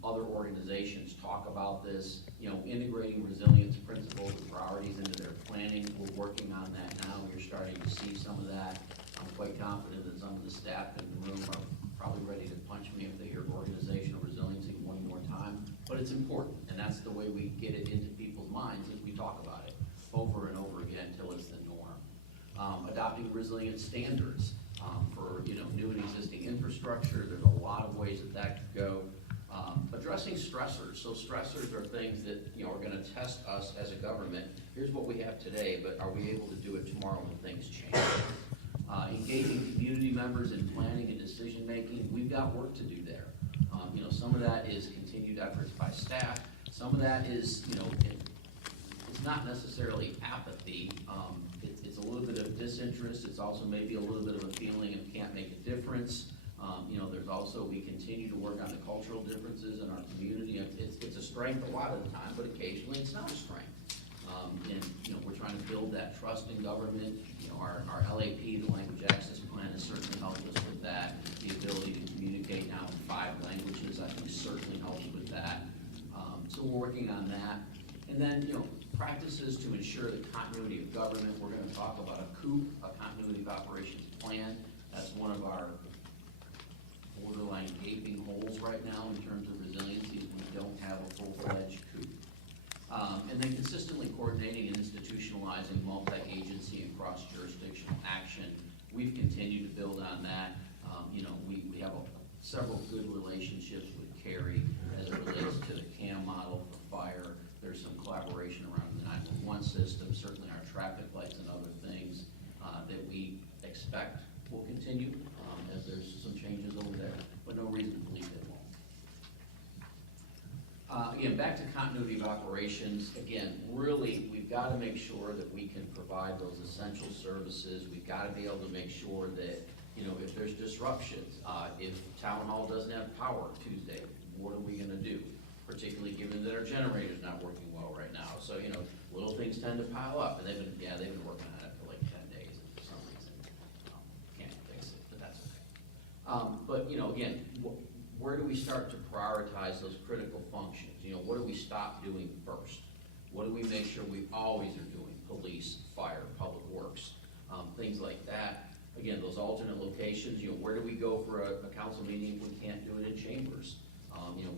other organizations talk about this, you know, integrating resilience principles and priorities into their planning. We're working on that now. You're starting to see some of that. I'm quite confident that some of the staff in the room are probably ready to punch me if they hear organizational resiliency one more time. But it's important, and that's the way we get it into people's minds as we talk about it over and over again until it's the norm. Adopting resilient standards for, you know, new and existing infrastructure. There's a lot of ways that could go. Addressing stressors. So stressors are things that, you know, are going to test us as a government. Here's what we have today, but are we able to do it tomorrow when things change? Engaging community members in planning and decision making. We've got work to do there. You know, some of that is continued efforts by staff. Some of that is, you know, it's not necessarily apathy. It's a little bit of disinterest. It's also maybe a little bit of a feeling of can't make a difference. There's also, we continue to work on the cultural differences in our community. It's a strength a lot of the time, but occasionally it's not a strength. We're trying to build that trust in government. Our LAP, the Language Access Plan, has certainly helped us with that. The ability to communicate now in 5 languages, I think, certainly helps with that. So we're working on that. And then, practices to ensure the continuity of government. We're going to talk about a COOP, a Continuity of Operations Plan. That's one of our borderline gaping holes right now in terms of resiliency, is we don't have a full-fledged COOP. And then consistently coordinating and institutionalizing multi-agency and cross-jurisdictional action. We've continued to build on that. We have several good relationships with Cary as it relates to the CAM model for fire. There's some collaboration around the 911 system, certainly our traffic lights and other things that we expect will continue as there's some changes over there, but no reason to believe they won't. Again, back to continuity of operations. Again, really, we've got to make sure that we can provide those essential services. We've got to be able to make sure that, if there's disruptions, if town hall doesn't have power Tuesday, what are we going to do? Particularly given that our generator's not working well right now. So, little things tend to pile up, and they've been working on it for like 10 days, and for some reason, can't fix it, but that's okay. But, again, where do we start to prioritize those critical functions? What do we stop doing first? What do we make sure we always are doing? Police, fire, public works, things like that. Again, those alternate locations, where do we go for a council meeting if we can't do it in chambers?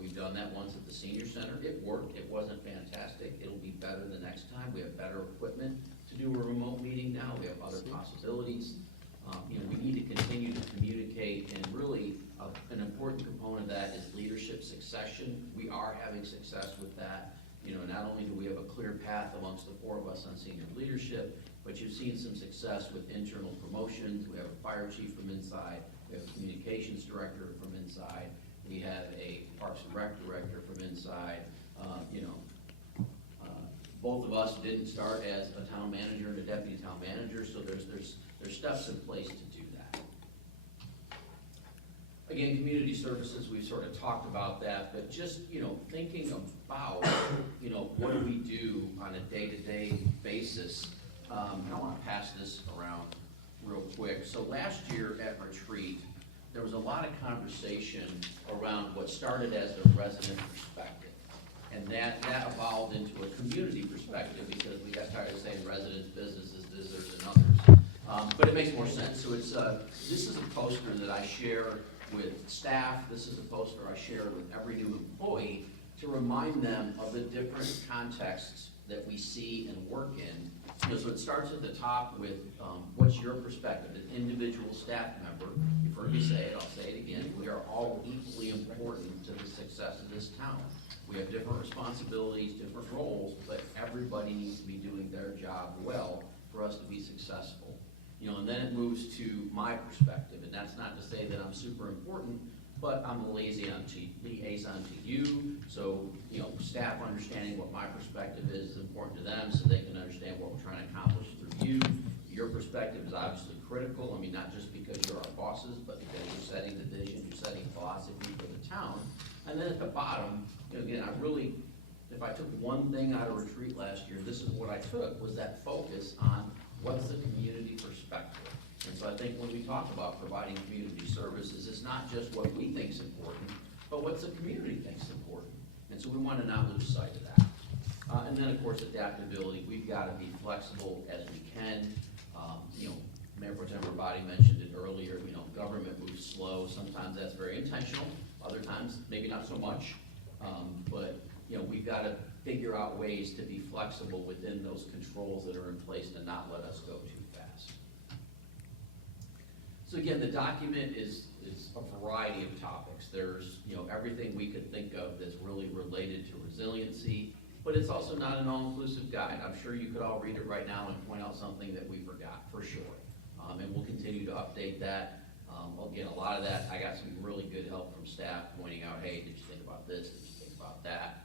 We've done that once at the senior center. It worked. It wasn't fantastic. It'll be better the next time. We have better equipment to do a remote meeting now. We have other possibilities. We need to continue to communicate, and really an important component of that is leadership succession. We are having success with that. Not only do we have a clear path amongst the 4 of us on senior leadership, but you've seen some success with internal promotions. We have a fire chief from inside. We have a communications director from inside. We have a Parks and Rec director from inside. Both of us didn't start as a town manager and a deputy town manager, so there's steps in place to do that. Again, community services, we've sort of talked about that, but just, thinking about, what do we do on a day-to-day basis? I want to pass this around real quick. So last year at retreat, there was a lot of conversation around what started as a resident perspective. And that evolved into a community perspective because we got tired of saying residents, businesses, visitors, and others. But it makes more sense. So this is a poster that I share with staff. This is a poster I share with every new employee to remind them of the different contexts that we see and work in. So it starts at the top with what's your perspective, an individual staff member. You've heard me say it, I'll say it again. We are all equally important to the success of this town. We have different responsibilities, different roles, but everybody needs to be doing their job well for us to be successful. And then it moves to my perspective, and that's not to say that I'm super important, but I'm a liaison to you. So, staff understanding what my perspective is important to them so they can understand what we're trying to accomplish through you. Your perspective is obviously critical. Not just because you're our bosses, but because you're setting the vision, you're setting philosophy for the town. And then at the bottom, again, if I took one thing out of retreat last year, this is what I took, was that focus on what's the community perspective. And so I think when we talk about providing community services, it's not just what we think is important, but what's the community thinks is important. And so we want to not lose sight of that. And then, of course, adaptability. We've got to be flexible as we can. Mayor Pro Tem Rabati mentioned it earlier. Government moves slow. Sometimes that's very intentional. Other times, maybe not so much. But we've got to figure out ways to be flexible within those controls that are in place to not let us go too fast. So again, the document is a variety of topics. There's everything we could think of that's really related to resiliency, but it's also not an all-inclusive guide. I'm sure you could all read it right now and point out something that we forgot, for sure. And we'll continue to update that. Again, a lot of that, I got some really good help from staff pointing out, hey, did you think about this? Did you think about that?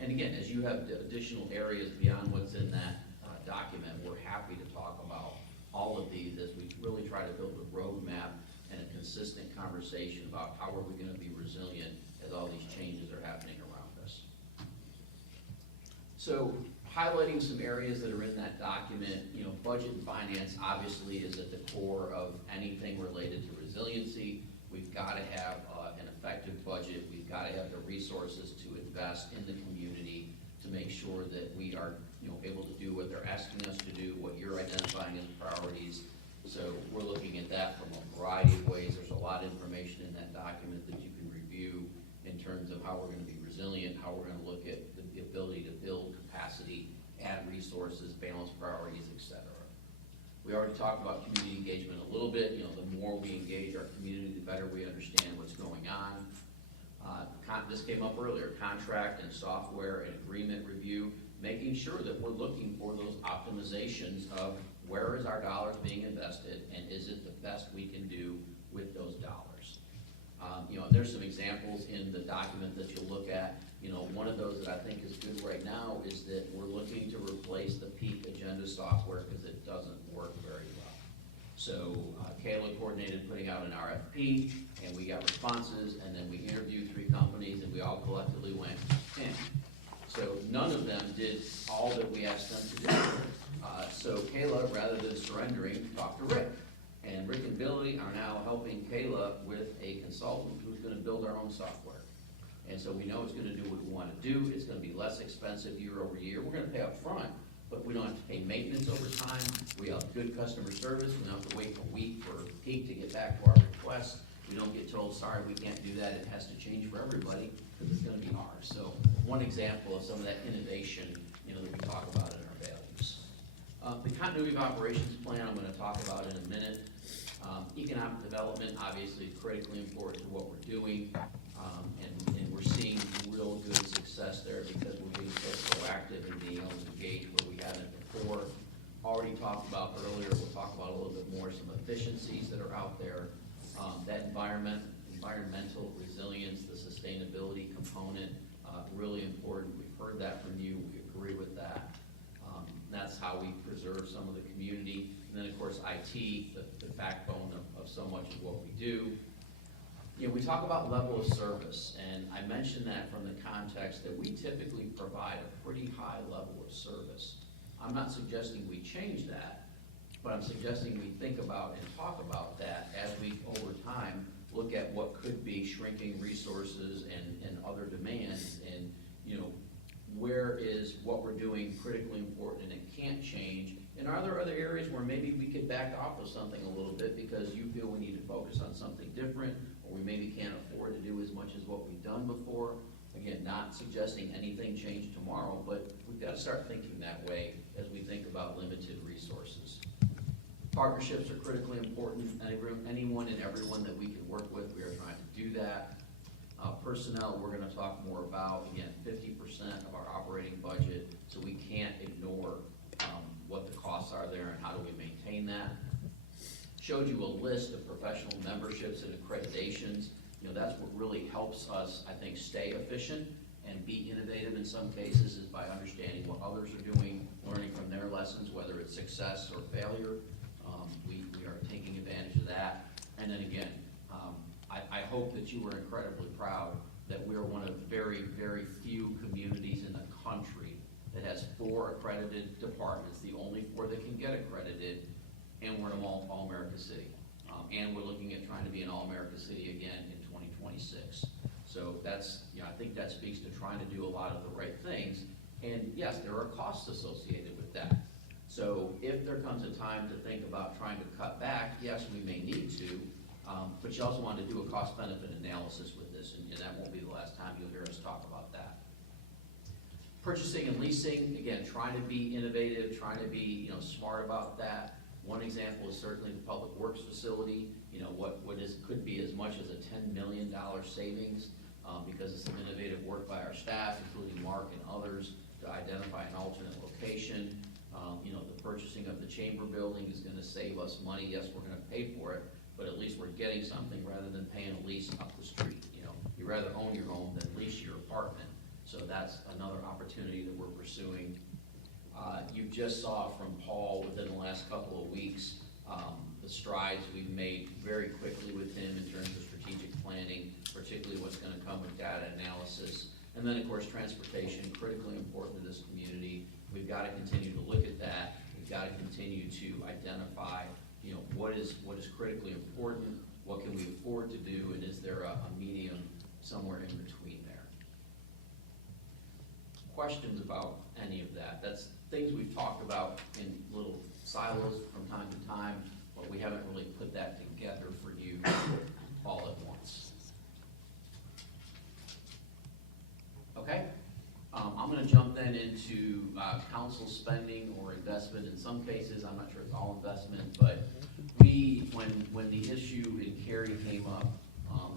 And again, as you have additional areas beyond what's in that document, we're happy to talk about all of these as we really try to build a roadmap and a consistent conversation about how are we gonna be resilient as all these changes are happening around us. So highlighting some areas that are in that document, budget and finance obviously is at the core of anything related to resiliency. We've got to have an effective budget. We've got to have the resources to invest in the community to make sure that we are, able to do what they're asking us to do, what you're identifying as priorities. So we're looking at that from a variety of ways. There's a lot of information in that document that you can review in terms of how we're going to be resilient, how we're going to look at the ability to build capacity, add resources, balance priorities, et cetera. We already talked about community engagement a little bit. The more we engage our community, the better we understand what's going on. This came up earlier, contract and software and agreement review, making sure that we're looking for those optimizations of where is our dollars being invested and is it the best we can do with those dollars. There's some examples in the document that you'll look at. One of those that I think is good right now is that we're looking to replace the peak agenda software because it doesn't work very well. So Kayla coordinated putting out an RFP, and we got responses, and then we interviewed 3 companies, and we all collectively went, So none of them did all that we asked them to do. So Kayla, rather than surrendering, talked to Rick. And Rick and Billy are now helping Kayla with a consultant who's going to build our own software. And so we know it's going to do what we want to do. It's going to be less expensive year over year. We're going to pay up front, but we don't have to pay maintenance over time. We have good customer service. We don't have to wait a week for peak to get back to our request. We don't get told, sorry, we can't do that. It has to change for everybody because it's going to be ours. So one example of some of that innovation, that we talk about in our values. The continuity of operations plan I'm going to talk about in a minute. Economic development obviously is critically important to what we're doing, and we're seeing real good success there because we're being so proactive in being able to engage where we haven't before. Already talked about earlier, we'll talk about a little bit more some efficiencies that are out there. That environmental resilience, the sustainability component, really important. We've heard that from you. We agree with that. That's how we preserve some of the community. And then, of course, IT, the backbone of so much of what we do. We talk about level of service, and I mentioned that from the context that we typically provide a pretty high level of service. I'm not suggesting we change that, but I'm suggesting we think about and talk about that as we, over time, look at what could be shrinking resources and other demands, and where is what we're doing critically important and it can't change, and are there other areas where maybe we could back off of something a little bit because you feel we need to focus on something different, or we maybe can't afford to do as much as what we've done before. Again, not suggesting anything change tomorrow, but we've got to start thinking that way as we think about limited resources. Partnerships are critically important. Anyone and everyone that we can work with, we are trying to do that. Personnel, we're going to talk more about. Again, 50% of our operating budget, so we can't ignore what the costs are there and how do we maintain that. Showed you a list of professional memberships and accreditations. That's what really helps us, I think, stay efficient and be innovative in some cases, is by understanding what others are doing, learning from their lessons, whether it's success or failure. We are taking advantage of that. And then again, I hope that you are incredibly proud that we're one of very, very few communities in the country that has 4 accredited departments, the only 4 that can get accredited, and we're an all-America city. And we're looking at trying to be an all-America city again in 2026. So that's, I think that speaks to trying to do a lot of the right things. And yes, there are costs associated with that. So if there comes a time to think about trying to cut back, yes, we may need to, but you also want to do a cost-benefit analysis with this, and that won't be the last time you'll hear us talk about that. Purchasing and leasing, again, trying to be innovative, trying to be smart about that. One example is certainly the Public Works facility. Could be as much as a $10 million savings because of some innovative work by our staff, including Mark and others, to identify an alternate location. The purchasing of the chamber building is going to save us money. Yes, we're going to pay for it, but at least we're getting something rather than paying a lease up the street. You'd rather own your home than lease your apartment. So that's another opportunity that we're pursuing. You just saw from Paul within the last couple of weeks the strides we've made very quickly with him in terms of strategic planning, particularly what's gonna come with data analysis. And then, of course, transportation, critically important to this community. We've gotta continue to look at that. We've gotta continue to identify, what is critically important, what can we afford to do, and is there a medium somewhere in between there? Questions about any of that? That's things we've talked about in little silos from time to time, but we haven't really put that together for you all at once. Okay? I'm gonna jump then into council spending or investment. In some cases, I'm not sure it's all investment, but when the issue in Cary came up,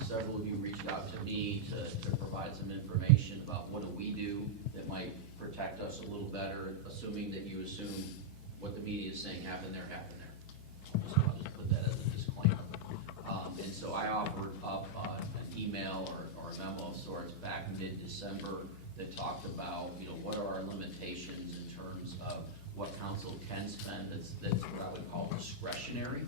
several of you reached out to me to provide some information about what do we do that might protect us a little better, assuming that you assume what the media is saying happened there, happened there. I'll just put that as a disclaimer. And so I offered up an email or a memo of sorts back mid-December that talked about, what are our limitations in terms of what council can spend that's what I would call discretionary.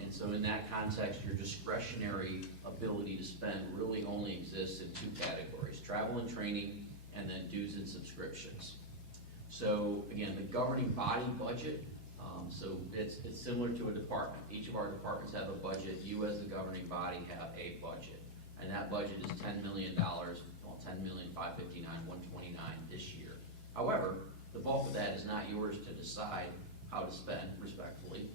And so in that context, your discretionary ability to spend really only exists in two categories: travel and training, and then dues and subscriptions. So again, the governing body budget, so it's similar to a department. Each of our departments have a budget. You as the governing body have a budget. And that budget is $10 million, well, $10,559,129 this year. However, the bulk of that is not yours to decide how to spend, respectfully,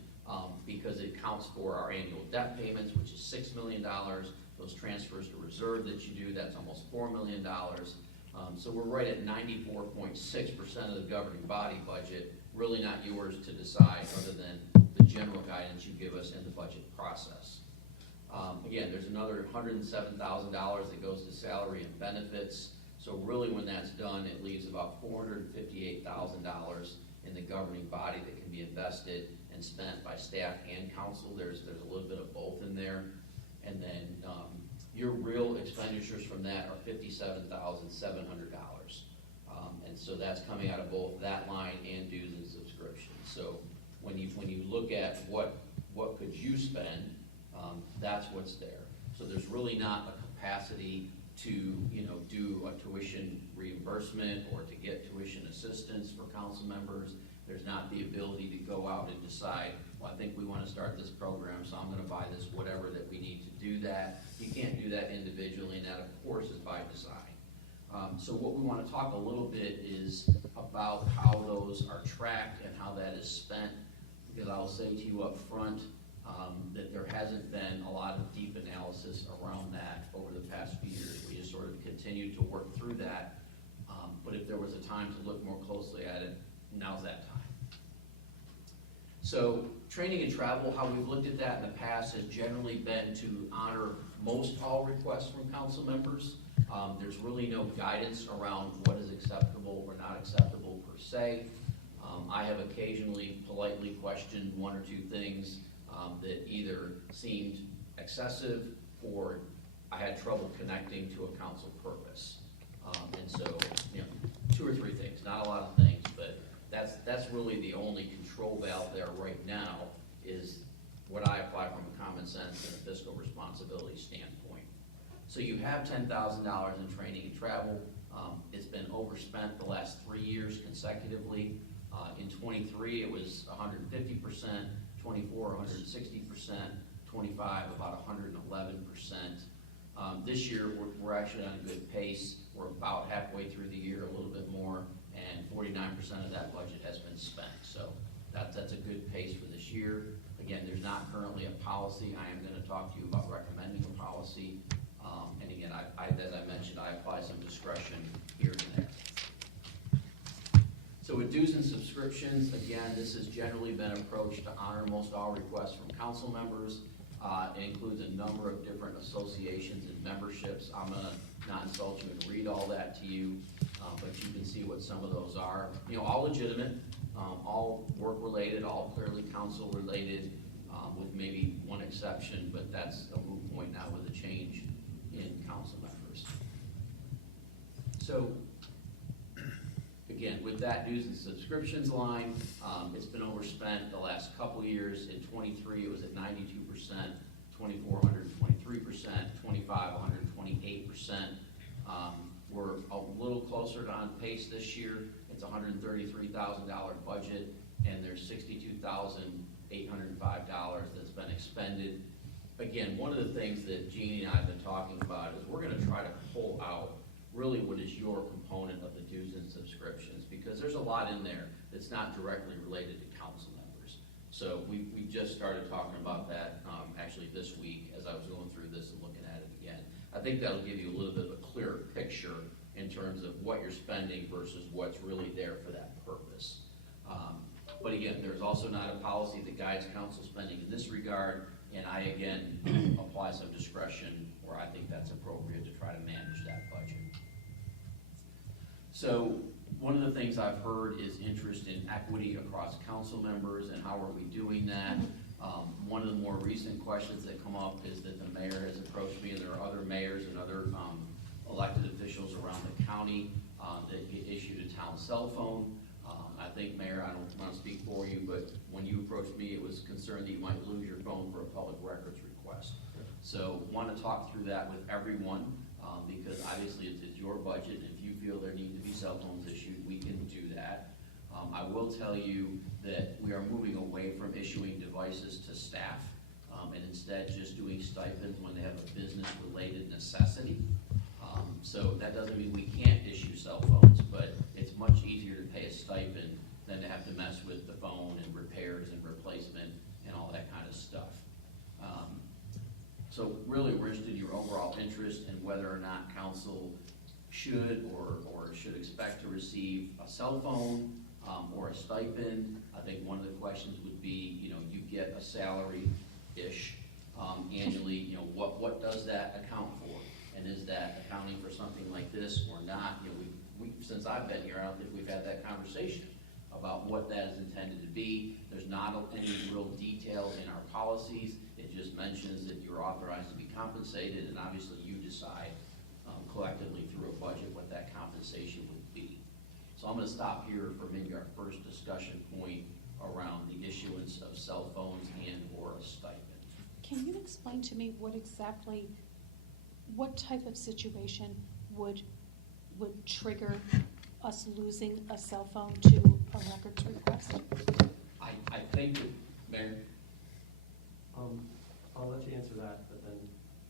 because it counts for our annual debt payments, which is $6 million. Those transfers to reserve that you do, that's almost $4 million. So we're right at 94.6% of the governing body budget, really not yours to decide other than the general guidance you give us in the budget process. Again, there's another $107,000 that goes to salary and benefits. So really when that's done, it leaves about $458,000 in the governing body that can be invested and spent by staff and council. There's a little bit of both in there. And then your real expenditures from that are $57,700. And so that's coming out of both that line and dues and subscriptions. So when you look at what could you spend, that's what's there. So there's really not a capacity to do a tuition reimbursement or to get tuition assistance for council members. There's not the ability to go out and decide, well, I think we want to start this program, so I'm going to buy this whatever that we need to do that. You can't do that individually, and that, of course, is by design. So what we want to talk a little bit is about how those are tracked and how that is spent, because I'll say to you up front that there hasn't been a lot of deep analysis around that over the past few years. We just sort of continued to work through that, but if there was a time to look more closely at it, now's that time. So training and travel, how we've looked at that in the past has generally been to honor most all requests from council members. There's really no guidance around what is acceptable or not acceptable per se. I have occasionally politely questioned one or two things that either seemed excessive or I had trouble connecting to a council purpose. And so, two or three things, not a lot of things, but that's really the only control valve there right now is what I apply from a common sense and a fiscal responsibility standpoint. So you have $10,000 in training and travel. It's been overspent the last 3 years consecutively. In 23, it was 150%, 24, 160%, 25, about 111%. This year, we're actually on a good pace. We're about halfway through the year, a little bit more, and 49% of that budget has been spent. So that's a good pace for this year. Again, there's not currently a policy. I am going to talk to you about recommending a policy. And again, as I mentioned, I apply some discretion here and there. So with dues and subscriptions, again, this has generally been approached to honor most all requests from council members. It includes a number of different associations and memberships. I'm going to not insult you and read all that to you, but you can see what some of those are. All legitimate, all work-related, all clearly council-related, with maybe one exception, but that's a moot point now with a change in council members. So, again, with that dues and subscriptions line, it's been overspent the last couple years. In '23, it was at 92%, '24, 123%, '25, 128%. We're a little closer to on pace this year. It's a $133,000 budget, and there's $62,805 that's been expended. Again, one of the things that Jeannie and I have been talking about is we're gonna try to pull out really what is your component of the dues and subscriptions, because there's a lot in there that's not directly related to council members. So we just started talking about that actually this week as I was going through this and looking at it again. I think that'll give you a little bit of a clearer picture in terms of what you're spending versus what's really there for that purpose. But again, there's also not a policy that guides council spending in this regard, and I again apply some discretion where I think that's appropriate to try to manage that budget. So one of the things I've heard is interest in equity across council members and how are we doing that. One of the more recent questions that come up is that the mayor has approached me, and there are other mayors and other elected officials around the county that get issued a town cell phone. I think, Mayor, I don't want to speak for you, but when you approached me, it was concerned that you might lose your phone for a public records request. So want to talk through that with everyone, because obviously it's your budget, and if you feel there need to be cell phones issued, we can do that. I will tell you that we are moving away from issuing devices to staff, and instead just doing stipends when they have a business-related necessity. So that doesn't mean we can't issue cell phones, but it's much easier to pay a stipend than to have to mess with the phone and repairs and replacement and all that kind of stuff. So really, we're interested in your overall interest in whether or not council should or should expect to receive a cell phone or a stipend. I think one of the questions would be, you get a salary-ish annually, what does that account for? And is that accounting for something like this or not? We since I've been here, I don't think we've had that conversation about what that is intended to be. There's not any real detail in our policies. It just mentions that you're authorized to be compensated, and obviously you decide collectively through a budget what that compensation would be. So I'm going to stop here for maybe our first discussion point around the issuance of cell phones and or a stipend. Can you explain to me what type of situation would trigger us losing a cell phone to a records request? I think that, Mayor? I'll let you answer that, but then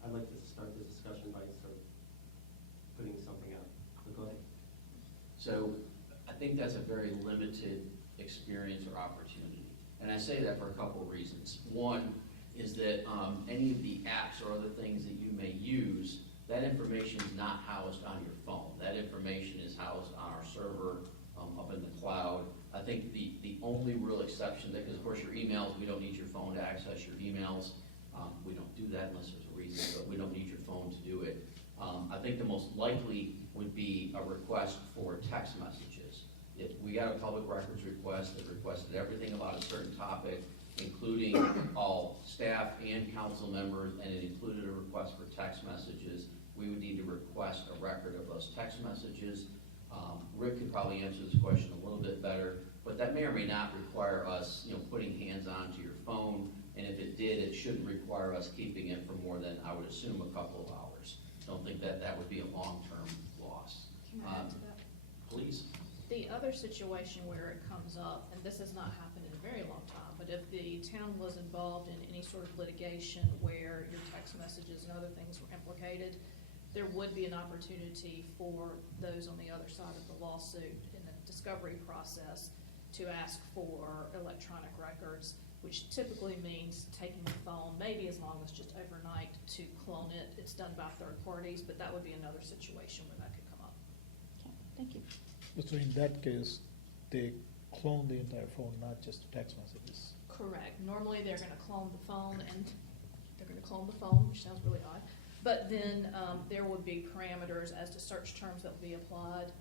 I'd like to start the discussion by sort of putting something out. So go ahead. So I think that's a very limited experience or opportunity. And I say that for a couple of reasons. One is that any of the apps or other things that you may use, that information is not housed on your phone. That information is housed on our server up in the cloud. I think the only real exception, because of course your emails, we don't need your phone to access your emails. We don't do that unless there's a reason, but we don't need your phone to do it. I think the most likely would be a request for text messages. If we got a public records request that requested everything about a certain topic, including all staff and council members, and it included a request for text messages, we would need to request a record of those text messages. Rick could probably answer this question a little bit better, but that may or may not require us, putting hands onto your phone, and if it did, it shouldn't require us keeping it for more than, I would assume, a couple of hours. Don't think that would be a long-term loss. Can I add to that? Please. The other situation where it comes up, and this has not happened in a very long time, but if the town was involved in any sort of litigation where your text messages and other things were implicated, there would be an opportunity for those on the other side of the lawsuit in the discovery process to ask for electronic records, which typically means taking the phone, maybe as long as just overnight, to clone it. It's done by third parties, but that would be another situation where that could come up. Okay, thank you. So in that case, they clone the entire phone, not just text messages. Correct. Normally, they're going to clone the phone, which sounds really odd. But then there would be parameters as to search terms that would be applied,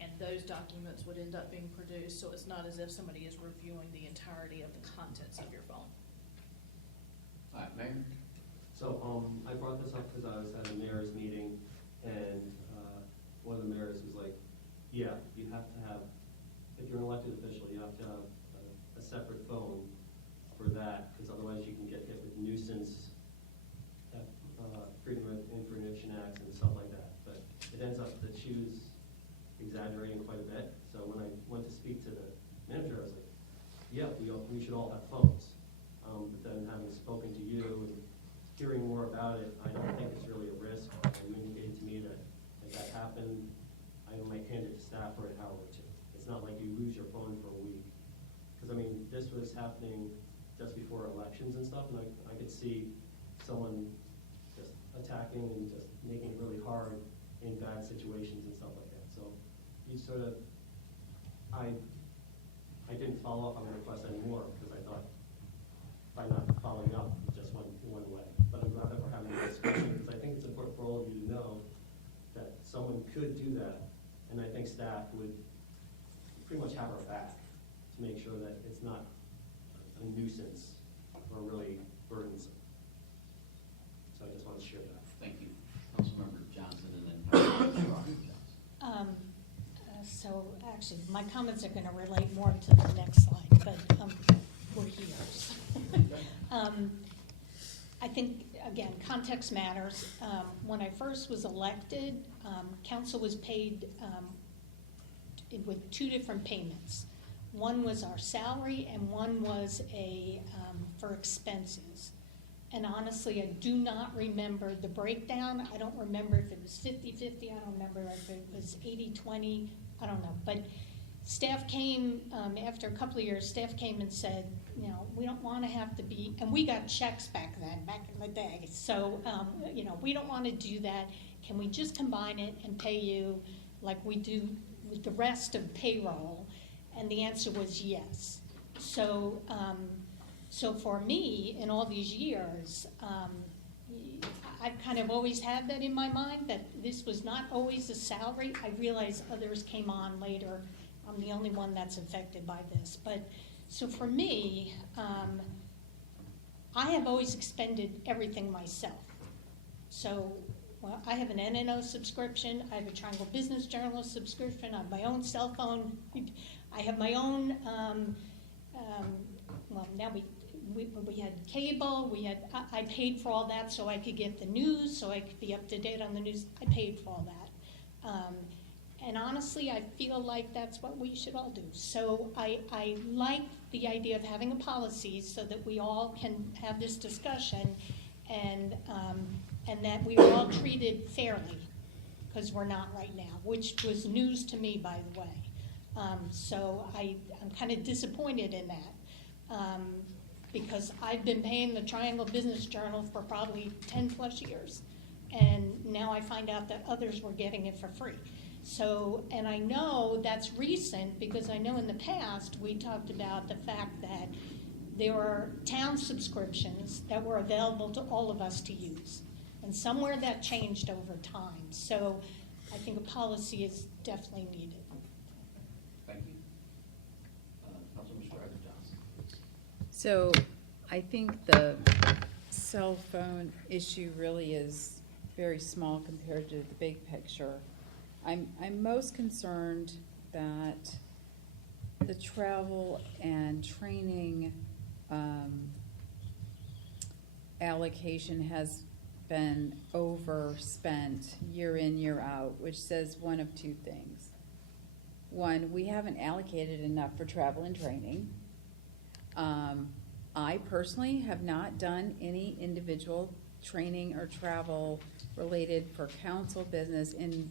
and those documents would end up being produced. So it's not as if somebody is reviewing the entirety of the contents of your phone. All right, Mayor? So I brought this up because I was at a mayor's meeting, and one of the mayors was like, yeah, you have to have it ends up the shoes exaggerating quite a bit. So when I went to speak to the manager, I was like, yeah, we should all have phones. But then having spoken to you and hearing more about it, I don't think it's really a risk. You indicated to me that if that happened, I might hand it to staff for an hour or two. It's not like you lose your phone for a week. Because I mean, this was happening just before elections and stuff, and I could see someone just attacking and just making it really hard in bad situations and stuff like that. So you sort of, I didn't follow up on the request anymore because I thought by not following up, it just went one way. But I'm glad that we're having this discussion because I think it's important for all of you to know that someone could do that, and I think staff would pretty much have our back to make sure that it's not a nuisance or really burdensome. So I just want to share that. Thank you. Councilmember Johnson and then Councilmember Johnson. So actually, my comments are going to relate more to the next slide, but we're here. I think, again, context matters. When I first was elected, council was paid with two different payments. One was our salary and one was for expenses. And honestly, I do not remember the breakdown. I don't remember if it was 50-50. I don't remember if it was 80-20. I don't know. But staff came, after a couple of years, staff came and said, you know, we don't want to have to be, and we got checks back in the day. So, you know, we don't want to do that. Can we just combine it and pay you like we do with the rest of payroll? And the answer was yes. So, so for me, in all these years, I've kind of always had that in my mind, that this was not always a salary. I realize others came on later. I'm the only one that's affected by this. But, so for me, I have always expended everything myself. So, well, I have an NNO subscription, I have a Triangle Business Journal subscription, I have my own cell phone, I have my own, well, now we had cable, I paid for all that so I could get the news, so I could be up to date on the news. I paid for all that. And honestly, I feel like that's what we should all do. So I like the idea of having a policy so that we all can have this discussion and that we are all treated fairly, because we're not right now, which was news to me, by the way. So I'm kind of disappointed in that. Because I've been paying the Triangle Business Journal for probably 10 plus years. And now I find out that others were getting it for free. So, and I know that's recent because I know in the past we talked about the fact that there were town subscriptions that were available to all of us to use. And somewhere that changed over time. So I think a policy is definitely needed. Thank you. Councilmember Johnson. So I think the cell phone issue really is very small compared to the big picture. I'm most concerned that the travel and training allocation has been overspent year in, year out, which says one of two things. One, we haven't allocated enough for travel and training. I personally have not done any individual training or travel related for council business in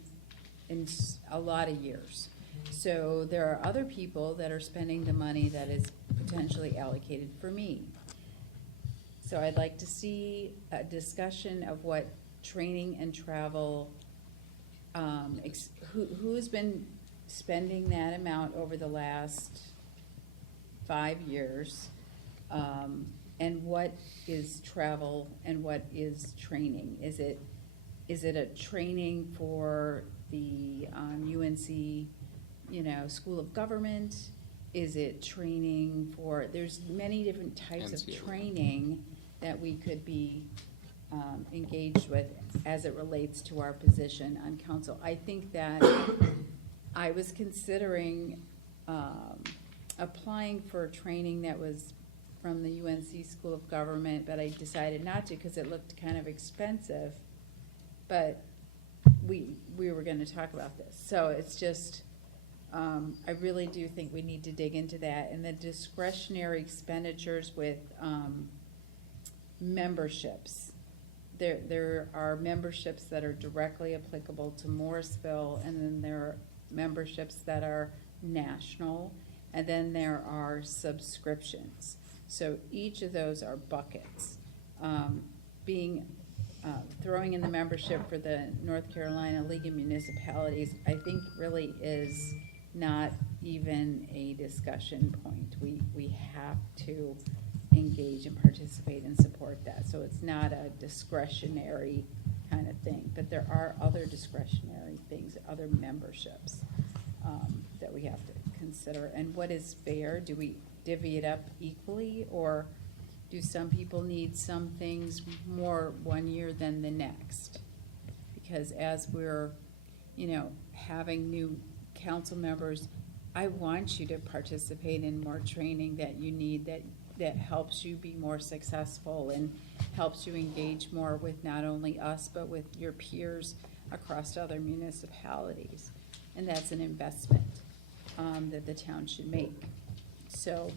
a lot of years. So there are other people that are spending the money that is potentially allocated for me. So I'd like to see a discussion of what training and travel, who's been spending that amount over the last 5 years, and what is travel and what is training? Is it a training for the UNC, School of Government? Is it training for? There's many different types of training that we could be engaged with as it relates to our position on council. I think that I was considering applying for training that was from the UNC School of Government, but I decided not to because it looked kind of expensive. But we were gonna talk about this. So it's just, I really do think we need to dig into that. And the discretionary expenditures with, memberships. There are memberships that are directly applicable to Morrisville, and then there are memberships that are national, and then there are subscriptions. So each of those are buckets. Throwing in the membership for the North Carolina League of Municipalities, I think really is not even a discussion point. We have to engage and participate and support that. So it's not a discretionary kind of thing, but there are other discretionary things, other memberships that we have to consider. And what is fair? Do we divvy it up equally, or do some people need some things more one year than the next? Because as we're, having new council members, I want you to participate in more training that you need, that helps you be more successful and helps you engage more with not only us, but with your peers across other municipalities. And that's an investment that the town should make. So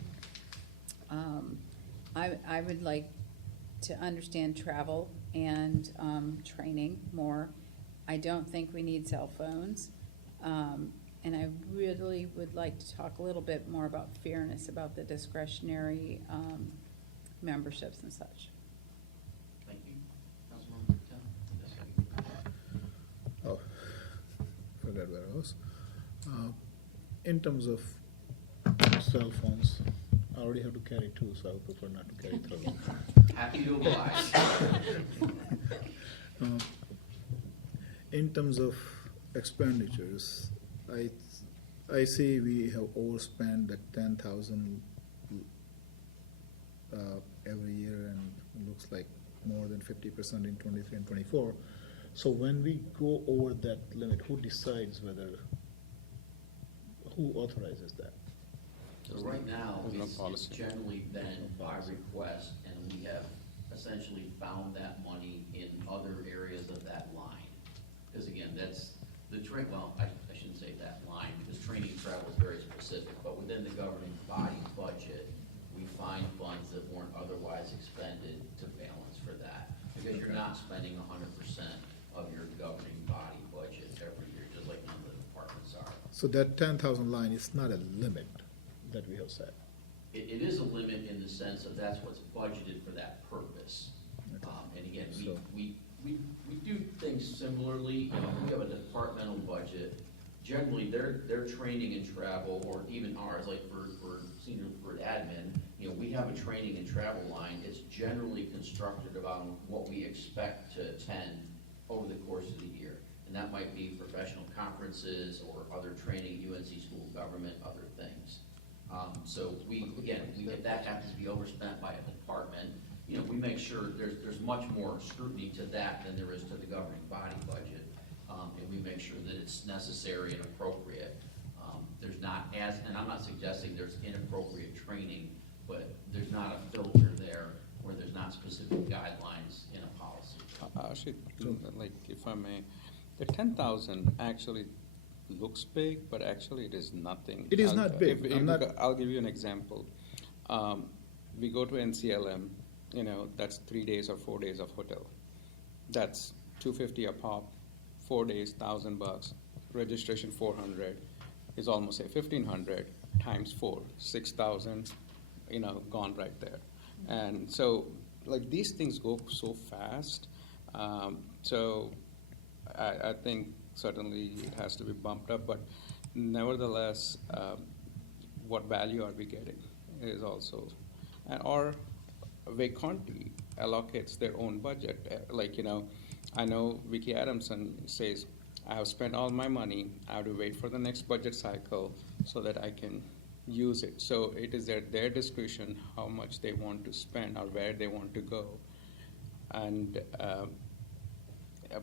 I would like to understand travel and training more. I don't think we need cell phones. And I really would like to talk a little bit more about fairness, about the discretionary memberships and such. Thank you. Councilmember Patel? Oh, forgot where I was. In terms of cell phones, I already have to carry two, so I would prefer not to carry three. Happy to oblige. In terms of expenditures, I see we have overspent the 10,000 every year, and it looks like more than 50% in 23 and 24. So when we go over that limit, who decides who authorizes that? So right now, There's no it's policy. generally been by request, and we have essentially found that money in other areas of that line. Because again, that's the I shouldn't say that line, because training and travel is very specific, but within the governing body budget, we find funds that weren't otherwise expended to balance for that. Because you're not spending 100% of your governing body budget every year, just like none of the departments are. So that 10,000 line is not a limit that we have set. It is a limit in the sense of that's what's budgeted for that purpose. And again, So- we do things similarly. We have a departmental budget. Generally, their training and travel, or even ours, like for admin, we have a training and travel line. It's generally constructed about what we expect to attend over the course of the year. And that might be professional conferences or other training, UNC School of Government, other things. So if that happens to be overspent by a department, we make sure there's much more scrutiny to that than there is to the governing body budget. And we make sure that it's necessary and appropriate. There's not and I'm not suggesting there's inappropriate training, but there's not a filter there where there's not specific guidelines in a policy. Actually, like, if I may, the 10,000 actually looks big, but actually it is nothing. It is not big. I'll give you an example. We go to NCLM, that's 3 days or 4 days of hotel. That's $250 a pop, 4 days, $1,000. Registration $400 is almost say $1,500 times 4, 6,000. Gone right there. And so, like, these things go so fast. So I think certainly it has to be bumped up, but nevertheless, what value are we getting is also, or Wake County allocates their own budget. I know Vicki Adamson says, I have spent all my money, I have to wait for the next budget cycle so that I can use it. So it is at their discretion how much they want to spend or where they want to go. And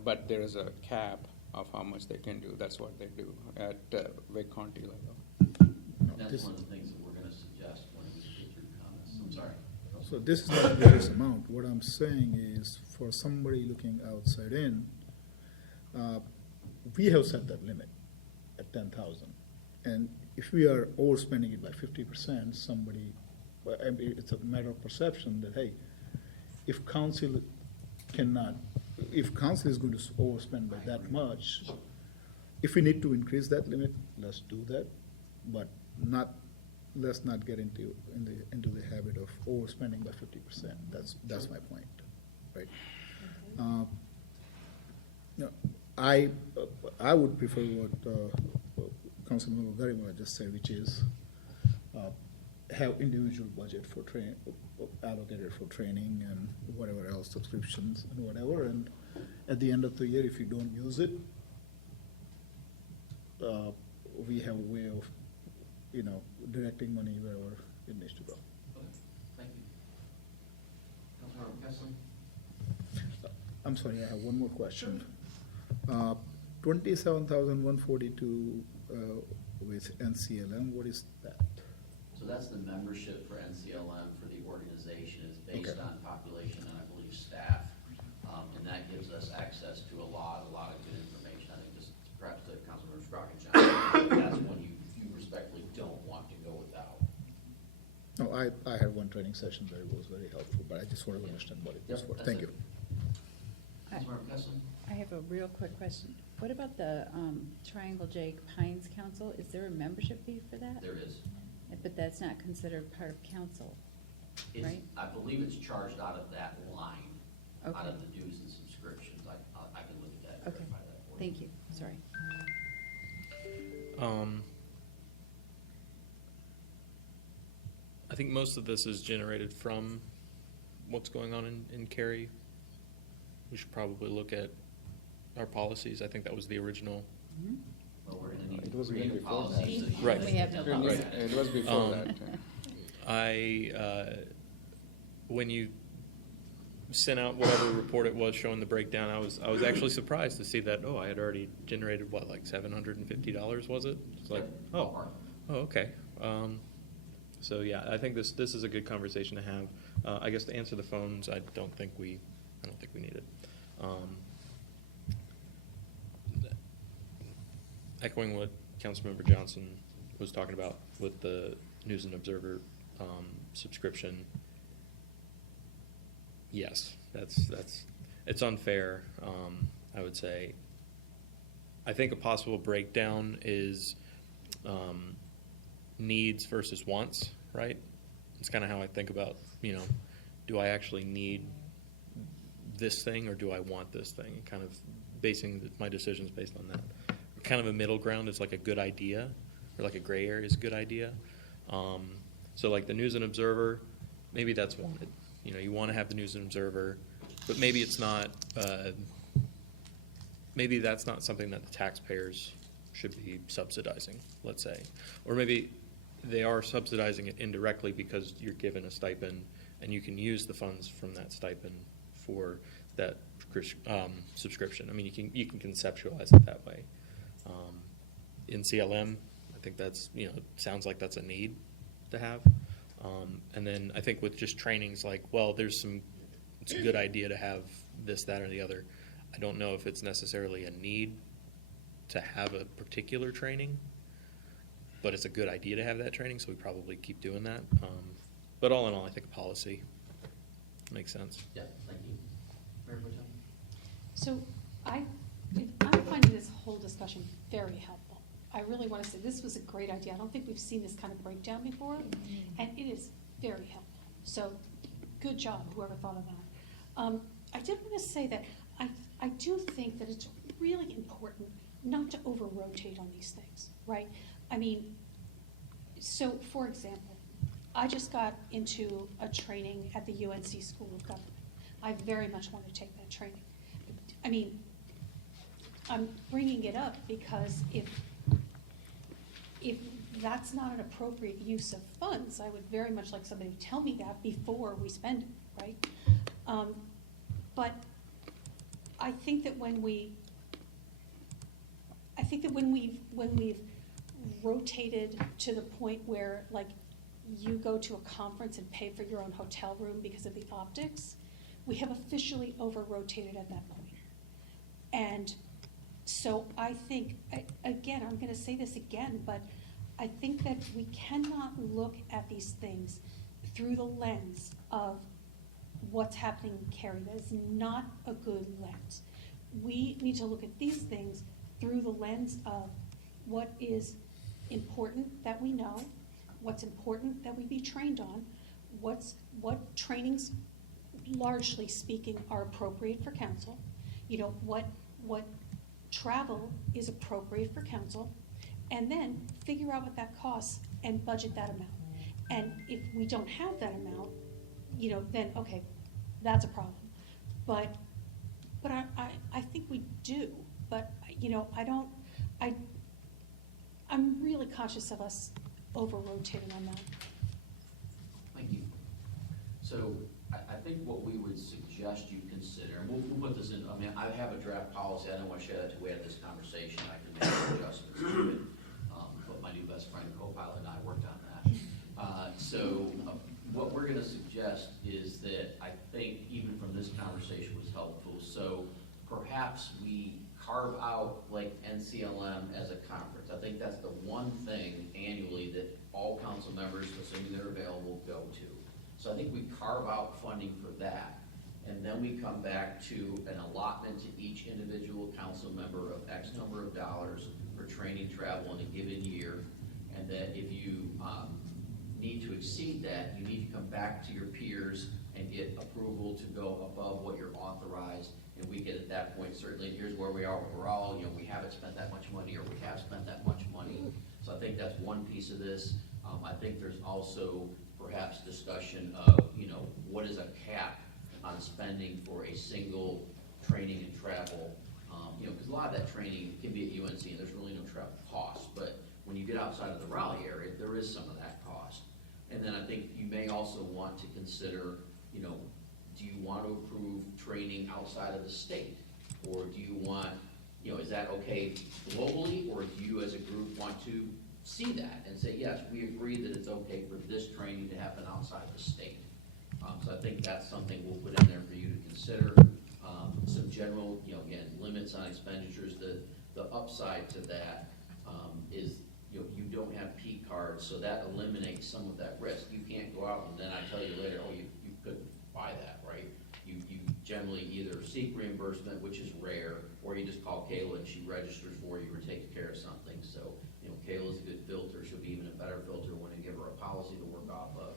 but there is a cap of how much they can do. That's what they do at Wake County level. And that's one of the things that we're going to suggest when we get through comments. I'm sorry. So this is not a various amount. What I'm saying is, for somebody looking outside in, we have set that limit at 10,000. And if we are overspending it by 50%, somebody, well, I mean, it's a matter of perception that, hey, if council cannot, if council is going to overspend by that much, if we need to increase that limit, let's do that, but let's not get into the habit of overspending by 50%. That's my point, right? You know, I would prefer what Councilmember Garibay just said, which is have individual budget for allocated for training and whatever else, subscriptions and whatever, and at the end of the year, if you don't use it, we have a way of, you know, directing money wherever it needs to go. Okay, thank you. Councilmember Kessling? I'm sorry, I have one more question. 27,142 with NCLM, what is that? So that's the membership for NCLM for the organization is based Okay. on population and I believe staff. And that gives us access to a lot of good information. I think just perhaps to Councilmember Scroggins, that's one you respectfully don't want to go without. No, I had one training session that was very helpful, but I just wanted to understand what it was Yep, for. that's Thank it. you. Councilmember Kessling? I have a real quick question. What about the Triangle J Pines Council? Is there a membership fee for that? There is. But that's not considered part of council, It's, right? I believe it's charged out of that line, out Okay. of the dues and subscriptions. I can look at that and Okay, verify that for you. thank you, sorry. I think most of this is generated from what's going on in Cary. We should probably look at our policies. I think that was the original. Well, we're gonna need It to was create even a before policy. that. so you- Right. We have no policy. It was before Um, that. When you sent out whatever report it was showing the breakdown, I was actually surprised to see that, I had already generated, what, like $750, was it? It's like, okay. So yeah, I think this is a good conversation to have. I guess to answer the phones, I don't think we need it. Echoing what Councilmember Johnson was talking about with the News and Observer subscription, yes, it's unfair. I would say. I think a possible breakdown is needs versus wants, right? It's kind of how I think about, do I actually need this thing or do I want this thing? Kind of basing my decisions based on that. Kind of a middle ground is like a good idea, or like a gray area is a good idea. So like the News and Observer, maybe that's wanted. You want to have the News and Observer, but maybe it's not. Maybe that's not something that the taxpayers should be subsidizing, let's say, or maybe they are subsidizing it indirectly because you're given a stipend and you can use the funds from that stipend for that subscription. I mean, you can conceptualize it that way. In CLM, I think that's, sounds like that's a need to have. And then I think with just trainings like, it's a good idea to have this, that, or the other. I don't know if it's necessarily a need to have a particular training, but it's a good idea to have that training, so we probably keep doing that. But all in all, I think policy makes sense. Yeah, thank you. Mayor Pro Tem? So I'm finding this whole discussion very helpful. I really want to say this was a great idea. I don't think we've seen this kind of breakdown before, and it is very helpful. So good job, whoever thought of that. I did want to say that I do think that it's really important not to over-rotate on these things, right? I mean, so for example, I just got into a training at the UNC School of Government. I very much want to take that training. I mean, I'm bringing it up because if that's not an appropriate use of funds, I would very much like somebody to tell me that before we spend it, right? But I think that when we've rotated to the point where, like, you go to a conference and pay for your own hotel room because of the optics, we have officially over-rotated at that point. And So I think, again, I'm gonna say this again, but I think that we cannot look at these things through the lens of what's happening in Cary. That is not a good lens. We need to look at these things through the lens of what is important that we know, what's important that we be trained on, what trainings, largely speaking, are appropriate for council, what travel is appropriate for council, and then figure out what that costs and budget that amount. And if we don't have that amount, then, okay, that's a problem. But I think we do, but, I'm really conscious of us over-rotating on that. Thank you. So I think what we would suggest you consider, and we'll put this in, I have a draft policy, I don't want to share that till we have this conversation, I can make some adjustments to it. But my new best friend, co-pilot, and I worked on that. What we're gonna suggest is that I think even from this conversation was helpful, so perhaps we carve out like NCLM as a conference. I think that's the one thing annually that all council members, assuming they're available, go to. So I think we carve out funding for that, and then we come back to an allotment to each individual council member of X number of dollars for training travel in a given year, and that if you need to exceed that, you need to come back to your peers and get approval to go above what you're authorized, and we get at that point, certainly, here's where we are overall, we haven't spent that much money, or we have spent that much money. So I think that's one piece of this. I think there's also perhaps discussion of, what is a cap on spending for a single training and travel? Because a lot of that training can be at UNC, and there's really no travel cost, but when you get outside of the Raleigh area, there is some of that cost. And then I think you may also want to consider, do you want to approve training outside of the state? Or do you want, is that okay globally, or do you as a group want to see that and say, yes, we agree that it's okay for this training to happen outside the state? So I think that's something we'll put in there for you to consider. Some general, again, limits on expenditures. The upside to that is, you don't have P cards, so that eliminates some of that risk. You can't go out and then I tell you later, oh, you couldn't buy that, right? You generally either seek reimbursement, which is rare, or you just call Kayla and she registers for you or takes care of something. So, Kayla's a good filter. She'll be even a better filter when you give her a policy to work off of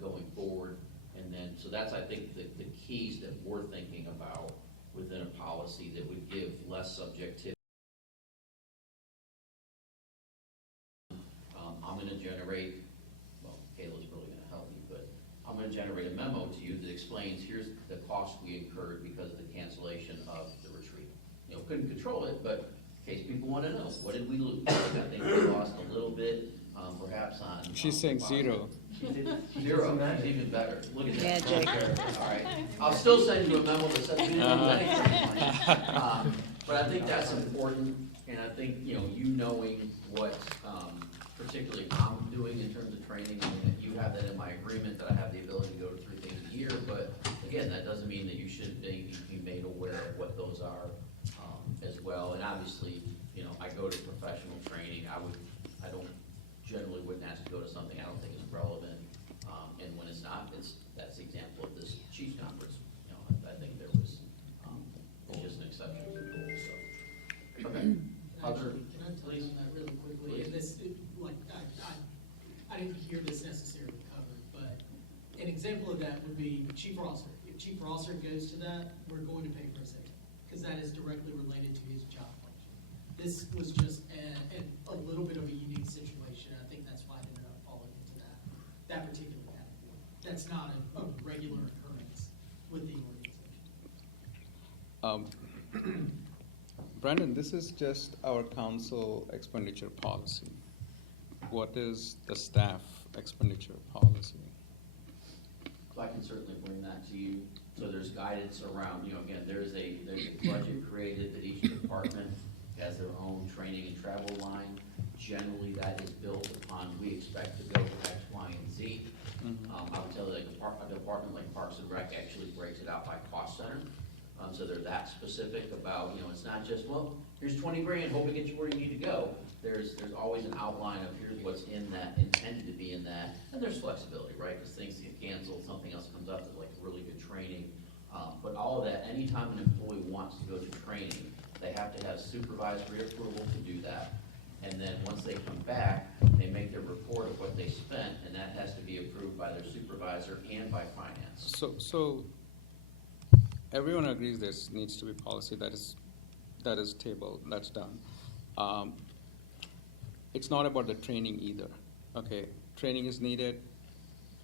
going forward. And then, so that's, I think, the keys that we're thinking about within a policy that would give less subjectivity. I'm going to generate, well, Kayla's really going to help me, but I'm going to generate a memo to you that explains, here's the cost we incurred because of the cancellation of the retreat. Couldn't control it, but in case people want to know, what did we lose? I think we lost a little bit, perhaps on. She's saying zero. Zero, that's even better. Look at that. Yeah, Jake. All right. I'll still send you a memo that says we didn't lose anything. But I think that's important, and I think, you knowing what, particularly I'm doing in terms of training, and you have that in my agreement, that I have the ability to go to 3 things a year, but again, that doesn't mean that you shouldn't be made aware of what those are as well. And obviously, I go to professional training, I don't generally wouldn't ask to go to something I don't think is relevant, and when it's not, that's the example of this Chiefs conference. I think there was just an exception to the rule, so. Okay. Other, Can I touch please? on that really quickly? Please. And this, I didn't hear this necessarily covered, but an example of that would be Chief Rosser. If Chief Rosser goes to that, we're going to pay for his safety, because that is directly related to his job function. This was just a little bit of a unique situation. I think that's why it ended up falling into that particular category. That's not a regular occurrence with the organization. Brandon, this is just our council expenditure policy. What is the staff expenditure policy? So I can certainly bring that to you. So there's guidance around, again, there's a budget created that each department has their own training and travel line. Generally, that is built upon, we expect to go to X, Y, and Z. I would tell you, like a department like Parks and Rec actually breaks it out by cost center. So they're that specific about, it's not just, well, here's 20 grand, hope it gets you where you need to go. There's always an outline of here's what's in that, intended to be in that, and there's flexibility, right? Because things get canceled, something else comes up that's like really good training. But all of that, anytime an employee wants to go to training, they have to have supervisory approval to do that. And then once they come back, they make their report of what they spent, and that has to be approved by their supervisor and by finance. So everyone agrees there needs to be policy that is tabled, that's done. It's not about the training either, okay? Training is needed,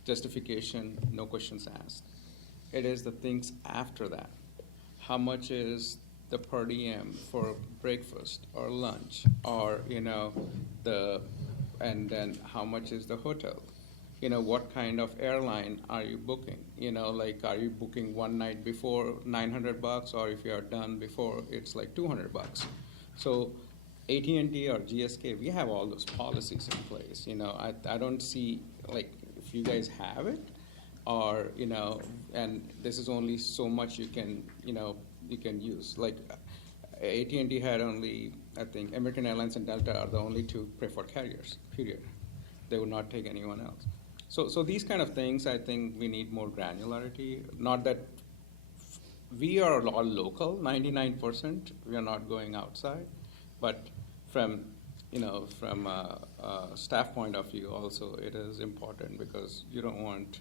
justification, no questions asked. It is the things after that. How much is the per diem for breakfast or lunch, or, and then how much is the hotel? What kind of airline are you booking? Are you booking one night before $900, or if you are done before, it's like $200? So AT&T or GSK, we have all those policies in place. I don't see, if you guys have it, or, and this is only so much you can use. Like AT&T had only, I think, American Airlines and Delta are the only two preferred carriers, period. They would not take anyone else. So these kind of things, I think we need more granularity. Not that we are all local, 99%, we are not going outside. But from a staff point of view also, it is important because you don't want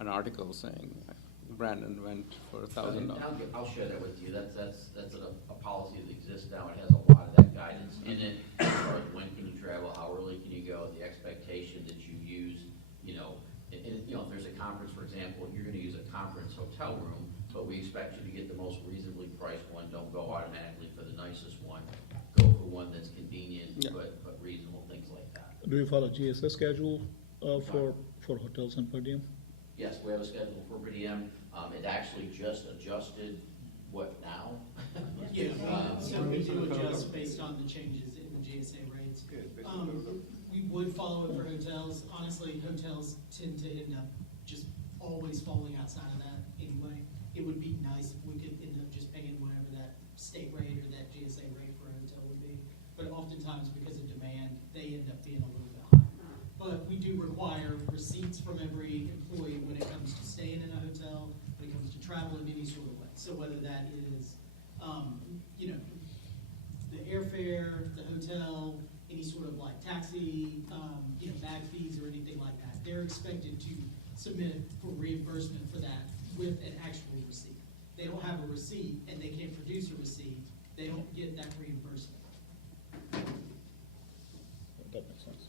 an article saying Brandon went for $1,000. I'll share that with you. That's a policy that exists now. It has a lot of that guidance in it as far as when can you travel, how early can you go, the expectation that you use, if there's a conference, for example, you're going to use a conference hotel room, but we expect you to get the most reasonably priced one. Don't go automatically for the nicest one. Go for one that's convenient, Yeah. but reasonable, things like that. Do you follow GSS schedule for hotels and per diem? Yes, we have a schedule for per diem. It actually just adjusted, what, now? Yeah, so we do adjust based on the changes in the GSA rates. We would follow it for hotels. Honestly, hotels tend to end up just always falling outside of that anyway. It would be nice if we could end up just paying whatever that state rate or that GSA rate for a hotel would be. But oftentimes, because of demand, they end up being a little bit higher. But we do require receipts from every employee when it comes to staying in a hotel, when it comes to travel in any sort of way. So whether that is, the airfare, the hotel, any sort of like taxi, bag fees or anything like that, they're expected to submit for reimbursement for that with an actual receipt. They don't have a receipt and they can't produce a receipt, they don't get that reimbursement. That makes sense.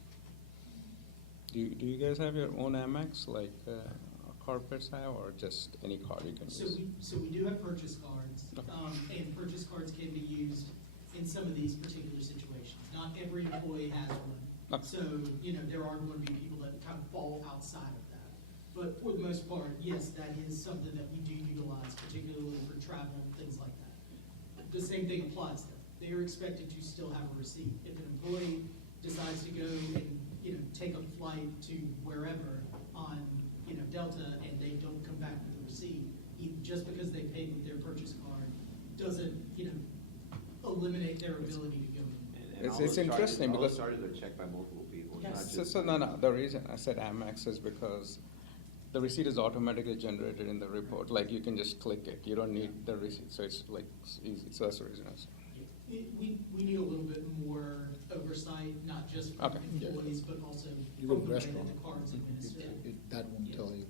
Do you guys have your own Amex like corporates have, or just any card you can use? So we do have purchase cards, and purchase cards can be used in some of these particular situations. Not every employee has one. Okay. So, there are going to be people that kind of fall outside of that. But for the most part, yes, that is something that we do utilize, particularly for travel and things like that. The same thing applies though. They are expected to still have a receipt. If an employee decides to go and, take a flight to wherever on, Delta and they don't come back with a receipt, just because they paid with their purchase card doesn't, eliminate their ability to go in. It's interesting because All those charges are checked by multiple people. It's Yes. not just no. The reason I said Amex is because the receipt is automatically generated in the report. Like you can just click it. You don't need the receipt, so it's like easy. So that's the reason I said. We need a little bit more oversight, not just from Okay. employees, but also You from go to the way restaurant. that the card's administered. That won't tell you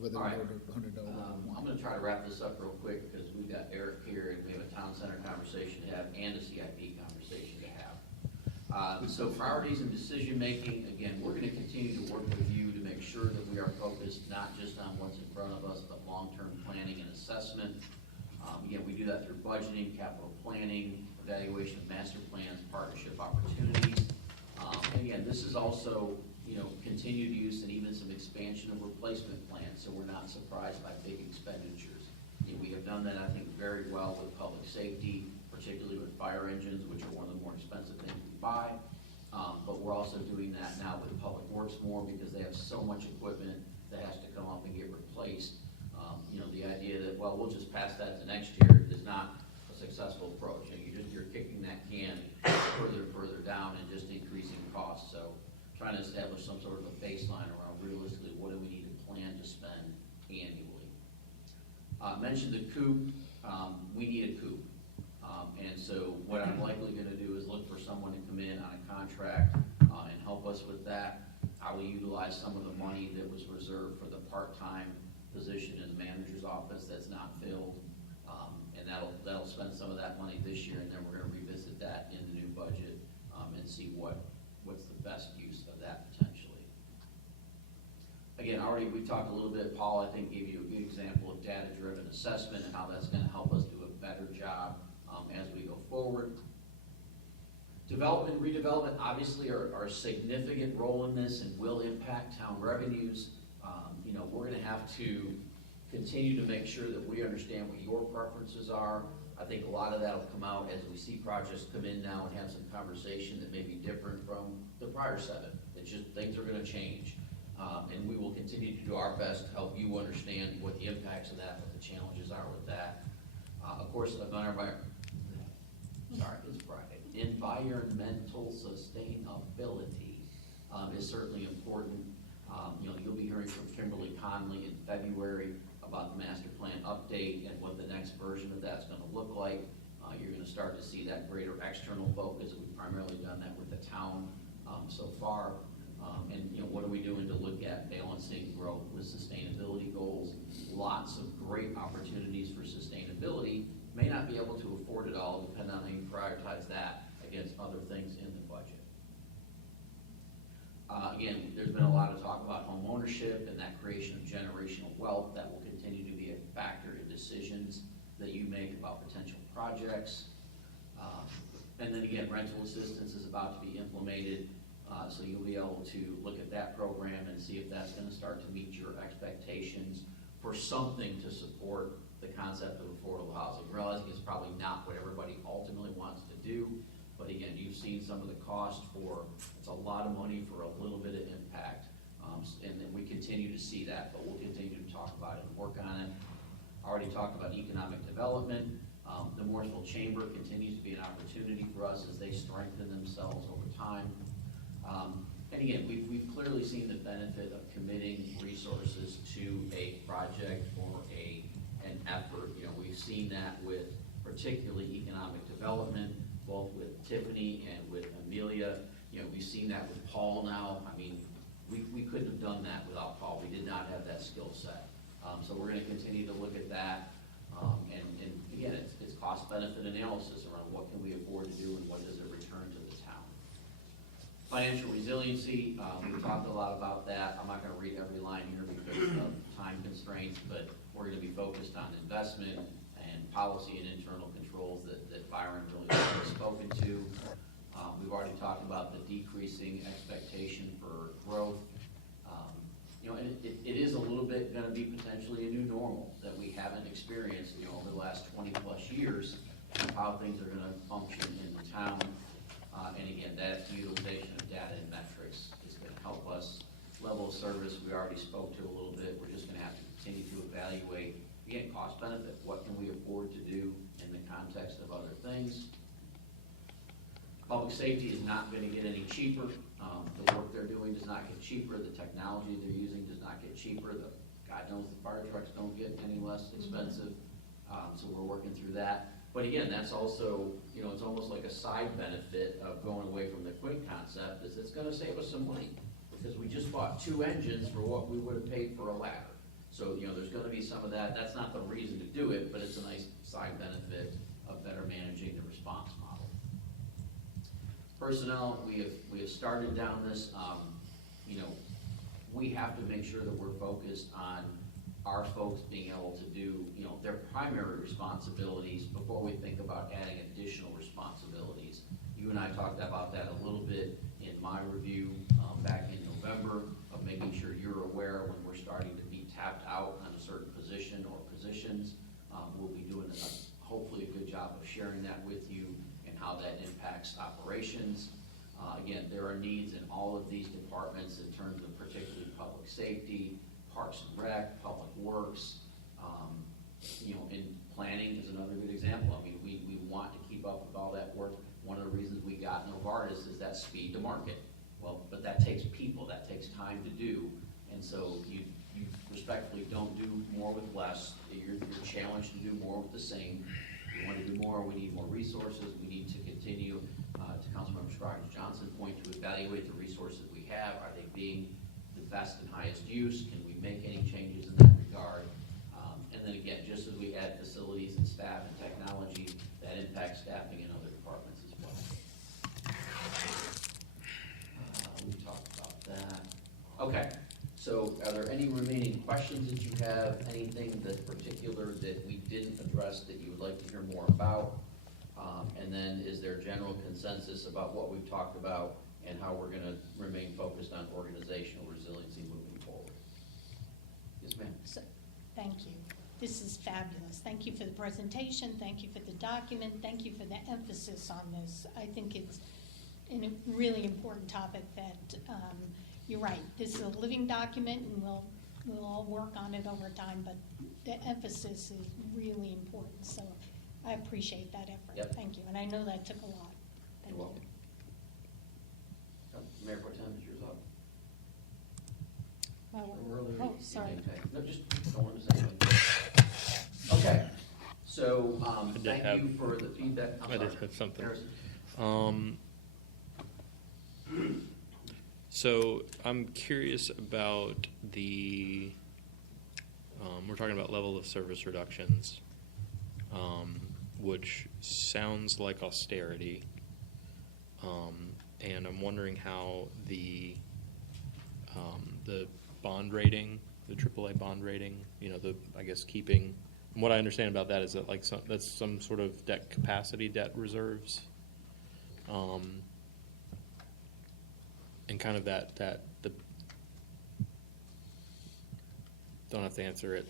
whether All you right. ordered $100. I'm going to try to wrap this up real quick because we've got Eric here and we have a town center conversation to have and a CIP conversation to have. So priorities and decision making, again, we're going to continue to work with you to make sure that we are focused not just on what's in front of us, but long-term planning and assessment. Again, we do that through budgeting, capital planning, evaluation of master plans, partnership opportunities. And again, this is also, continued use and even some expansion of replacement plans, so we're not surprised by big expenditures. We have done that, I think, very well with public safety, particularly with fire engines, which are one of the more expensive things we buy. But we're also doing that now with public works more because they have so much equipment that has to come up and get replaced. The the idea that, well, we'll just pass that to next year is not a successful approach. You know, you're kicking that can further and further down and just increasing costs. So trying to establish some sort of a baseline around realistically what do we need to plan to spend annually. Mentioned the COOP. We need a COOP. And so what I'm likely going to do is look for someone to come in on a contract and help us with that. I will utilize some of the money that was reserved for the part-time position in the manager's office that's not filled. And that'll spend some of that money this year, and then we're going to revisit that in the new budget and see what's the best use of that potentially. Again, already we talked a little bit, Paul, I think, gave you a good example of data-driven assessment and how that's going to help us do a better job as we go forward. Development, redevelopment obviously are a significant role in this and will impact town revenues. You know, we're going to have to continue to make sure that we understand what your preferences are. I think a lot of that will come out as we see projects come in now and have some conversation that may be different from the prior 7. It's just things are going to change. And we will continue to do our best to help you understand what the impacts of that, what the challenges are with that. Of course, it's Friday. Environmental sustainability is certainly important. You know, you'll be hearing from Kimberly Conley in February about the master plan update and what the next version of that's going to look like. You're going to start to see that greater external focus. We've primarily done that with the town so far. And you know, what are we doing to look at balancing growth with sustainability goals? Lots of great opportunities for sustainability. May not be able to afford it all, depending on how you prioritize that against other things in the budget. Again, there's been a lot of talk about home ownership and that creation of generational wealth that will continue to be a factor in decisions that you make about potential projects. And then again, rental assistance is about to be implemented. So you'll be able to look at that program and see if that's going to start to meet your expectations for something to support the concept of affordable housing. Realizing it's probably not what everybody ultimately wants to do, but again, you've seen some of the cost for, it's a lot of money for a little bit of impact. And then we continue to see that, but we'll continue to talk about it and work on it. I already talked about economic development. The Morrisville Chamber continues to be an opportunity for us as they strengthen themselves over time. And again, we've clearly seen the benefit of committing resources to a project or an effort. You know, we've seen that with particularly economic development, both with Tiffany and with Amelia. You know, we've seen that with Paul now. I mean, we couldn't have done that without Paul. We did not have that skill set. So we're going to continue to look at that. And again, it's cost-benefit analysis around what can we afford to do and what does it return to the town. Financial resiliency, we talked a lot about that. I'm not going to read every line here because of time constraints, but we're going to be focused on investment and policy and internal controls that Byron really has spoken to. We've already talked about the decreasing expectation for growth. You know, and it is a little bit going to be potentially a new normal that we haven't experienced, you know, over the last 20 plus years of how things are going to function in the town. And again, that utilization of data and metrics is going to help us. Level of service, we already spoke to a little bit. We're just going to have to continue to evaluate, again, cost benefit. What can we afford to do in the context of other things? Public safety is not going to get any cheaper. The work they're doing does not get cheaper. The technology they're using does not get cheaper. God knows the fire trucks don't get any less expensive. So we're working through that. But again, that's also, you know, it's almost like a side benefit of going away from the Quint concept is it's going to save us some money because we just bought 2 engines for what we would have paid for a ladder. So, you know, there's going to be some of that. That's not the reason to do it, but it's a nice side benefit of better managing the response model. Personnel, we have started down this. You know, we have to make sure that we're focused on our folks being able to do, you know, their primary responsibilities before we think about adding additional responsibilities. You and I talked about that a little bit in my review back in November of making sure you're aware when we're starting to be tapped out on a certain position or positions. We'll be doing hopefully a good job of sharing that with you and how that impacts operations. Again, there are needs in all of these departments in terms of particularly public safety, Parks and Rec, Public Works, in planning is another good example. I mean, we want to keep up with all that work. One of the reasons we got Novartis is that speed to market. Well, but that takes people, that takes time to do, and so you respectfully don't do more with less. You're challenged to do more with the same. We want to do more, we need more resources, we need to continue, to Councilmember Scroggins Johnson's point, to evaluate the resources we have. Are they being the best and highest use? Can we make any changes in that regard? And then again, just as we add facilities and staff and technology, that impacts staffing in other departments as well. We talked about that. Okay, so are there any remaining questions that you have? Anything that particular that we didn't address that you would like to hear more about? And then is there general consensus about what we've talked about and how we're gonna remain focused on organizational resiliency moving forward? Yes, ma'am. So, thank you. This is fabulous. Thank you for the presentation. Thank you for the document. Thank you for the emphasis on this. I think it's a really important topic that, you're right, this is a living document and we'll all work on it over time, but the emphasis is really important. So I appreciate that effort. Yep. Thank you. And I know that took a lot. Thank You're you. welcome. Mayor Pro Tem, is yours up? Oh, sorry. Okay. No, just don't want to say anything. Okay, so, thank you for the feedback. I'm I did sorry. have something. Harrison. So I'm curious about the, we're talking about level of service reductions, which sounds like austerity. And I'm wondering how the bond rating, the AAA bond rating, I guess keeping, and what I understand about that is that that's some sort of debt capacity, debt reserves. And kind of don't have to answer it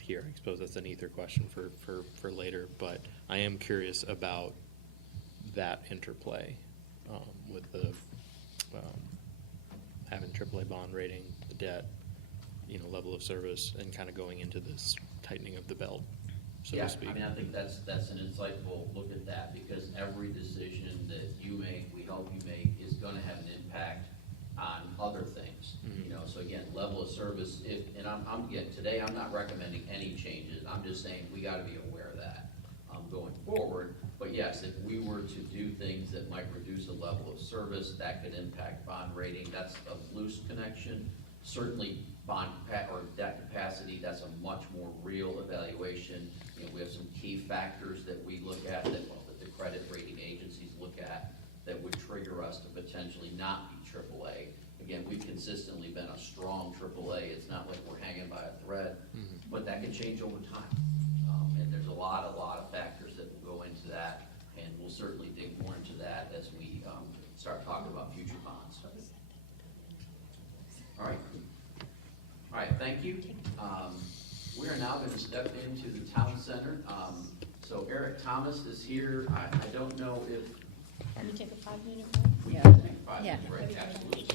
here. I suppose that's an ether question for later, but I am curious about that interplay with the having AAA bond rating, the debt, level of service, and kind of going into this tightening of the belt, so to speak. I mean, I think that's an insightful look at that, because every decision that you make, we hope you make, is gonna have an impact on other things. So again, level of service, and today I'm not recommending any changes, I'm just saying we gotta be aware of that, going forward. But yes, if we were to do things that might reduce the level of service, that could impact bond rating. That's a loose connection. Certainly or debt capacity, that's a much more real evaluation. We have some key factors that we look at, that the credit rating agencies look at, that would trigger us to potentially not be AAA. Again, we've consistently been a strong AAA. It's not like we're hanging by a thread, but that can change over time. And there's a lot of factors that will go into that, and we'll certainly dig more into that as we start talking about future bonds. All right, thank you. We are now going to step into the town center. So Eric Thomas is here. I don't know if Can you take a 5-minute break? we Yeah. can take a 5 Yeah. minute break, absolutely.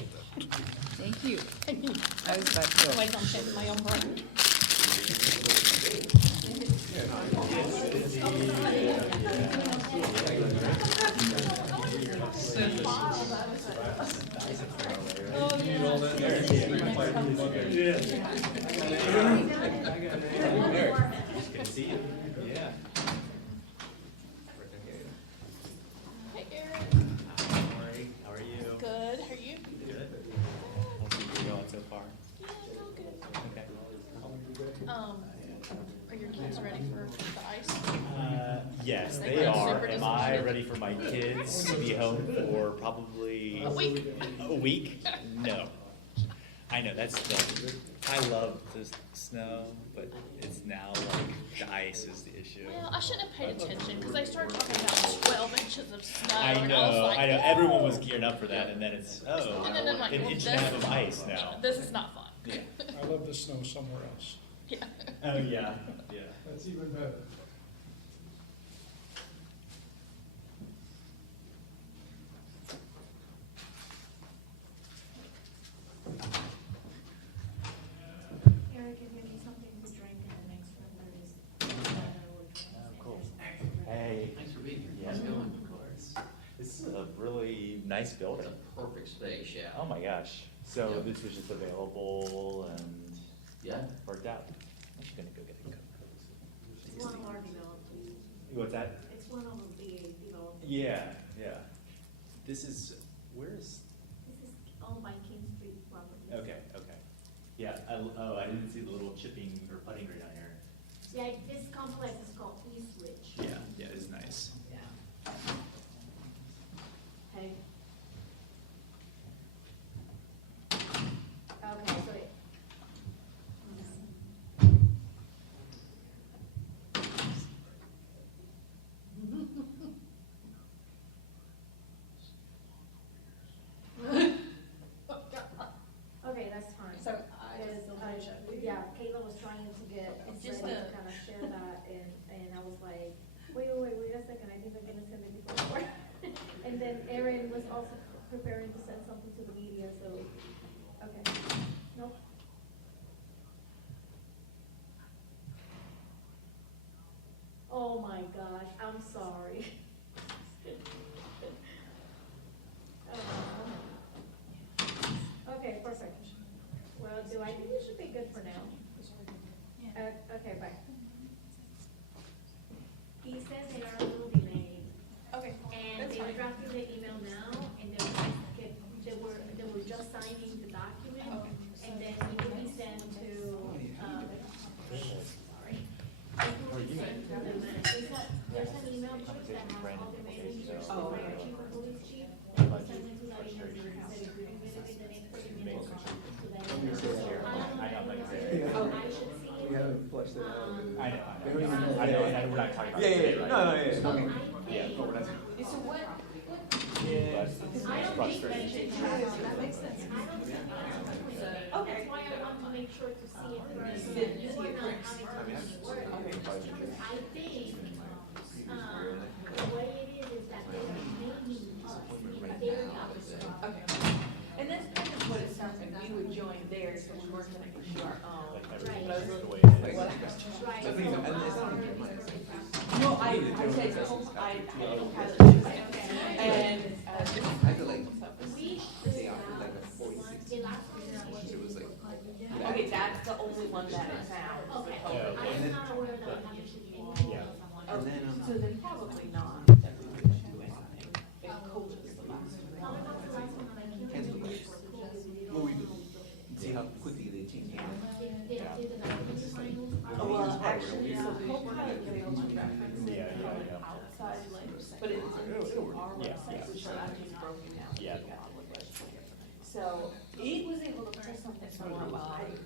Thank you. I was about to go. Otherwise, I'm taking my own break. Good to see you. Yeah. Hey, Eric. How are you? Good. How are you? Good. How's it going so far? Yeah, no, good. Okay. Are your kids ready for the ice? Yes, They they got are. super Am I disappointed. ready for my kids to be home for probably A week. A week? No. I know, I love the snow, but it's now like the ice is the issue. Well, I shouldn't have paid attention because I started talking about 12 inches of snow. I and I was know, like, I know. "Whoa." Everyone was gearing up for that, and then it's, And then I'm like, an well, inch and a half of this- ice now. This is not fun. Yeah. I love the snow somewhere else. Yeah. Oh, yeah, yeah. That's even better. Eric, if you need something to drink in the next room, there is a really nice It's building. a perfect space, yeah. Oh my gosh. So Yeah. this was just available and Yeah. worked out. I'm just gonna go get a Coke. It's one of our developers. What's that? It's one of the developers. Yeah, yeah. This is, where is, This is owned by King Street Properties. okay, okay. Yeah, I didn't see the little chipping or putting green on here. Yeah, this complex is called East Ridge. Yeah, yeah, it's nice. Yeah. Hey. Okay, so it. Okay, that's fine. So Because yeah, Kayla was trying to get us It's just ready to a- kind of share that, and I was like, wait a second, I think I'm gonna send it before. And then Erin was also preparing to send something to the media, so, okay, nope. Oh my gosh, I'm sorry. Okay, perfect. Well, I think we should be good for now. Okay, bye. He says they are a little delayed. Okay, And that's they were fine. drafting the email now, and they were just signing the document, and then it will be sent to, sorry. It will be sent to the manager. There's an email group that has all the managers, the fire chief, the police chief, and we'll send it to that email group. So if you can get it in the next 30 minutes, to that email. So I don't know if I should see it. We haven't flushed it out. I know, we're not talking about it today, right? So I Yeah, think, but we're not. So what, Yeah. I don't think that Frustrating. that makes sense. I don't think that's Okay. That's why I want to make sure to see it first. See it, You see are it not first. having to work. Okay. I think, the way it is that they are naming us in their office. Okay. And that's kind of what it sounds like, we would join theirs, so we weren't gonna issue our own. Right. But I was really- The way it is. Right. I think it's- and it's not even mine. No, I said, I don't have it. And, I feel like, We say after like a 46, the last it was like. okay, that's the only one that I found. Okay, Yeah. I am not aware that I have to see anything Yeah. else I want. And then, So then probably not, that we would do anything, if coach is the last How one. about the last one that I can't Cancel remember it. for COVID? Well, we could see how quickly they change it. Did the finals? Oh, well, actually, so co-pilot fails on references Yeah, yeah, from yeah. outside, but it's into our Yeah, website, yeah. which are actually broken down. Yeah. So it was able to pull something from our website,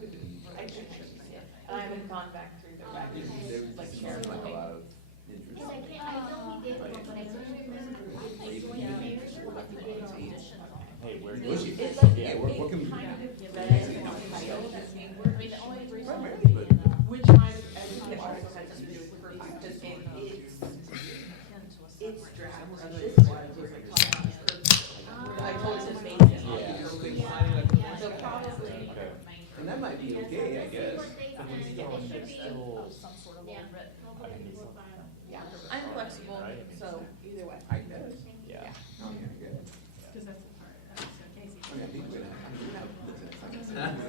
I couldn't see it, and I haven't gone back through the records, like There's like a carefully. lot of interest. Because I know we did one, but I don't remember if they joined the marriage or if they did audition. Hey, where Where's she? It's like, Yeah, it what can we? kind of read on title, I mean, we're, I mean, the only reason, But which I think also has to do with purpose, because it's draft, this is why I was like talking about purpose. I told him basic. So probably. Okay. And that might be okay, I guess. Yeah, I'm flexible, so either way. I guess. Yeah. Oh, yeah, I guess. Because that's the part, so Casey. I mean, I think we're gonna have to.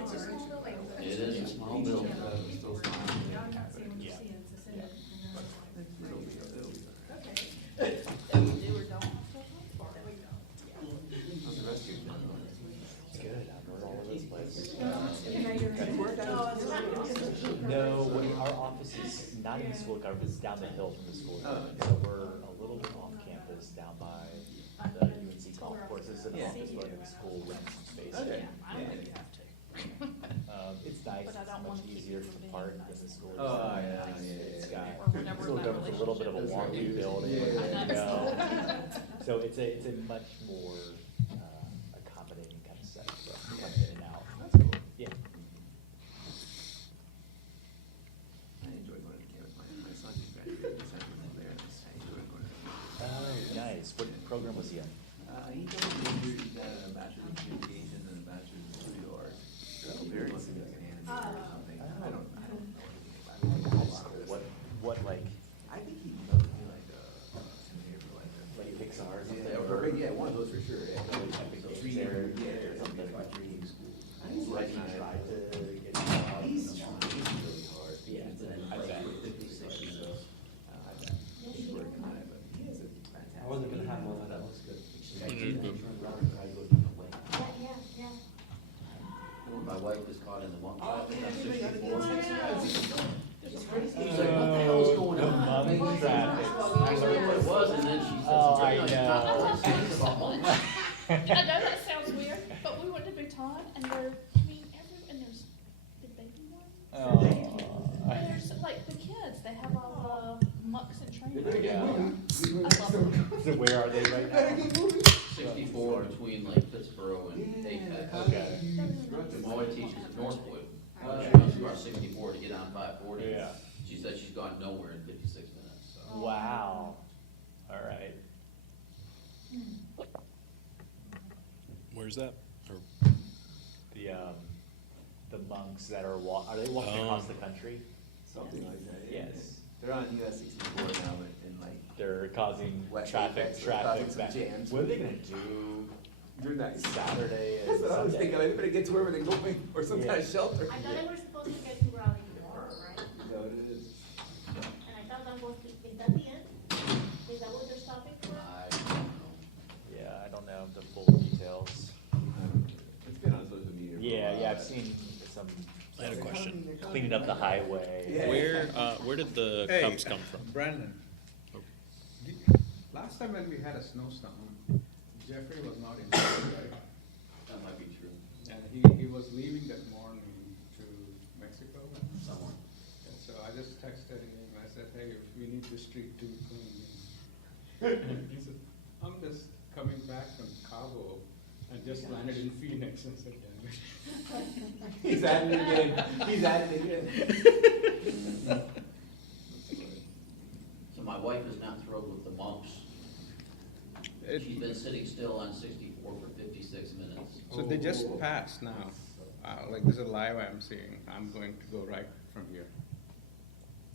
It's a small building. It is a small building. Still small. Yeah. It'll be all right. Do or don't. How's the rest of your time going? Good, I've heard all of those places. No, our office is not in the school, our office is down the hill from the school. Oh, okay. So we're a little bit off campus, down by the UNC golf course. This is an Yeah. office building, the school rents some space. Okay. It's nice, it's much easier to park than the school. Oh, yeah, It's yeah, got, it's a little bit of a wonky building. Yeah. you know. So it's a much more accommodating kind of setup for us to come in and out. That's cool. Yeah. I enjoy going to campus. My son just graduated this afternoon there. I enjoy going to. Oh, nice. What program was he in? He told me he's got a bachelor's in communications and a bachelor's in studio art. So very much like an animator or something. I don't know anything about it. What like, I think he loves me like a animator for like a. Pixar or something? Yeah. Or, yeah, one of those for sure, yeah. So three, yeah, or something like three in school. Like he tried to get involved. He's trying really hard. Yeah, And then I like bet. with 56, so, I bet. He's working on it, but he has a fantastic. I wasn't gonna have one, that looks good. My wife was caught in the monk traffic on 64. She's like, what the hell's going on? The monk traffic. I learned what it was, and then she said, Oh, I "Something know. about things about monks." I know that sounds weird, but we went to Bhutan and and there's the baby ones. Oh. And there's like the kids, they have all the monks in training. Yeah. I love them. So where are they right now? 64 between like Pittsburgh and Apex. Okay. My wife teaches at Northwood. She comes across 64 to get on 540. Yeah. She said she's gone nowhere in 56 minutes, so. Wow. All right. Where's that? Or, The monks that are they walking across the country? Something like that. Yes. They're on US 64 now, but in like, They're causing West traffic Apex, they're causing some back. jams. What are they gonna do you're nice. Saturday and That's what I was Sunday? thinking, like, they better get to wherever they're going, or some kind of shelter. I thought they were supposed to get to Raleigh tomorrow, right? Is that what it is? And I thought that was, is that the end? Is that what they're stopping for? I don't know. Yeah, I don't know the full details. It's been on social media. for a Yeah, while, yeah, I've but- seen some. I had a question. Cleaning up the highway. Yeah. where did the Hey, cups come from? Brandon, Oh. last time when we had a snowstorm, Jeffrey was not in town, right? That might be true. And he was leaving that morning to Mexico. Somewhere. And so I just texted him, I said, hey, we need the street to clean. He said, I'm just coming back from Cabo and just landed in Phoenix. I said, damn it. He's at it again, he's at it again. So my wife is not thrilled with the monks. She's been sitting still on 64 for 56 minutes. So they just passed now. Like this is live I'm seeing. I'm going to go right from here.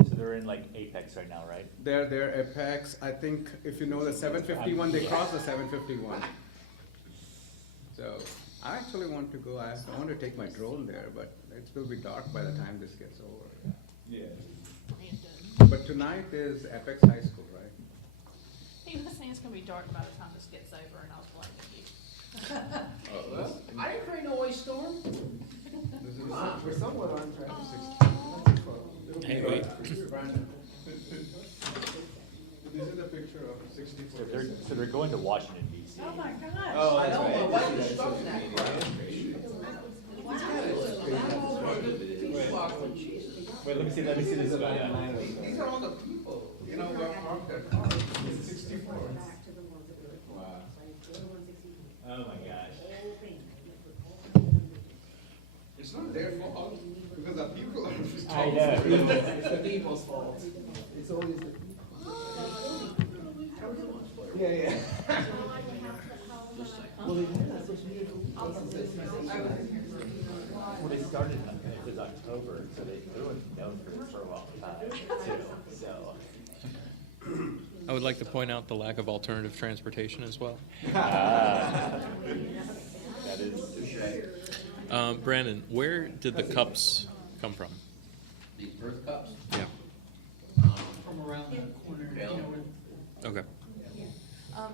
So they're in like Apex right now, right? They're Apex. I think if you know the 751, they cross the 751. So I actually want to go. I want to take my drone there, but it will be dark by the time this gets over. Yeah. But tonight is Apex High School, right? He was saying it's gonna be dark by the time this gets over, and I was blaming you. Well, I didn't create no ice storm. We're somewhat on track for 60. Hey, wait. Brandon. This is a picture of 64. So they're going to Washington DC. Oh my gosh. Oh, I that's know, right. my wife is stuck in that crowd. Wait, let me see this. These are all the people, you know, who have parked their cars. It's 64. Wow. Oh my gosh. It's not their fault, because the people are responsible. I know. It's the people's fault. It's always the people. Yeah, yeah. Well, they've had that social media Well, they started, it was October, so they were known for a long time, too, so. I would like to point out the lack of alternative transportation as well. That is. Brandon, where did the cups come from? These birth cups? Yeah. From around the corner, you know, where Okay.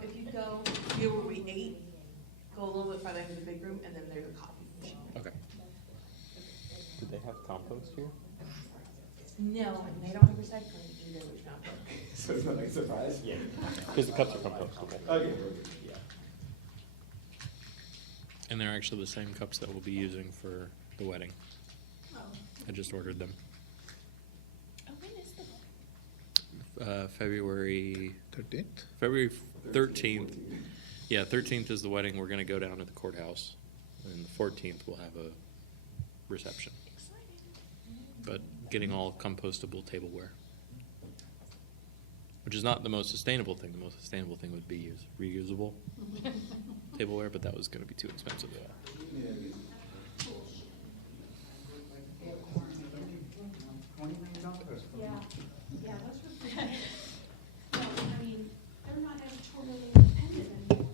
If you go here where we ate, go a little bit farther into the big room, and then there's a coffee machine. Okay. Did they have compost here? No, and they don't have recycling either, which not good. So it's not like a surprise? Yeah. Because the cups are compostable. Okay. Yeah. And they're actually the same cups that we'll be using for the wedding. Oh. I just ordered them. Oh, when is the wedding? February 13th? February 13th. Yeah, 13th is the wedding. We're going to go down to the courthouse. And the 14th we'll have a reception. But getting all compostable tableware. Which is not the most sustainable thing. The most sustainable thing would be reusable tableware, but that was going to be too expensive. Yeah, that's what, well, I mean, they're not editorially independent anymore.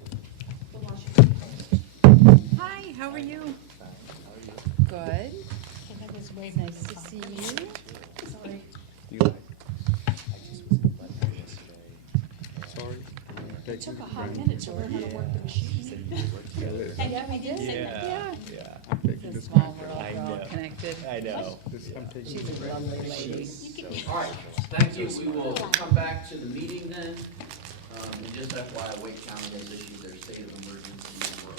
how are you? Fine. How are you? Good. Okay, that was way more Nice to see you. Sorry. I just was in Lebanon yesterday. Sorry. It took a hot minute to learn how to work the machine. Said you work together. And I did say that. Yeah, yeah. I'm taking It's a this small back. world, I we're all know. connected. I know. I'm taking She's this a back. lovely lady. All right, thank you. We will come back to the meeting then. And just FYI, Wake County has issued their state of emergency for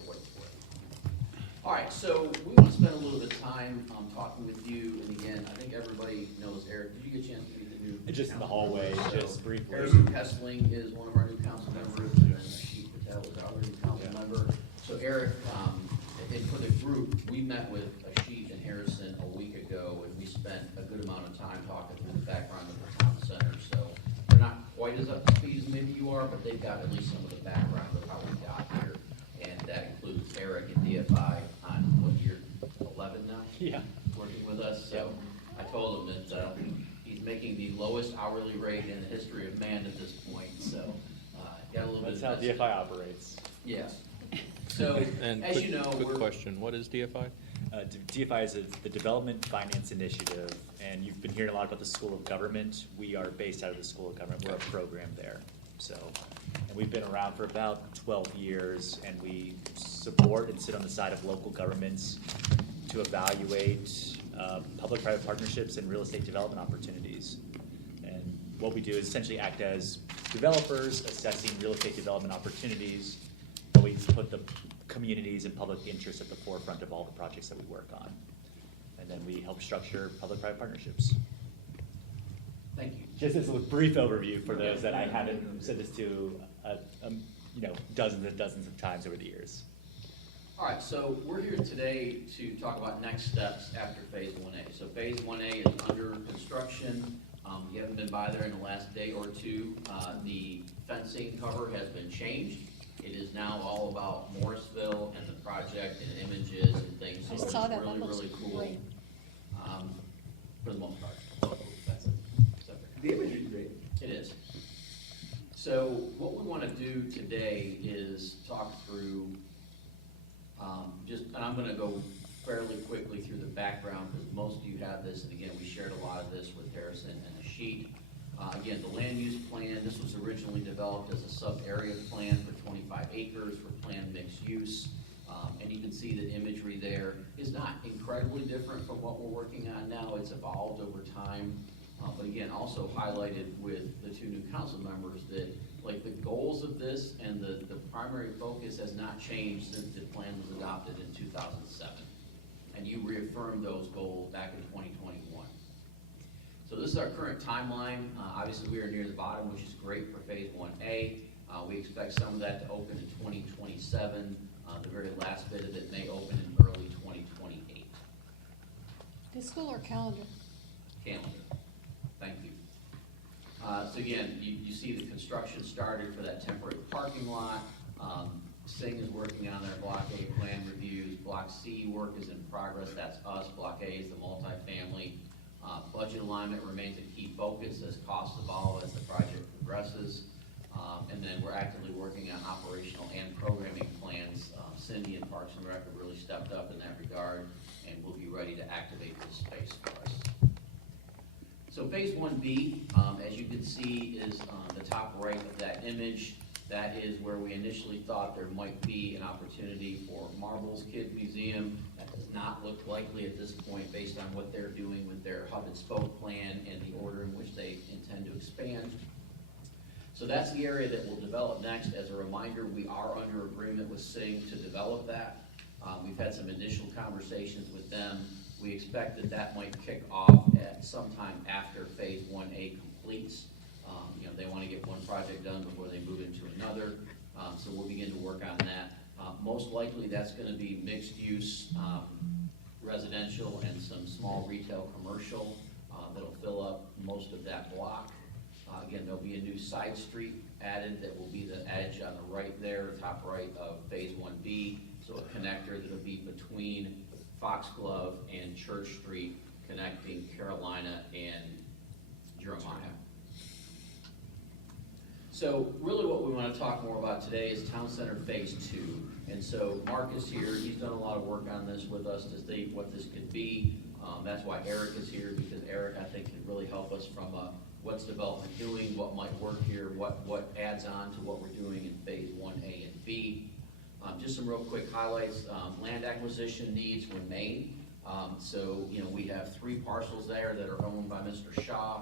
what it's worth. All right, so we want to spend a little bit of time talking with you. And again, I think everybody knows Eric. Did you get a chance to meet the new? Just in the council hallway, members? So just briefly. Harrison Kessling is one of our new council members, and then Ashit Patel is our other new council member. So Eric, and for the group, we met with Ashit and Harrison a week ago, and we spent a good amount of time talking through the background of the town center. So they're not quite as up to speed as maybe you are, but they've got at least some of the background of how we got here. And that includes Eric and DFI on what year, 11 now? Yeah. Working with us. So I told him that he's making the lowest hourly rate in the history of man at this point. So got a little bit. That's how DFI operates. Yes. So, And as you know, quick we're. question, what is DFI? DFI is the Development Finance Initiative, and you've been hearing a lot about the School of Government. We are based out of the School of Government. We're a program there. So, and we've been around for about 12 years, and we support and sit on the side of local governments to evaluate public-private partnerships and real estate development opportunities. And what we do is essentially act as developers assessing real estate development opportunities, but we put the communities and public interest at the forefront of all the projects that we work on. And then we help structure public-private partnerships. Thank you. Just as a brief overview for those that I haven't said this to, dozens and dozens of times over the years. All right, so we're here today to talk about next steps after Phase 1A. So Phase 1A is under construction. You haven't been by there in the last day or two. The fencing cover has been changed. It is now all about Morrisville and the project and images and things. So I it's saw that. really, That looks really cool. great. For the most part. That's it. The image is great. It is. So what we want to do today is talk through, and I'm going to go fairly quickly through the background because most of you have this, and again, we shared a lot of this with Harrison and Ashit. Again, the land use plan, this was originally developed as a sub-area plan for 25 acres for planned mixed use. And you can see the imagery there is not incredibly different from what we're working on now. It's evolved over time. But again, also highlighted with the two new council members that like the goals of this and the primary focus has not changed since the plan was adopted in 2007. And you reaffirmed those goals back in 2021. So this is our current timeline. Obviously, we are near the bottom, which is great for Phase 1A. We expect some of that to open in 2027. The very last bit of it may open in early 2028. The school or calendar? Calendar. Thank you. So again, you see the construction started for that temporary parking lot. Singh is working on their Block A plan reviews. Block C work is in progress. That's us. Block A is the multifamily. Budget alignment remains a key focus as costs evolve as the project progresses. And then we're actively working on operational and programming plans. Cindy and Parks and Rec have really stepped up in that regard, and we'll be ready to activate this space for us. So Phase 1B, as you can see, is on the top right of that image. That is where we initially thought there might be an opportunity for Marbles Kid Museum. That does not look likely at this point based on what they're doing with their hub and spoke plan and the order in which they intend to expand. So that's the area that we'll develop next. As a reminder, we are under agreement with Singh to develop that. We've had some initial conversations with them. We expect that might kick off at sometime after Phase 1A completes. They want to get one project done before they move into another. So we'll begin to work on that. Most likely that's going to be mixed use residential and some small retail commercial that'll fill up most of that block. Again, there'll be a new side street added that will be the edge on the right there, top right of Phase 1B. So a connector that'll be between Foxglove and Church Street, connecting Carolina and Jeremiah. So really what we want to talk more about today is Town Center Phase 2. And so Mark is here, he's done a lot of work on this with us to state what this could be. That's why Eric is here, because Eric, I think, can really help us from what's development doing, what might work here, what adds on to what we're doing in Phase 1A and B. Just some real quick highlights. Land acquisition needs remain. So, we have 3 parcels there that are owned by Mr. Shaw.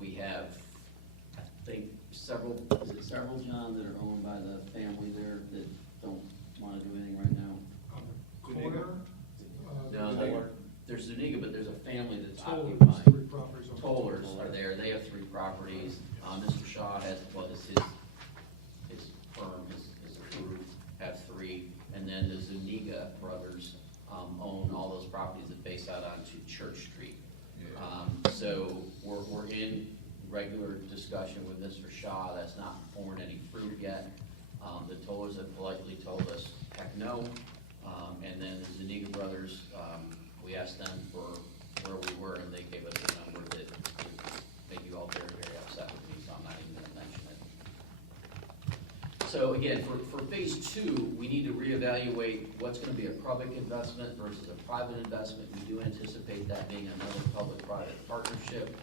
We have, I think, several, John, that are owned by the family there that don't want to do anything right now? Corner? No, there's Zuniga, but there's a family that's Tollers, occupying. 3 properties on Tollers are there, they have 3 properties. Mr. Shaw has, his firm, his group, have 3. And then the Zuniga brothers own all those properties that face out onto Church Street. So we're in regular discussion with Mr. Shaw. That's not borne any fruit yet. The Tollers have politely told us, heck no. And then the Zuniga brothers, we asked them for where we were, and they gave us a number that would make you all very, very upset with me, so I'm not even going to mention it. So again, for Phase 2, we need to reevaluate what's going to be a public investment versus a private investment. We do anticipate that being another public-private partnership.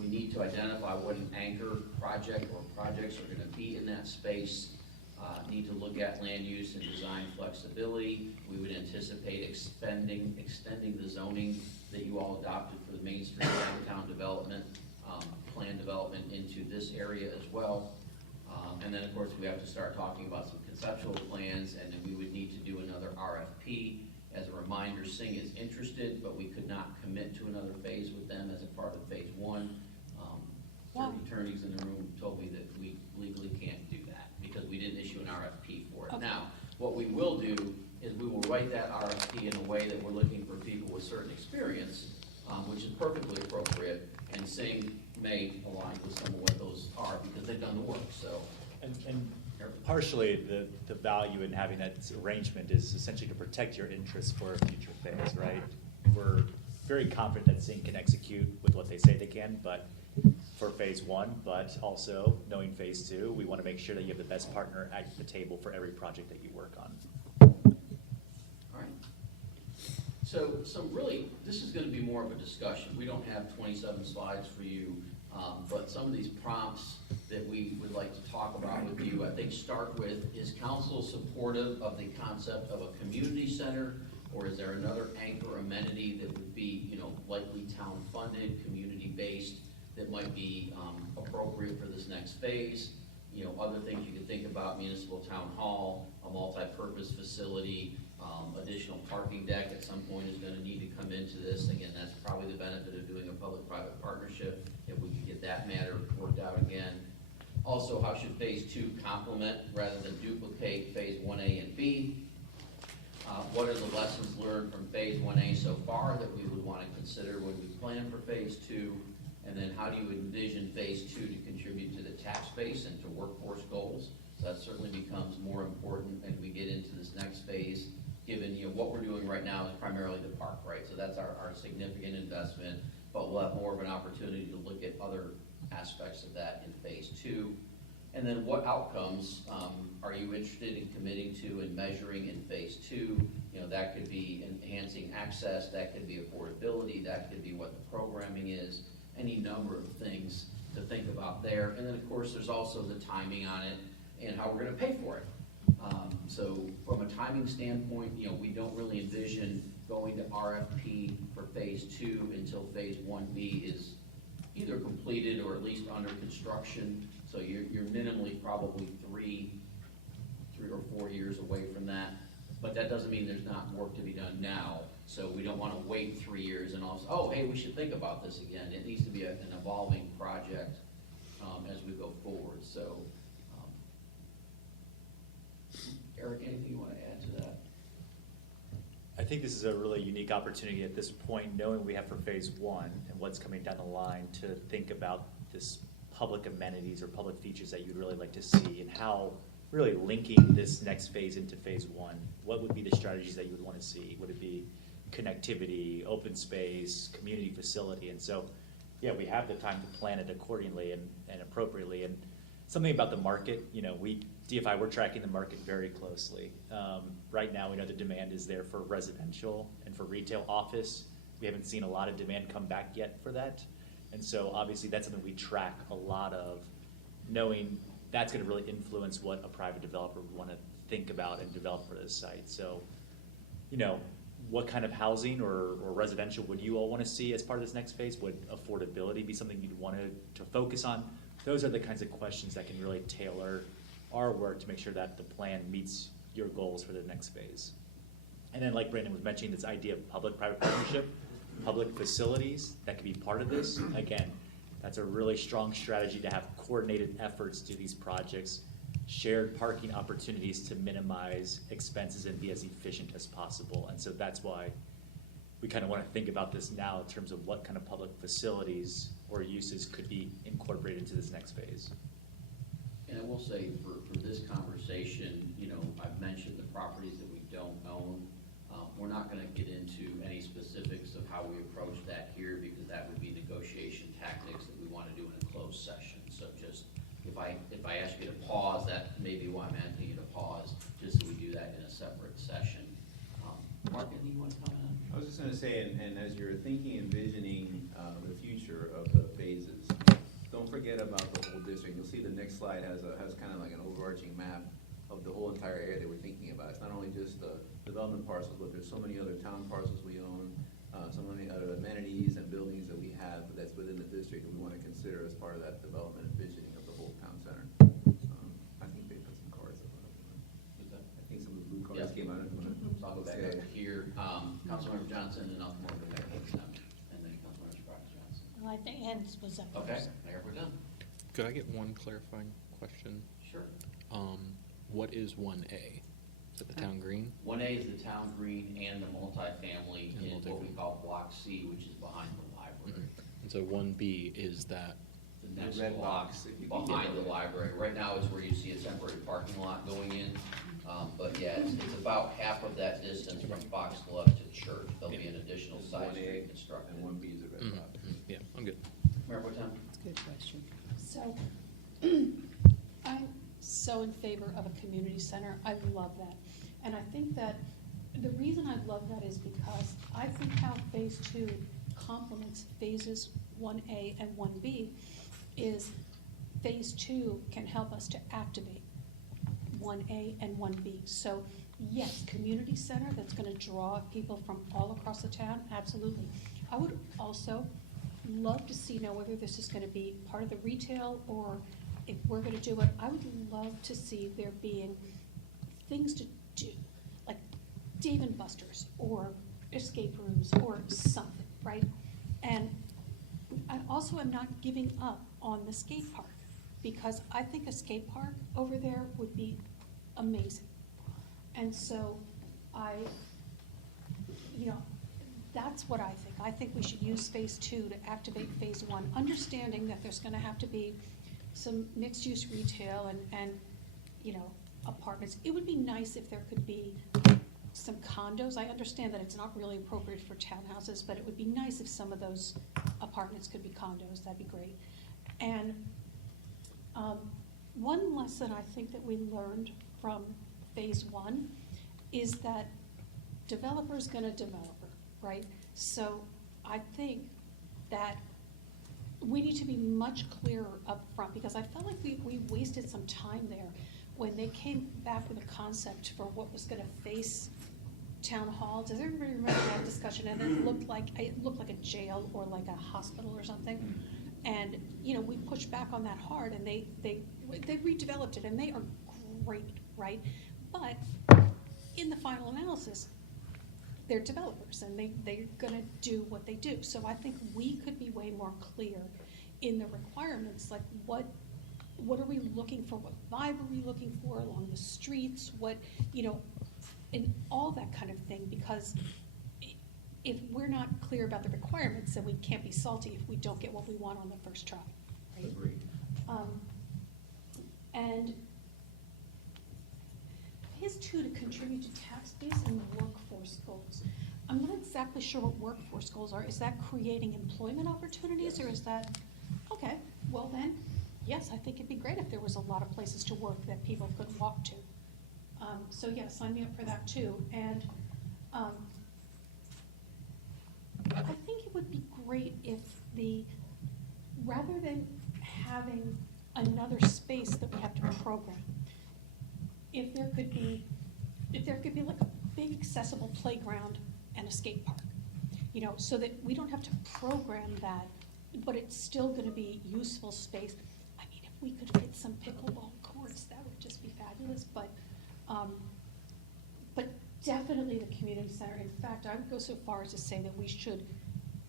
We need to identify what an anchor project or projects are going to be in that space. Need to look at land use and design flexibility. We would anticipate extending the zoning that you all adopted for the Main Street downtown development, plan development into this area as well. And then, of course, we have to start talking about some conceptual plans, and then we would need to do another RFP. As a reminder, Singh is interested, but we could not commit to another phase with them as a part of Phase 1. Certain attorneys in the room told me that we legally can't do that because we didn't issue an RFP for it. Okay. Now, what we will do is we will write that RFP in a way that we're looking for people with certain experience, which is perfectly appropriate, and Singh may align with some of what those are because they've done the work, so. And partially, the value in having that arrangement is essentially to protect your interests for a future phase, right? We're very confident that Singh can execute with what they say they can, but for Phase 1, but also knowing Phase 2, we want to make sure that you have the best partner at the table for every project that you work on. All right. So really, this is going to be more of a discussion. We don't have 27 slides for you, but some of these prompts that we would like to talk about with you, I think start with, is council supportive of the concept of a community center, or is there another anchor amenity that would be, likely town-funded, community-based, that might be appropriate for this next phase? Other things you could think about: municipal town hall, a multi-purpose facility, additional parking deck at some point is going to need to come into this. Again, that's probably the benefit of doing a public-private partnership, if we could get that matter worked out again. Also, how should Phase 2 complement rather than duplicate Phase 1A and B? What are the lessons learned from Phase 1A so far that we would want to consider when we plan for Phase 2? And then how do you envision Phase 2 to contribute to the tax base and to workforce goals? So that certainly becomes more important as we get into this next phase, given what we're doing right now is primarily the park, right? So that's our significant investment, but we'll have more of an opportunity to look at other aspects of that in Phase 2. And then what outcomes are you interested in committing to and measuring in Phase 2? That could be enhancing access, that could be affordability, that could be what the programming is, any number of things to think about there. And then, of course, there's also the timing on it and how we're going to pay for it. So from a timing standpoint, we don't really envision going to RFP for Phase 2 until Phase 1B is either completed or at least under construction. So you're minimally probably three or 4 years away from that. But that doesn't mean there's not work to be done now. So we don't want to wait 3 years and also, oh, hey, we should think about this again. It needs to be an evolving project as we go forward. So, Eric, anything you want to add to that? I think this is a really unique opportunity at this point, knowing we have for Phase 1 and what's coming down the line, to think about this public amenities or public features that you'd really like to see, and how really linking this next phase into Phase 1. What would be the strategies that you would want to see? Would it be connectivity, open space, community facility? And so, yeah, we have the time to plan it accordingly and appropriately. And something about the market, DFI, we're tracking the market very closely. Right now, we know the demand is there for residential and for retail office. We haven't seen a lot of demand come back yet for that. And so obviously that's something we track a lot of, knowing that's gonna really influence what a private developer would wanna think about and develop for this site. So, what kind of housing or residential would you all wanna see as part of this next phase? Would affordability be something you'd want to focus on? Those are the kinds of questions that can really tailor our work to make sure that the plan meets your goals for the next phase. And then like Brandon was mentioning, this idea of public-private partnership, public facilities that could be part of this. Again, that's a really strong strategy to have coordinated efforts to these projects, shared parking opportunities to minimize expenses and be as efficient as possible. And so that's why we kind of want to think about this now in terms of what kind of public facilities or uses could be incorporated into this next phase. And I will say, for this conversation, I've mentioned the properties that we don't own. We're not gonna get into any specifics of how we approach that here, because that would be negotiation tactics that we wanna do in a closed session. So just, if I ask you to pause, that may be why I'm asking you to pause, just so we do that in a separate session. Mark, anything you wanna comment on? I was just gonna say, and as you're thinking, envisioning the future of the phases, don't forget about the whole district. You'll see the next slide has kind of like an overarching map of the whole entire area that we're thinking about. It's not only just the development parcels, but there's so many other town parcels we own, so many other amenities and buildings that we have that's within the district that we want to consider as part of that development and visioning of the whole town center. I think they put some cards up. I think some of the blue cards Yeah. came out. So I'll go back over here. Councilmember Johnson, and I'll come over to Mayor Pro Tem, and then Councilmember Sparks Johnson. Well, I think Ed was up Okay, first. Mayor Pro Tem. Could I get one clarifying question? Sure. What is 1A? Is it the town green? 1A is the town green and the multifamily And in what we multifamily. call Block C, which is behind the library. And so 1B is that, The next red block box, if you behind the library. Right now is where you see a temporary parking lot going in. But yeah, it's about half of that distance from Fox Glove to Church. There'll be an additional side street constructed. And 1B is a red box. yeah, I'm good. Mayor Pro Tem? Good question. So, I'm so in favor of a community center. I love that. And I think that the reason I love that is because I think how phase 2 complements phases 1A and 1B is phase 2 can help us to activate 1A and 1B. So yes, community center that's gonna draw people from all across the town, absolutely. I would also love to see, whether this is gonna be part of the retail or if we're gonna do it, I would love to see there being things to do, like Dave and Buster's or escape rooms or something, right? And I also am not giving up on the skate park, because I think a skate park over there would be amazing. And so that's what I think. I think we should use phase 2 to activate phase 1, understanding that there's gonna have to be some mixed-use retail and apartments. It would be nice if there could be some condos. I understand that it's not really appropriate for townhouses, but it would be nice if some of those apartments could be condos. That'd be great. And one lesson I think that we learned from phase 1 is that developer's gonna developer, right? So I think that we need to be much clearer up front, because I felt like we wasted some time there when they came back with a concept for what was gonna face town hall. Does everybody remember that discussion? And it looked like a jail or like a hospital or something. And, we pushed back on that hard, and they redeveloped it, and they are great, right? But in the final analysis, they're developers, and they're gonna do what they do. So I think we could be way more clear in the requirements, like what are we looking for, what vibe are we looking for along the streets, and all that kind of thing, because if we're not clear about the requirements, then we can't be salty if we don't get what we want on the first try, right? Agreed. And phase 2 to contribute to tax base and workforce goals. I'm not exactly sure what workforce goals are. Is that creating employment opportunities, or is that, okay, well then, yes, I think it'd be great if there was a lot of places to work that people could walk to. So yeah, sign me up for that too. And I think it would be great if rather than having another space that we have to program, if there could be like a big accessible playground and a skate park, so that we don't have to program that, but it's still gonna be useful space. I mean, if we could fit some pickleball courts, that would just be fabulous, but definitely the community center. In fact, I would go so far as to say that we should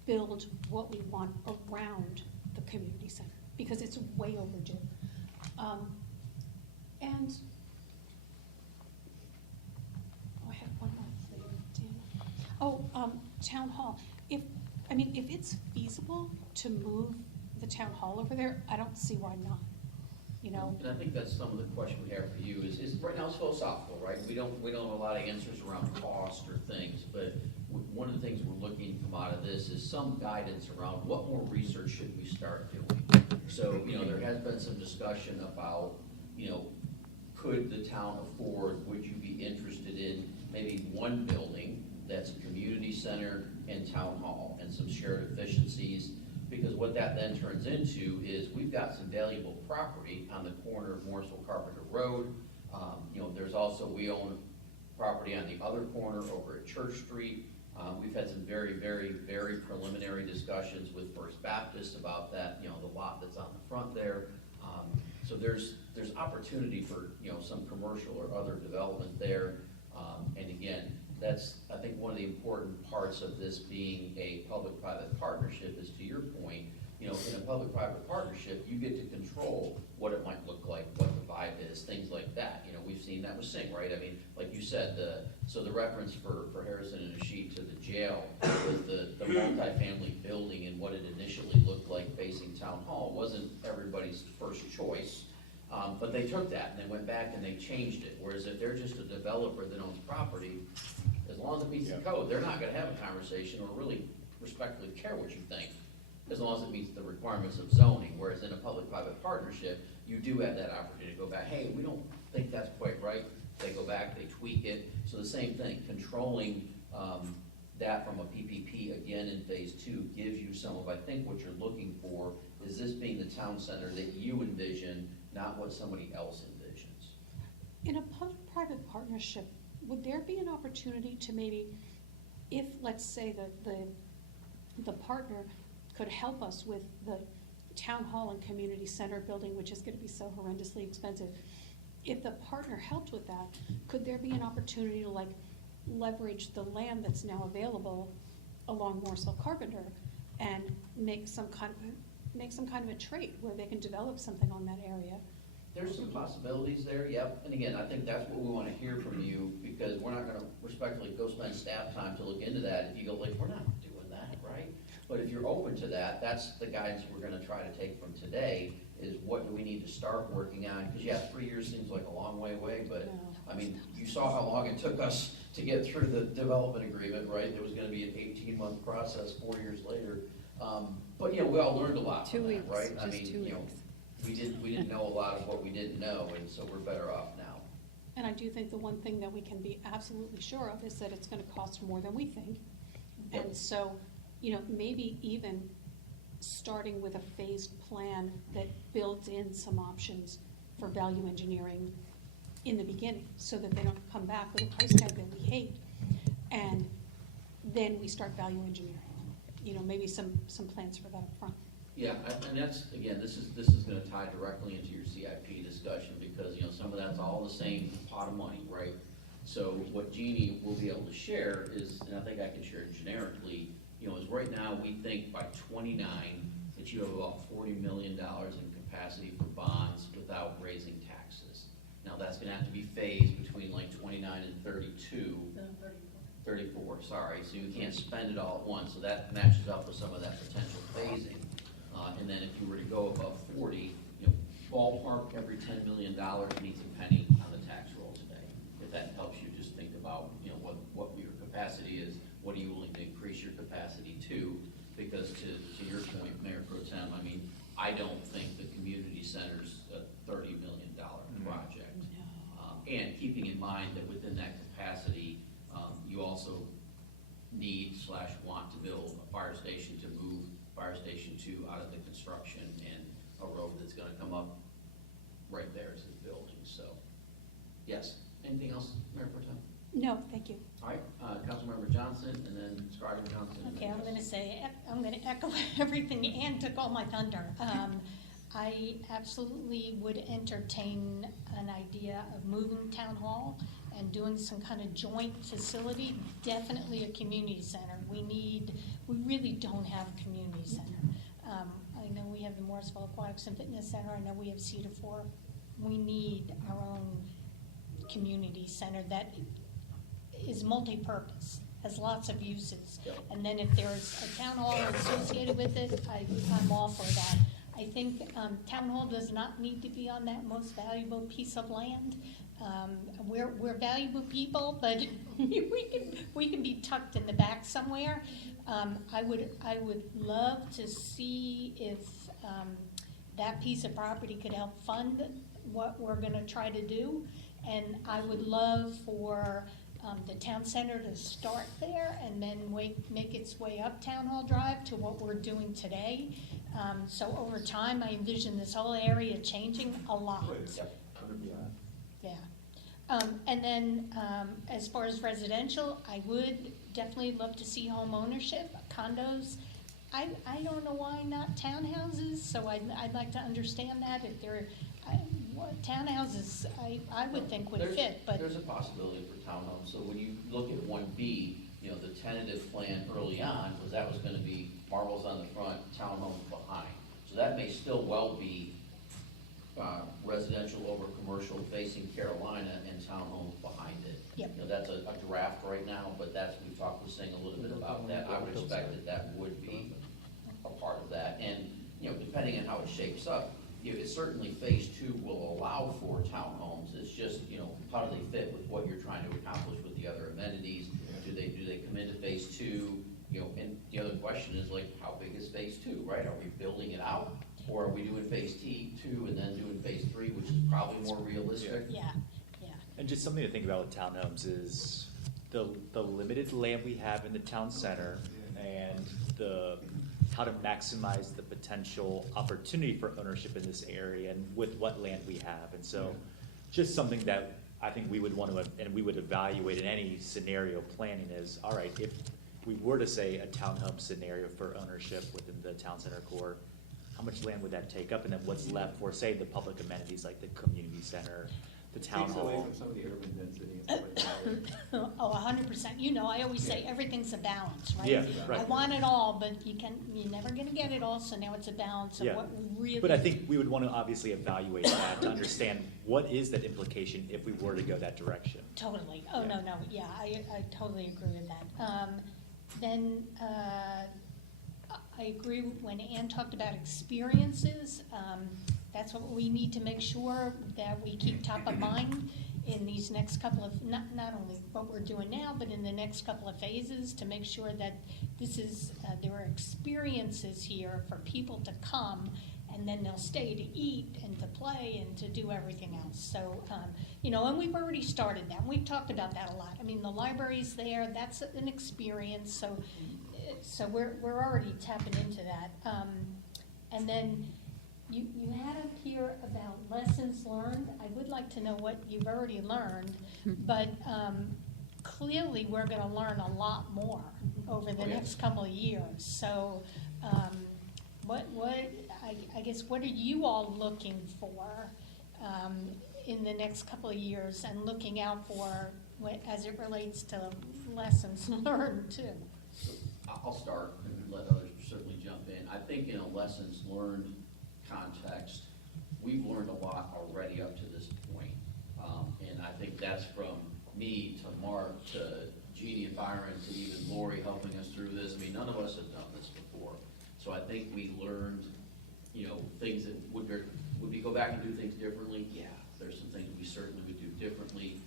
build what we want around the community center, because it's way overdue. And I have one more thing, Dan. Town hall. If it's feasible to move the town hall over there, I don't see why not. And I think that's some of the question we have for you is right now it's philosophical, right? We don't have a lot of answers around cost or things, but one of the things we're looking to come out of this is some guidance around what more research should we start doing. So, there has been some discussion about, could the town afford, would you be interested in maybe one building that's a community center and town hall and some shared efficiencies? Because what that then turns into is we've got some valuable property on the corner of Morrisville Carpenter Road. There's also, we own property on the other corner over at Church Street. We've had some very, very, very preliminary discussions with First Baptist about that, the lot that's on the front there. So there's opportunity for, some commercial or other development there. And again, that's, I think, one of the important parts of this being a public-private partnership is, to your point, in a public-private partnership, you get to control what it might look like, what the vibe is, things like that. We've seen that with Sing, right? I mean, like you said, so the reference for Harrison and Ashik to the jail was the multifamily building and what it initially looked like facing Town Hall wasn't everybody's first choice. But they took that and they went back and they changed it. Whereas if they're just a developer that owns property, as long as it meets the code, they're not gonna have a conversation or really respectfully care what you think, as long as it meets the requirements of zoning. Whereas in a public-private partnership, you do have that opportunity to go back, hey, we don't think that's quite right. They go back, they tweak it. So the same thing, controlling that from a PPP again in phase 2 gives you some of, I think, what you're looking for is this being the town center that you envision, not what somebody else envisions. In a public-private partnership, would there be an opportunity to maybe, if, let's say, the partner could help us with the town hall and community center building, which is gonna be so horrendously expensive, if the partner helped with that, could there be an opportunity to leverage the land that's now available along Morrisville Carpenter and make some kind of a trade where they can develop something on that area? There's some possibilities there, yep. And again, I think that's what we want to hear from you, because we're not going to respectfully go spend staff time to look into that if you go we're not doing that, right? But if you're open to that, that's the guidance we're going to try to take from today, is what do we need to start working on? Because 3 years seems like a long way away, but I mean, you saw how long it took us to get through the development agreement, right? There was going to be an 18-month process 4 years later. But we all learned a lot from that, right? I mean, we didn't know a lot of what we didn't know, and so we're better off now. And I do think the one thing that we can be absolutely sure of is that it's gonna cost more than we think. Yep. And so, maybe even starting with a phased plan that builds in some options for value engineering in the beginning, so that they don't come back with a price tag that we hate. And then we start value engineering, maybe some plans for that up front. Yeah, and that's, again, this is gonna tie directly into your CIP discussion, because, some of that's all the same pot of money, right? So what Jeannie will be able to share is, and I think I can share it generically, is right now, we think by 29, that you have about $40 million in capacity for bonds without raising taxes. Now, that's gonna have to be phased between 29 and 32. 34, sorry, so you can't spend it all at once, so that matches up with some of that potential phasing. And then if you were to go above 40, ballpark every $10 million needs a penny on the tax roll today. If that helps you just think about, what your capacity is, what are you willing to increase your capacity to? Because to your point, Mayor Pro Tem, I mean, I don't think the community center's a $30 million project. And keeping in mind that within that capacity, you also need/want to build a fire station to move Fire Station 2 out of the construction and a road that's gonna come up right there as the building, so. Yes, anything else, Mayor Pro Tem? No, thank you. All right, Councilmember Johnson, and then Scriven Johnson. and Okay, then I'm gonna Justice. say, I'm gonna echo everything Ann took all my thunder. I absolutely would entertain an idea of moving town hall and doing some kind of joint facility, definitely a community center. We really don't have a community center. I know we have the Morrisville Aquatics and Fitness Center, I know we have Cedar Fork. We need our own community center that is multi-purpose, has lots of uses. And then if there's a town hall associated with it, I'm all for that. I think town hall does not need to be on that most valuable piece of land. We're valuable people, but we can be tucked in the back somewhere. I would love to see if that piece of property could help fund what we're gonna try to do. And I would love for the town center to start there and then make its way up Town Hall Drive to what we're doing today. So over time, I envision this whole area changing a lot. Yeah. And then, as far as residential, I would definitely love to see home ownership, condos. I don't know why not townhouses, so I'd like to understand that if there, townhouses, I would think would fit, but. There's a possibility for townhomes, so when you look at 1B, you know, the tentative plan early on was that was gonna be marbles on the front, townhomes behind. So that may still well be residential over commercial facing Carolina and townhomes behind it. Yep. You know, that's a draft right now, but we've talked with Singh a little bit about that. I would expect that would be a part of that. And, you know, depending on how it shapes up, you know, certainly phase 2 will allow for townhomes. It's just, you know, how do they fit with what you're trying to accomplish with the other amenities? Do they come into phase 2? You know, and the other question is like, how big is phase 2, right? Are we building it out? Or are we doing phase 2 and then doing phase 3, which is probably more realistic? Yeah. And just something to think about with townhomes is the limited land we have in the town center and how to maximize the potential opportunity for ownership in this area and with what land we have. And so just something that I think we would want to, and we would evaluate in any scenario planning is, all right, if we were to say a townhome scenario for ownership within the town center core, how much land would that take up? And then what's left for, say, the public amenities like the community center, the town Takes away hall? from some of the urban density and stuff like that. Oh, 100%. You know, I always say everything's a balance, right? Yeah, right. I want it all, but you're never gonna get it all, so now it's a balance of Yeah. what we really. But I think we would want to obviously evaluate that to understand what is that implication if we were to go that direction. Totally. Oh, no, yeah, I totally agree with that. Then, I agree when Ann talked about experiences. That's what we need to make sure that we keep top of mind in these next couple of, not only what we're doing now, but in the next couple of phases, to make sure that this is, there are experiences here for people to come, and then they'll stay to eat and to play and to do everything else. So, you know, and we've already started that. We've talked about that a lot. I mean, the library's there, that's an experience, so we're already tapping into that. And then you had up here about lessons learned. I would like to know what you've already learned, but clearly we're gonna learn a lot more over the next couple of years. So I guess what are you all looking for in the next couple of years and looking out for as it relates to lessons learned too? I'll start and let others certainly jump in. I think in a lessons learned context, we've learned a lot already up to this point. And I think that's from me to Mark to Jeannie and Byron to even Lori helping us through this. I mean, none of us have done this before. So I think we learned, you know, things that would we go back and do things differently? Yeah, there's some things we certainly would do differently.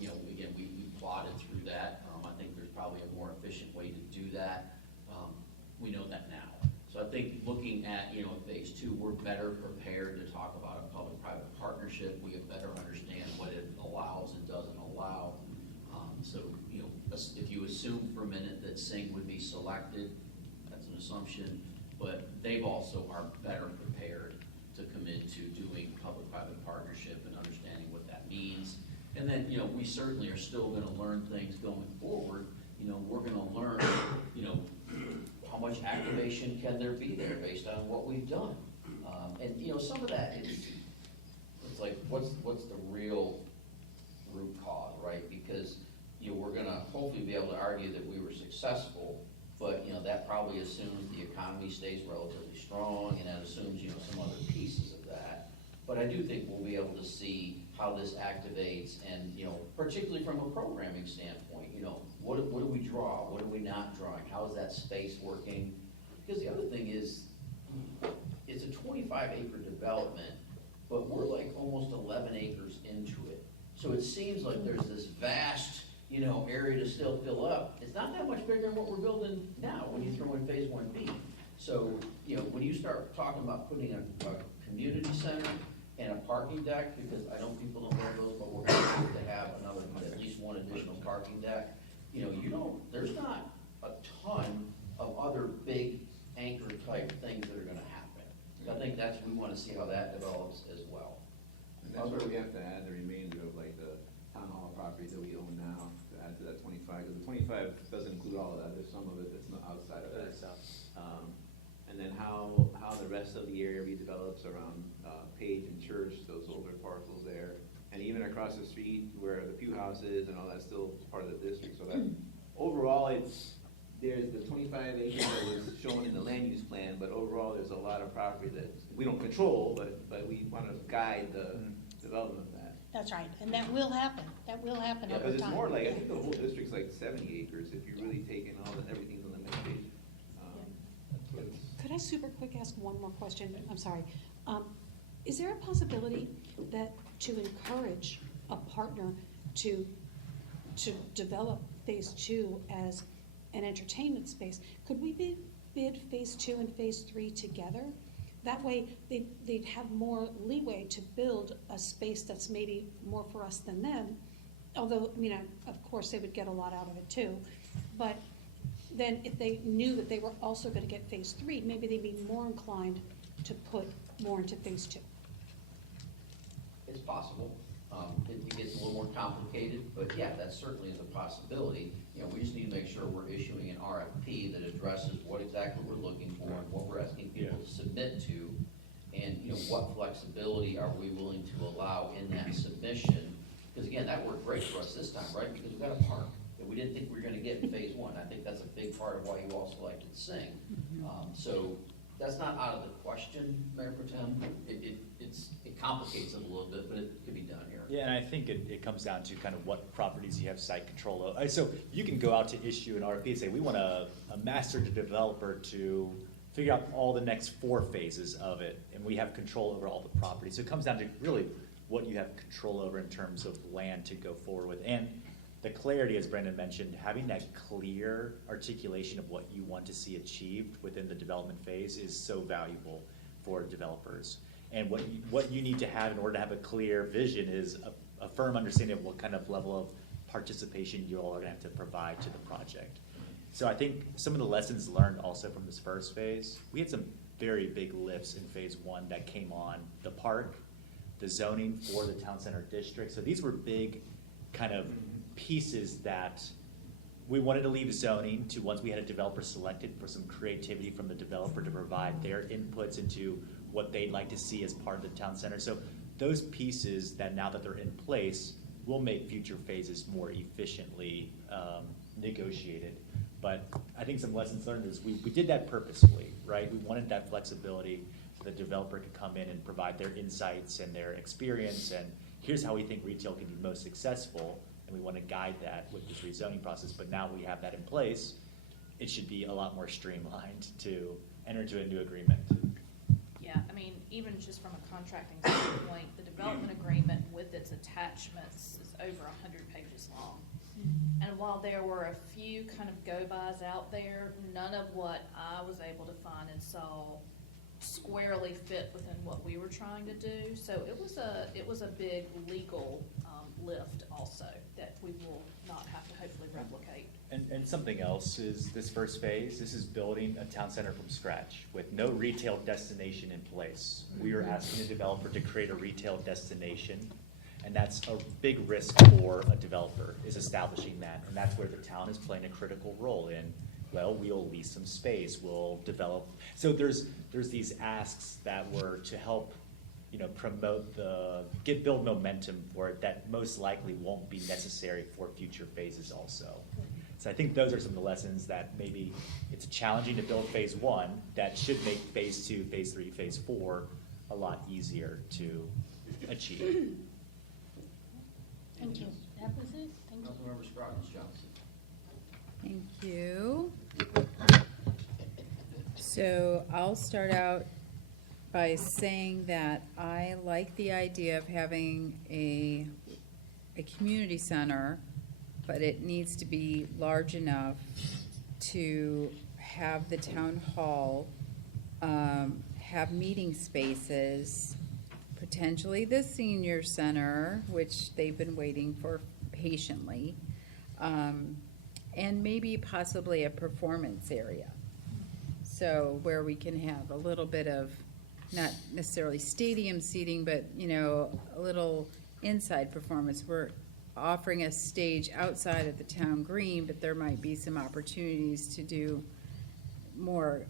You know, again, we plotted through that. I think there's probably a more efficient way to do that. We know that now. So I think looking at, you know, phase 2, we're better prepared to talk that Sing would be selected. That's an assumption, but they've also are better prepared to commit to doing public-private partnership and understanding what that means. And then, we certainly are still gonna learn things going forward. We're gonna learn, how much activation can there be there based on what we've done? And, some of that is, it's like, what's the real root cause, right? Because, we're gonna hopefully be able to argue that we were successful, but, that probably assumes the economy stays relatively strong, and that assumes, some other pieces of that. But I do think we'll be able to see how this activates, and, particularly from a programming standpoint, what do we draw? What are we not drawing? How is that space working? Because the other thing is, it's a 25-acre development, but we're like almost 11 acres into it. So it seems like there's this vast, area to still fill up. It's not that much bigger than what we're building now when you throw in phase 1B. So, when you start talking about putting a community center and a parking deck, because I know people don't love those, but we're going to have to have at least one additional parking deck. There's not a ton of other big anchor type things that are gonna happen. I think we wanna see how that develops as well. And that's where we have to add the remainder of like the town hall properties that we own now, to add to that 25, because the 25 doesn't include all of that, there's some of it that's not outside of that. And then how the rest of the area redevelops around Page and Church, those older parcels there, and even across the street where the Pew House is and all that's still part of the district. So that overall, there's the 25 acres that was shown in the land use plan, but overall there's a lot of property that we don't control, but we want to guide the development of that. That's right, and that will happen. That will happen Yeah, over because time. it's more like, I think the whole district's like 70 acres if you're really taking everything's on the medication. Could I super quick ask one more question? I'm sorry. Is there a possibility that to encourage a partner to develop phase 2 as an entertainment space, could we bid phase 2 and phase 3 together? That way, they'd have more leeway to build a space that's maybe more for us than them. Although, of course, they would get a lot out of it too. But then if they knew that they were also gonna get phase 3, maybe they'd be more inclined to put more into phase 2. It's possible. It gets a little more complicated, but yeah, that certainly is a possibility. We just need to make sure we're issuing an RFP that addresses what exactly we're looking for and what we're asking people to submit to, and what flexibility are we willing to allow in that submission? Because again, that worked great for us this time, right? Because we got a park that we didn't think we were going to get in phase 1. I think that's a big part of why you all selected Sing. So that's not out of the question, Mayor Pro Tem. It complicates it a little bit, but it could be done here. Yeah, and I think it comes down to kind of what properties you have site control of. So you can go out to issue an RFP and say, we want a master developer to figure out all the next 4 phases of it, and we have control over all the properties. So it comes down to really what you have control over in terms of land to go forward with. And the clarity, as Brandon mentioned, having that clear articulation of what you want to see achieved within the development phase is so valuable for developers. And what you need to have in order to have a clear vision is a firm understanding of what kind of level of participation you all are gonna have to provide to the project. So I think some of the lessons learned also from this first phase, we had some very big lifts in phase 1 that came on the park, the zoning for the town center district. So these were big kind of pieces that we wanted to leave zoning to, once we had a developer selected, for some creativity from the developer to provide their inputs into what they'd like to see as part of the town center. So those pieces that now that they're in place will make future phases more efficiently negotiated. But I think some lessons learned is we did that purposefully, right? We wanted that flexibility so the developer could come in and provide their insights and their experience, and here's how we think retail can be most successful, and we want to guide that with this rezoning process. But now we have that in place, it should be a lot more streamlined to enter into a new agreement. Yeah, even just from a contracting standpoint, the development agreement with its attachments is over 100 pages long. And while there were a few kind of go-bys out there, none of what I was able to find and saw squarely fit within what we were trying to do. So it was a big legal lift also that we will not have to hopefully replicate. And And something else is this first phase, this is building a town center from scratch with no retail destination in place. We are asking the developer to create a retail destination, and that's a big risk for a developer, is establishing that. And that's where the town is playing a critical role in, well, we'll lease some space, we'll develop. So there's these asks that were to help, you know, promote build momentum for it that most likely won't be necessary for future phases also. So I think those are some of the lessons that maybe it's challenging to build phase one that should make phase two, phase three, phase four a lot easier to achieve. Thank you. That was it. Thank you. Councilmember Scroggins Johnson. Thank you. So I'll start out by saying that I like the idea of having a community center, but it needs to be large enough to have the town hall, have meeting spaces, potentially the senior center, which they've been waiting for patiently, and maybe possibly a performance area. So where we can have a little bit of, not necessarily stadium seating, but, you know, a little inside performance. We're offering a stage outside of the town green, but there might be some opportunities to do more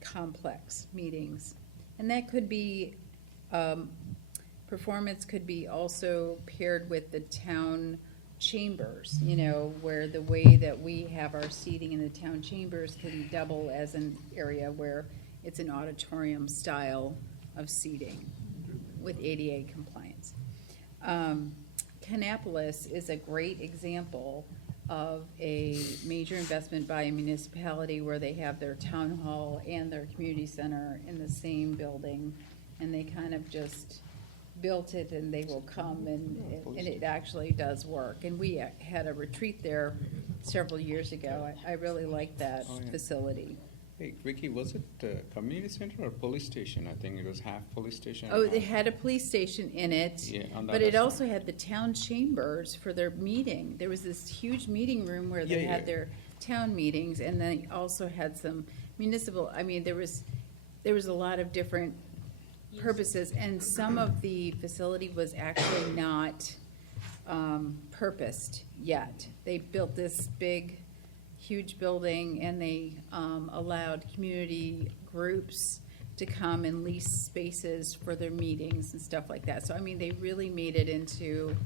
complex meetings. And that could be, performance could be also paired with the town chambers, you know, where the way that we have our seating in the town chambers can double as an area where it's an auditorium style of seating with ADA compliance. Kannapolis is a great example of a major investment by a municipality where they have their town hall and their community center in the same building, and they kind of just built it and they will come, and it actually does work. And we had a retreat there several years ago. I really like that facility. Hey, Vicky, was it a community center or police station? I think it was half police station. Oh, they had a police station in it, Yeah, on the but other it side. also had the town chambers for their meeting. There was this huge meeting room where they Yeah, had yeah. their town meetings, and they also had some municipal, I mean, there was a lot of different purposes, and some of the facility was actually not purposed yet. They built this big, huge building, and they allowed community groups to come and lease spaces for their meetings and stuff like that. So, I mean, they really made it into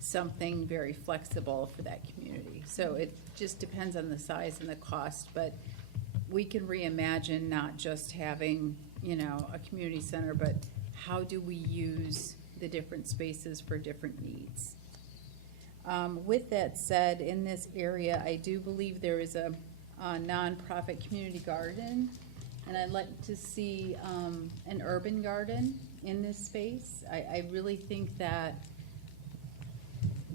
something very flexible for that community. So it just depends on the size and the cost, but we can reimagine not just having, you know, a community center, but how do we use the different spaces for different needs? With that said, in this area, I do believe there is a nonprofit community garden, and I'd like to see an urban garden in this space. I really think that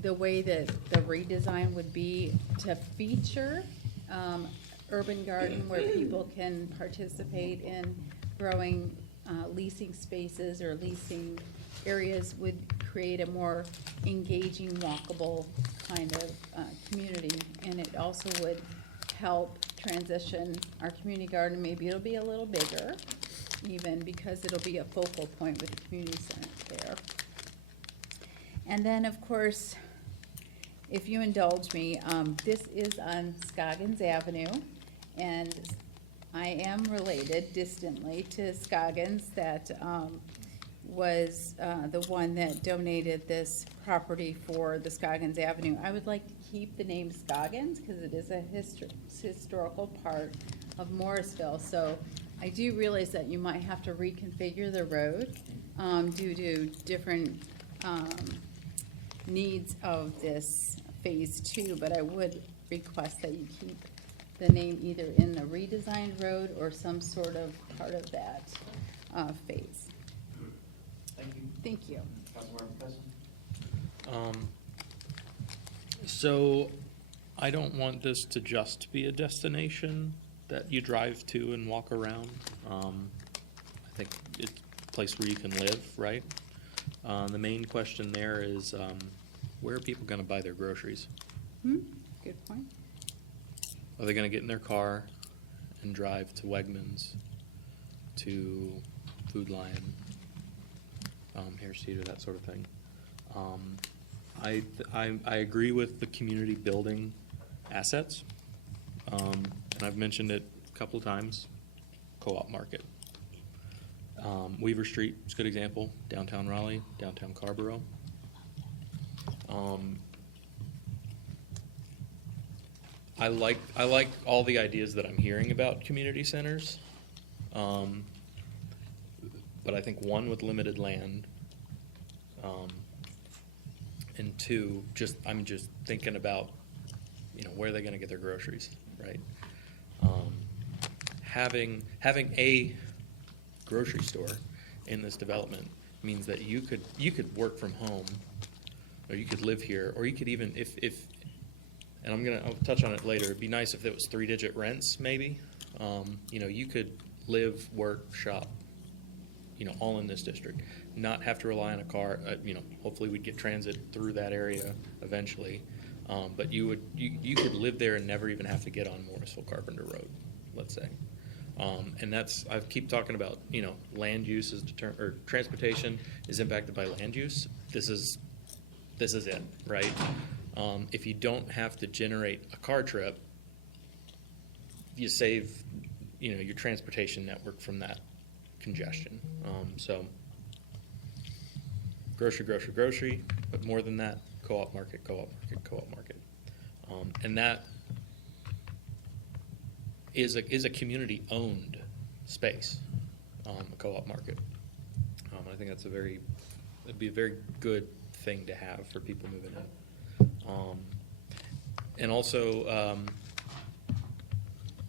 the way that the redesign would be to feature urban garden where people can participate in growing leasing spaces or leasing areas would create a more engaging, walkable kind of community. And it also would help transition our community garden. Maybe it'll be a little bigger even, because it'll be a focal point with the community center there. And then, of course, if you indulge me, this is on Scoggins Avenue, and I am related distantly to Scoggins that was the one that donated this property for the Scoggins Avenue. I would like to keep the name Scoggins because it is a historical part of Morrisville. So I do realize that you might have to reconfigure the road due to different needs of this phase two, but I would request that you keep the name either in the redesigned road or some sort of part of that phase. Thank you. Thank you. Councilmember Pessin? So I don't want this to just be a destination that you drive to and walk around. I think it's a place where you can live, right? The main question there is, where are people gonna buy their groceries? Good point. Are they gonna get in their car and drive to Wegmans, to Food Lion, Harris Teeter, that sort of thing? I agree with the community building assets, and I've mentioned it a couple of times, co-op market. Weaver Street is a good example, downtown Raleigh, downtown Carborough. I like all the ideas that I'm hearing about community centers. But I think one, with limited land, and two, I'm just thinking about, where are they gonna get their groceries, right? Having a grocery store in this development means that you could work from home, or you could live here, or you could even, if and I'll touch on it later, it'd be nice if it was 3-digit rents, maybe. You could live, work, shop, all in this district, not have to rely on a car. Hopefully we'd get transit through that area eventually. But you could live there and never even have to get on Morrisville Carpenter Road, let's say. And I keep talking about, land use is or transportation is impacted by land use. This is it, right? If you don't have to generate a car trip, you save, your transportation network from that congestion. So grocery, but more than that, co-op market. And that is a community-owned space, a co-op market. I think it'd be a very good thing to have for people moving in. And also,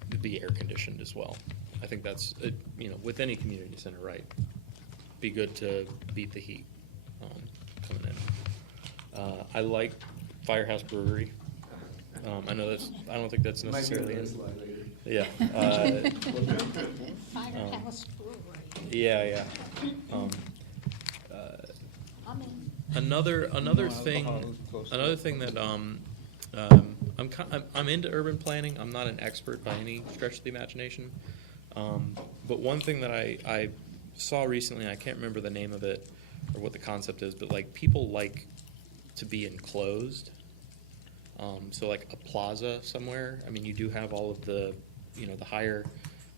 it'd be air conditioned as well. I think that's, with any community center, right? Be good to beat the heat coming in. I like Firehouse Brewery. I don't think that's necessarily in. Yeah. Firehouse Brewery. Yeah. I'm in. Another thing that I'm into urban planning. I'm not an expert by any stretch of the imagination, but one thing that I saw recently, I can't remember the name of it or what the concept is, but like people like to be enclosed. So like a plaza somewhere. I mean, you do have all of the the higher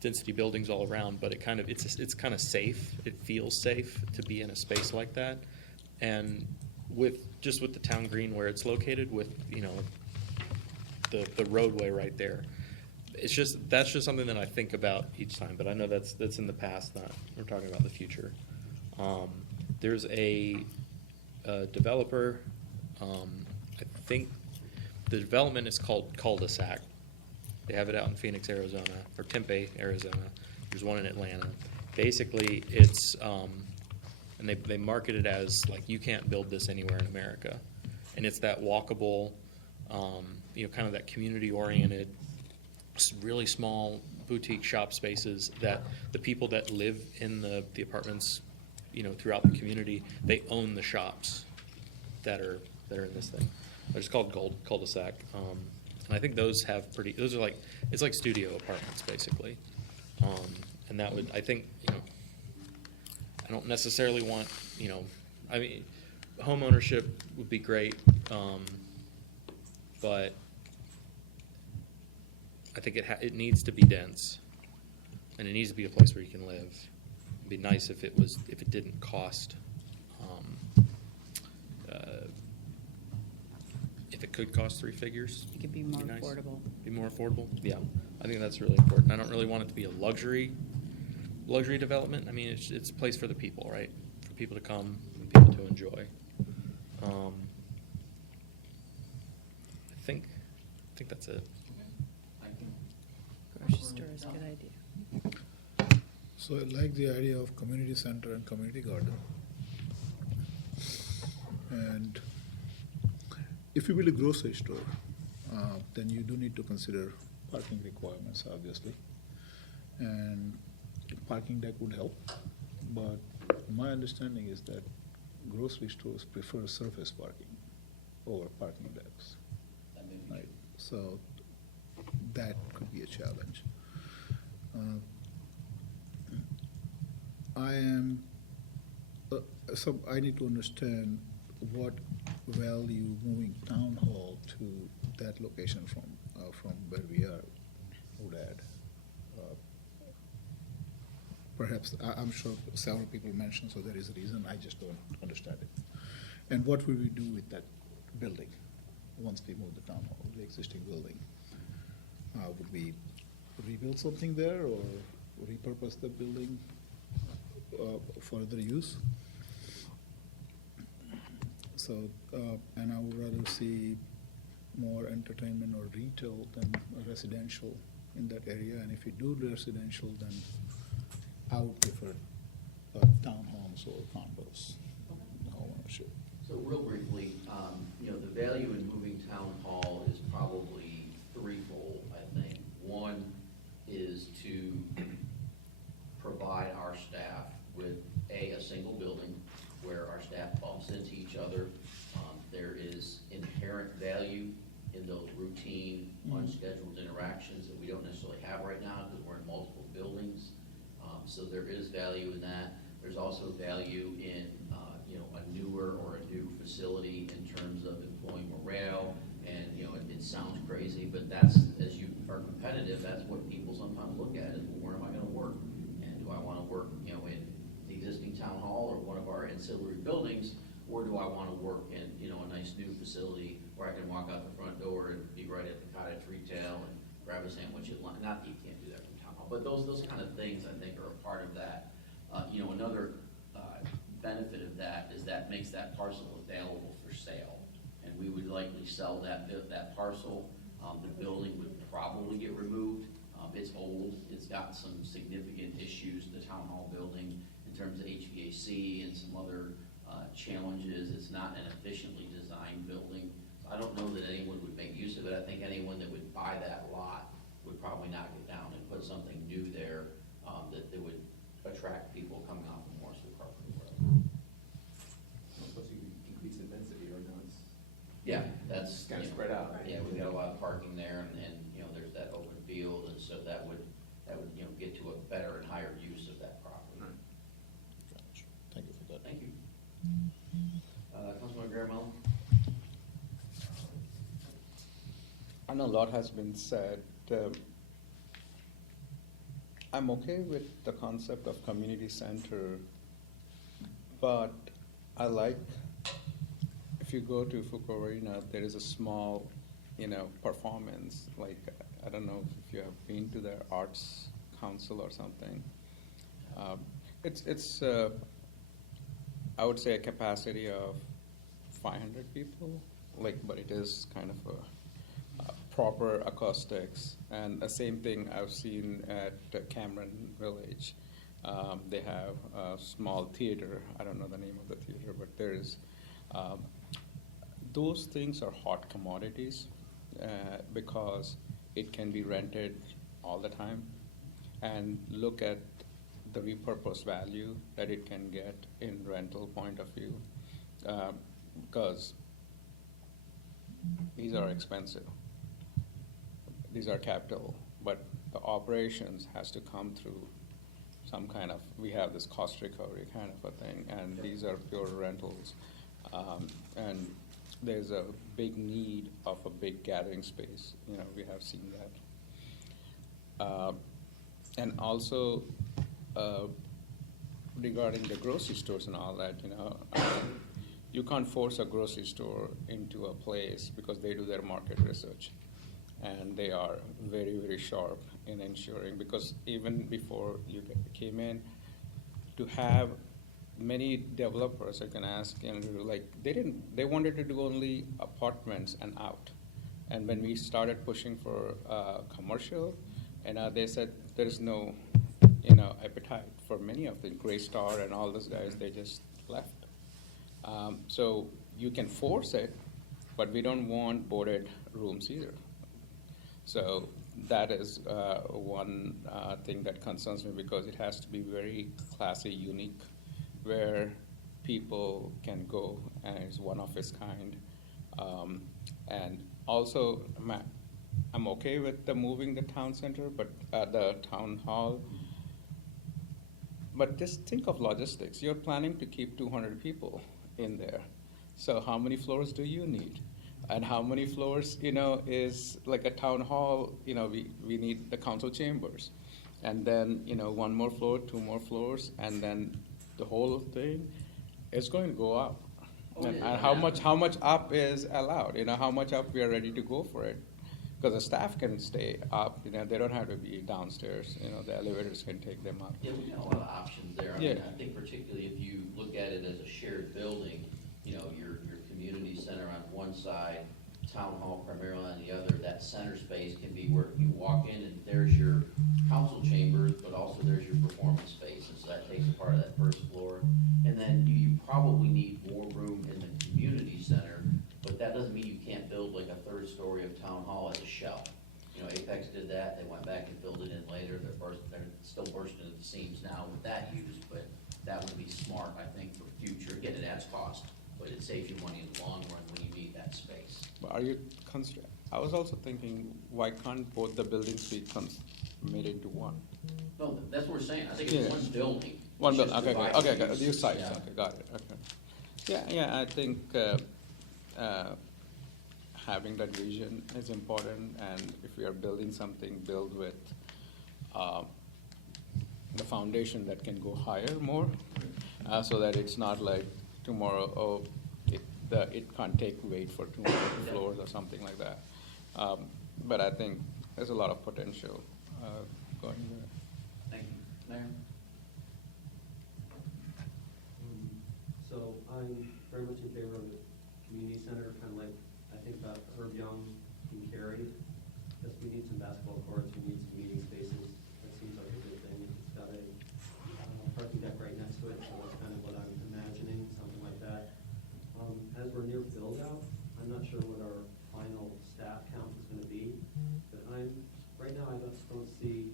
density buildings all around, but it's kind of safe. It feels safe to be in a space like that. And with the town green where it's located, with the roadway right there, that's just something that I think about each time. But I know that's in the past. We're talking about the future. There's a developer. I think the development is called Cul-de-sac. They have it out in Phoenix, Arizona, or Tempe, Arizona. There's one in Atlanta. Basically, it's and they market it as like, you can't build this anywhere in America, and it's that walkable, kind of that community-oriented, really small boutique shop spaces that the people that live in the apartments, throughout the community, they own the shops that are in this thing. They're just called cul-de-sac, and I think those are like, it's like studio apartments basically, and that would, I think, I don't necessarily want, I mean, home ownership would be great, but I think it needs to be dense, and it needs to be a place where you can live. It'd be nice if it didn't cost, if it could cost 3 figures. It could be more nice. affordable. Be more affordable, yeah. I think that's really important. I don't really want it to be a luxury development. I mean, it's a place for the people, right? For people to come and people to enjoy. I think that's it. Grocery store is a good idea. So I like the idea of community center and community garden. And if you build a grocery store, then you do need to consider parking requirements, obviously. And parking deck would help, but my understanding is that grocery stores prefer surface parking over parking decks. Right. So that could be a challenge. So I need to understand what value moving town hall to that location from where we are would add. Perhaps, I'm sure several people mentioned, so there is a reason, I just don't understand it. And what will we do with that building once we move the town hall, the existing building? Would we rebuild something there or repurpose the building for other use? So, and I would rather see more entertainment or retail than residential in that area. And if you do residential, then I would prefer townhomes or condos, home ownership. So real briefly, the value in moving town hall is probably threefold, I think. One is to provide our staff with a single building where our staff bumps into each other. There is inherent value in those routine, unscheduled interactions that we don't necessarily have right now because we're in multiple buildings. So there is value in that. There's also value in a newer or a new facility in terms of employee morale. And it sounds crazy, but that's, as you are competitive, that's what people sometimes look at is, well, where am I going to work? And do I want to work in the existing town hall or one of our ancillary buildings, or do I want to work in a nice new facility where I can walk out the front door and be right at the cottage retail and grab a sandwich at lunch? Not that you can't do that from town hall, but those kind of things I think are a part of that. Another benefit of that is that makes that parcel available for sale, and we would likely sell that parcel. The building would probably get removed. It's old. It's got some significant issues, the town hall building, in terms of HVAC and some other challenges. It's not an efficiently designed building. So I don't know that anyone would make use of it. I think anyone that would buy that lot would probably knock it down and put something new there that would attract people coming off of Morrisville Parkway Road. Plus you increase the density right now, it's Yeah, that's kind of spread out. Yeah, we've got a lot of parking there, and there's that open field, and so that would get to a better and higher use of that property. Thank you for that. Thank you. Councilman Garamella? I know a lot has been said. I'm okay with the concept of community center, but I like, if you go to Fuqua Arena, there is a small, performance, like, I don't know if you have been to their arts council or something. It's I would say a capacity of 500 people, but it is kind of a proper acoustics. And the same thing I've seen at Cameron Village. They have a small theater. I don't know the name of the theater, but there is. Those things are hot commodities because it can be rented all the time. And look at the repurposed value that it can get in rental point of view, because these are expensive. These are capital, but the operations has to come through some kind of, we have this cost recovery kind of a thing, and these are pure rentals. And there's a big need of a big gathering space, we have seen that. And also, regarding the grocery stores and all that, you can't force a grocery store into a place because they do their market research. And they are very, very sharp in ensuring, because even before you came in, to have many developers, I can ask, they wanted to do only apartments and out. And when we started pushing for commercial, and they said there's no, appetite for many of the Gray Star and all those guys, they just left. So you can force it, but we don't want boarded rooms either. So that is one thing that concerns me, because it has to be very classy, unique, where people can go and it's one of its kind. And also, I'm okay with the moving the town center, but, the town hall. But just think of logistics. You're planning to keep 200 people in there. So how many floors do you need? And how many floors, is like a town hall, we need the council chambers. And then, one more floor, 2 more floors, and then the whole thing is going to go up. Oh, And yeah. how much up is allowed, how much up we are ready to go for it. Because the staff can stay up, they don't have to be downstairs, the elevators can take them up. Yeah, we got a lot of options there. I Yeah. mean, I think particularly if you look at it as a shared building, your community center on one side, town hall primarily on the other, that center space can be where you walk in and there's your council chambers, but also there's your performance space, and so that takes a part of that first floor. And then you probably need more room in the community center, but that doesn't mean you can't build like a third story of town hall as a shell. Apex did that, they went back and filled it in later, they're still bursting at the seams now with that use, but that would be smart, I think, for future. Again, it adds cost, but it saves you money in the long run when you need that space. But I was also thinking, why can't both the buildings be made into one? No, that's what we're saying, I think it's Yeah. one building. One It's building, just okay, divided okay, use. your sites, Yeah. okay, got it, okay. Yeah, I think, having that vision is important, and if we are building something, build with, the foundation that can go higher more, so that it's not like tomorrow, it can't take weight for 200 floors or something like that. But I think there's a lot of potential, going there. Thank you. Mayor? So I'm very much in favor of the community center, kind of like, I think about Herb Young in Cary. Because we need some basketball courts, we need some meeting spaces. That seems like a good thing. It's got a parking deck right next to it, so that's kind of what I'm imagining, something like that. As we're near build out, I'm not sure what our final staff count is gonna be, but right now I just don't see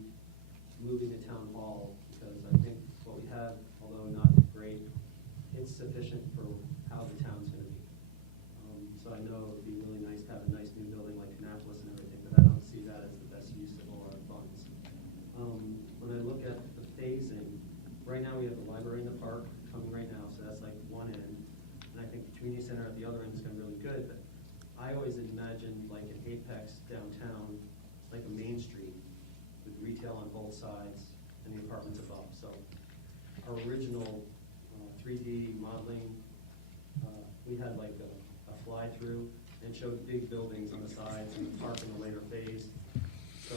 moving to town hall, because I think what we have, although not great, it's sufficient for how the town's gonna be. So I know it'd be really nice to have a nice new building like Annapolis and everything, but I don't see that as the best use of all our funds. When I look at the phasing, right now we have the library in the park coming right now, so that's like one end. And I think the community center at the other end is gonna be really good, but I always imagined like an Apex downtown, like a Main Street with retail on both sides and the apartments above. So our original 3D modeling, we had like a fly-through and showed big buildings on the sides and the park in the later phase. So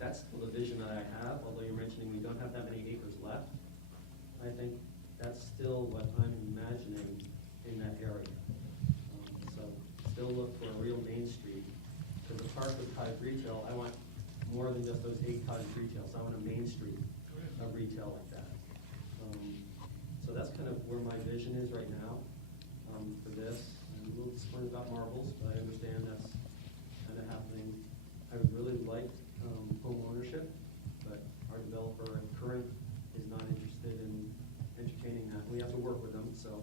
that's still the vision that I have, although you're mentioning we don't have that many acres left. I think that's still what I'm imagining in that area. So still look for a real Main Street. Because the park with cottage retail, I want more than just those 8 cottage retails. I want a Main Street of retail like that. So that's kind of where my vision is right now for this. I'm a little disappointed about marbles, but I understand that's kind of happening. I would really like home ownership, but our developer current is not interested in entertaining that. We have to work with them, so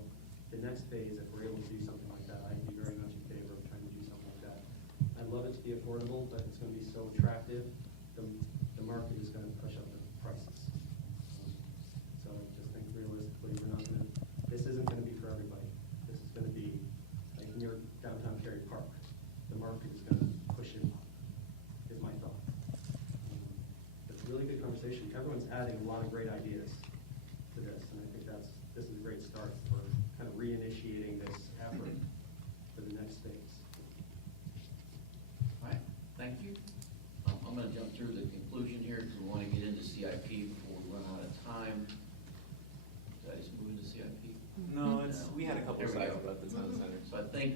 the next phase, if we're able to do something like that, I'd be very much in favor of trying to do something like that. I'd love it to be affordable, but it's going to be so attractive, the market is going to push up the prices. So I just think realistically, we're not going to, this isn't going to be for everybody. This is going to be like near downtown Cary Park. The market is going to push it up, is my thought. It's a really good conversation. Everyone's adding a lot of great ideas to this, and I think this is a great start for kind of reinitiating this effort for the next phase. All right, thank you. I'm gonna jump through the conclusion here because we want to get into CIP before we run out of time. Did I just move into CIP? No, we had a couple There we slides go. about the town center. So I think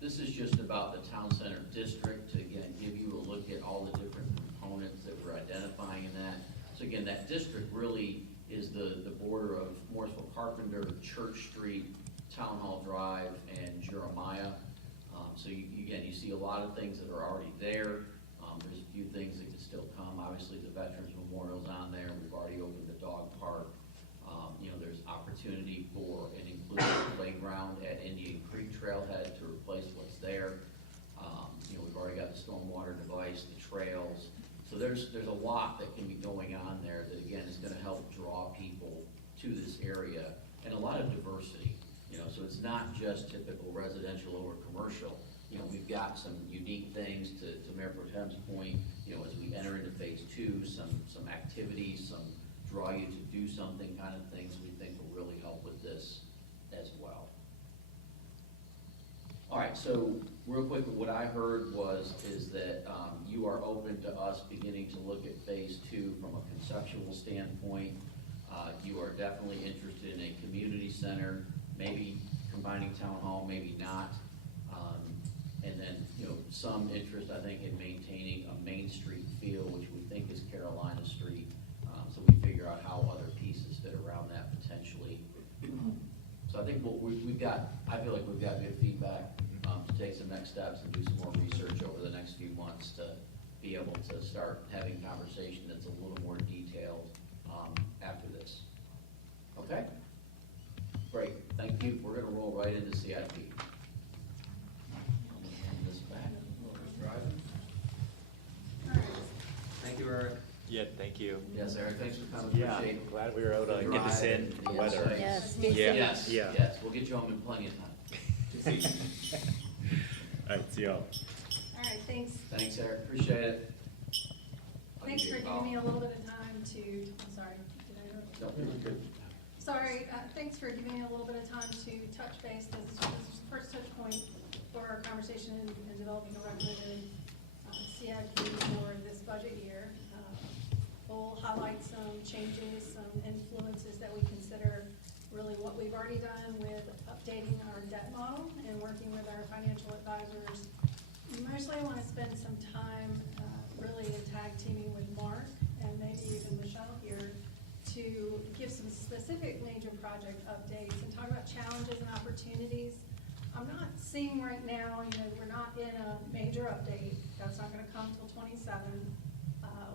this is just about the town center district to, again, give you a look at all the different components that we're identifying in that. So again, that district really is the border of Morrisville Carpenter, Church Street, Town Hall Drive, and Jeremiah. So again, you see a lot of things that are already there. There's a few things that can still come. Obviously, the Veterans Memorial's on there. We've already opened the dog park. There's opportunity for an inclusive playground at Indian Creek Trailhead to replace what's there. We've already got the stormwater So there's a lot that can be going on there that, again, is gonna help draw people to this area, and a lot of diversity, you know, so it's not just typical residential over commercial. You know, we've got some unique things to Mayor Pro Tem's point, you know, as we enter into phase 2, some activities, some draw you to do something kind of things we think will really help with this as well. All right, so real quick, what I heard is that you are open to us beginning to look at phase 2 from a conceptual standpoint. You are definitely interested in a community center, maybe combining town hall, maybe not. And then, you know, some interest, I think, in maintaining a Main Street feel, which we think is Carolina Street. So we figure out how other pieces fit around that potentially. So I think we've got, I feel like we've got good feedback to take some next steps and do some more research over the next few months to be able to start having conversation that's a little more detailed after this. Okay? Great, thank you. We're gonna roll right into CIP. Hand this back. Thank you, Eric. Yeah, thank you. Yes, Eric, thanks for coming. Yeah, Appreciate I'm glad we were able to the get this drive in and for the weather. insights. Yes, Yeah. Yes, Yeah. yes, we'll get you home in plenty of time. All right, see y'all. All right, thanks. Thanks, Eric, appreciate it. I'll Thanks give for you a call. giving me a little bit of time to, I'm sorry, did I interrupt? No, you're good. Sorry, thanks for giving me a little bit of time to touch base. This is the first touch point for our conversation and developing a recommended CIP for this budget year. We'll highlight some changes, some influences that we consider really what we've already done with updating our debt model and working with our financial advisors. Mostly I want to spend some time really in tag teaming with Mark and maybe even Michelle here to give some specific major project updates and talk about challenges and opportunities. I'm not seeing right now, you know, we're not in a major update. That's not gonna come till 27.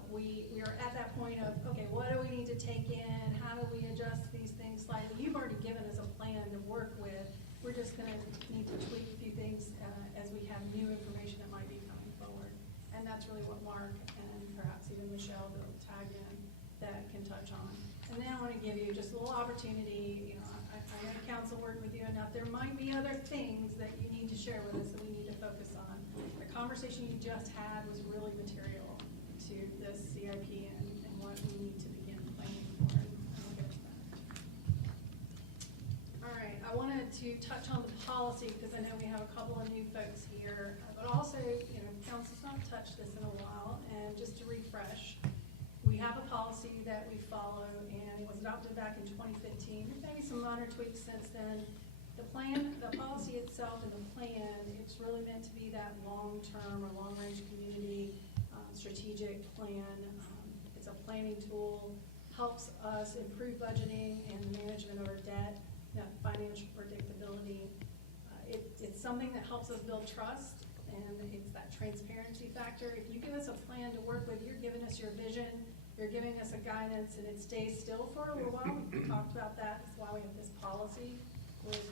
We are at that point of, okay, what do we need to take in? How do we adjust these things slightly? You've already given us a plan to work with. We're just gonna need to tweak a few things as we have new information that might be coming forward. And that's really what Mark and perhaps even Michelle will tag in that can touch on. And then I want to give you just a little opportunity, you know, I know council worked with you enough. There might be other things that you need to share with us that we need to focus on. The conversation you just had was really material to this CIP and what we need to begin planning for. And I'll get to that. All right, I wanted to touch on the policy because I know we have a couple of new folks here, but also, you know, council's not touched this in a while, and just to refresh, we have a policy that we follow, and it was adopted back in 2015. Maybe some minor tweaks since then. The plan, the policy itself and the plan, it's really meant to be that long-term or long-range community strategic plan. It's a planning tool, helps us improve budgeting and the management of our debt, financial predictability. It's something that helps us build trust, and it's that transparency factor. If you give us a plan to work with, you're giving us your vision, you're giving us a guidance, and it stays still for a little while. We talked about that. That's why we have this policy with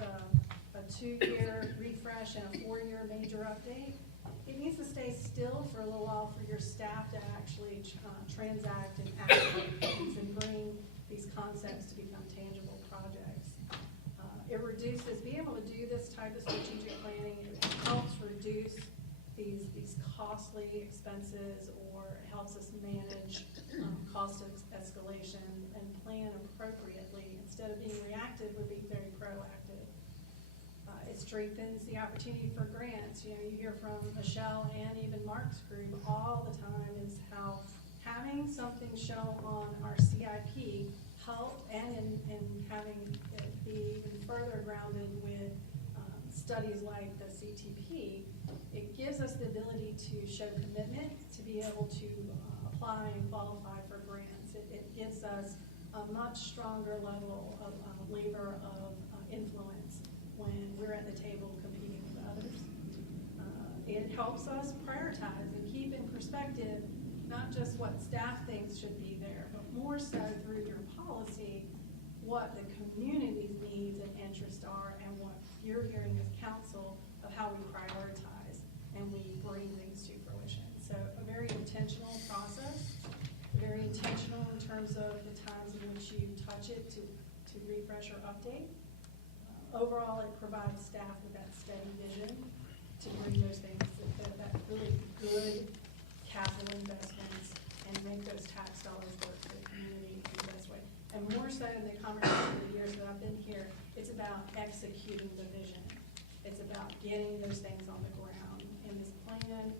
a 2-year refresh and a 4-year major update. It needs to stay still for a little while for your staff to actually transact and activate things and bring these concepts to become tangible projects. It reduces, being able to do this type of strategic planning, it helps reduce these costly expenses, or it helps us manage cost of escalation and plan appropriately. Instead of being reactive, we're being very proactive. It strengthens the opportunity for grants. You know, you hear from Michelle and even Mark's group all the time is how having something show on our CIP help, and in having it be even further grounded with studies like the CTP, it gives us the ability to show commitment, to be able to apply and qualify for grants. It gives us a much stronger level of labor of influence when we're at the table competing with others. It helps us prioritize and keep in perspective not just what staff thinks should be there, but more so through your policy, what the community's needs and interests are, and what you're hearing as council of how we prioritize and we bring things to fruition. So a very intentional process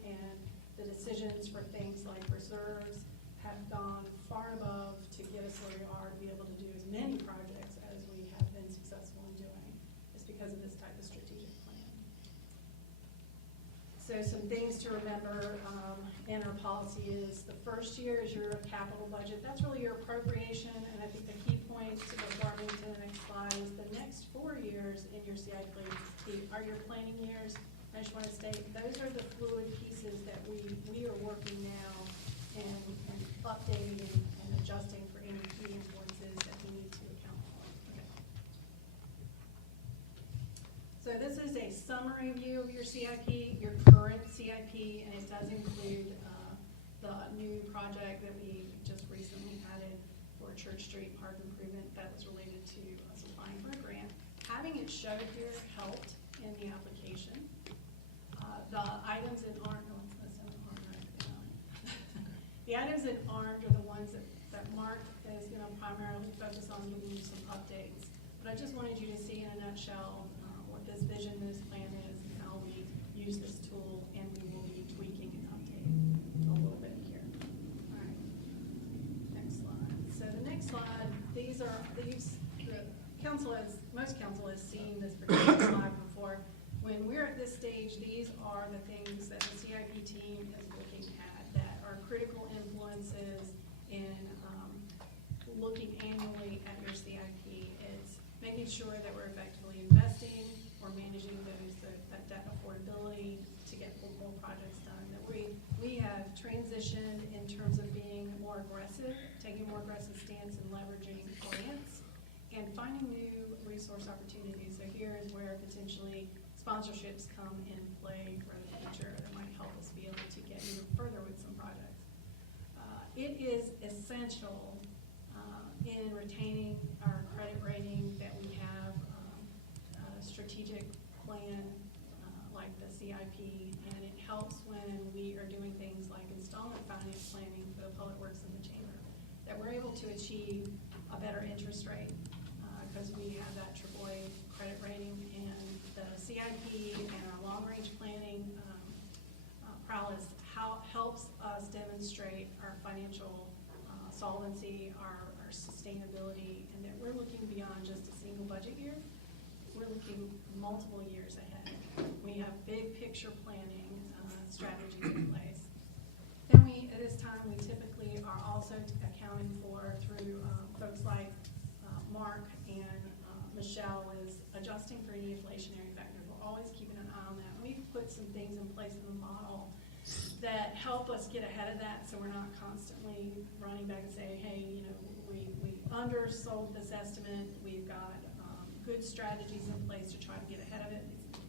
and the decisions for things like reserves have gone far above to get us where we are, to be able to do as many projects as we have been successful in doing. It's because of this type of strategic plan. So some things to remember in our policy is the first year is your capital budget. That's really your appropriation, and I think the key point to go Darby to the next slide is the next 4 years in your CIP are your planning years. I just want to state those are the fluid pieces that we are working now and updating and adjusting for any key influences that we need to account for. Okay. So this is a summary view of your CIP, your current CIP, and it does include the new project that we just recently added for Church Street Park improvement that was related to us applying for a grant. Having it showed here helped in the application. The items in orange, the items in orange are the ones that Mark is going to primarily focus on giving you some updates. But I just wanted you to see in a nutshell what this vision, this plan is, and how we use this tool, and we will be tweaking and updating a little bit here. All right, next slide. So the next slide, these most council has seen this particular slide before. When we're at this stage, these are the things that the CIP team is looking at that are critical influences in looking annually at your CIP. It's making sure that we're effectively investing or managing that debt affordability to get more projects done. That we have transitioned in terms of being more aggressive, taking a more aggressive stance in leveraging grants and finding new resource opportunities. So here is where potentially sponsorships come in play for the future that might help us be able to get even further with some projects. It is essential in retaining our credit rating that we have a strategic plan like the CIP, and it helps when we are doing things like installment finance planning for the public works in the chamber, that we're able to achieve a better interest rate because we have that AAA credit rating, and the CIP and our long-range planning prowess helps us demonstrate our financial solvency, our sustainability, and that we're looking beyond just a single budget year. We're looking multiple years ahead. We have big picture planning strategies in place. Then at this time, we typically are also accounting for through folks like Mark and Michelle is adjusting for any inflationary factors. We're always keeping an eye on that. We've put some things in place in the model that help us get ahead of that, so we're not constantly running back and saying, hey, we undersold this estimate. We've got good strategies in place to try to get ahead of it.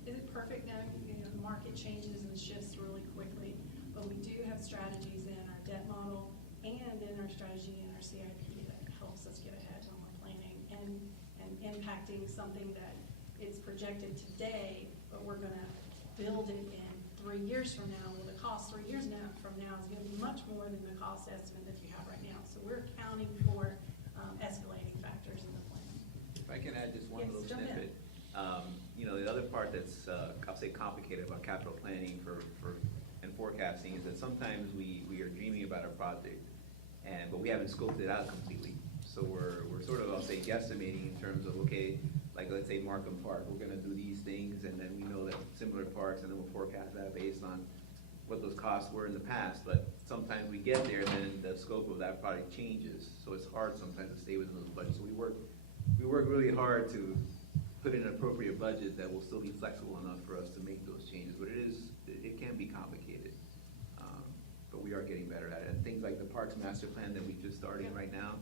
Is it perfect? No. The market changes and shifts really quickly, but we do have strategies in our debt model and in our strategy in our CIP that helps us get ahead on our planning and impacting something that it's projected today, but we're going to build it in 3 years from now. Well, the cost 3 years from now is going to be much more than the cost estimate that you have right now. So we're accounting for escalating factors in the plan. If I can add just one Yes, little jump in. snippet. The other part that's, I'll say, complicated about capital planning and forecasting is that sometimes we are dreaming about a project, but we haven't scoped it out completely. So we're sort of, I'll say, guesstimating in terms of, okay, like let's say Markham Park, we're gonna do these things, and then we know that similar parks, and then we'll forecast that based on what those costs were in the past. But sometimes we get there, and then the scope of that project changes. So it's hard sometimes to stay within those budgets. So we work really hard to put in an appropriate budget that will still be flexible enough for us to make those changes. But it can be complicated. But we are getting better at it. And things like the Parks Master Plan that we're just starting right now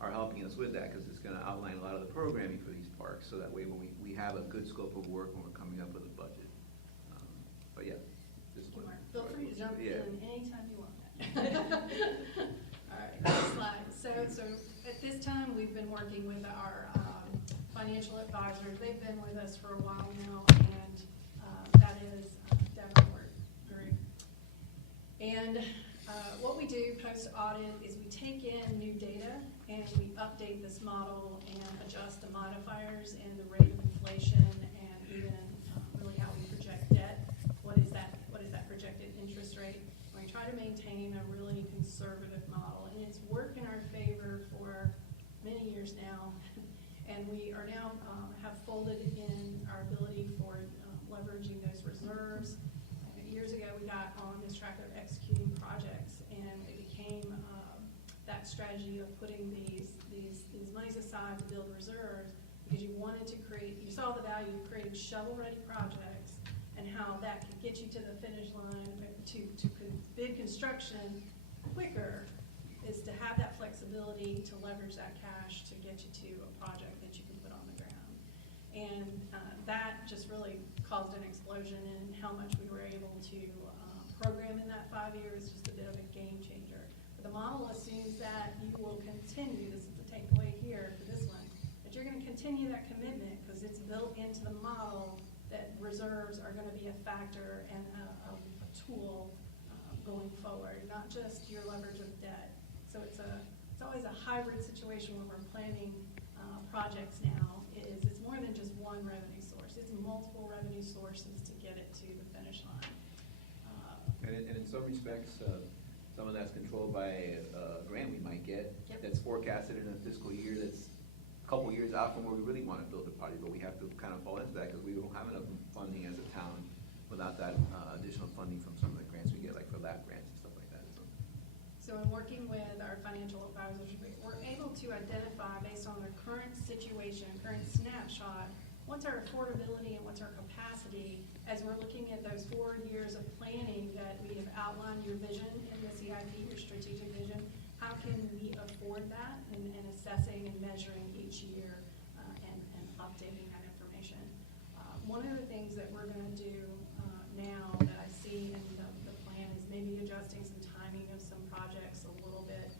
are helping us with that, because it's going to outline a lot of the programming for these parks, so that way when we have a good scope of work when we're coming up with a budget. But yeah, just Mark, feel free to jump yeah. in anytime you want. All right, next slide. So at this time, we've been working with our financial advisors. They've been with us for a while now, and that is Davenport Group. And what we do post-audit is we take in new data and we update this model and adjust the modifiers and the rate of inflation and even really how we project debt. What is that projected interest rate. We try to maintain a really conservative model, and it's worked in our favor for many years now. And we are now, have folded in our ability for leveraging those reserves. Years ago, we got on this track of executing projects, and it became that strategy of putting these monies aside to build reserves, because you wanted to create, you saw the value of creating shovel-ready projects and how that could get you to the finish line to bid construction quicker, is to have that flexibility to leverage that cash to get you to a project that you can put on the ground. And that just really caused an explosion in how much we were able to program in that 5 years. It's just a bit of a game changer. But the model assumes that you will continue, this is the takeaway here for this one, that you're going to continue that commitment because it's built into the model that reserves are going to be a factor and a tool going forward, not just your leverage of debt. So it's always a hybrid situation when we're planning projects now. It's more than just one revenue source. It's multiple revenue sources to get it to the finish line. And in some respects, some of that's controlled by a grant we might get. Yep. That's forecasted in a fiscal year that's a couple years out from where we really want to build a project, but we have to kind of fall into that because we don't have enough funding as a town without that additional funding from some of the grants we get, like for lab grants and stuff like that. So in working with our financial advisors, we're able to identify based on the current situation, current snapshot, what's our affordability and what's our capacity as we're looking at those 4 years of planning that we have outlined your vision in the CIP, your strategic vision. How can we afford that and assessing and measuring each year and updating that information. One of the things that we're going to do now that I see in the plan is maybe adjusting some timing of some projects a little bit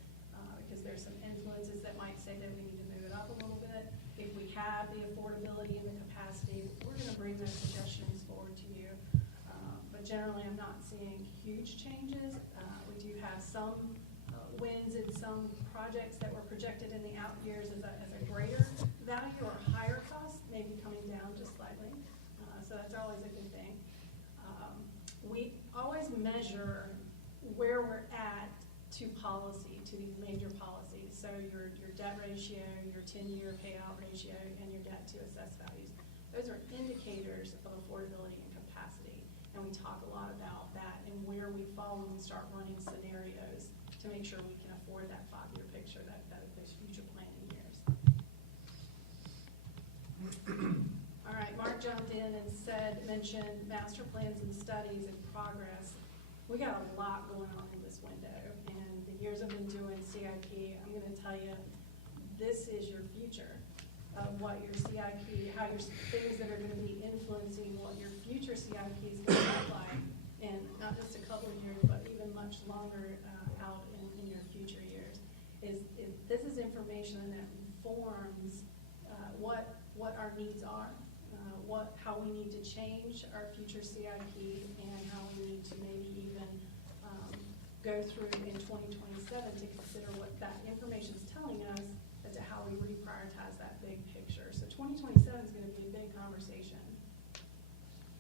because there's some influences that might say that we need to move it up a little bit. If we have the affordability and the capacity, we're going to bring those suggestions forward to you. But generally, I'm not seeing huge changes. We do have some wins in some projects that were projected in the out years as a greater value or higher cost, maybe coming down just slightly. So that's always a good thing. We always measure where we're at to policy, to these major policies. So your debt ratio, your 10-year payout ratio, and your debt to assessed values. Those are indicators of affordability and capacity. And we talk a lot about that and where we fall when we start running scenarios to make sure we can afford that 5-year picture, those future planning years. All right, Mark jumped in and mentioned master plans and studies in progress. We got a lot going on in this window, and the years I've been doing CIP, I'm going to tell you, this is your future of what your CIP, how your things that are going to be influencing what your future CIP is going to look like in not just a couple of years, but even much longer out in your future years. This is information that informs what our needs are, how we need to change our future CIP, and how we need to maybe even go through in 2027 to consider what that information is telling us as to how we reprioritize that big picture. So 2027 is going to be a big conversation.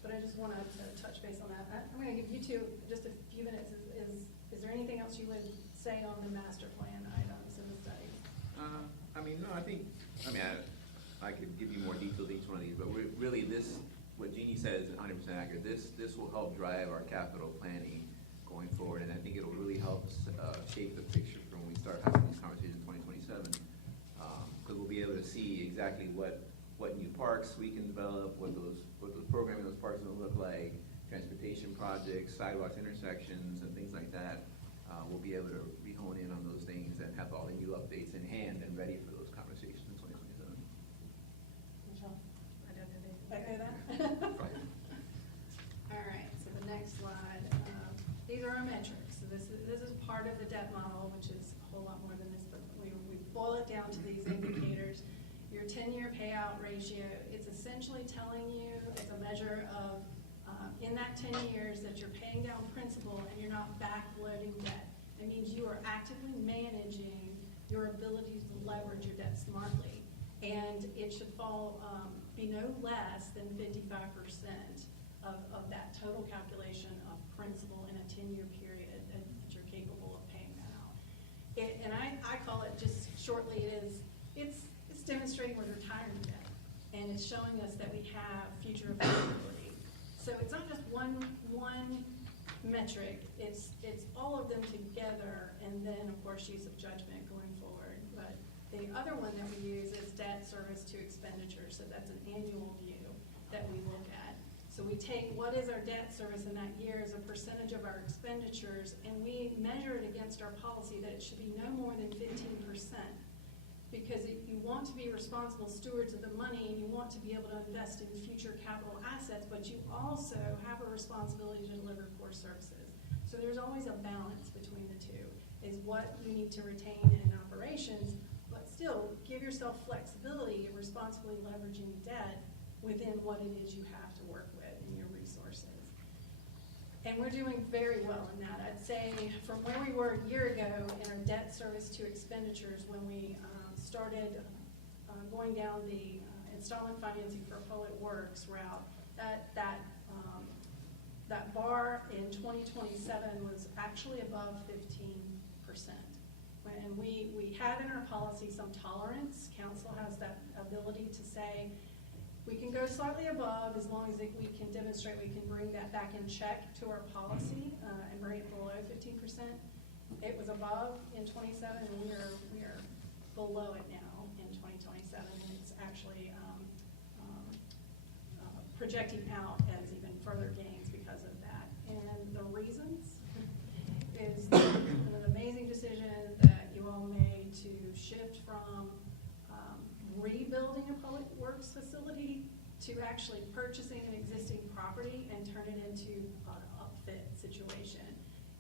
But I just wanted to touch base on that. I'm going to give you two just a few minutes. Is there anything else you would say on the master plan items in the study? I could give you more details each one of these, but really this, what Jeannie said is 100% accurate. This will help drive our capital planning going forward, and I think it'll really help shape the picture for when we start having these conversations in 2027. Because we'll be able to see exactly what new parks we can develop, what those programming those parks will look like, transportation projects, sidewalks, intersections, and things like that. We'll be able to re-hone in on those things and have all the new updates in hand and ready for those conversations in 2027. Michelle, I don't know that. All right, so the next slide. These are our metrics. So this is part of the debt model, which is a whole lot more than this, but we boil it down to these indicators. Your 10-year payout ratio, it's essentially telling you, it's a measure of in that 10 years that you're paying down principal and you're not backloading debt. It means you are actively managing your ability to leverage your debt smartly. And it should be no less than 55% of that total calculation of principal in a 10-year period that you're capable of paying that out. And I call it just shortly, it's demonstrating we're retiring debt, and it's showing us that we have future availability. So it's not just one metric, it's all of them together, and then, of course, use of judgment going forward. But the other one that we use is debt service to expenditure, so that's an annual view that we look at. So we take what is our debt service in that year as a percentage of our expenditures, and we measure it against our policy that it should be no more than 15%. Because you want to be responsible stewards of the money, and you want to be able to invest in future capital assets, but you also have a responsibility to deliver core services. So there's always a balance between the two, is what you need to retain in operations, but still give yourself flexibility of responsibly leveraging debt within what it is you have to work with in your resources. And we're doing very well in that. I'd say from where we were a year ago in our debt service to expenditures, when we started going down the installment financing for public works route, that bar in 2027 was actually above 15%. And we had in our policy some tolerance. Council has that ability to say, we can go slightly above as long as we can demonstrate we can bring that back in check to our policy and bring it below 15%. It was above in 27, and we are below it now in 2027, and it's actually projecting out as even further gains because of that. And the reasons is an amazing decision that you all made to shift from rebuilding a public works facility to actually purchasing an existing property and turn it into an upfit situation.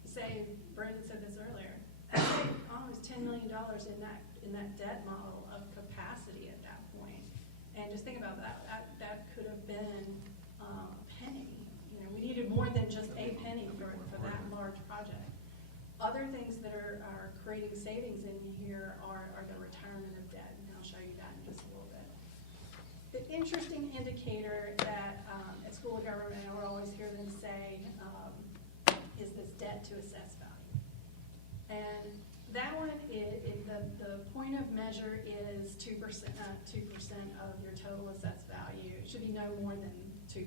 You say, Brandon said this earlier, I saved almost $10 million in that debt model of capacity at that point. And just think about that. That could have been a penny. You know, we needed more than just a penny for that large project. Other things that are creating savings in here are the retirement of debt, and I'll show you that in just a little bit. The interesting indicator that at School of Government, I would always hear them say, is this debt to assessed value. And that one, the point of measure is 2% of your total assessed value. It should be no more than 2%.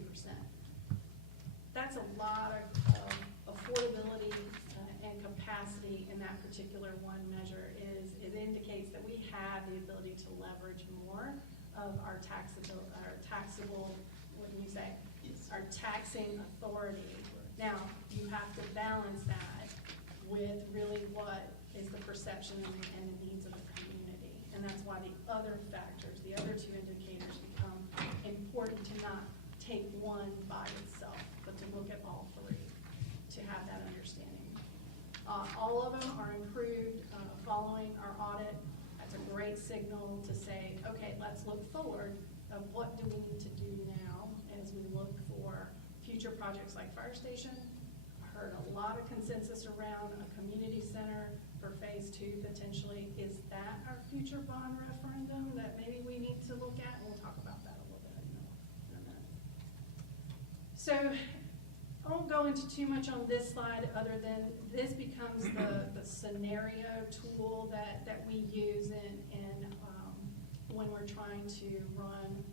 That's a lot of affordability and capacity in that particular one measure. It indicates that we have the ability to leverage more of our taxable, what do you say? Yes. Our taxing authority. Now, you have to balance that with really what is the perception and the needs of the community. And that's why the other factors, the other two indicators become important to not take one by itself, but to look at all three to have that understanding. All of them are improved following our audit. That's a great signal to say, okay, let's look forward of what do we need to do now as we look for future projects like fire station. I heard a lot of consensus around a community center for phase 2 potentially. Is that our future bond referendum that maybe we need to look at? And we'll talk about that a little bit in a minute. So I won't go into too much on this slide other than this becomes the scenario tool that we use in when we're trying to run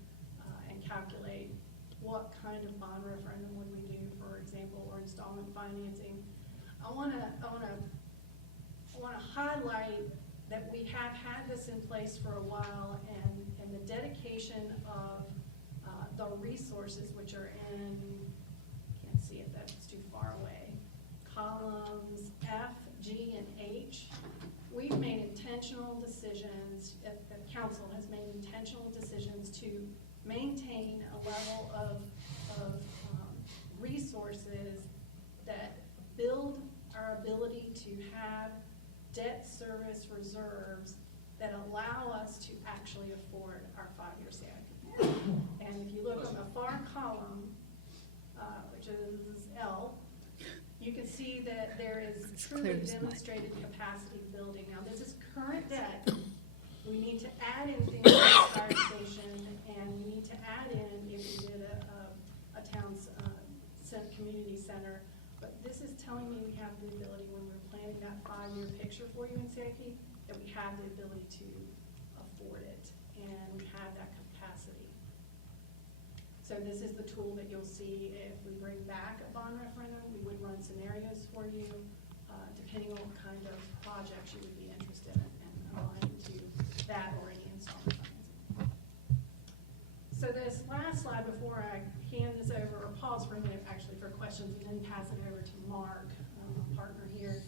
and calculate what kind of bond referendum would we do, for example, or installment financing. I want to highlight that we have had this in place for a while, and the dedication of the resources which are in, can't see it, that's too far away, columns F, G, and H. We've made intentional decisions, the council has made intentional decisions to maintain a level of resources that build our ability to have debt service reserves that allow us to actually afford our 5-year CIP. And if you look on the far column, which is L, you can see that there is truly demonstrated capacity building. Now, this is current debt. We need to add in things like the fire station, and we need to add in if we did a town's community center. But this is telling me we have the ability, when we're planning that 5-year picture for you in CIP, that we have the ability to afford it, and we have that capacity. So this is the tool that you'll see if we bring back a bond referendum. We would run scenarios for you, depending on what kind of projects you would be interested in, and aligning to that or any installment financing. So this last slide before I hand this over, or pause for a minute actually for questions and then pass it over to Mark, my partner here,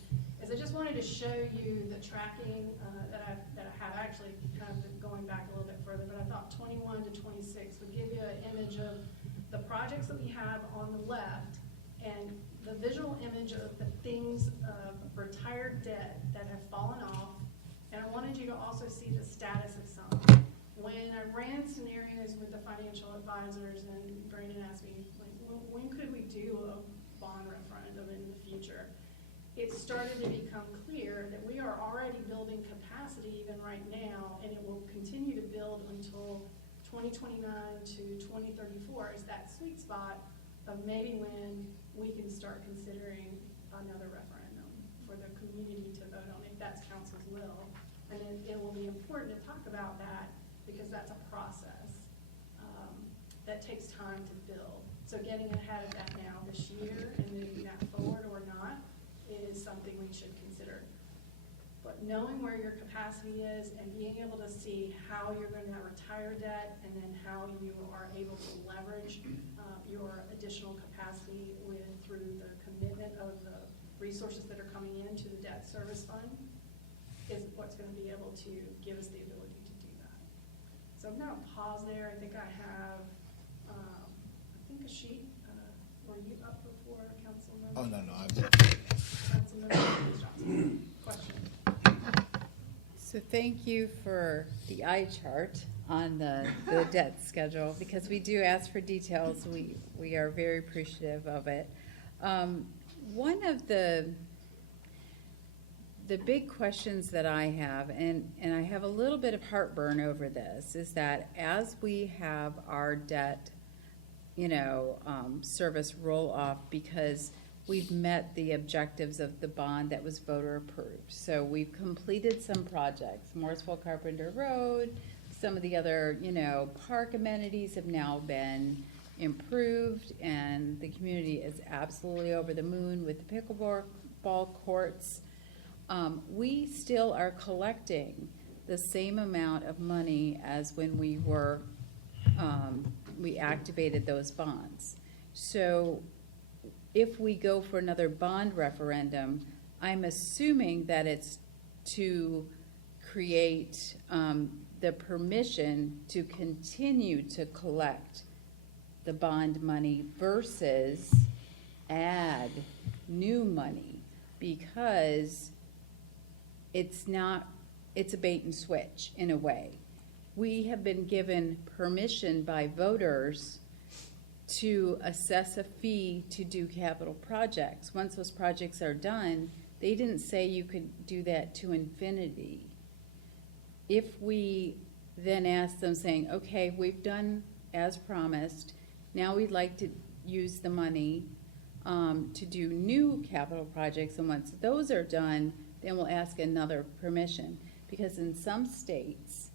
is I just wanted to show you the tracking that I have actually kind of going back a little bit further, but I thought 21 to 26 would give you an image of the projects that we have on the left and the visual image of the things of retired debt that have fallen off. And I wanted you to also see the status of some. When I ran scenarios with the financial advisors, and Brandon asked me, like, when could we do a bond referendum in the future? It started to become clear that we are already building capacity even right now, and it will continue to build until 2029 to 2034 is that sweet spot of maybe when we can start considering another referendum for the community to vote on, if that's council's will. And it will be important to talk about that, because that's a process that takes time to build. So getting ahead of that now this year and moving that forward or not is something we should consider. But knowing where your capacity is and being able to see how you're going to retire debt, and then how you are able to leverage your additional capacity through the commitment of the resources that are coming into the debt service fund, is what's going to be able to give us the ability to do that. So I'm going to pause there. I think I have, a sheet. Were you up before, Councilmember? Oh, no, Councilmember Johnson. Question. So thank you for the eye chart on the debt schedule, because we do ask for details. We are very appreciative of it. One of the big questions that I have, and I have a little bit of heartburn over this, is that as we have our debt, service roll off, because we've met the objectives of the bond that was voter approved. So we've completed some projects, Morrisville Carpenter Road, some of the other, park amenities have now been improved, and the community is absolutely over the moon with the pickleball courts. We still are collecting the same amount of money as when we were, we activated those bonds. So if we go for another bond referendum, I'm assuming that it's to create the permission to continue to collect the bond money versus add new money, because it's a bait and switch in a way. We have been given permission by voters to assess a fee to do capital projects. Once those projects are done, they didn't say you could do that to infinity. If we then ask them saying, okay, we've done as promised, now we'd like to use the money to do new capital projects, and once those are done, then we'll ask another permission. Because in some states,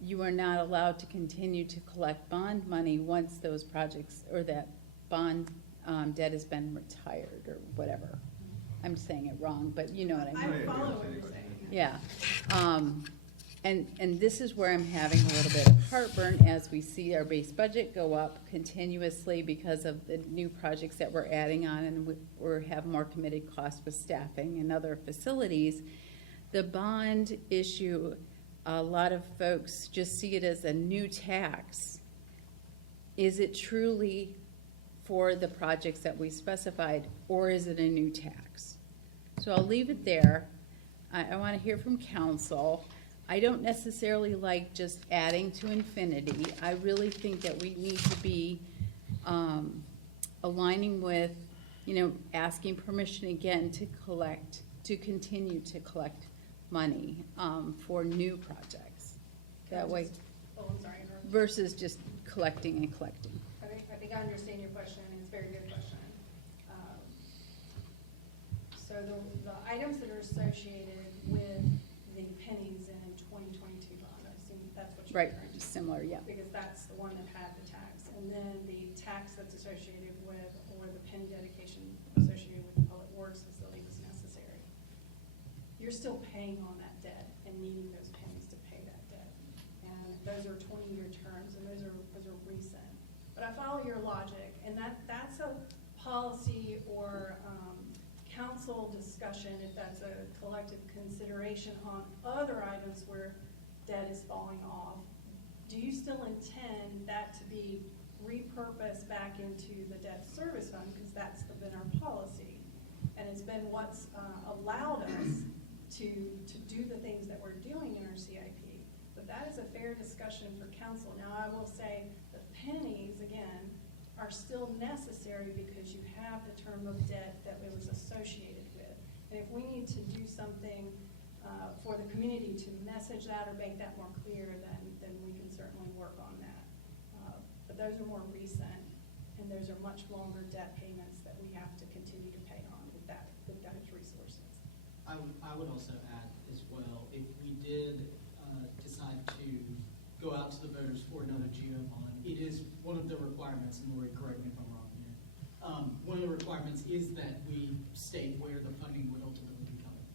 you are not allowed to continue to collect bond money once those projects or that bond debt has been retired or whatever. I'm saying it wrong, but you know what I mean. I follow what you're saying. Yeah. And this is where I'm having a little bit of heartburn as we see our base budget go up continuously because of the new projects that we're adding on, and we have more committed costs with staffing and other facilities. The bond issue, a lot of folks just see it as a new tax. Is it truly for the projects that we specified, or is it a new tax? So I'll leave it there. I want to hear from council. I don't necessarily like just adding to infinity. I really think that we need to be aligning with, asking permission again to continue to collect money for new projects. That way, Oh, I'm sorry. versus just collecting and collecting. I think I understand your question, and it's a very good question. So the items that are associated with the pennies in 2022 bond, I assume that's what you're Right, referring to. similar, yeah. Because that's the one that had the tax. And then the tax that's associated with, or the penny dedication associated with the public works facility was necessary. You're still paying on that debt and needing those pennies to pay that debt. And those are 20-year terms, and those are recent. But I follow your logic, and that's a policy or council discussion, if that's a collective consideration on other items where debt is falling off. Do you still intend that to be repurposed back into the debt service fund? Because that's been our policy. And it's been what's allowed us to do the things that we're doing in our CIP. But that is a fair discussion for council. Now, I will say the pennies, again, are still necessary because you have the term of debt that it was associated with. And if we need to do something for the community to message that or make that more clear, then we can certainly work on that. But those are more recent, and those are much longer debt payments that we have to continue to pay on with those resources. I would also add as well, if we did decide to go out to the voters for another GO bond, it is one of the requirements, and Lori, correct me if I'm wrong here, one of the requirements is that we state where the funding would ultimately be coming.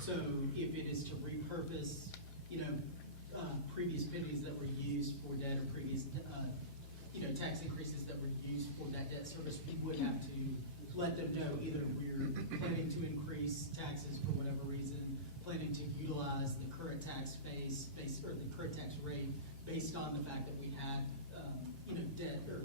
So if it is to repurpose, previous pennies that were used for debt or previous, tax increases that were used for that debt service, we would have to let them know either we're planning to increase taxes for whatever reason, planning to utilize the current tax base or the current tax rate based on the fact that we had, debt or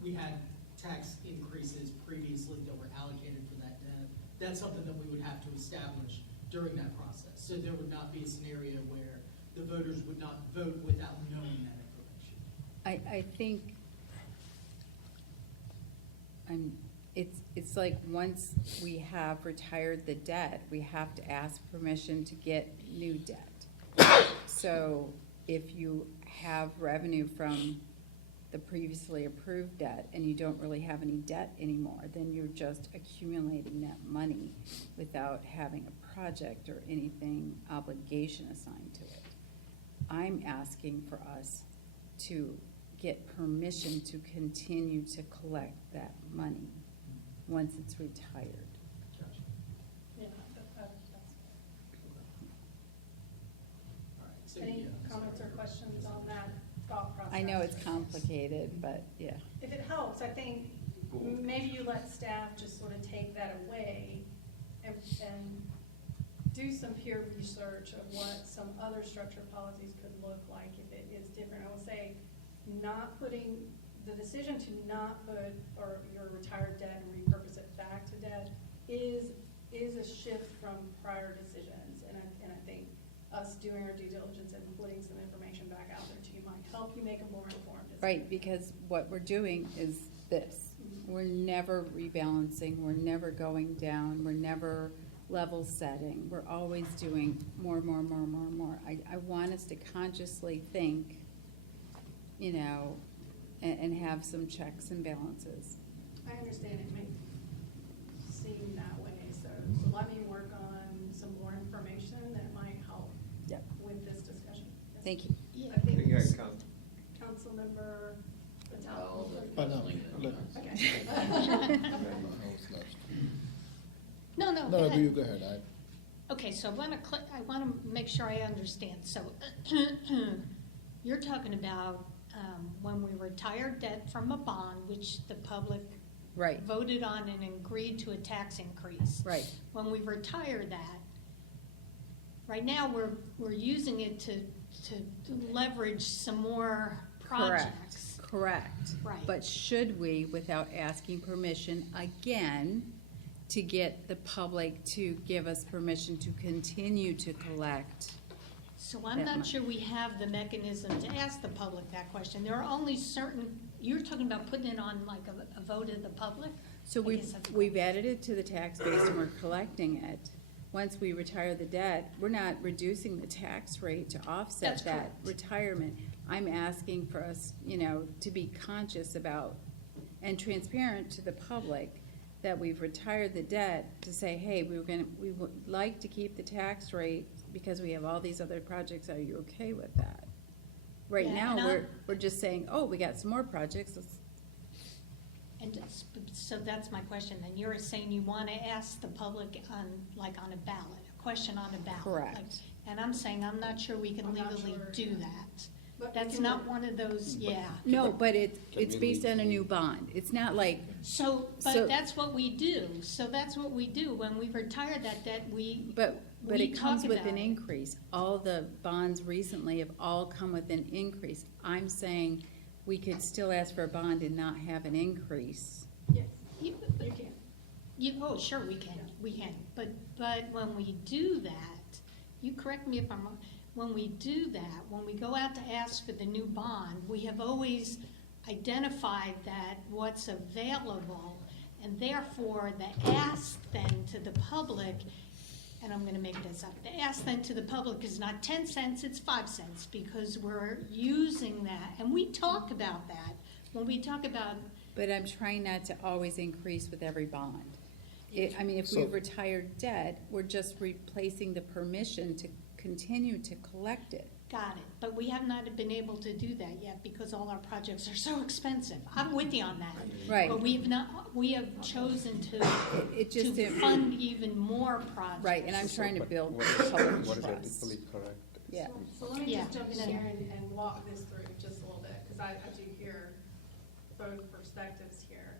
we had tax increases previously that were allocated for that debt. That's something that we would have to establish during that process. So there would not be a scenario where the voters would not vote without knowing that information. I think it's like once we have retired the debt, we have to ask permission to get new debt. So if you have revenue from the previously approved debt and you don't really have any debt anymore, then you're just accumulating that money without having a project or anything obligation assigned to it. I'm asking for us to get permission to continue to collect that money once it's retired. Yeah, that's All right. So, Any yeah, comments or sorry. questions on that thought process? I know it's complicated, but yeah. If it helps, I think maybe you let staff just sort of take that away and do some peer research of what some other structured policies could look like if it is different. I will say, not putting, the decision to not put or your retired debt and repurpose it back to debt is a shift from prior decisions. And I think us doing our due diligence and putting some information back out there to you might help you make a more informed decision. Right, because what we're doing is this. We're never rebalancing, we're never going down, we're never level setting. We're always doing more. I want us to consciously think, and have some checks and balances. I understand it may seem that way, so let me work on some more information that might help Yep. with this discussion. Yes. Thank you. I think You guys come. Councilmember I'll Patel. explain it. Okay. No, you go ahead. Okay, so I want to make sure I understand. So you're talking about when we retired debt from a bond, which the public Right, voted on and agreed to a tax increase. right. When we retire that, right now we're using it to leverage some more projects. Correct. Right. But should we, without asking permission again, to get the public to give us permission to continue to collect? So I'm that not money? sure we have the mechanism to ask the public that question. There are only certain, you're talking about putting it on like a vote of the public? So I guess that's- we've added it to the tax base and we're collecting it. Once we retire the debt, we're not reducing the tax rate to offset That's that correct. retirement. I'm asking for us, to be conscious about and transparent to the public that we've retired the debt, to say, hey, we would like to keep the tax rate because we have all these other projects, are you okay with that? Right Yeah, now, and we're just saying, oh, we got some more projects, And so that's my question, then you're saying you want to ask the public on a ballot, a question on a ballot? Correct. Like, and I'm saying, I'm not sure we can I'm not legally sure, do yeah. that. But we That's can not do- one of those, yeah. no, but it's we based on a legally- new bond, it's not like, So, So- but that's what we do, when we retire that debt, but we it comes talk with about an it. increase. All the bonds recently have all come with an increase. I'm saying we could still ask for a bond and not have an increase. Yes, You, you can. oh, sure, we can, but when we do that, you correct me if I'm wrong, when we do that, when we go out to ask for the new bond, we have always identified that what's available, and therefore the ask then to the public, and I'm gonna make this up, the ask then to the public is not 10 cents, it's 5 cents, because we're using that, and we talk about that, when we talk about, But I'm trying not to always increase with every bond. If So- we've retired debt, we're just replacing the permission to continue to collect it. got it, but we have not been able to do that yet, because all our projects are so expensive. I'm with you on that. Right. But we have chosen It just, to fund even more projects. right, and I'm trying to But build what is- public What is trust. ethically correct? Yeah. So let me Yeah. just jump in No. here and walk this through just a little bit, because I do hear both perspectives here.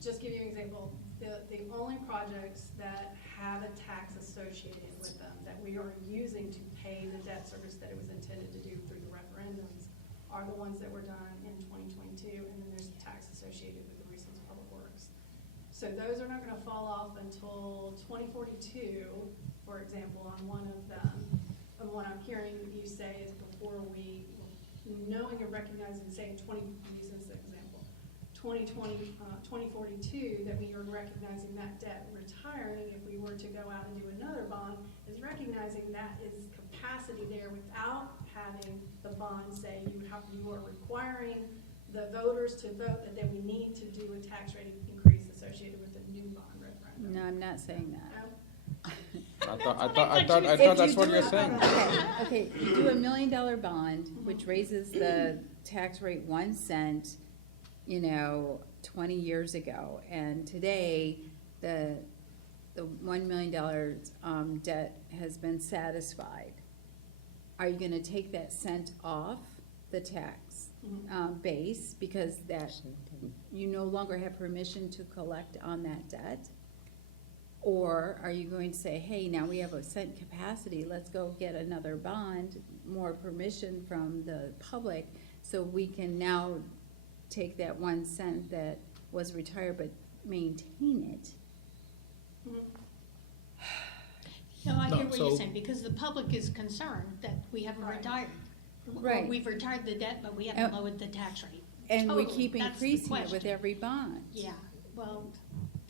Just give you an example, the only projects that have a tax associated with them that we are using to pay the debt service that it was intended to do through the referendums are the ones that were done in 2022, and then there's the tax associated with the Resource Public Works. So those are not gonna fall off until 2042, for example, on one of them. And what I'm hearing you say is before we, knowing and recognizing, saying use this example, 2042, that we are recognizing that debt retiring, if we were to go out and do another bond, is recognizing that is capacity there without having the bond say you are requiring the voters to vote that we need to do a tax rate increase associated with the new bond referendum. No, I'm not saying that. No? I thought that's what you're saying. Okay, you do $1 million bond, which raises the tax rate 1 cent, 20 years ago. And today, the $1 million debt has been satisfied. Are you gonna take that cent off the tax base because you no longer have permission to collect on that debt? Or are you going to say, hey, now we have a cent capacity, let's go get another bond, more permission from the public, so we can now take that 1 cent that was retired but maintain it? No, I No, hear what you're so- saying, because the public is concerned that we haven't retired. Or Right. we've retired the debt, but we haven't Uh, lowered the tax rate. And we Totally, keep that's the increasing it with question. every bond. Yeah, well,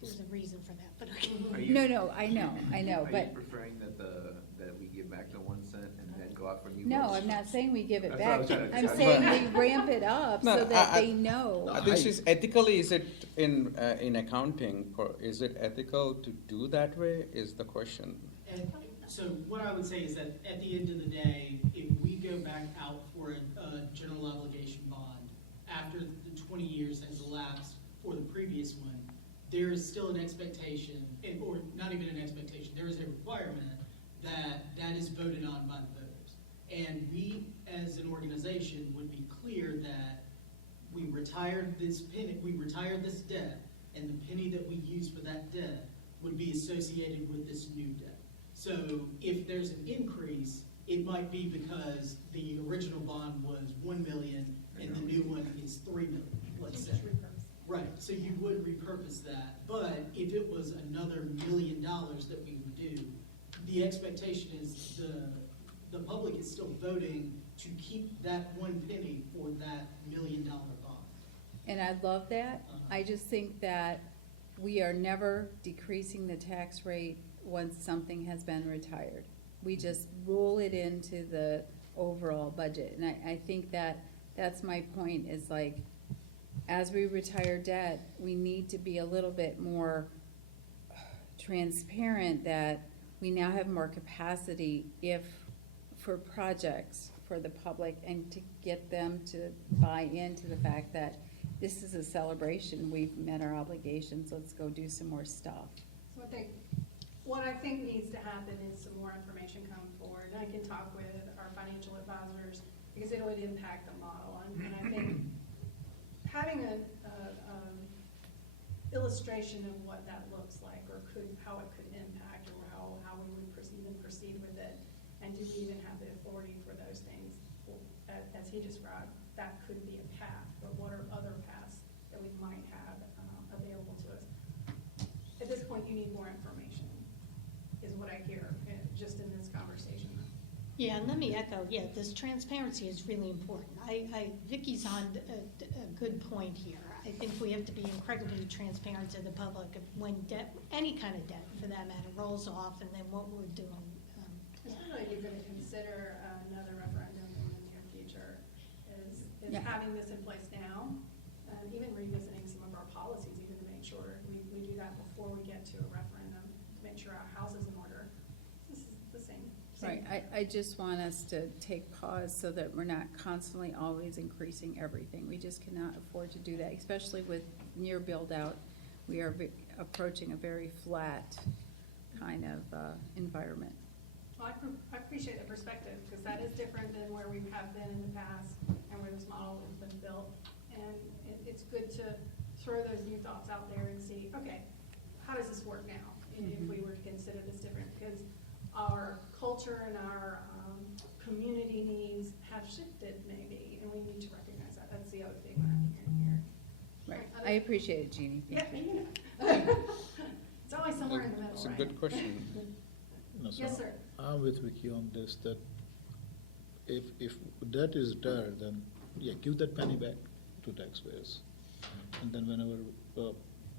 there's a reason for that, but okay. Are you- No, I know, Are you but, preferring that we give back the 1 cent and then go out for new no, votes? I'm not saying we give it That's what I back. was trying to I'm say. saying we ramp it up No, so that I- they know. I think she's ethically, is it in accounting, is it ethical to do that way, is the question. And so what I would say is that at the end of the day, if we go back out for a general obligation bond after the 20 years has elapsed for the previous one, there is still an expectation, or not even an expectation, there is a requirement that is voted on by the voters. And we, as an organization, would be clear that we retired this debt, and the penny that we use for that debt would be associated with this new debt. So if there's an increase, it might be because the original bond was 1 million and the new one is 3 million, let's say. Right, so you would repurpose that, but if it was another $1 million that we would do, the expectation is the public is still voting to keep that 1 penny for that $1 million bond. And I love that. I just think that we are never decreasing the tax rate once something has been retired. We just roll it into the overall budget. And I think that that's my point, is like, as we retire debt, we need to be a little bit more transparent that we now have more capacity for projects for the public, and to get them to buy into the fact that this is a celebration, we've met our obligations, let's go do some more stuff. So what I think needs to happen is some more information come forward, and I can talk with our financial advisors, because it would impact the model, and I think having an illustration of what that looks like, or how it could impact, or how we would even proceed with it, and do we even have the authority for those things, as he described, that could be a path, but what are other paths that we might have available to us? At this point, you need more information, is what I hear, just in this conversation. Yeah, and let me echo, yeah, this transparency is really important. Vicky's on a good point here. I think we have to be incredibly transparent to the public of when debt, any kind of debt for that matter, rolls off, and then what we're doing. Especially if you're going to consider another referendum in the near future, is Yeah. having this in place now, and even revisiting some of our policies, even to make sure we do that before we get to a referendum, to make sure our house is in order. This is the same. Right, I just want us to take pause so that we're not constantly always increasing everything. We just cannot afford to do that, especially with near build-out. We are approaching a very flat kind of environment. Well, I appreciate the perspective, because that is different than where we have been in the past and where this model has been built. And it's good to throw those new thoughts out there and see, okay, how does this work now? If we were to consider this different, because our culture and our community needs have shifted maybe, and we need to recognize that. That's the other thing that I'm hearing here. Right, I appreciate it, Jeannie. Thank Yeah, you. it's always somewhere in the middle, It's a right? good question. No, so Yes, sir. I'm with Vicky on this, that if debt is there, then, yeah, give that penny back to taxpayers. And then whenever,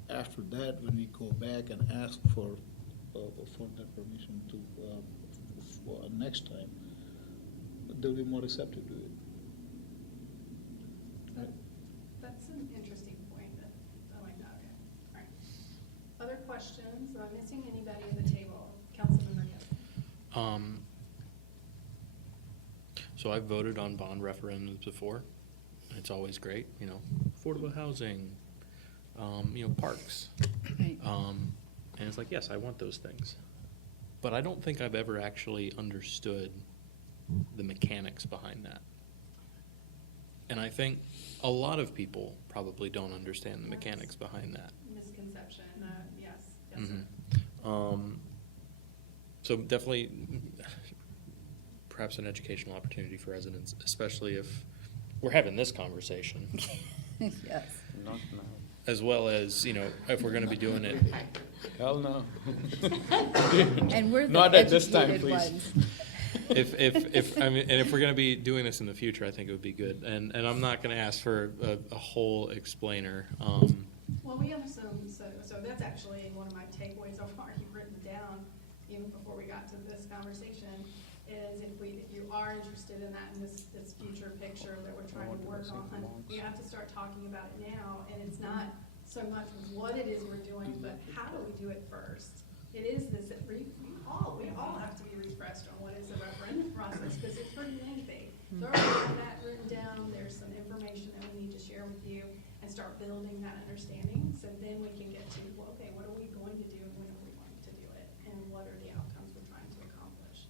after that, when we go back and ask for that permission to, for next time, they'll be more receptive to it. That's an interesting point. I like that. Okay. All right. Other questions? Am I missing anybody at the table? Councilmember Kessler. So I've voted on bond referendums before. It's always great, affordable housing, parks. Right. And it's like, yes, I want those things. But I don't think I've ever actually understood the mechanics behind that. And I think a lot of people probably don't understand the mechanics behind that. Misconception. Yes. Yes, sir. So definitely, perhaps an educational opportunity for residents, especially if we're having this conversation. Yes. Not now. As well as, if we're gonna be doing it. Hell no. And we're the Not at this time, educated please. ones. If we're gonna be doing this in the future, I think it would be good. And I'm not gonna ask for a whole explainer. Well, we have some, so that's actually one of my takeaways I've already written down, even before we got to this conversation, is if you are interested in that, in this future picture that we're trying to work on, we have to start talking about it now, and it's not so much what it is we're doing, but how do we do it first? It is this, we all have to be refreshed on what is the referendum process, because it's pretty lengthy. So I already have that written down, there's some information that we need to share with you, and start building that understanding, so then we can get to, well, okay, what are we going to do, when are we going to do it, and what are the outcomes we're trying to accomplish?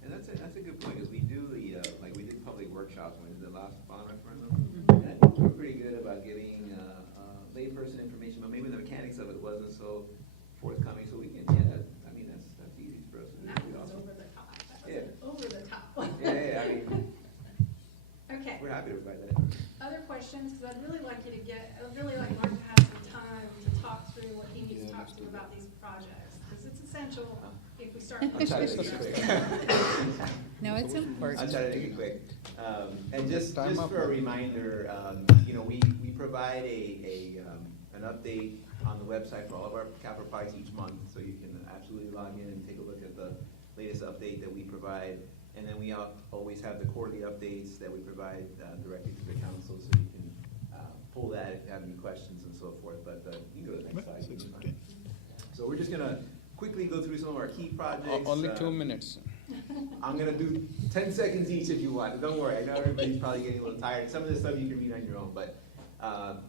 And that's a good point, because we do like we did public workshops when we did the last bond referendum. And I think we're pretty good about giving layperson information, but maybe the mechanics of it wasn't so forthcoming, so we can, that's easy for us to do. That was over the top, over the top. Yeah, I mean, Okay. we're happy to provide that. Other questions, because I'd really like I'd really like Mark to have some time to talk through what he needs to talk to about these projects, because it's essential if we start. I'll try to make it quick. No, it's important. I'll try to make it quick. And just for a reminder, we provide an update on the website for all of our capital projects each month, so you can absolutely log in and take a look at the latest update that we provide. And then we always have the quarterly updates that we provide directly to the council, so you can pull that if you have any questions and so forth, but you can go to the next slide. 6:15. So we're just gonna quickly go through some of our key projects. Only 2 minutes. I'm gonna do 10 seconds each if you want. Don't worry, I know everybody's probably getting a little tired. Some of this stuff you can read on your own, but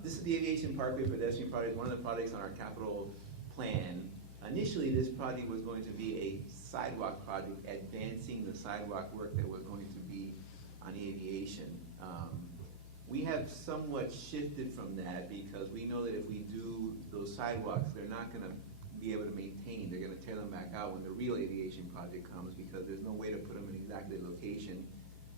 this is the Aviation Parkway pedestrian project, one of the projects on our capital plan. Initially, this project was going to be a sidewalk project, advancing the sidewalk work that was going to be on aviation. We have somewhat shifted from that because we know that if we do those sidewalks, they're not gonna be able to maintain, they're gonna tear them back out when the real aviation project comes, because there's no way to put them in exactly the location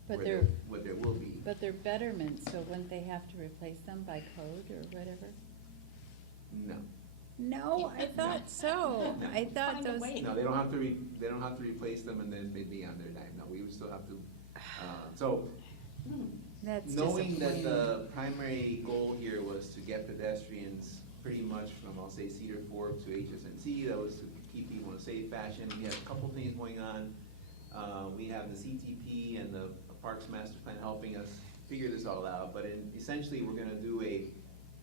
But where they're- what there will be. But they're betterments, so wouldn't they have to replace them by code or whatever? No. No, I thought so. I thought Find a those. way. No, they don't have to they don't have to replace them and then they'd be on their dime. No, we would still have to, so That's knowing that disappointing. the primary goal here was to get pedestrians pretty much from, I'll say, Cedar Fork to HSNC, that was to keep people in a safe fashion. We have a couple things going on. We have the CTP and the Parks Master Plan helping us figure this all out, but essentially, we're gonna do a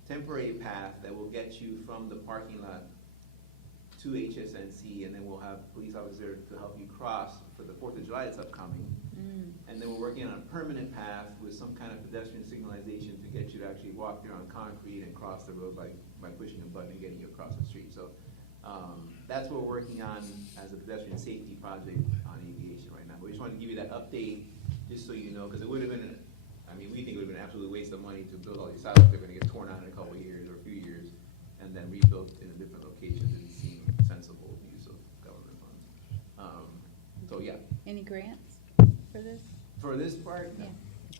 temporary path that will get you from the parking lot to HSNC, and then we'll have police officers to help you cross for the 4th of July that's upcoming. And then we're working on a permanent path with some kind of pedestrian signalization to get you to actually walk there on concrete and cross the road by pushing a button and getting you across the street. So that's what we're working on as a pedestrian safety project on aviation right now. We just wanted to give you that update, just so you know, because it would have been, we think it would have been an absolute waste of money to build all these sidewalks. They're gonna get torn out in a couple of years or a few years, and then rebuilt in a different location. Didn't seem sensible use of government funds. So yeah, Any grants for this? for this part, Yeah.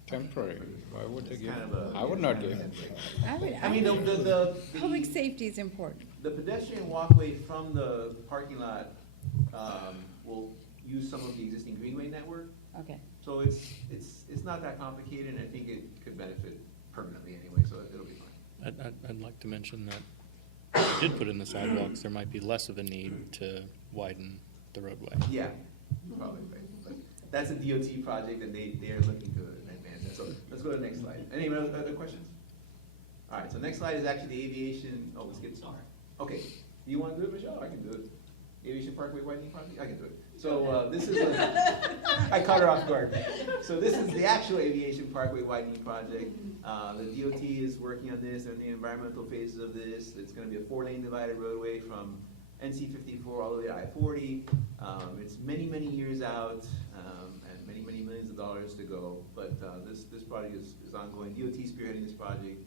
Temporary, why would they it's give? kind of a. I would it's not kind of give. a handbrake. I would, I mean, the public safety is important. The pedestrian walkway from the parking lot will use some of the existing greenway network. Okay. So it's not that complicated, and I think it could benefit permanently anyway, so it'll be fine. I'd like to mention that if we did put in the sidewalks, there might be less of a need to widen the roadway. Yeah, probably, right. But that's a DOT project, and they're looking to advance it. So let's go to the next slide. Any other questions? All right, so next slide is actually the aviation, let's get started. Okay, you want to do it, Michelle? I can do it. Aviation Parkway widening project? I can do it. So this is, I caught her off guard. So this is the actual Aviation Parkway widening project. The DOT is working on this, and the environmental phases of this. It's gonna be a 4-lane divided roadway from NC 54 all the way to I-40. It's many, many years out, and many, many millions of dollars to go. But this project is ongoing. DOT spearheading this project.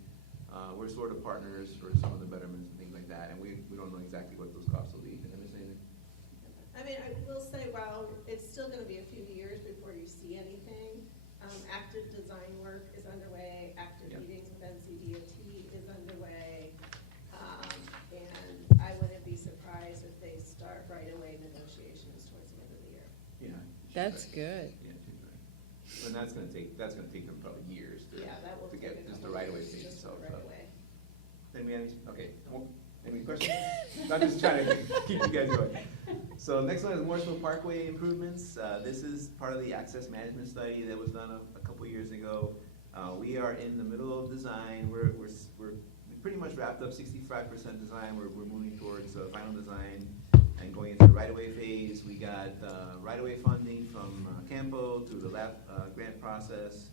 We're sort of partners for some of the betterments and things like that, and we don't know exactly what those costs will be. Did I miss anything? I mean, I will say, while it's still gonna be a few years before you see anything, active design work is underway, active Yeah. meetings with NCDOT is underway. And I wouldn't be surprised if they start right away negotiations towards the end of the year. Yeah. That's Right. good. Yeah, she's right. And that's gonna take them probably years to, Yeah, that will to take a get just the couple right of way years thing just for itself. the right of way. Okay, any questions? I'm just trying to keep you guys going. So next one is Morrisville Parkway improvements. This is part of the access management study that was done a couple years ago. We are in the middle of design. We're pretty much wrapped up 65% design. We're moving towards final design and going into the right-of-way phase. We got right-of-way funding from Campo through the LAP grant process.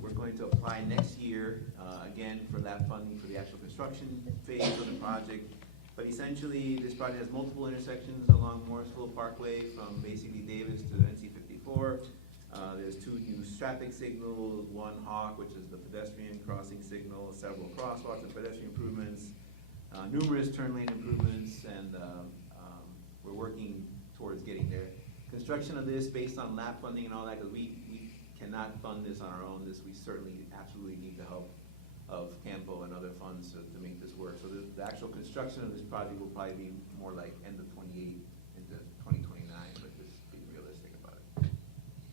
We're going to apply next year, again, for that funding for the actual construction phase of the project. But essentially, this project has multiple intersections along Morrisville Parkway from basically Davis to NC 54. There's 2 new traffic signals, 1 hawk, which is the pedestrian crossing signal, several crosswalks and pedestrian improvements, numerous turn lane improvements, and we're working towards getting there. Construction of this based on LAP funding and all that, because we cannot fund this on our own. We certainly absolutely need the help of Campo and other funds to make this work. So the actual construction of this project will probably be more like end of 28 into 2029, but just being realistic about it.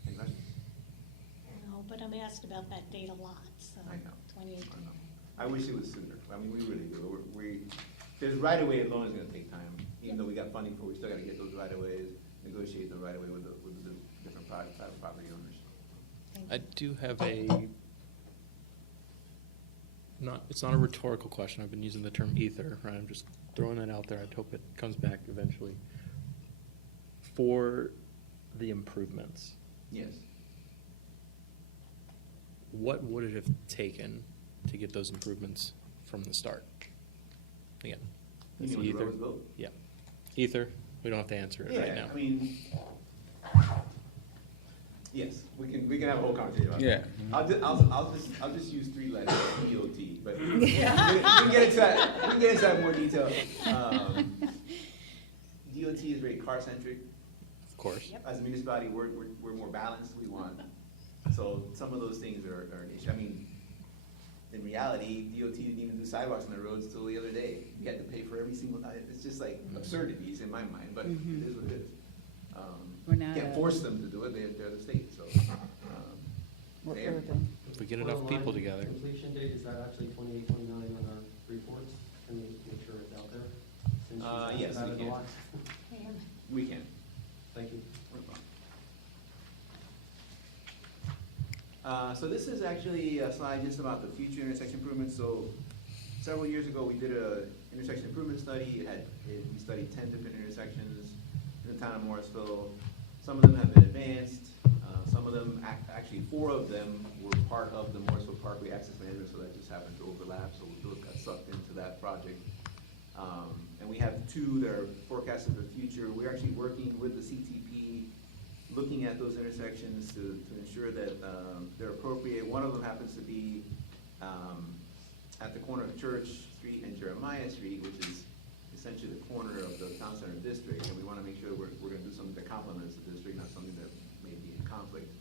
Any questions? No, but I'm asked about that date a lot, so. I know. 2018. I know. I wish it was sooner. I mean, we really do. There's right of way alone is gonna take time. Even though we got funding for it, we still gotta get those right of ways, negotiate the right of way with the different private property owners. I do have a It's not a rhetorical question. I've been using the term ether, right? I'm just throwing that out there. I hope it comes back eventually. For the improvements, Yes. what would it have taken to get those improvements from the start? Again, You it's mean when the ether. road was built? Yeah, ether. We don't have to answer it right now. I mean, yes, we can have a whole conversation about Yeah. that. I'll just use 3 letters, DOT, but we can get into that in more detail. DOT is very car-centric. Of course. As a municipality, we're more balanced, we want, so some of those things are an issue. I mean, in reality, DOT didn't even do sidewalks on the roads till the other day. You had to pay for every single, it's just like absurdities in my mind, but it is what it is. We're not Can't a- force them to do it, they're the state, so. We're there. urban. If we get enough people together. Completion date, is that actually 28, 29 on our reports? Can we make sure it's out there? Since you Yes, added we a can. lot. We can. Thank you. So this is actually a slide just about the future intersection improvements. So several years ago, we did a intersection improvement study. We studied 10 different intersections in the town of Morrisville. Some of them have been advanced. Some of them, actually 4 of them were part of the Morrisville Parkway Access Management, so that just happened to overlap. So those got sucked into that project. And we have 2 that are forecasted for the future. We're actually working with the CTP, looking at those intersections to ensure that they're appropriate. One of them happens to be at the corner of Church Street and Jeremiah Street, which is essentially the corner of the town center district. And we want to make sure that we're going to do something that complements the district, not something that may be in conflict.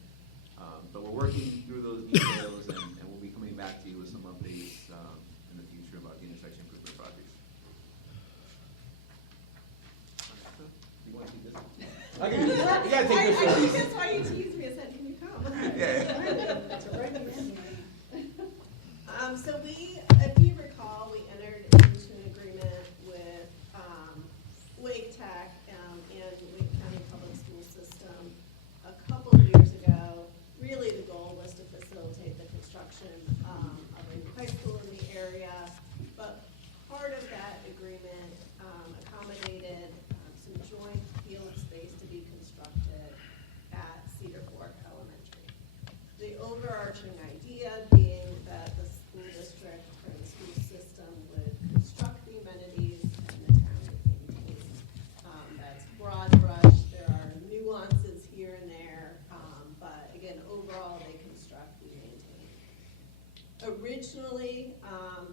But we're working through those details, and we'll be coming back to you with some updates in the future about the intersection improvement projects. You want to see this? I can do this. You gotta take this I one. think that's why you teased me and said, can you come? So we, if you recall, we entered into an agreement with Wake Tech and Wake County Public School System a couple of years ago. Really, the goal was to facilitate the construction of a new high school in the area, but part of that agreement accommodated some joint field space to be constructed at Cedar Fork Elementary. The overarching idea being that the school district or the school system would construct the amenities and the town would maintain. That's broad brush. There are nuances here and there, but again, overall, they construct, we maintain. Originally,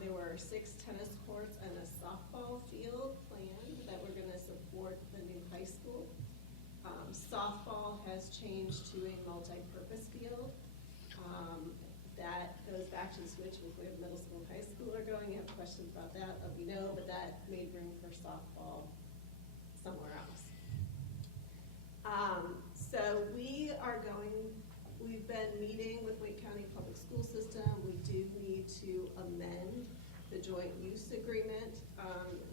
there were 6 tennis courts and a softball field planned that were going to support the new high school. Softball has changed to a multi-purpose field. That goes back to the switch with where middle school and high school are going. You have questions about that, let me know, but that made room for softball somewhere else. So we've been meeting with Wake County Public School System. We do need to amend the joint use agreement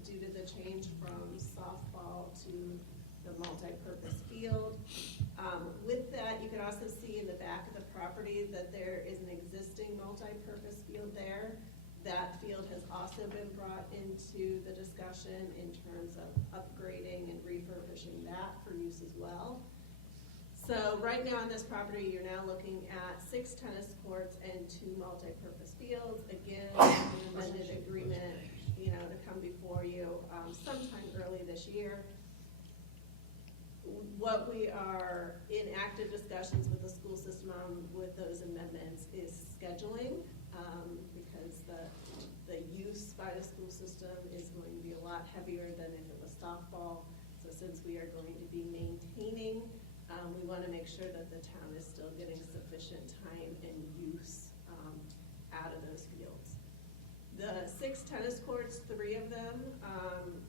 due to the change from softball to the multi-purpose field. With that, you can also see in the back of the property that there is an existing multi-purpose field there. That field has also been brought into the discussion in terms of upgrading and refurbishing that for use as well. So right now on this property, you're now looking at 6 tennis courts and 2 multi-purpose fields. Again, an amended agreement, to come before you sometime early this year. What we are in active discussions with the school system on with those amendments is scheduling, because the use by the school system is going to be a lot heavier than if it was softball. So since we are going to be maintaining, we want to make sure that the town is still getting sufficient time and use out of those fields. The 6 tennis courts, 3 of them,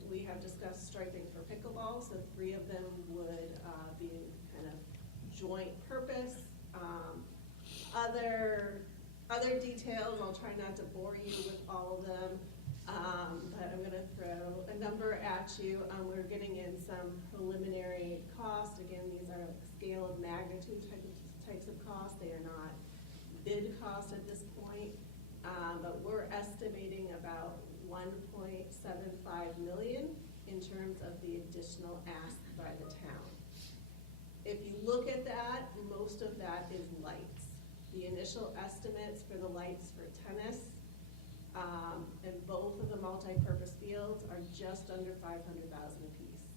we have discussed striping for pickleball, so 3 of them would be kind of joint purpose. Other details, I'll try not to bore you with all of them, but I'm going to throw a number at you. We're getting in some preliminary cost. Again, these are scale of magnitude types of costs. They are not bid costs at this point. but we're estimating about 1.75 million in terms of the additional ask by the town. If you look at that, most of that is lights. The initial estimates for the lights for tennis and both of the multi-purpose fields are just under 500,000 apiece.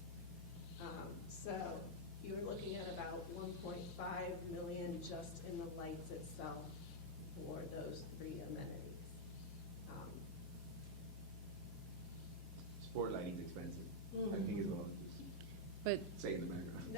So you're looking at about 1.5 million just in the lights itself for those three amenities. Sport lighting's expensive. I think it's all, But say in the background.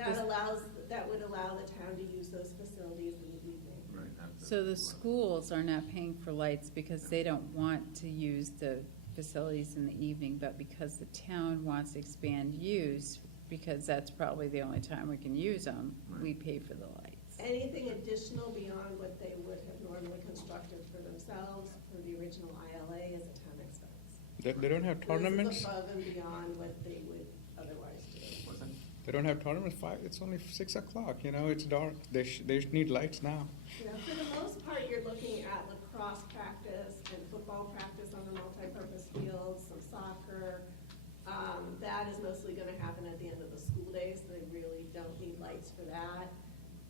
That would allow the town to use those facilities in the evening. Right. so the schools are not paying for lights because they don't want to use the facilities in the evening, but because the town wants to expand use, because that's probably the only time we can use them, we pay for the lights. Anything additional beyond what they would have normally constructed for themselves for the original ILA is a town expense. They don't have tournaments? This is above and beyond what they would otherwise do. What's that? They don't have tournaments, it's only 6 o'clock, it's dark. They need lights now. You know, for the most part, you're looking at lacrosse practice and football practice on the multipurpose fields, some soccer. That is mostly gonna happen at the end of the school day, so they really don't need lights for that.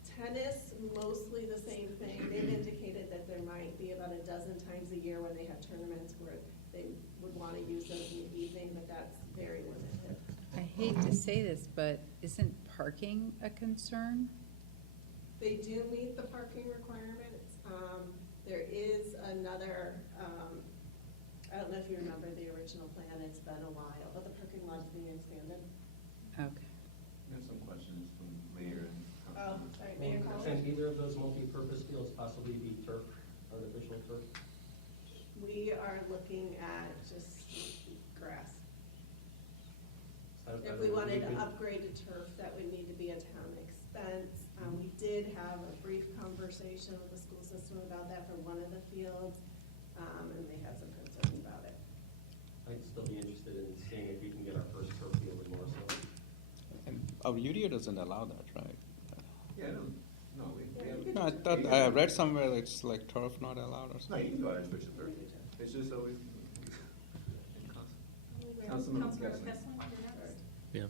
Tennis, mostly the same thing. They've indicated that there might be about a dozen times a year when they have tournaments where they would wanna use those in the evening, but that's very limited. I hate to say this, but isn't parking a concern? They do meet the parking requirements. There is another, I don't know if you remember the original plan, it's been a while, but the parking lot is being expanded. Okay. I have some questions from Mayor and Oh, Councilman. sorry, Mayor Collins? Can either of those multi-purpose fields possibly be turf, artificial turf? We are looking at just grass. If we wanted to upgrade to turf, that would need to be a town expense. We did have a brief conversation with the school system about that for one of the fields, and they had some concerns about it. I'd still be interested in seeing if we can get our first turf field in Morrisville. And our UDA doesn't allow that, right? Yeah, no, we have. No, I thought, I read somewhere it's like turf not allowed or No, something. you can go out and switch the turf. It's just always. Councilman Kessler. Yeah,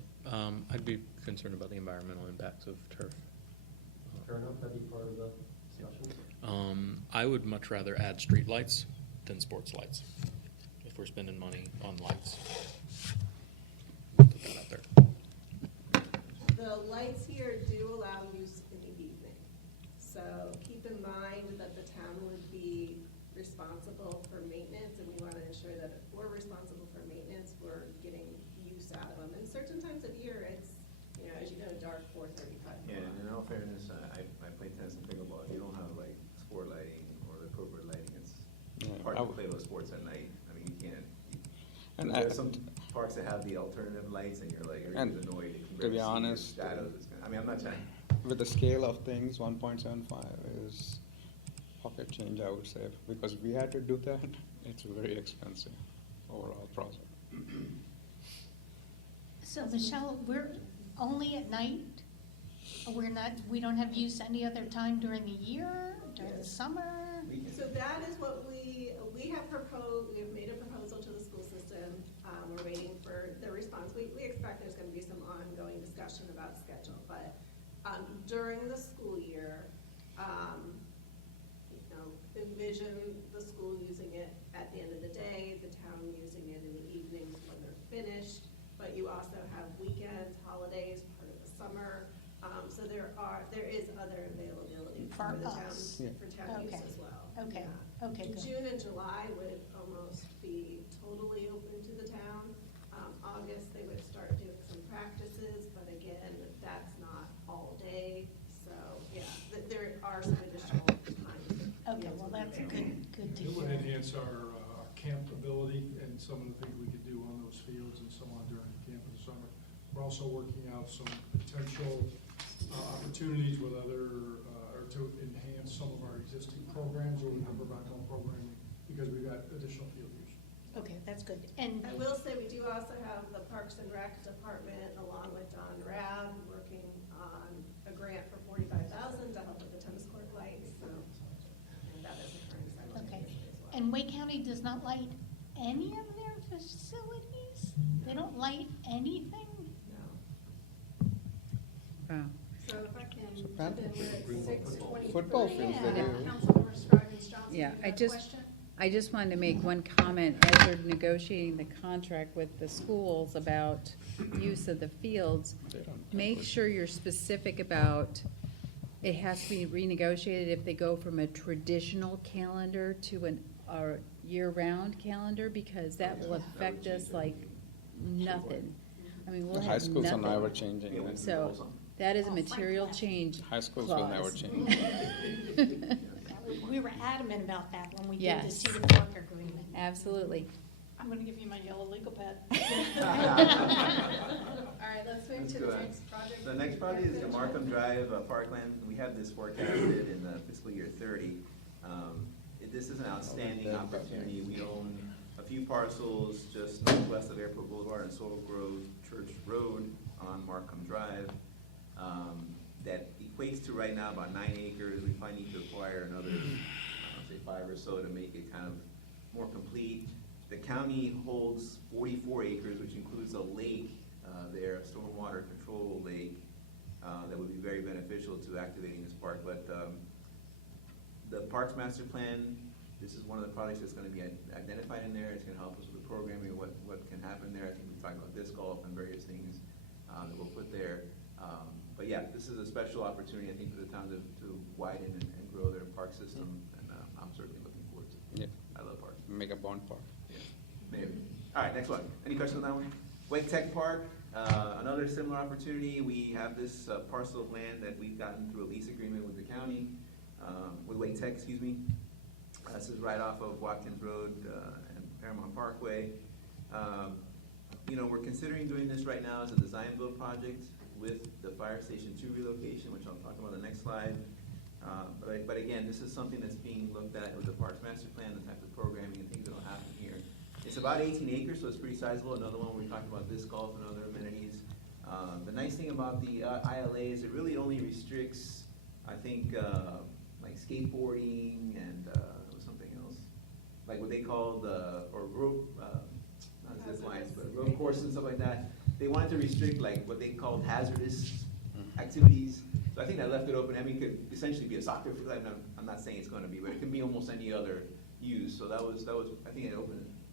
I'd be concerned about the environmental impacts of turf. Fair enough, that'd be part of the discussion. I would much rather add street lights than sports lights, if we're spending money on lights. Put that out there. The lights here do allow use in the evening. So keep in mind that the town would be responsible for maintenance, and we want to ensure that if we're responsible for maintenance, we're getting use out of them. And certain times of year, it's, as you know, dark 4:35. Yeah, and in all fairness, I play tennis and pickleball. If you don't have like sport lighting or the appropriate lighting, it's hard to play those sports at night. I mean, you can't. And There's some parks that have the alternative lights and you're like, everybody's annoyed. You can to be barely see honest, your shadows. I mean, I'm not trying. With the scale of things, 1.75 is pocket change, I would say, because we had to do that. It's very expensive overall project. So Michelle, we're only at night? We don't have use any other time during the year, during the summer? So that is what we have proposed, we've made a proposal to the school system. We're waiting for their response. We expect there's gonna be some ongoing discussion about schedule, but, during the school year, envision the school using it at the end of the day, the town using it in the evenings when they're finished, but you also have weekends, holidays, part of the summer. So there is other availability for the town, for town use as well. Okay, Yeah. okay, good. June and July would almost be totally open to the town. August, they would start doing some practices, but again, that's not all day. So, yeah, there are some additional times. Okay, well, that's good to It would hear. enhance our campability and some of the things we could do on those fields and so on during camp in the summer. We're also working out some potential opportunities with other, or to enhance some of our existing programs, or we can provide more programming because we've got additional field use. Okay, that's good. And I will say, we do also have the Parks and Rec Department, along with Don Rabb, working on a grant for $45,000 to help with the tennis court lights, so, and that is occurring simultaneously as well. And Wake County does not light any of their facilities? They don't light anything? Wow. So if I can So jump in with 6:23. Football fields, they do. Councilmember Scrivens Johnson, Yeah, you I have a just, question? I just wanted to make one comment, as they're negotiating the contract with the schools about use of the fields, make sure you're specific about, it has to be renegotiated if they go from a traditional calendar to a year-round calendar, because that will affect us like nothing. I mean, we'll The have high schools are never nothing. changing. So, that is a material change High schools will never clause. change. We were adamant about that when we did the Yes. Cedar Park agreement. Absolutely. I'm gonna give you my yellow legal pad. All right, let's move Let's to go the ahead. next project. The next project is the Markham Drive Parkland. We have this forecasted in fiscal year 30. This is an outstanding opportunity. We own a few parcels just northwest of Airport Boulevard and Sorrel Grove Church Road on Markham Drive. That equates to right now about 9 acres. We probably need to acquire another, say 5 or so to make it kind of more complete. The county holds 44 acres, which includes a lake there, a stormwater control lake, that would be very beneficial to activating this park. But the Parks Master Plan, this is one of the projects that's gonna be identified in there. It's gonna help us with the programming, what can happen there. I think we talked about disc golf and various things that we'll put there. But yeah, this is a special opportunity, I think, for the town to widen and grow their park system, and I'm certainly looking forward to it. Yeah. I love parks. Make a bond park. Yeah, maybe. All right, next one. Any questions on that one? Wake Tech Park, another similar opportunity. We have this parcel of land that we've gotten through a lease agreement with the county, with Wake Tech, excuse me. This is right off of Watkins Road and Paramount Parkway. You know, we're considering doing this right now as a design-build project with the Fire Station 2 relocation, which I'll talk about on the next slide. But again, this is something that's being looked at with the Parks Master Plan, the type of programming and things that will happen here. It's about 18 acres, so it's pretty sizable. Another one we talked about disc golf and other amenities. The nice thing about the ILA is it really only restricts, I think, like skateboarding and something else, like what they call or rope, not zip lines, but rope courses and stuff like that. They wanted to restrict like what they called hazardous activities. So I think that left it open. I mean, it could essentially be a soccer field. I'm not saying it's going to be, but it can be almost any other use. So that was I think it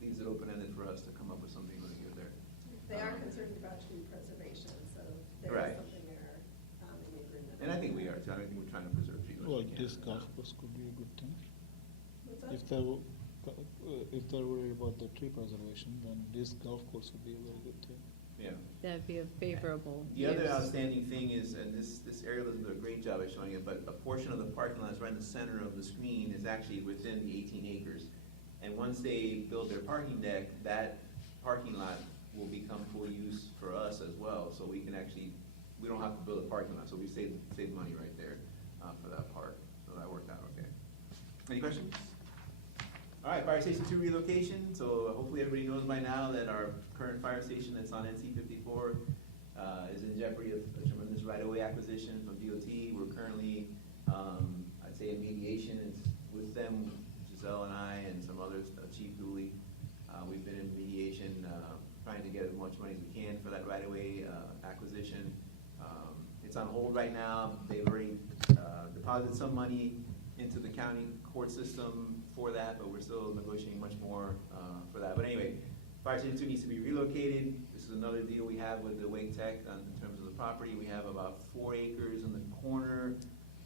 leaves it open-ended for us to come up with something really good there. They are concerned about tree preservation, so there Right. is something there in the agreement. And I think we are too. I think we're trying to preserve trees. Well, this golf course could be a good thing. What's that? If they're worried about the tree preservation, then this golf course would be a very good thing. Yeah. That'd be a favorable The other use. outstanding thing is, and this area doesn't do a great job of showing it, but a portion of the parking lot is right in the center of the screen is actually within the 18 acres. And once they build their parking deck, that parking lot will become full use for us as well. So we can actually, we don't have to build a parking lot, so we save money right there for that park. So that worked out okay. Any questions? All right, Fire Station 2 relocation. So hopefully everybody knows by now that our current fire station that's on NC 54 is in jeopardy of a tremendous right-of-way acquisition from DOT. We're currently, I'd say, in mediation. It's with them, Giselle and I, and some others, Chief Dooley. We've been in mediation, trying to get as much money as we can for that right-of-way acquisition. It's on hold right now. They've already deposited some money into the county court system for that, but we're still negotiating much more for that. But anyway, Fire Station 2 needs to be relocated. This is another deal we have with the Wake Tech in terms of the property. We have about 4 acres in the corner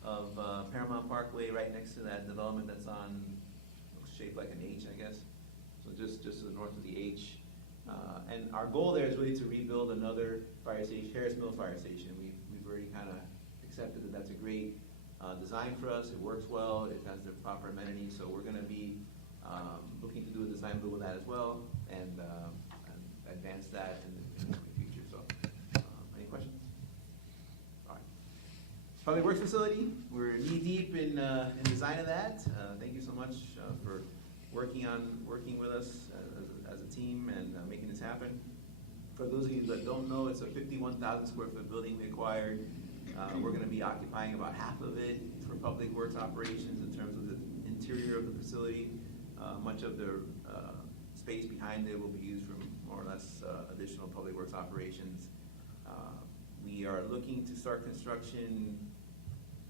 of Paramount Parkway, right next to that development that's on, shaped like an H, I guess. So just to the north of the H. And our goal there is really to rebuild another fire station, Harris Mill Fire Station. We've already kind of accepted that that's a great design for us. It works well. It has the proper amenities. So we're going to be looking to do a design build with that as well and advance that in the future. So any questions? All right. Public Works Facility, we're knee deep in design of that. Thank you so much for working with us as a team and making this happen. For those of you that don't know, it's a 51,000 square foot building we acquired. We're going to be occupying about half of it for public works operations in terms of the interior of the facility. Much of the space behind it will be used for more or less additional public works operations. We are looking to start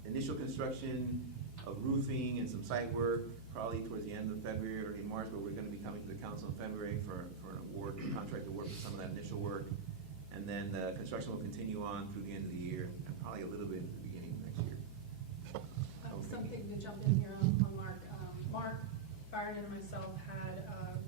initial construction of roofing and some site work, probably towards the end of February, early March, but we're gonna be coming to the council in February for an award, contract award for some of that initial work. And then the construction will continue on through the end of the year, and probably a little bit at the beginning of next year. Something to jump in here on Mark. Mark, Byron, and myself had a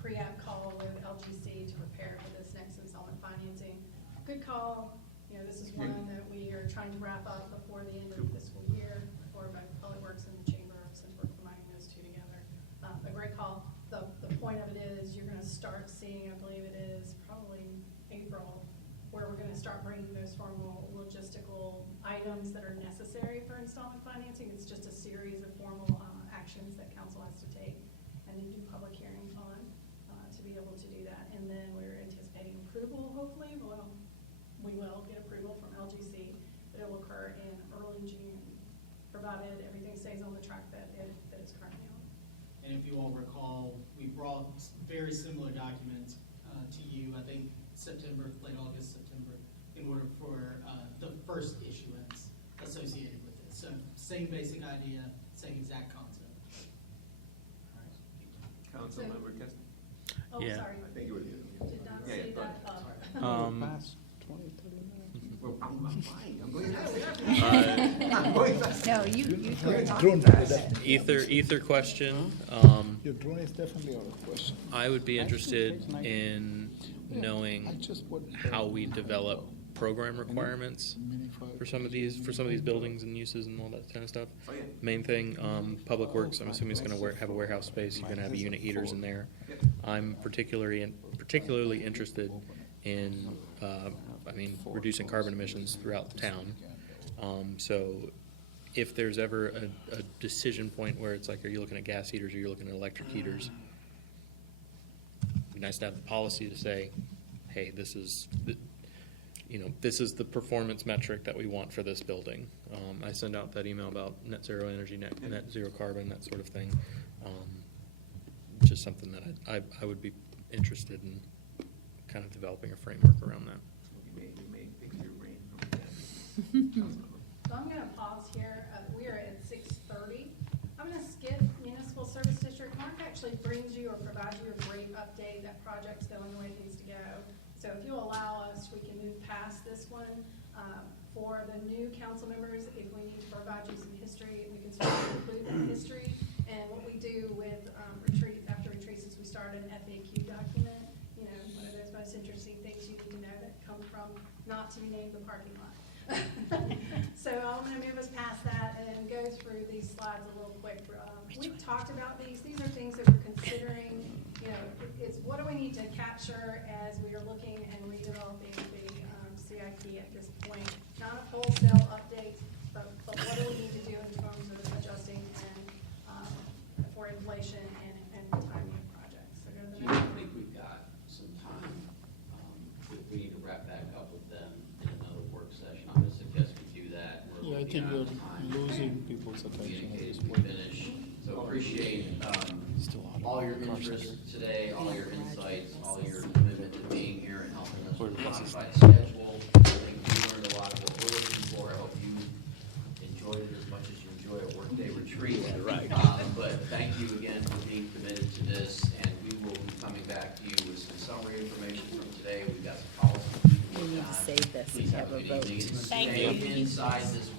pre-app call with LGC to prepare for this next installment financing. Good call. You know, this is one that we are trying to wrap up before the end of the fiscal year for both Public Works and the Chamber, since we're combining those two together. A great call. The point of it is you're gonna start seeing, I believe it is probably April, where we're gonna start bringing those formal logistical items that are necessary for installment financing. It's just a series of formal actions that council has to take and then do public hearings on to be able to do that. And then we're anticipating approval, hopefully. Well, we will get approval from LGC, but it will occur in early June, provided everything stays on the track that it's currently on. And if you all recall, we brought very similar documents to you, I think September, late August, September, in order for the first issuance associated with this. So same basic idea, same exact concept. Councilmember Kessler? Oh, Yeah. sorry. I think you were the other. Did not Yeah, see go that. ahead. Past 20, 30 minutes. Well, I'm fine, I'm going Uh, I'm going fast. No, you Drone fast. Ether question. Your drone is definitely out of question. I would be interested in I knowing just wouldn't. how we develop program requirements for some of these buildings and uses and all that kind of stuff. Oh, yeah. Main thing, Public Works, I'm assuming it's gonna have a warehouse space, you're gonna have unit heaters in there. I'm particularly interested in, reducing carbon emissions throughout the town. So if there's ever a decision point where it's like, are you looking at gas heaters or you're looking at electric heaters? It'd be nice to have the policy to say, hey, this is the performance metric that we want for this building. I send out that email about net zero energy, net zero carbon, that sort of thing. Just something that I would be interested in kind of developing a framework around that. You may fix your brain from that. So I'm gonna pause here. We are at 6:30. I'm gonna skip Municipal Service District. Mark actually brings you or provides you a great update. That project's going the way it needs to go. So if you allow us, we can move past this one. For the new council members, if we need to provide you some history, we can certainly include that history. And what we do with after retreats is we start an FAQ document. You know, one of those most interesting things you need to know that come from not to be named the parking lot. So I'm going to move us past that and go through these slides a little quick. We've talked about these. These are things that we're considering. You know, it's what do we need to capture as we are looking and redeveloping the CIP at this point. Not a wholesale update, but what do we need to do in terms of adjusting and for inflation and timing of projects. So go to the Do you next one. think we've got some time, if we need to wrap back up with them in another work session? I'm gonna suggest we do that. Yeah, I think we're losing people's attention at this Communicate as we point. finish. So appreciate, all your interest today, all your insights, all your commitment to being here and helping us with the modified schedule. I think we learned a lot of what we're looking for. I hope you enjoyed it as much as you enjoy a workday retreat. Right. But thank you again for being committed to this, and we will be coming back to you with some summary information from today. We've got some policies. We need to save this and Please have have a a good vote. evening. Thank Stay you. inside this